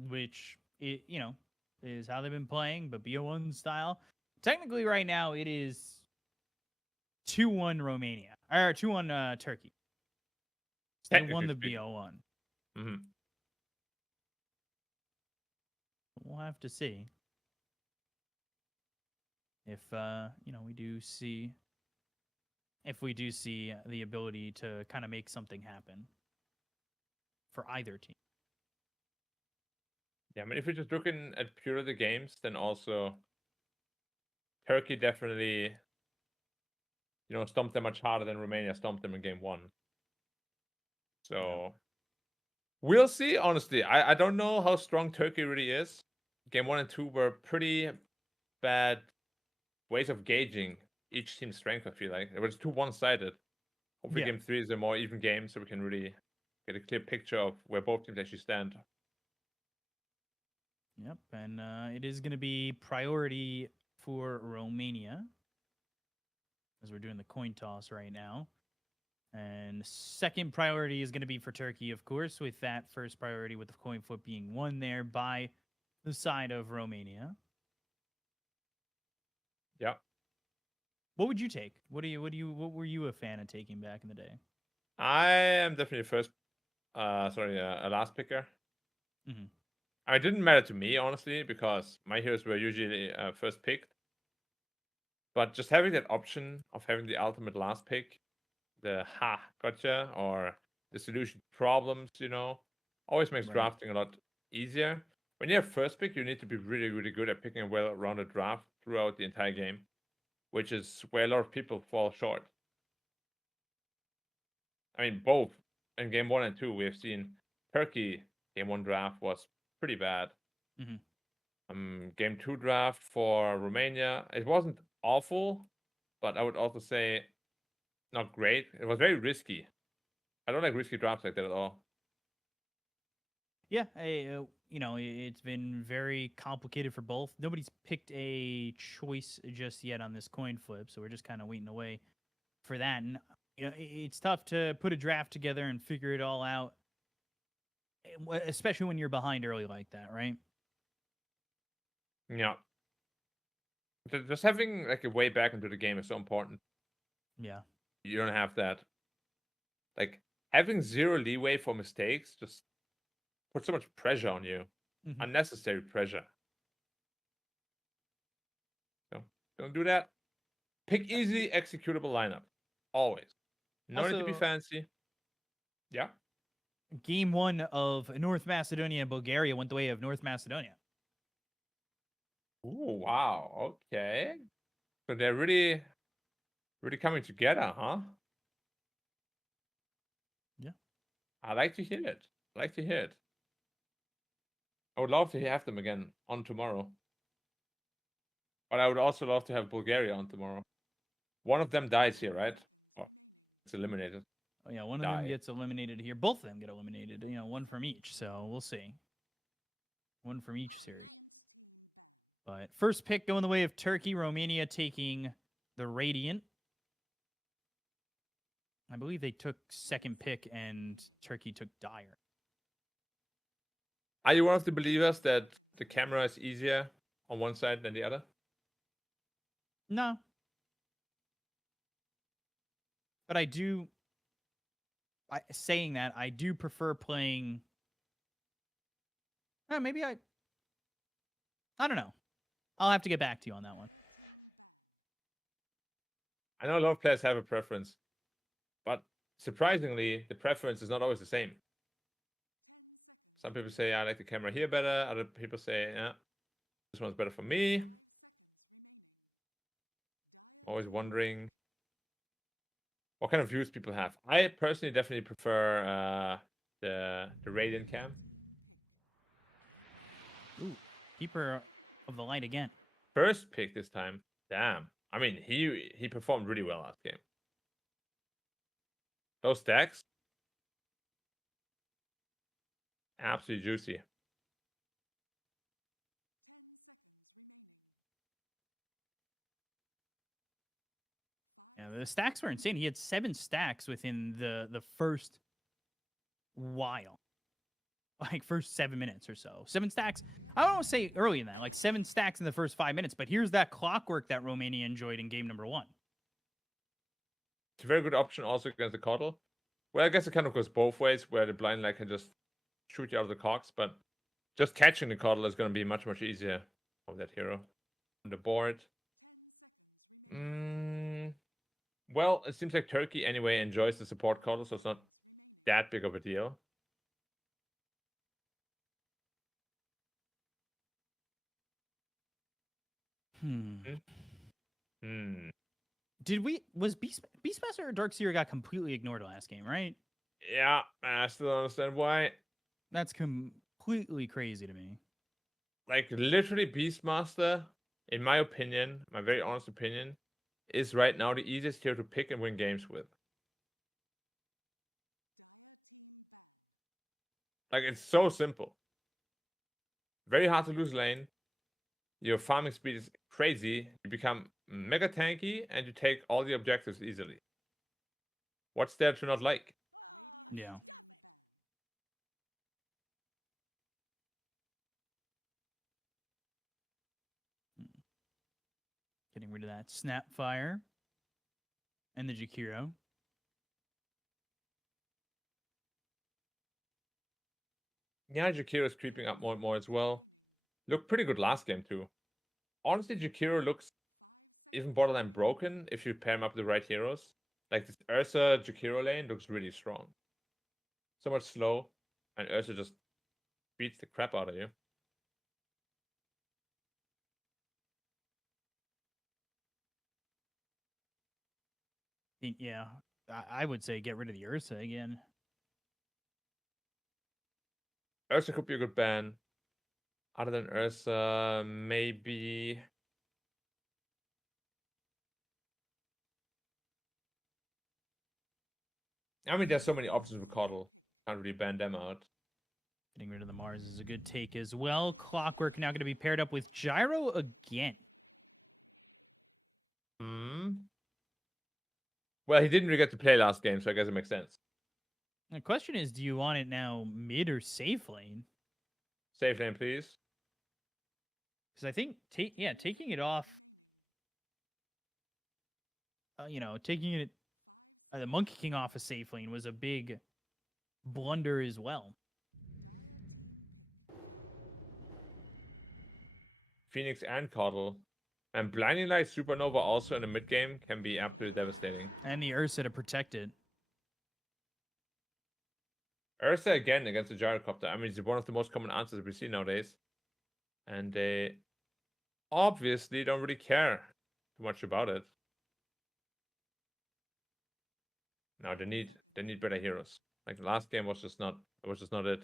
Which, is how they've been playing, but BO1 style. Technically, right now, it is 2-1 Romania. Or 2-1 Turkey. So they won the BO1. Mm-hmm. We'll have to see if we do see the ability to kind of make something happen for either team. Yeah, I mean, if you're just looking at pure the games, then also Turkey definitely, stomped them much harder than Romania stomped them in game 1. So we'll see. Honestly, I don't know how strong Turkey really is. Game 1 and 2 were pretty bad ways of gauging each team's strength. I feel like it was too one-sided. Hopefully, game 3 is a more even game, so we can really get a clear picture of where both teams actually stand. Yep, and it is going to be priority for Romania as we're doing the coin toss right now. And second priority is going to be for Turkey, of course, with that first priority with the coin flip being won there by the side of Romania. Yeah. What would you take? What were you a fan of taking back in the day? I am definitely a last picker. Mm-hmm. It didn't matter to me, honestly, because my heroes were usually first picked. But just having that option of having the ultimate last pick, the gotcha, or the solution to problems, always makes drafting a lot easier. When you have first pick, you need to be really, really good at picking a well-rounded draft throughout the entire game, which is where a lot of people fall short. I mean, both in game 1 and 2, we have seen Turkey game 1 draft was pretty bad. Mm-hmm. Game 2 draft for Romania, it wasn't awful, but I would also say not great. It was very risky. I don't like risky drafts like that at all. Yeah, it's been very complicated for both. Nobody's picked a choice just yet on this coin flip, so we're just kind of waiting away for that. And it's tough to put a draft together and figure it all out, especially when you're behind early like that, right? Yeah. Just having like a way back into the game is so important. Yeah. You don't have that. Like having zero leeway for mistakes just puts so much pressure on you. Mm-hmm. Unnecessary pressure. So don't do that. Pick easy executable lineup. Always. No need to be fancy. Yeah. Game 1 of North Macedonia and Bulgaria went the way of North Macedonia. Ooh, wow. Okay. So they're really, really coming together, huh? Yeah. I like to hear it. I would love to have them again on tomorrow. But I would also love to have Bulgaria on tomorrow. One of them dies here, right? Oh, it's eliminated. Oh, yeah, one of them gets eliminated here. Both of them get eliminated. One from each. So we'll see. One from each series. But first pick going the way of Turkey. Romania taking the Radiant. I believe they took second pick and Turkey took Dire. Are you one of the believers that the camera is easier on one side than the other? No. But I do, saying that, I do prefer playing. Maybe I don't know. I'll have to get back to you on that one. I know a lot of players have a preference, but surprisingly, the preference is not always the same. Some people say, I like the camera here better. Other people say, yeah, this one's better for me. I'm always wondering what kind of views people have. I personally definitely prefer the Radiant cam. Ooh, Keeper of the Light again. First pick this time. Damn. I mean, he performed really well last game. Those stacks, absolutely juicy. Yeah, the stacks were insane. He had 7 stacks within the first while. Like first 7 minutes or so. 7 stacks. I don't want to say early in that, like 7 stacks in the first 5 minutes, but here's that clockwork that Romania enjoyed in game number 1. It's a very good option also against the Coddle. Well, I guess it kind of goes both ways, where the blind light can just shoot you out of the cocks, but just catching the Coddle is going to be much, much easier of that hero. On the board. Well, it seems like Turkey anyway enjoys the support Coddle, so it's not that big of a deal. Was Beastmaster or Darkseer got completely ignored last game, right? Yeah, I still don't understand why. That's completely crazy to me. Like, literally, Beastmaster, in my opinion, my very honest opinion, is right now the easiest hero to pick and win games with. Like, it's so simple. Very hard to lose lane. Your farming speed is crazy. You become mega tanky, and you take all the objectives easily. What's there to not like? Yeah. Getting rid of that Snapfire and the Jakiro. Yeah, Jakiro is creeping up more and more as well. Looked pretty good last game too. Honestly, Jakiro looks even borderline broken if you pair him up with the right heroes. Like this Ursa Jakiro lane looks really strong. So much slow, and Ursa just beats the crap out of you. Yeah, I would say get rid of the Ursa again. Ursa could be a good ban. Other than Ursa, maybe. I mean, there's so many options with Coddle. Can't really ban them out. Getting rid of the Mars is a good take as well. Clockwork now going to be paired up with Gyro again. Well, he didn't really get to play last game, so I guess it makes sense. The question is, do you want it now mid or safe lane? Safe lane, please. Because I think, taking it off, taking it, the Monkey King off a safe lane was a big blunder as well. Phoenix and Coddle. And Blinding Light Supernova also in the mid game can be absolutely devastating. And the Ursa to protect it. Ursa again against the Gyrocopter. I mean, it's one of the most common answers we see nowadays. And they obviously don't really care too much about it. Now they need better heroes. Like the last game was just not it.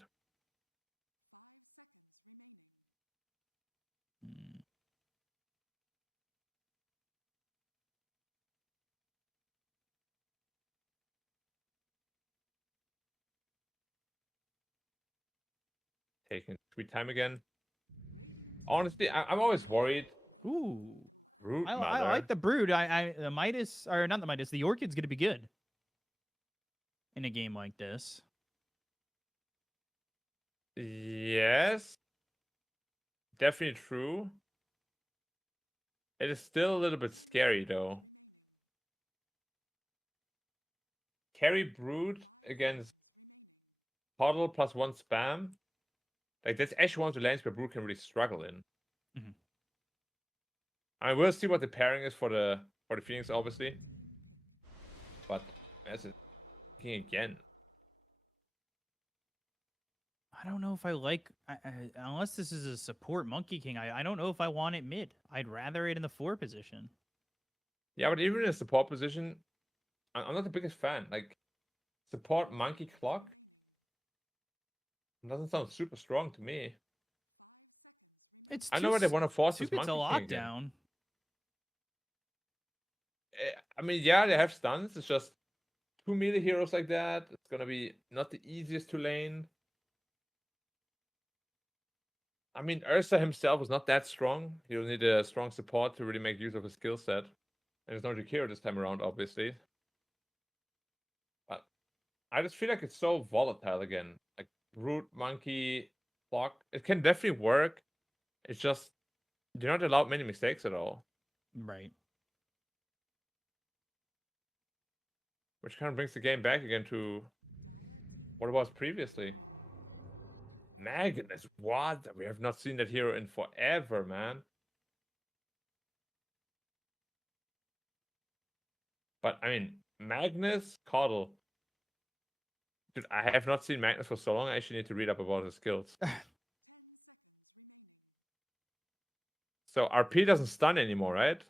Taking sweet time again. Honestly, I'm always worried. Ooh. Root I mother. like the Brood. The Midas, or not the Midas, the Orchid's going to be good in a game like this. Yes. Definitely true. It is still a little bit scary, though. Carry Brood against Puddle plus 1 spam. Like, that's actually one of the lanes where Brood can really struggle in. Mhm. I will see what the pairing is for the Phoenix, obviously. But as it's king again. I don't know if I like, unless this is a support Monkey King, I don't know if I want it mid. I'd rather it in the 4 position. Yeah, but even in a support position, I'm not the biggest fan. Like, support Monkey Clock doesn't sound super strong to me. It's I two, know why they want to force two this bits a Monkey King again. lockdown. I mean, yeah, they have stuns. It's just 2 melee heroes like that. It's gonna be not the easiest to lane. I mean, Ursa himself is not that strong. He'll need a strong support to really make use of his skill set. And it's not Jakiro this time around, obviously. But I just feel like it's so volatile again. Like, Root, Monkey, Clock. It can definitely work. It's just, you're not allowed many mistakes at all. Right. Which kind of brings the game back again to what it was previously. Magnus, what? We have not seen that hero in forever, man. But I mean, Magnus, Coddle. Dude, I have not seen Magnus for so long. I actually need to read up about his skills. So RP doesn't stun anymore, right?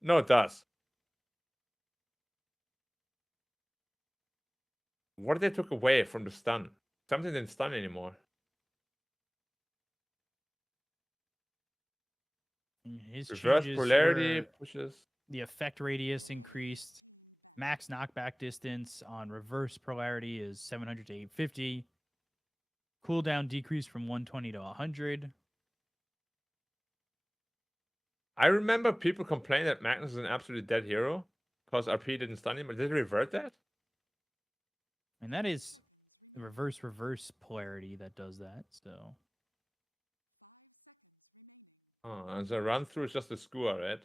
No, it does. What did they took away from the stun? Something didn't stun anymore. His Reverse changes polarity were pushes. the effect radius increased. Max knockback distance on reverse polarity is 700 to 850. Cooldown decreased from 120 to 100. I remember people complaining that Magnus is an absolutely dead hero because RP didn't stun him. But did they revert that? And that is reverse polarity that does that. So Oh, and the run through is just a skewer, right?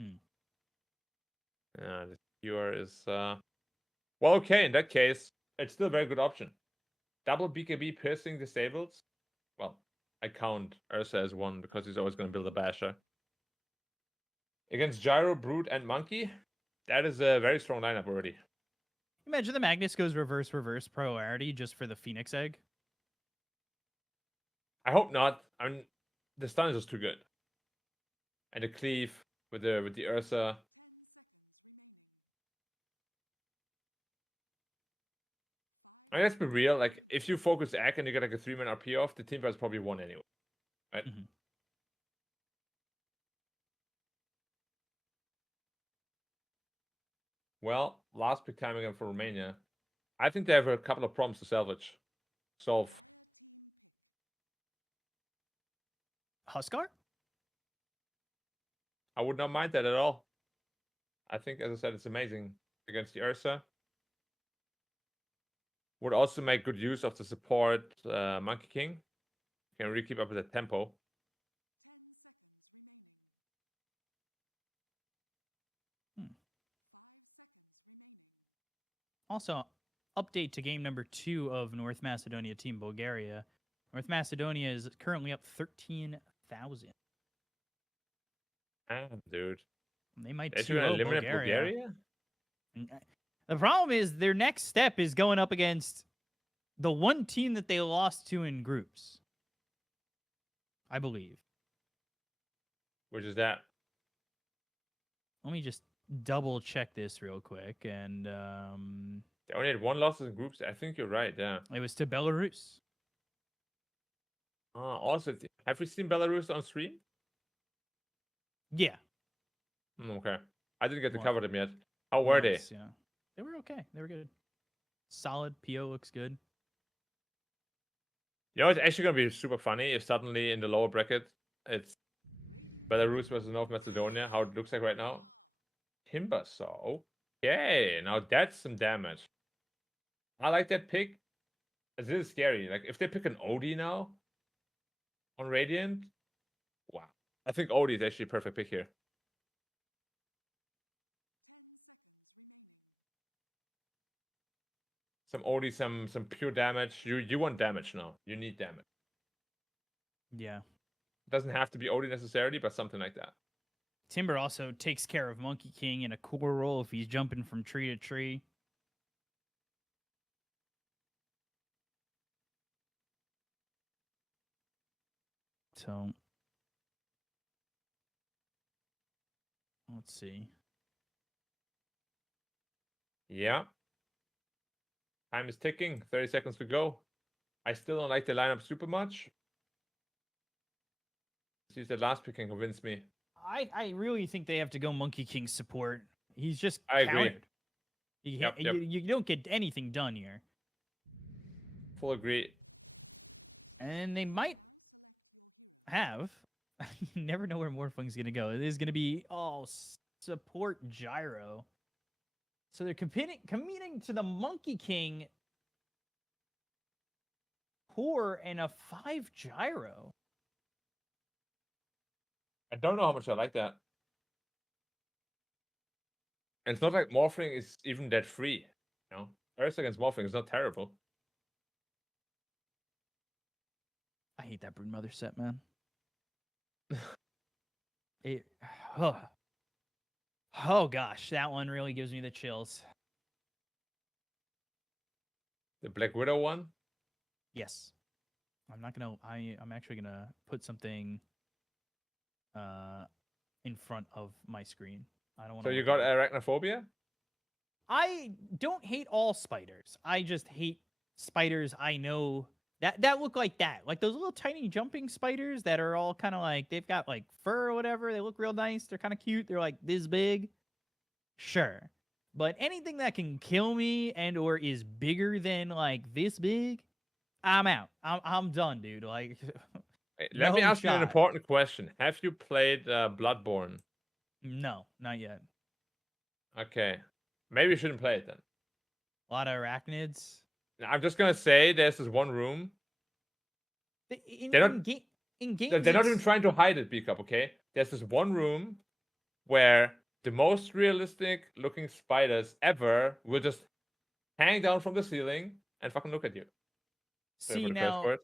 Hmm. Yeah, the skewer is well, okay, in that case, it's still a very good option. Double BKB piercing disabled. Well, I count Ursa as one because he's always going to build a basher. Against Gyro, Brood, and Monkey, that is a very strong lineup already. Imagine the Magnus goes reverse polarity just for the Phoenix egg. I hope not. I mean, the stun is just too good. And the cleave with the Ursa. I mean, let's be real. Like, if you focus Ack and you get like a 3-man RP off, the team fight's probably won anyway. Right? Mm-hmm. Well, last pick time again for Romania. I think they have a couple of problems to solve. Huskar? I would not mind that at all. I think, as I said, it's amazing against the Ursa. Would also make good use of the support Monkey King. Can really keep up with the tempo. Also, update to game number 2 of North Macedonia Team Bulgaria. North Macedonia is currently up 13,000. Damn, dude. They might They're actually 2-0 gonna eliminate Bulgaria. Bulgaria? The problem is their next step is going up against the one team that they lost to in groups. I believe. Which is that? Let me just double check this real quick. And They only had 1 loss in groups. I think you're right, yeah. it was to Belarus. Also, have we seen Belarus on stream? Yeah. Okay. I didn't get to Well, cover them yet. How were they? Yeah. They were okay. They were good. solid. PO looks good. You know, it's actually gonna be super funny if suddenly in the lower bracket it's Belarus versus North Macedonia, how it looks like right now. Timbersaw. Okay, now that's some damage. I like that pick. This is scary. Like if they pick an Odie now on Radiant, wow. I think Odie is actually a perfect pick here. Some Odie, some pure damage. You want damage now. You need damage. Yeah. It doesn't have to be Odie necessarily, but something like that. Timber also takes care of Monkey King in a core role if he's jumping from tree to tree. So let's see. Yeah. Time is ticking. 30 seconds to go. I still don't like the lineup super much. See if the last pick can convince me. I really think they have to go Monkey King support. He's just I agree. countered. You, Yep, yep. you don't get anything done here. Full agree. And they might have. You never know where Morphling's going to go. It is going to be support Gyro. So they're committing to the Monkey King core and a 5 Gyro. I don't know how much I like that. And it's not like Morphling is even that free. You know? Earth against Morphling is not terrible. I hate that Broodmother set, man. Oh gosh, that one really gives me the chills. The Black Widow one? Yes. I'm not gonna I'm actually gonna put something in front of my screen. I don't want So you got arachnophobia? I don't hate all spiders. I just hate spiders I know that look like that. Like those little tiny jumping spiders that are all kind of like they've got like fur or whatever. They look real nice. They're kind of cute. They're like this big. Sure. But anything that can kill me and or is bigger than like this big, I'm out. I'm done, dude. Like Let me no ask you an shot. important question. Have you played Bloodborne? No, not yet. Okay. Maybe you shouldn't play it then. A lot of arachnids. I'm just gonna say there's this one room. In, They're in, not ga- in they're games, not even it's trying to hide it, Beakup, okay? There's this one room where the most realistic looking spiders ever will just hang down from the ceiling and fucking look at you. Sorry for see the curse now word.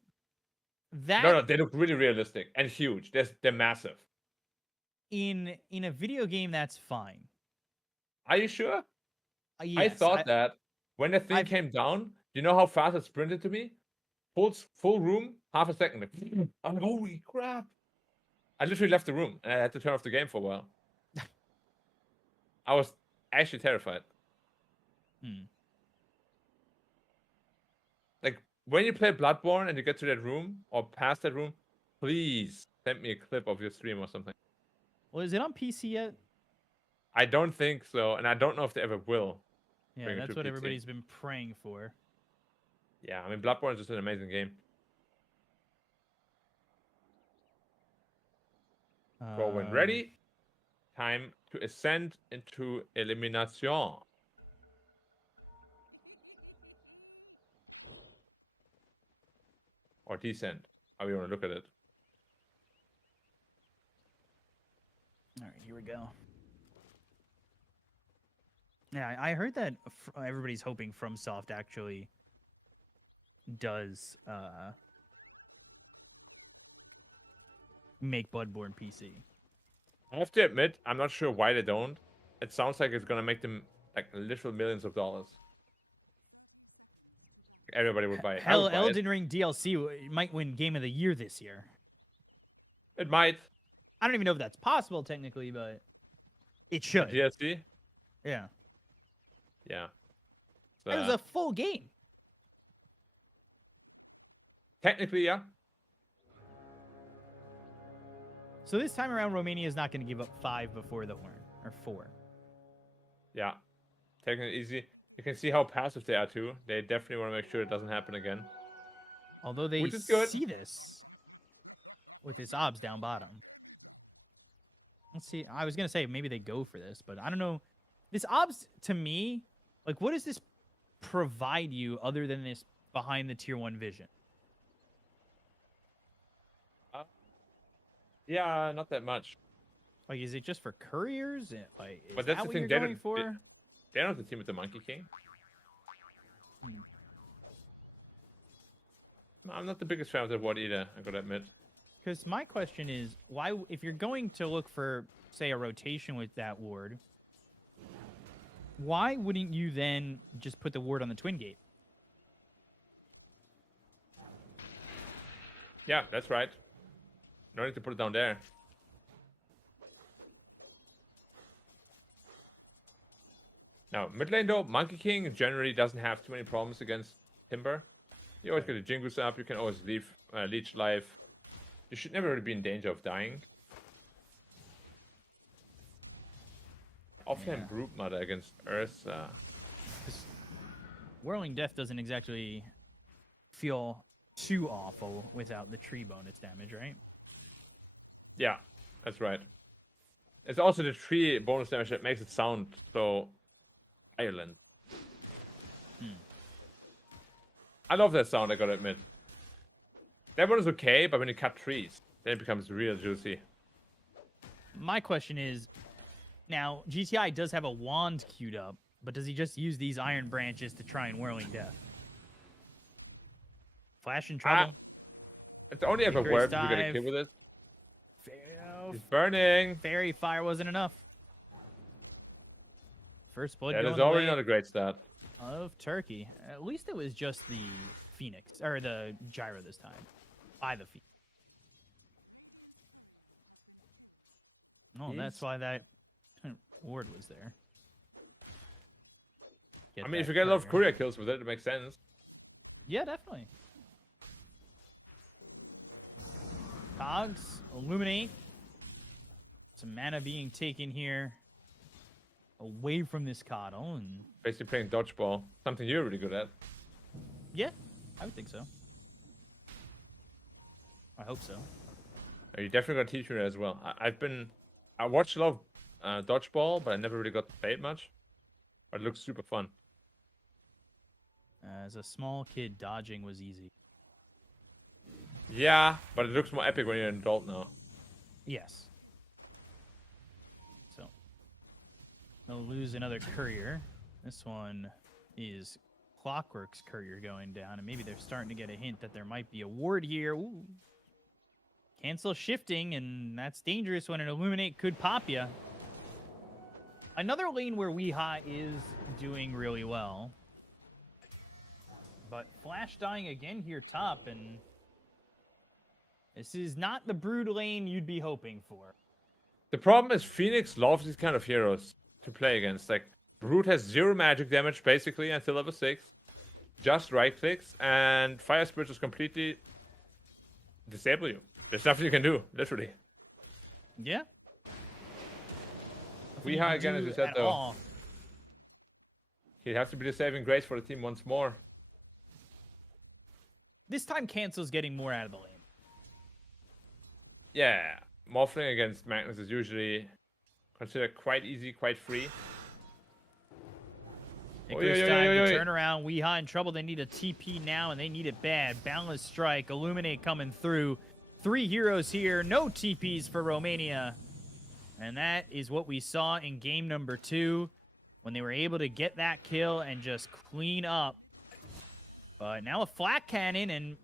that No, they look really realistic and huge. They're massive. in a video game that's fine. Are you sure? I Yes, thought that when the thing I've came down, you know how fast it sprinted to me? Full room, half a second. Like, I'm like, holy crap. I literally left the room and I had to turn off the game for a while. I was actually terrified. hmm. Like when you play Bloodborne and you get to that room or past that room, please send me a clip of your stream or something. Well, is it on PC yet? I don't think so, and I don't know if they ever will Yeah, bring it to that's what PC. everybody's been praying for. Yeah, I mean Bloodborne is just an amazing game. Bro, when ready, time to ascend into elimination. Or descent. How you want to look at it. All right, here we go. Yeah, I heard that everybody's hoping FromSoft actually does make Bloodborne PC. I have to admit, I'm not sure why they don't. It sounds like it's gonna make them like literal millions of dollars. Everybody would buy it. I Hell, would buy it. Elden Ring DLC might win Game of the Year this year. It might. I don't even know if that's possible technically, but it should. DLC? Yeah. Yeah. It was a full game. Technically, yeah. So this time around, Romania is not going to give up 5 before the horn, or 4. Yeah. Taking it easy. You can see how passive they are too. They definitely want to make sure it doesn't happen again. Although they Which is good. see this with its obs down bottom. Let's see. I was going to say maybe they go for this, but I don't know. This obs, to me, like, what does this provide you other than this behind the tier 1 vision? Yeah, not that much. Like, is it just for couriers? Like, is But that's that the what thing. you're going for? They're not the team with the Monkey King. I'm not the biggest fan of that ward either, I gotta admit. Because my question is, why, if you're going to look for, say, a rotation with that ward, why wouldn't you then just put the ward on the Twin Gate? Yeah, that's right. No need to put it down there. Now, mid lane though, Monkey King generally doesn't have too many problems against Timber. You always get a Jingus up, you can always leech life. You should never really be in danger of dying. Offhand Brute Mother against Ursa. Whirling Death doesn't exactly feel too awful without the tree bonus damage, right? Yeah, that's right. It's also the tree bonus damage that makes it sound so violent. I love that sound, I gotta admit. That one is okay, but when you cut trees, then it becomes real juicy. My question is, now, GTI does have a wand queued up, but does he just use these iron branches to try and Whirling Death? Flash in trouble? It's only ever worth if you get a dive. kill with it. Fair- He's burning. Fairy Fire wasn't enough. First blood That going is the already way not a great start. of Turkey. At least it was just the Phoenix, or the Gyro this time. By the Phoenix. No, that's why that ward was there. I mean, if you get a lot of courier kills with it, it makes sense. Yeah, definitely. Cogs, Illuminate. Some mana being taken here away from this Coddle. And Basically playing dodgeball. Something you're really good at. yeah, I would think so. I hope so. You definitely got to teach me that as well. I watched a lot of dodgeball, but I never really got to play it much. But it looks super fun. As a small kid, dodging was easy. Yeah, but it looks more epic when you're an adult now. Yes. So, they'll lose another courier. This one is Clockwork's courier going down, and maybe they're starting to get a hint that there might be a ward here. Ooh. Cancel shifting, and that's dangerous when an Illuminate could pop you. Another lane where Weeha is doing really well. But Flash dying again here top, and this is not the Brood lane you'd be hoping for. The problem is Phoenix loves these kind of heroes to play against. Like, Brood has 0 magic damage basically until level 6. Just right clicks, and Fire Spirit just completely disable you. There's nothing you can do, literally. Yeah. Weeha again, as you said, though. He'd have to be the saving grace for the team once more. This time Cancel's getting more out of the lane. Yeah, Morphling against Magnus is usually considered quite easy, quite free. Icarus dive to turn around. Weeha in trouble. They need a TP now, and they need it bad. Boundless Strike. Illuminate coming through. 3 heroes here. No TPs for Romania. And that is what we saw in game number 2 when they were able to get that kill and just clean up. But now a flat cannon, and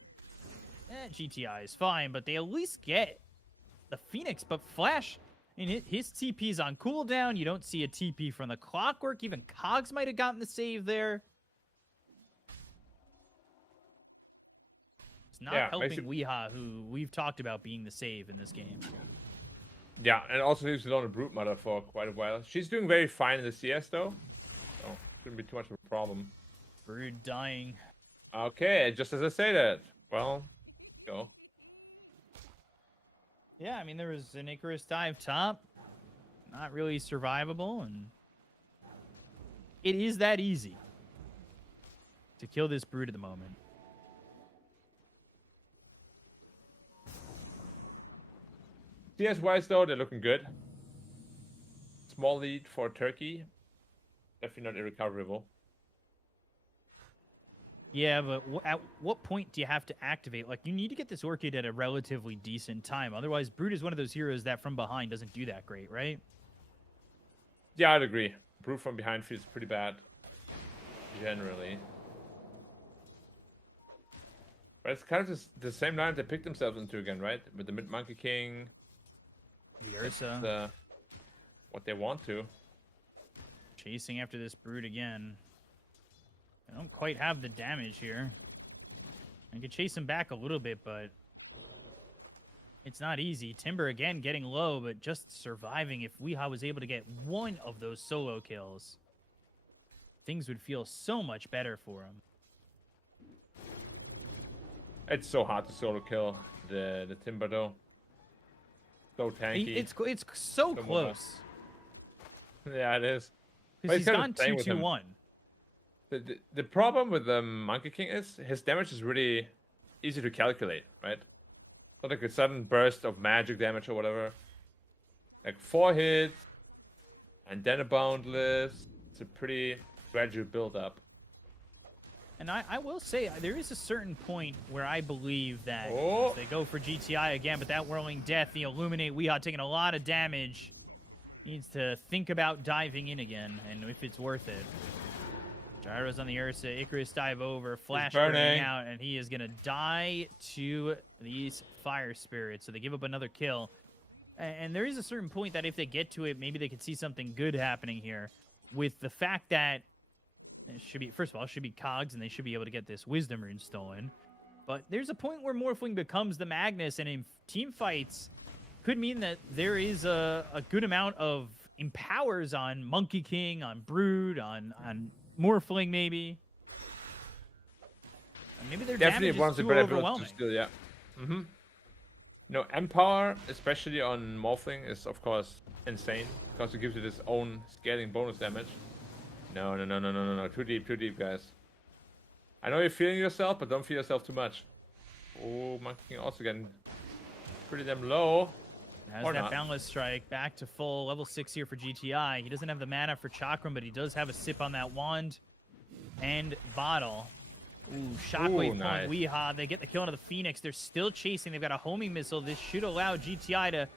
GTI is fine, but they at least get the Phoenix. But Flash, and his TP's on cooldown. You don't see a TP from the Clockwork. Even Cogs might have gotten the save there. It's not helping Weeha, who we've talked about being the save in this game. Yeah, and also leaves alone a Brute Mother for quite a while. She's doing very fine in the CS, though. So, shouldn't be too much of a problem. Brood dying. Okay, just as I say that. Well, go. Yeah, I mean, there was an Icarus dive top. Not really survivable, and it is that easy. to kill this brood at the moment. CS-wise, though, they're looking good. Small lead for Turkey. Definitely not irrecoverable. Yeah, but at what point do you have to activate? Like, you need to get this Orchid at a relatively decent time. Otherwise, Brood is one of those heroes that from behind doesn't do that great, right? Yeah, I'd agree. Brute from behind feels pretty bad. Generally. But it's kind of the same line they picked themselves into again, right? With the Mid-Monkey King. The Ursa. What they want to. Chasing after this Brood again. I don't quite have the damage here. I could chase him back a little bit, but it's not easy. Timber again getting low, but just surviving. If Weehaw was able to get one of those solo kills, things would feel so much better for him. It's so hard to solo kill the Timber though. So tanky. It's so close. Yeah, it is. Because he's gone 2-2-1. The problem with the Monkey King is his damage is really easy to calculate, right? Not like a sudden burst of magic damage or whatever. Like 4 hits, and then a boundless. It's a pretty gradual build up. And I will say, there is a certain point where I believe that they go for GTI again, but that Whirling Death, the Illuminate Weehaw taking a lot of damage, needs to think about diving in again, and if it's worth it. Gyro's on the Ursa, Icarus dive over, Flash burning out, and he is going to die to these Fire Spirits. So they give up another kill. And there is a certain point that if they get to it, maybe they could see something good happening here. With the fact that it should be, first of all, it should be Cogs, and they should be able to get this Wisdom Rune stolen. But there's a point where Morphling becomes the Magnus, and in team fights could mean that there is a good amount of empowers on Monkey King, on Brood, on Morphling, maybe. And maybe their Definitely damage is too overwhelming. Still, yeah. No, Empower, especially on Morphling, is of course insane because it gives it its own scaling bonus damage. No. Too deep, guys. I know you're feeling yourself, but don't feel yourself too much. Oh, Monkey King also getting pretty damn low. Has that Boundless Strike back to full level 6 here for GTI. He doesn't have the mana for Chakram, but he does have a sip on that wand and bottle. Ooh, Shockwave nice. on Weehaw. They get the kill onto the Phoenix. They're still chasing. They've got a homing missile. This should allow GTI to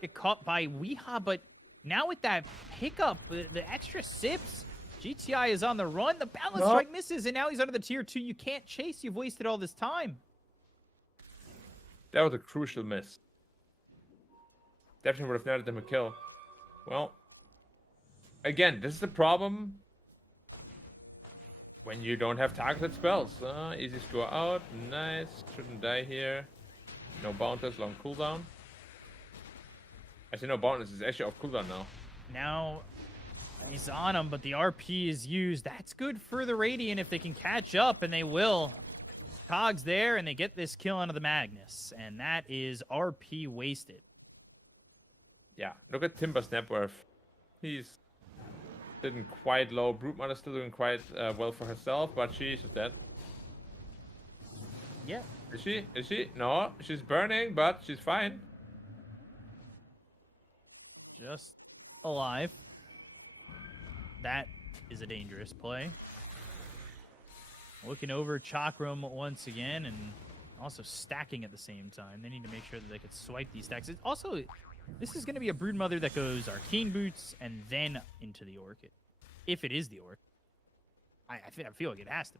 get caught by Weehaw, but now with that pickup, the extra sips, GTI is on the run. The Boundless Strike misses, and now he's under the tier 2. You can't chase. You've wasted all this time. That was a crucial miss. Definitely would have netted them a kill. Well, again, this is the problem when you don't have targeted spells. Easy score out. Nice. Shouldn't die here. No bounties, long cooldown. Actually, no bounties. It's actually off cooldown now. Now he's on him, but the RP is used. That's good for the Radiant if they can catch up, and they will. Cogs there, and they get this kill onto the Magnus, and that is RP wasted. Yeah, look at Timber's net worth. He's didn't quite low. Broodmother's still doing quite well for herself, but she's dead. Yeah. Is she? Is she? No, she's burning, but she's fine. Just alive. That is a dangerous play. Looking over Chakram once again, and also stacking at the same time. They need to make sure that they could swipe these stacks. It's also, this is going to be a Broodmother that goes Arcane Boots and then into the Orchid. If it is the Orchid. I feel like it has to.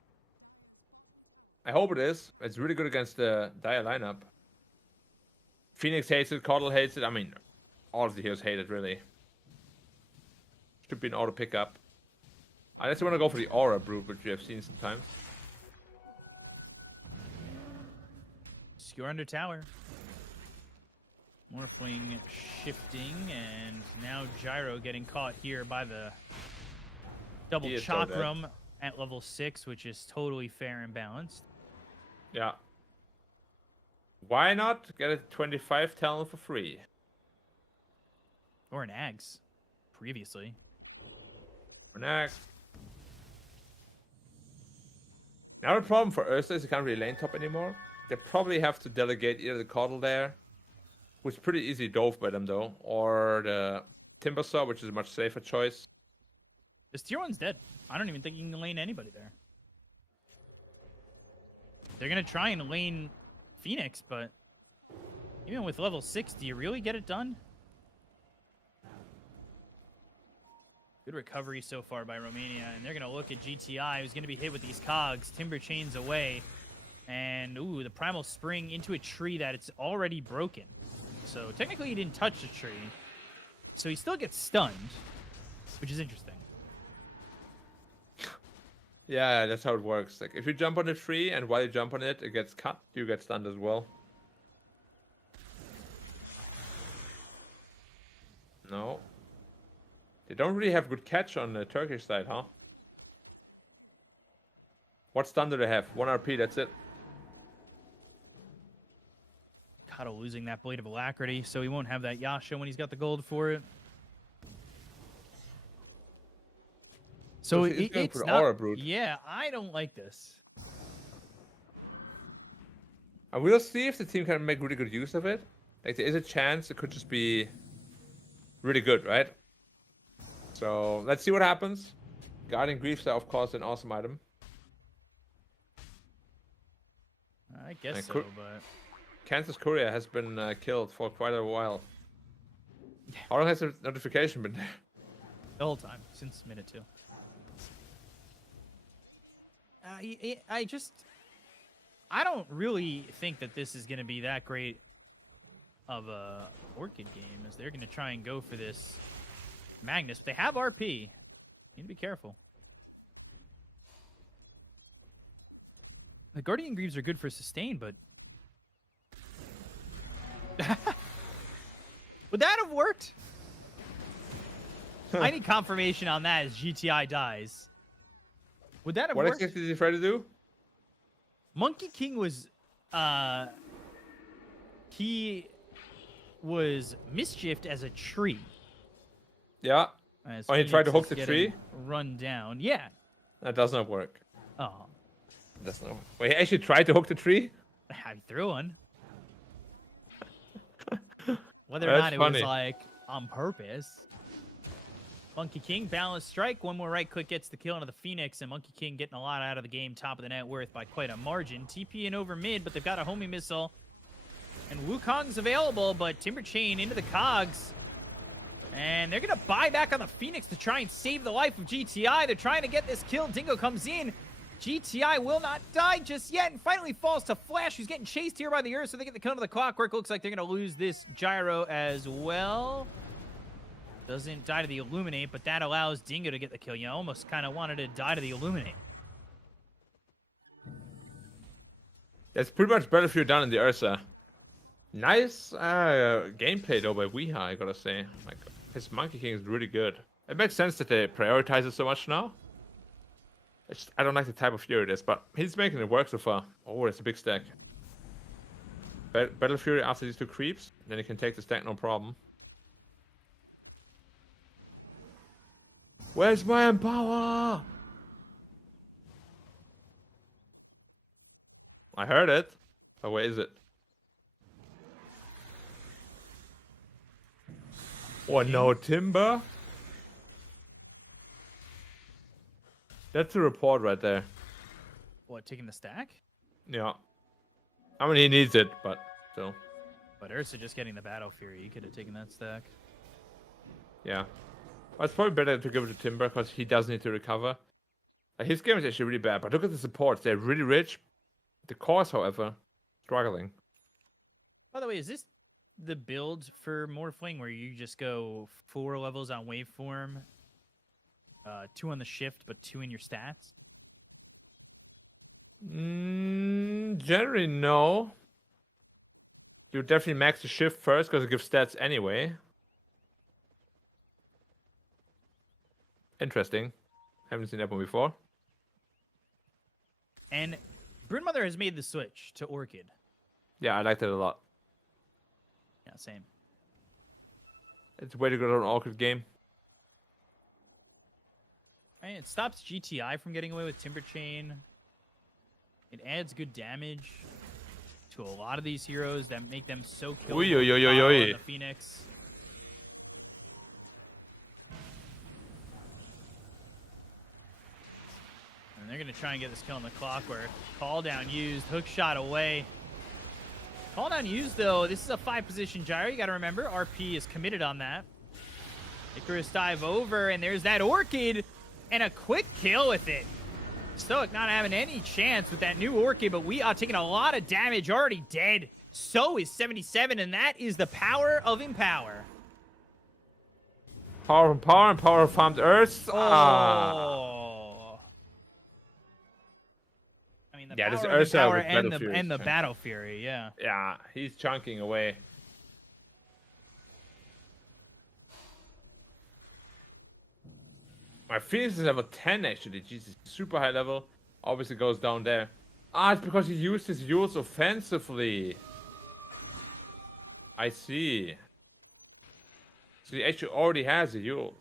I hope it is. It's really good against the Dire lineup. Phoenix hates it, Caudle hates it. I mean, all of the heroes hate it, really. Should be an auto pickup. Unless you want to go for the Aura Brood, which you have seen sometimes. Skewer under tower. Morphling shifting, and now Gyro getting caught here by the double Chakram at level 6, which is totally fair and balanced. Yeah. Why not get a 25 talent for free? Or an Ags, previously. For next. Now the problem for Ursa is they can't really lane top anymore. They probably have to delegate either the Coddle there, which is pretty easy dove by them though, or the Timber Saw, which is a much safer choice. This tier 1's dead. I don't even think you can lane anybody there. They're going to try and lane Phoenix, but even with level 6, do you really get it done? Good recovery so far by Romania, and they're going to look at GTI, who's going to be hit with these cogs. Timber chains away, and ooh, the Primal Spring into a tree that it's already broken. So technically he didn't touch the tree, so he still gets stunned, which is interesting. Yeah, that's how it works. Like if you jump on the tree and while you jump on it, it gets cut, you get stunned as well. No. They don't really have good catch on the Turkish side, huh? What stun do they have? 1 RP, that's it. Kato losing that Blade of Alacrity, so he won't have that Yasha when he's got the gold for it. So it's not... Aura Brood. Yeah, I don't like this. And we'll see if the team can make really good use of it. Like there is a chance it could just be really good, right? So let's see what happens. Guardian Griefs are of course an awesome item. I guess so, but Kansas Courier has been killed for quite a while. How long has the notification been there? The whole time, since minute 2. I don't really think that this is going to be that great of a Orchid game, as they're going to try and go for this Magnus. They have RP. Need to be careful. The Guardian Greaves are good for sustain, but... Would that have worked? I need confirmation on that as GTI dies. Would that have worked? What worked? exactly did he try to do? Monkey King was... he was mischieved as a tree. Yeah. Oh, he tried to hook the tree? Run down. Yeah. That does not work. Oh. That's not. Wait, he actually tried to hook the tree? I threw one. Whether or not it was like on purpose. Monkey King, balanced strike. One more right click gets the kill into the Phoenix, and Monkey King getting a lot out of the game. Top of the net worth by quite a margin. TP in over mid, but they've got a homing missile. And Wukong's available, but Timber Chain into the cogs. And they're going to buy back on the Phoenix to try and save the life of GTI. They're trying to get this kill. Dingo comes in. GTI will not die just yet and finally falls to Flash, who's getting chased here by the Earth, so they get the kill to the Clockwork. Looks like they're going to lose this Gyro as well. Doesn't die to the Illuminate, but that allows Dingo to get the kill. You almost kind of wanted to die to the Illuminate. That's pretty much better if you're down in the Ursa. Nice gameplay though by Weeha, I gotta say. Like, his Monkey King is really good. It makes sense that they prioritize it so much now. I don't like the type of Fury it is, but he's making it work so far. Oh, it's a big stack. Battle Fury after these 2 creeps, then he can take the stack no problem. Where's my Empower? I heard it. Oh, where is it? Oh, no Timber? That's a report right there. What, taking the stack? Yeah. I mean, he needs it, but still. But Ursa just getting the Battle Fury. He could have taken that stack. Yeah. Well, it's probably better to give it to Timber, because he does need to recover. His game is actually really bad, but look at the supports. They're really rich. The cores, however, struggling. By the way, is this the build for Morphling where you just go 4 levels on waveform, 2 on the shift, but 2 in your stats? Generally, no. You definitely max the shift first because it gives stats anyway. Interesting. Haven't seen that one before. And Broodmother has made the switch to Orchid. Yeah, I liked it a lot. Yeah, same. It's a way to go to an Orchid game. I mean, it stops GTI from getting away with Timber Chain. It adds good damage to a lot of these heroes that make them so killable. Oi, oi, oi, oi, oi. The Phoenix. And they're going to try and get this kill on the clock where call down used, hook shot away. Call down used, though. This is a 5-position gyro. You got to remember, RP is committed on that. Icarus dive over, and there's that Orchid, and a quick kill with it. Stoic not having any chance with that new Orchid, but we are taking a lot of damage, already dead. So is 77, and that is the power of Empower. Power from power and power farmed Earth. Oh. I mean, the Yeah, this power of Ursa Empower with and Battle Fury and the is Battle Fury, yeah. Yeah, he's chunking away. My Phoenix is level 10 actually. Jesus, super high level. Obviously goes down there. Ah, it's because he used his use offensively. I see. So he actually already has a use.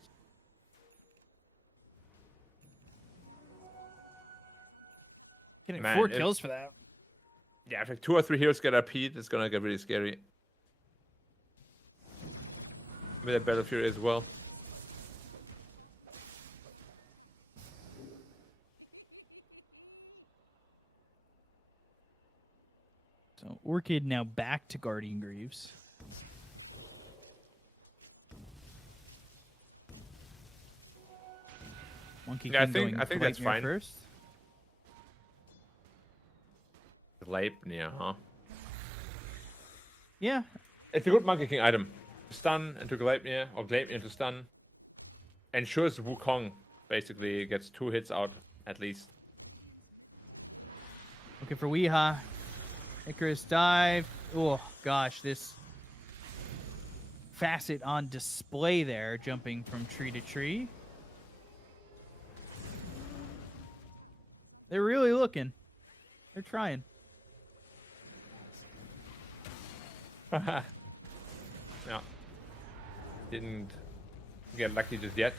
Getting Man, 4 kills for that. Yeah, if like 2 or 3 heroes get RP'd, it's gonna get really scary. With that Battle Fury as well. So Orchid now back to Guardian Greaves. Monkey Yeah, King I think going that's Gleipnir fine. First. Gleipnir, huh? Yeah, It's a good Monkey King item. Stun into Gleipnir, or Gleipnir to stun. Ensures Wukong basically gets 2 hits out, at least. looking for Weeha. Icarus dive. Oh gosh, this facet on display there, jumping from tree to tree. They're really looking. They're trying. Yeah. Didn't get lucky just yet.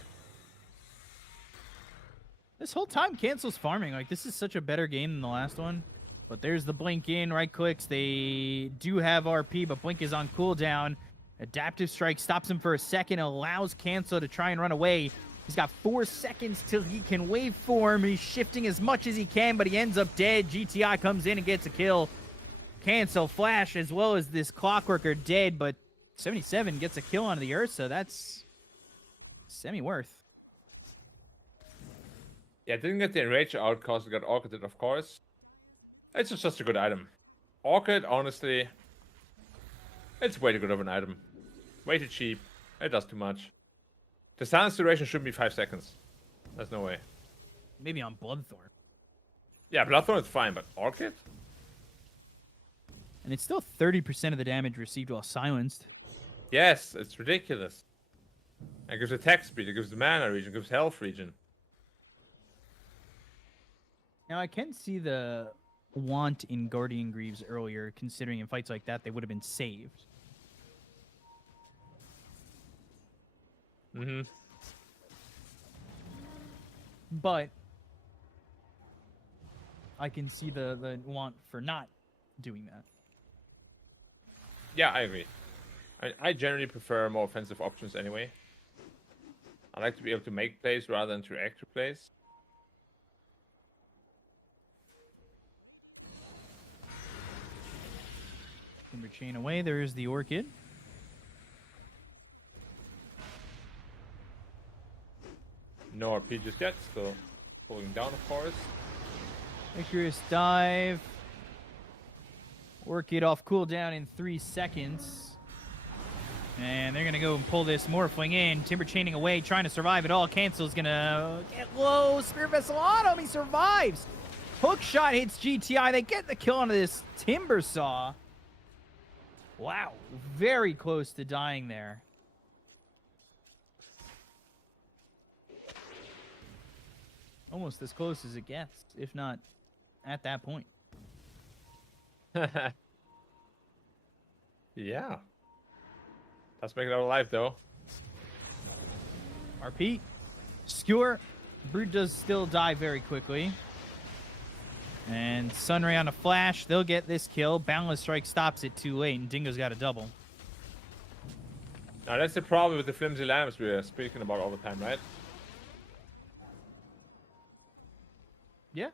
This whole time Cancel's farming. Like, this is such a better game than the last one. But there's the blink in, right clicks. They do have RP, but blink is on cooldown. Adaptive strike stops him for a second, allows Cancel to try and run away. He's got 4 seconds till he can waveform. He's shifting as much as he can, but he ends up dead. GTI comes in and gets a kill. Cancel, Flash, as well as this Clockwork are dead, but 77 gets a kill onto the Ursa. That's semi-worth. Yeah, didn't get the Enrage out because it got Orchid, of course. It's just a good item. Orchid, honestly, it's way too good of an item. Way too cheap. It does too much. The silence duration should be 5 seconds. There's no way. Maybe on Bloodthorn. Yeah, Bloodthorn is fine, but Orchid? And it's still 30% of the damage received while silenced. Yes, it's ridiculous. It gives attack speed, it gives the mana regen, it gives health regen. Now, I can see the want in Guardian Greaves earlier, considering in fights like that, they would have been saved. Mm-hmm. But I can see the want for not doing that. Yeah, I agree. I generally prefer more offensive options anyway. I like to be able to make plays rather than to react to plays. Timber chain away. There is the Orchid. No RP just yet, still pulling down, of course. Icarus dive. Orchid off cooldown in 3 seconds. And they're going to go and pull this Morphling in. Timber chaining away, trying to survive it all. Cancel's going to get low. Spear Vessel on him. He survives. Hook shot hits GTI. They get the kill onto this Timber Saw. Wow. Very close to dying there. Almost as close as it gets, if not at that point. Yeah. Let's make it out alive, though. RP. Skewer. Brute does still die very quickly. And Sunray on a flash. They'll get this kill. Boundless Strike stops it too late, and Dingo's got a double. Now that's the problem with the flimsy lamps we are speaking about all the time, right? Yeah.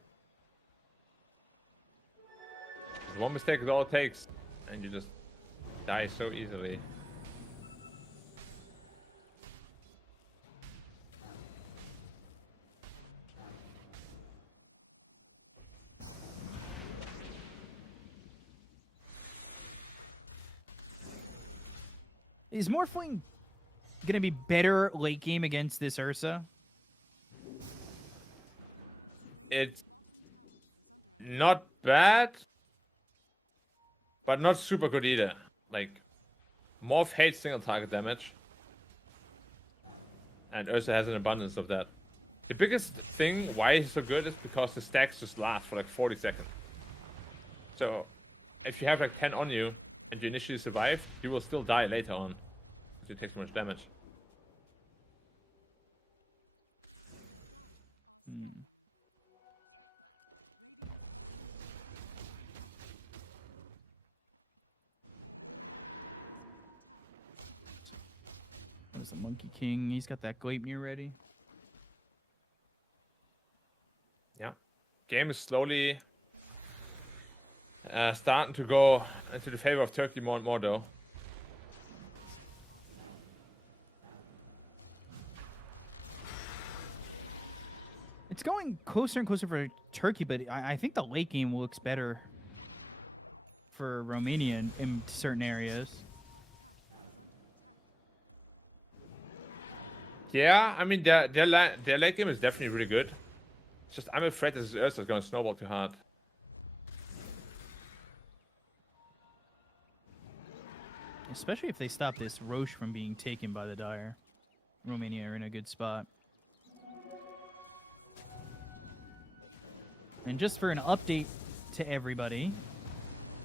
One mistake is all it takes, and you just die so easily. Is Morphling going to be better late game against this Ursa? It's not bad, but not super good either. Like, Morph hates single target damage, and Ursa has an abundance of that. The biggest thing why he's so good is because the stacks just last for like 40 seconds. So, if you have like 10 on you, and you initially survive, you will still die later on. Because it takes too much damage. There's the Monkey King. He's got that Gleipnir ready. Yeah. Game is slowly starting to go into the favor of Turkey more and more, though. It's going closer and closer for Turkey, but I think the late game looks better for Romania in certain areas. Yeah, I mean, their late game is definitely really good. It's just I'm afraid this Ursa is going to snowball too hard. Especially if they stop this Roche from being taken by the Dire. Romania are in a good spot. And just for an update to everybody,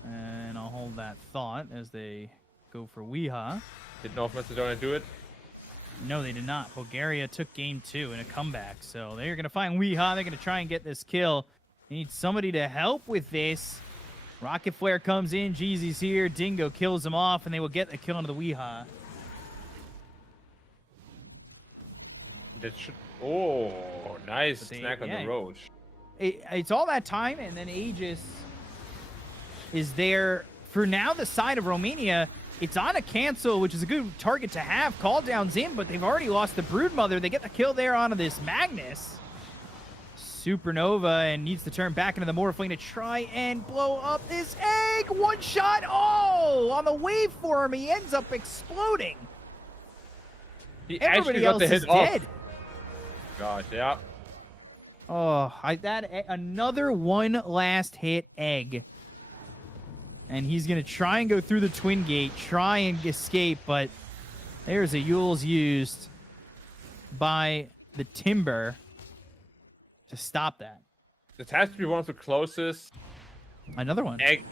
and I'll hold that thought as they go for Weeha. Did North Macedonia do it? No, they did not. Bulgaria took game 2 in a comeback. So they're going to find Weeha. They're going to try and get this kill. They need somebody to help with this. Rocket Flare comes in. Jeezy's here. Dingo kills him off, and they will get the kill onto the Weeha. That should... Oh, nice snack on the Roche. It's all that time, and then Aegis is there. For now, the side of Romania, it's on a cancel, which is a good target to have. Call down's in, but they've already lost the Broodmother. They get the kill there onto this Magnus. Supernova and needs to turn back into the Morphling to try and blow up this egg. One shot. Oh, on the waveform, he ends up exploding. Everybody else is dead. Gosh, yeah. Oh, another one last hit egg. And he's going to try and go through the Twin Gate, try and escape, but there's a Yule's used by the Timber to stop that. This has to be one of the closest. Another one. Egg.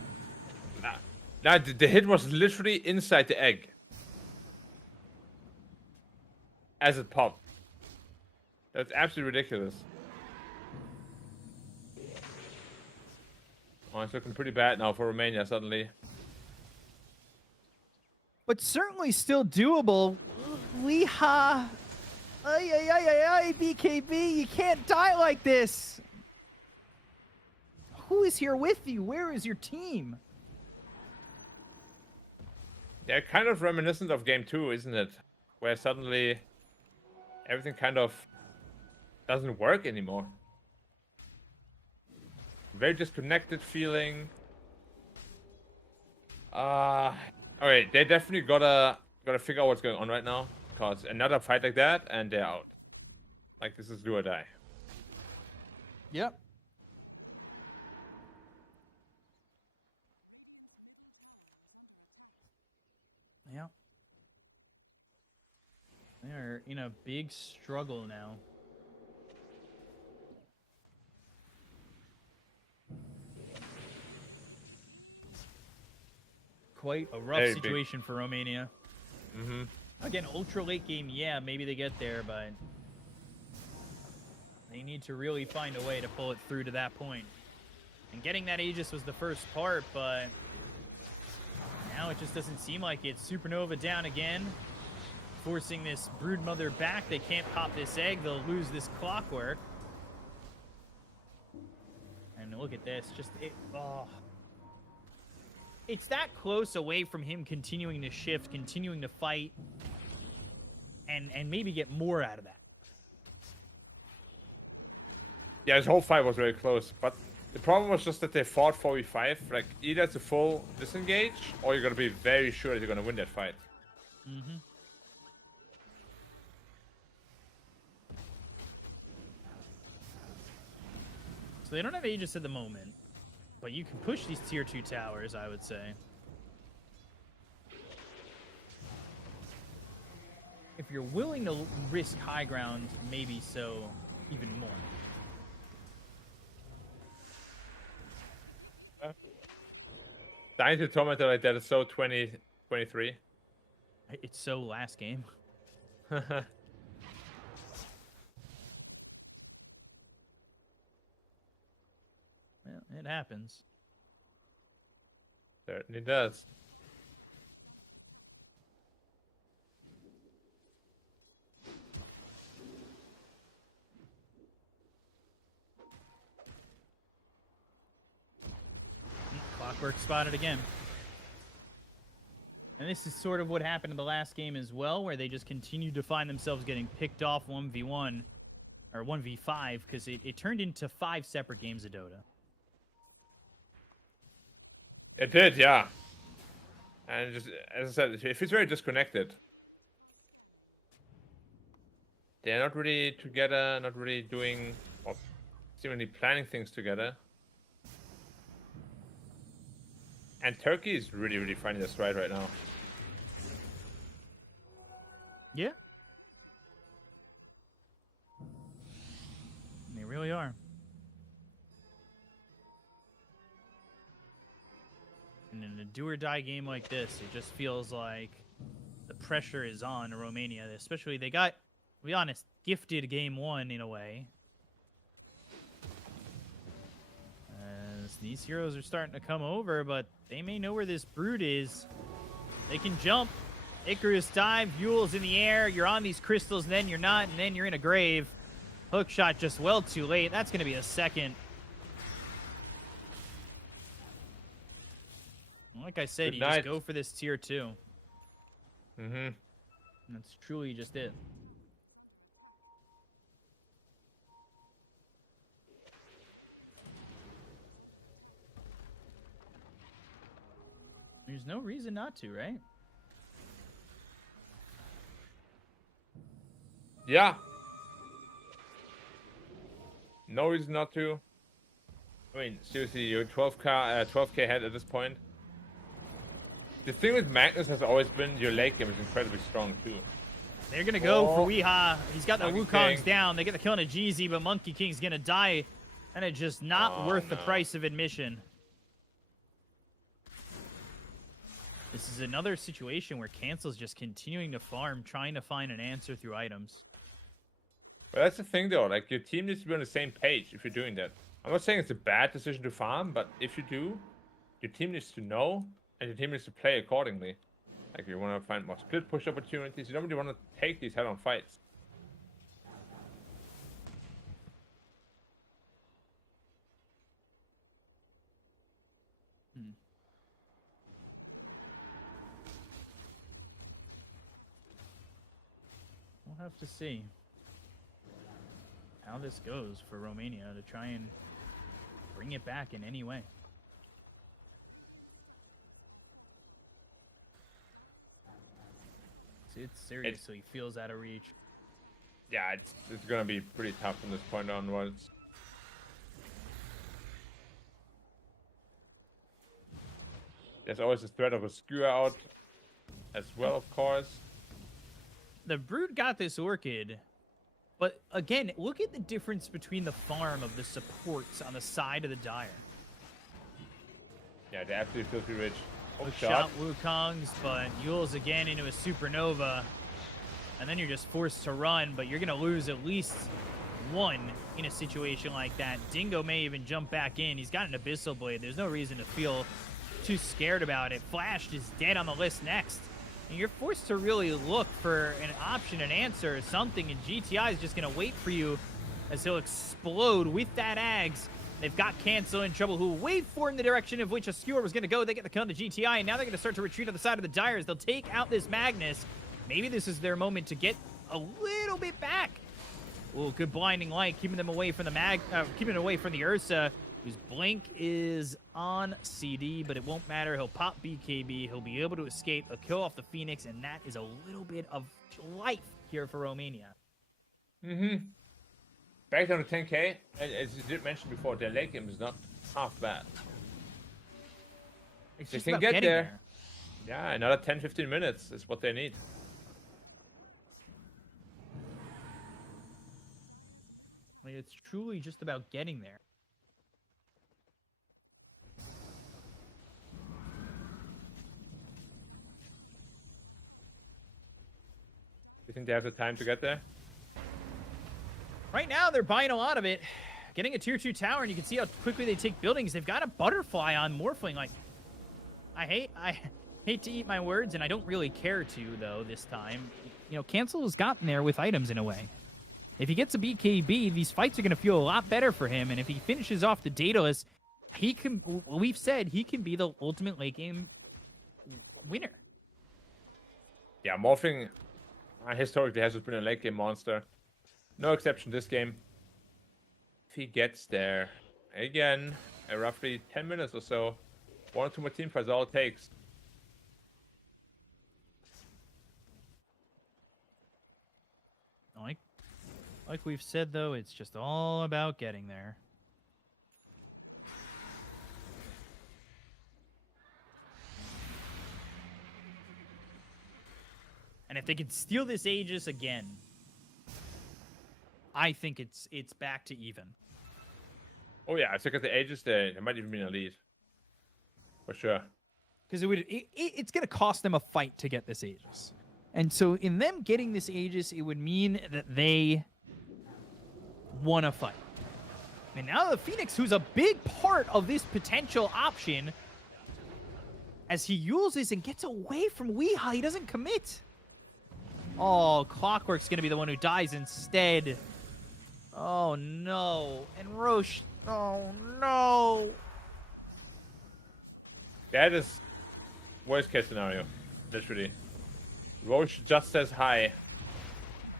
Nah, the hit was literally inside the egg. As it popped. That's absolutely ridiculous. Oh, it's looking pretty bad now for Romania suddenly. But certainly still doable. Weeha. Ay, BKB, you can't die like this. Who is here with you? Where is your team? They're kind of reminiscent of game 2, isn't it? Where suddenly everything kind of doesn't work anymore. Very disconnected feeling. Alright, they definitely gotta figure out what's going on right now. Because another fight like that and they're out. Like, this is do or die. Yep. Yeah. They're in a big struggle now. Quite a rough situation for Romania. Mm-hmm. Again, ultra late game, yeah, maybe they get there, but they need to really find a way to pull it through to that point. And getting that Aegis was the first part, but now it just doesn't seem like it. Supernova down again, forcing this Broodmother back. They can't pop this egg. They'll lose this Clockwork. And look at this. Just, it's that close away from him continuing to shift, continuing to fight, and maybe get more out of that. Yeah, his whole fight was very close, but the problem was just that they fought 4v5. Like, either it's a full disengage, or you're gonna be very sure that you're gonna win that fight. Mm-hmm. So they don't have Aegis at the moment, but you can push these tier 2 towers, I would say. If you're willing to risk high ground, maybe so even more. Dying to torment like that is so 2023. It's so last game. Well, It happens. certainly does. Clockwork spotted again. And this is sort of what happened in the last game as well, where they just continued to find themselves getting picked off 1v1 or 1v5 because it turned into 5 separate games of Dota. It did, yeah. And just, as I said, if it's very disconnected, they're not really together, not really doing or seemingly planning things together. And Turkey is really, really finding their stride right now. Yeah. They really are. And in a do-or-die game like this, it just feels like the pressure is on Romania. Especially, they got, to be honest, gifted game 1 in a way. As these heroes are starting to come over, but they may know where this Brood is. They can jump. Icarus dive, Yule's in the air. You're on these crystals, and then you're not, and then you're in a grave. Hook shot just well too late. That's going to be a second. Like I said, you just go for this tier 2. Mm-hmm. That's truly just it. There's no reason not to, right? Yeah. No reason not to. I mean, seriously, you're 12k ahead at this point. The thing with Magnus has always been your late game is incredibly strong too. They're gonna go for Oh. Weeha. He's got the Monkey Wukongs King. down. They get the kill on a Jeezy, but Monkey King's gonna die. And it's just not Oh, worth the no. price of admission. This is another situation where Cancel's just continuing to farm, trying to find an answer through items. But that's the thing though, like your team needs to be on the same page if you're doing that. I'm not saying it's a bad decision to farm, but if you do, your team needs to know and your team needs to play accordingly. Like you want to find more split push opportunities. You don't really want to take these head-on fights. We'll have to see how this goes for Romania to try and bring it back in any way. It seriously feels out of reach. Yeah, it's gonna be pretty tough from this point onwards. There's always the threat of a skewer out as well, of course. The Brood got this Orchid, but again, look at the difference between the farm of the supports on the side of the Dire. Yeah, they're absolutely filthy rich. Oh, Shot Wukong's, but Yule's again into a Supernova. And then you're just forced to run, but you're going to lose at least one in a situation like that. Dingo may even jump back in. He's got an Abyssal Blade. There's no reason to feel too scared about it. Flashed is dead on the list next. And you're forced to really look for an option, an answer, or something, and GTI is just going to wait for you as he'll explode with that Ags. They've got Cancel in trouble, who will wait for in the direction of which a Skewer was going to go. They get the kill on the GTI, and now they're going to start to retreat on the side of the Dyers. They'll take out this Magnus. Maybe this is their moment to get a little bit back. Oh, good blinding light, keeping them away from the keeping it away from the Ursa, whose blink is on CD, but it won't matter. He'll pop BKB. He'll be able to escape. He'll kill off the Phoenix, and that is a little bit of life here for Romania. Mm-hmm. Back down to 10k, and as you did mention before, their late game is not half bad. It's They just can about get getting there. Yeah, another 10-15 minutes is what they need. Like, it's truly just about getting there. You think they have the time to get there? Right now, they're buying a lot of it. Getting a tier 2 tower, and you can see how quickly they take buildings. They've got a butterfly on Morphling. Like, I hate to eat my words, and I don't really care to, though, this time. You know, Cancel has gotten there with items in a way. If he gets a BKB, these fights are going to feel a lot better for him, and if he finishes off the Daedalus, he can, we've said, he can be the ultimate late game winner. Yeah, Morphing historically has just been a late game monster. No exception this game. If he gets there, again, roughly 10 minutes or so, 1 or 2 more team fights, all it takes. Like we've said, though, it's just all about getting there. And if they could steal this Aegis again, I think it's back to even. Oh yeah, if they get the Aegis, they might even be in a lead. For sure. Because it's going to cost them a fight to get this Aegis. And so in them getting this Aegis, it would mean that they won a fight. And now the Phoenix, who's a big part of this potential option, as he uses and gets away from Weeha, he doesn't commit. Oh, Clockwork's going to be the one who dies instead. Oh, no. And Roche, oh, no. That is worst case scenario, literally. Roche just says hi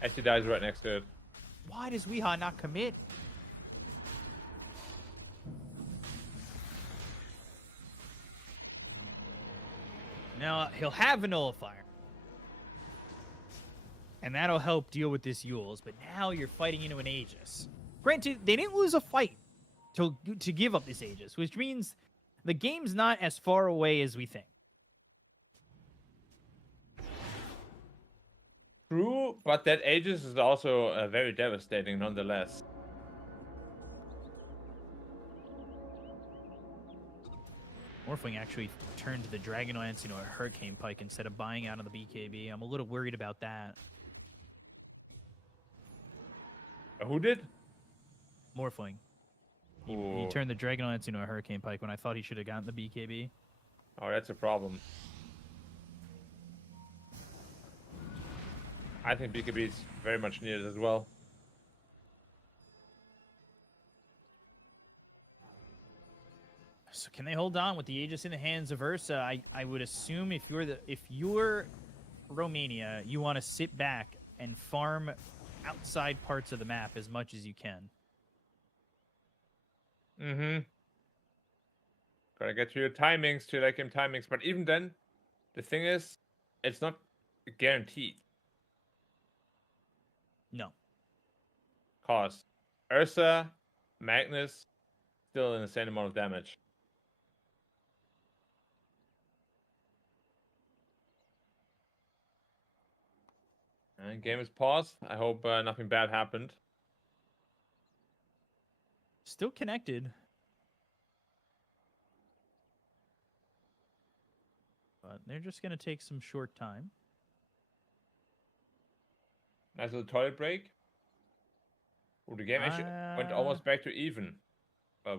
as he dies right next to it. Why does Weeha not commit? Now, he'll have a nullifier. And that'll help deal with this Yules. But now you're fighting into an Aegis. Granted, they didn't lose a fight to give up this Aegis, which means the game's not as far away as we think. True, but that Aegis is also very devastating nonetheless. Morphling actually turned the Dragon Lance into a Hurricane Pike instead of buying out on the BKB. I'm a little worried about that. Who did? Morphling. He turned the Dragon Lance into a Hurricane Pike when I thought he should have gotten the BKB. Oh, that's a problem. I think BKB is very much needed as well. So can they hold on with the Aegis in the hands of Ursa? I would assume if you're Romania, you want to sit back and farm outside parts of the map as much as you can. Mm-hmm. Gotta get to your timings, to like him timings. But even then, the thing is, it's not guaranteed. No. Cause Ursa, Magnus, still in the same amount of damage. And game is paused. I hope nothing bad happened. Still connected. But they're just going to take some short time. Nice little toilet break. Well, the game actually went almost back to even.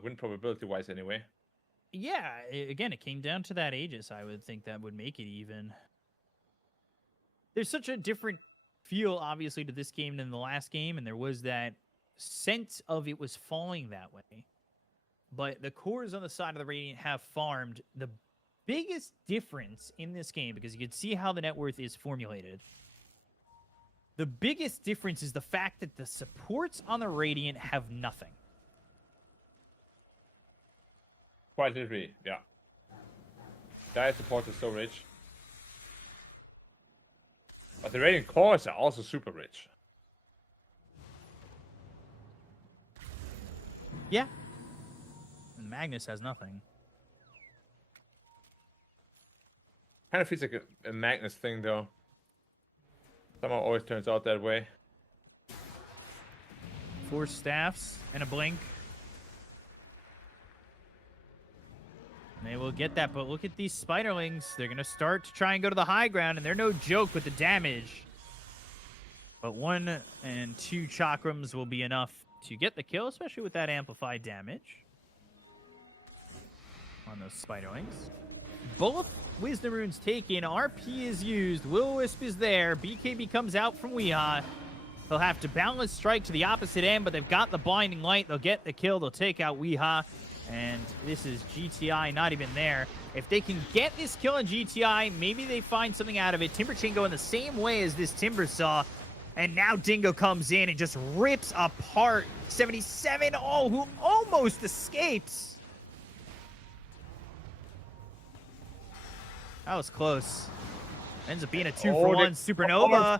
Win probability-wise, anyway. Yeah, again, it came down to that Aegis. I would think that would make it even. There's such a different feel, obviously, to this game than the last game, and there was that sense of it was falling that way. But the cores on the side of the Radiant have farmed. The biggest difference in this game, because you can see how the net worth is formulated, the biggest difference is the fact that the supports on the Radiant have nothing. Quite literally, yeah. Dire support is so rich. But the Radiant cores are also super rich. Yeah. And Magnus has nothing. Kind of feels like a Magnus thing, though. Somehow always turns out that way. 4 staffs and a blink. They will get that, but look at these spiderlings. They're going to start to try and go to the high ground, and they're no joke with the damage. But 1 and 2 chakrams will be enough to get the kill, especially with that amplified damage on those spiderlings. Both Wisdom Runes taken. RP is used. Will-O-Wisp is there. BKB comes out from Weehaw. They'll have to balance strike to the opposite end, but they've got the Blinding Light. They'll get the kill. They'll take out Weehaw. And this is GTI not even there. If they can get this kill on GTI, maybe they find something out of it. Timber Chain going the same way as this Timber Saw. And now Dingo comes in and just rips apart 77. Oh, who almost escapes. That was close. Ends up being a 2-for-1 Supernova.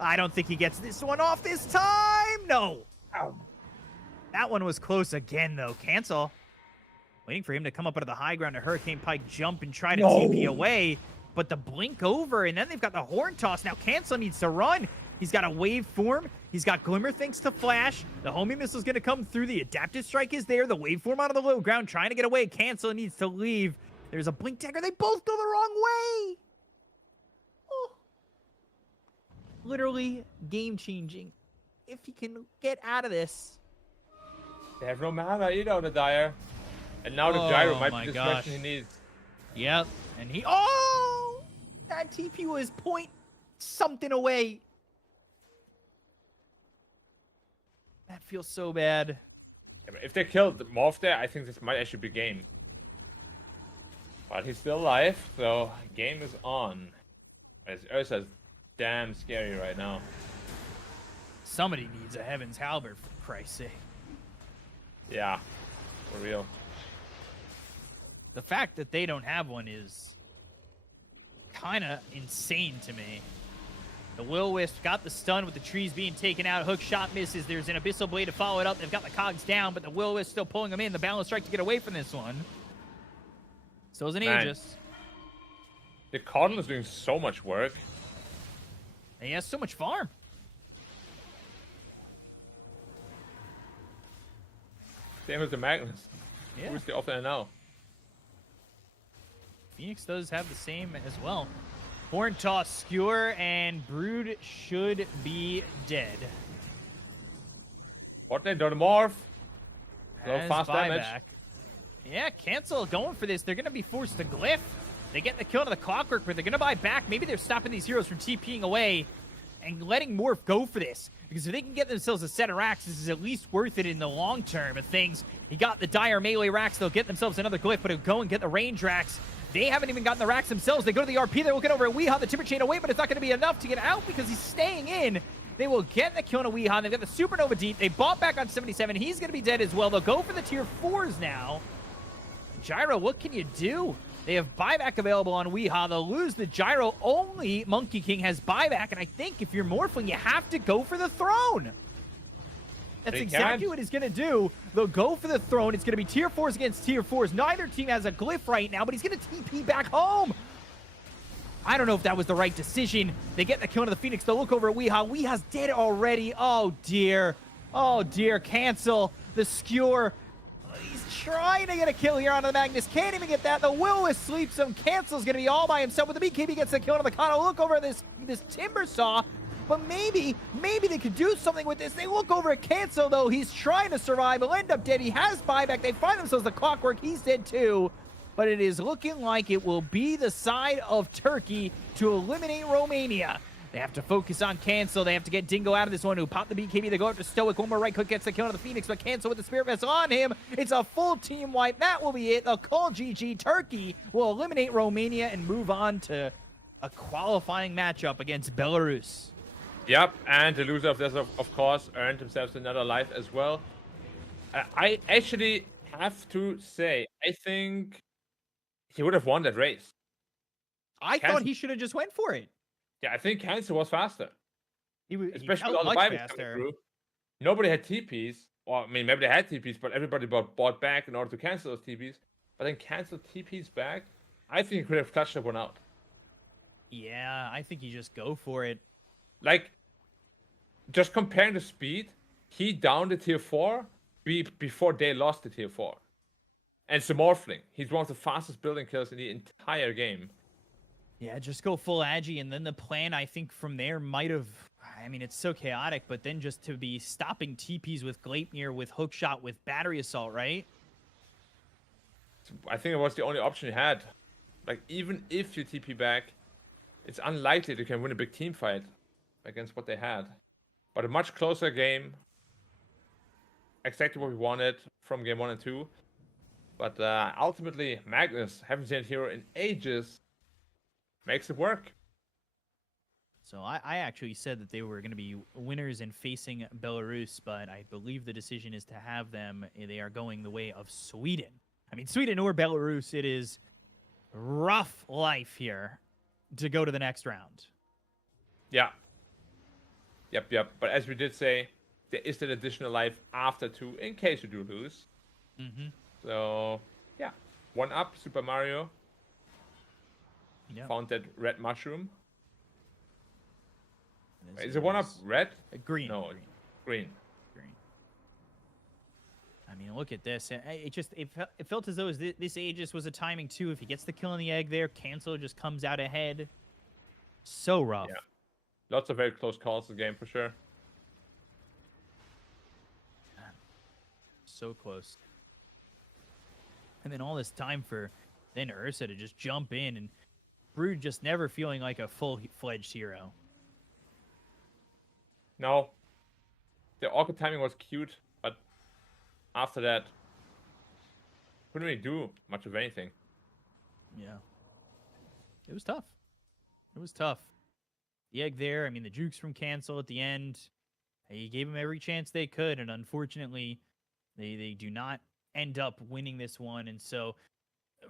I don't think he gets this one off this time. No. Ow. That one was close again, though. Cancel. Waiting for him to come up out of the high ground, a Hurricane Pike jump and try to TP away. But the blink over, and then they've got the Horn Toss. Now Cancel needs to run. He's got a wave form. He's got Glimmer thanks to Flash. The homing missile's going to come through. The Adaptive Strike is there. The wave form out of the low ground trying to get away. Cancel needs to leave. There's a blink dagger. They both go the wrong way. Oh. Literally game-changing. If he can get out of this. They have no mana either on the Dire. And now the Gyro might be the distraction he needs. Yep. And he... Oh! That TP was point something away. That feels so bad. Yeah, but if they killed the Morph there, I think this might actually be game. But he's still alive, so game is on. As Ursa's damn scary right now. Somebody needs a Heaven's Halberd, for Christ's sake. Yeah, for real. The fact that they don't have one is kind of insane to me. The Will-O-Wisp got the stun with the trees being taken out. Hook shot misses. There's an Abyssal Blade to follow it up. They've got the cogs down, but the Will-O-Wisp still pulling them in. The Balance Strike to get away from this one. Still is an Aegis. The Cardinal is doing so much work. And he has so much farm. Same as the Magnus. Yeah. Who's the off there now? Phoenix does have the same as well. Horn Toss, Skewer, and Brood should be dead. What they done Morph? Low Has fast damage. buyback. Yeah, Cancel going for this. They're going to be forced to glyph. They get the kill to the Clockwork, but they're going to buy back. Maybe they're stopping these heroes from TPing away and letting Morph go for this. Because if they can get themselves a set of racks, this is at least worth it in the long term of things. He got the Dire melee racks. They'll get themselves another glyph, but he'll go and get the range racks. They haven't even gotten the racks themselves. They go to the RP. They're looking over at Weehaw. The Timber Chain away, but it's not going to be enough to get out because he's staying in. They will get the kill on a Weehaw. They've got the Supernova deep. They bought back on 77. He's going to be dead as well. They'll go for the tier 4s now. Gyro, what can you do? They have buyback available on Weehaw. They'll lose the Gyro. Only Monkey King has buyback, and I think if you're Morphling, you have to go for the throne. That's exactly what he's going to do. They'll go for the throne. It's going to be tier 4s against tier 4s. Neither team has a glyph right now, but he's going to TP back home. I don't know if that was the right decision. They get the kill into the Phoenix. They'll look over at Weehaw. Weehaw's dead already. Oh, dear. Oh, dear. Cancel. The Skewer. He's trying to get a kill here onto the Magnus. Can't even get that. The Will-O-Wisp sleeps him. Cancel's going to be all by himself. With the BKB gets the kill on the Kano. Look over at this Timber Saw. but maybe they could do something with this. They look over at Cancel, though. He's trying to survive. He'll end up dead. He has buyback. They find themselves the clockwork. He's dead too. But it is looking like it will be the side of Turkey to eliminate Romania. They have to focus on Cancel. They have to get Dingo out of this one. Who popped the BKB. They go after Stoic. One more right click gets the kill on the Phoenix, but Cancel with the Spirit Vessel on him. It's a full team wipe. That will be it. A call GG. Turkey will eliminate Romania and move on to a qualifying matchup against Belarus. Yep, and the loser of this, of course, earned themselves another life as well. I actually have to say, I think he would have won that race. I thought he should have just went for it. Yeah, I think Cancel was faster. Especially with all the much buybacks coming through. Nobody had TPs. Or, I mean, maybe they had TPs, but everybody bought back in order to cancel those TPs. But then Cancel TPs back. I think he could have clutched that one out. Yeah, I think you just go for it. Like, just comparing the speed, he downed the tier 4 before they lost the tier 4. And it's a Morphling. He's one of the fastest building kills in the entire game. Yeah, just go full Agi, and then the plan, I think, from there might have... I mean, it's so chaotic, but then just to be stopping TPs with Gleipnir, with Hookshot, with Battery Assault, right? I think it was the only option you had. Like, even if you TP back, it's unlikely they can win a big team fight against what they had. But a much closer game. Exactly what we wanted from game 1 and 2. But ultimately, Magnus, haven't seen a hero in ages, makes it work. So I actually said that they were going to be winners in facing Belarus, but I believe the decision is to have them. They are going the way of Sweden. I mean, Sweden or Belarus, it is rough life here to go to the next round. Yeah. Yep. But as we did say, there is that additional life after 2 in case you do lose. Mm-hmm. So, yeah. 1 up, Super Mario. Yep. Found that red mushroom. Is it it 1 up red? Green. No, green. I mean, look at this. It felt as though this Aegis was a timing too. If he gets the kill on the egg there, Cancel just comes out ahead. So rough. Yeah. Lots of very close calls in the game for sure. So close. And then all this time for then Ursa to just jump in, and Brood just never feeling like a full-fledged hero. No. The awkward timing was cute, but after that, couldn't really do much of anything. Yeah. It was tough. It was tough. The egg there, I mean, the jukes from Cancel at the end, he gave them every chance they could, and unfortunately, they do not end up winning this one. And so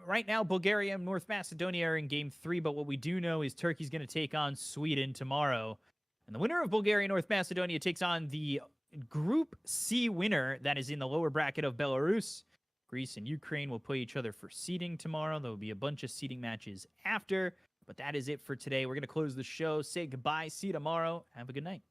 right now, Bulgaria and North Macedonia are in game 3, but what we do know is Turkey's going to take on Sweden tomorrow. And the winner of Bulgaria and North Macedonia takes on the Group C winner that is in the lower bracket of Belarus. Greece and Ukraine will play each other for seeding tomorrow. There will be a bunch of seeding matches after. But that is it for today. We're going to close the show, say goodbye, see you tomorrow. Have a good night.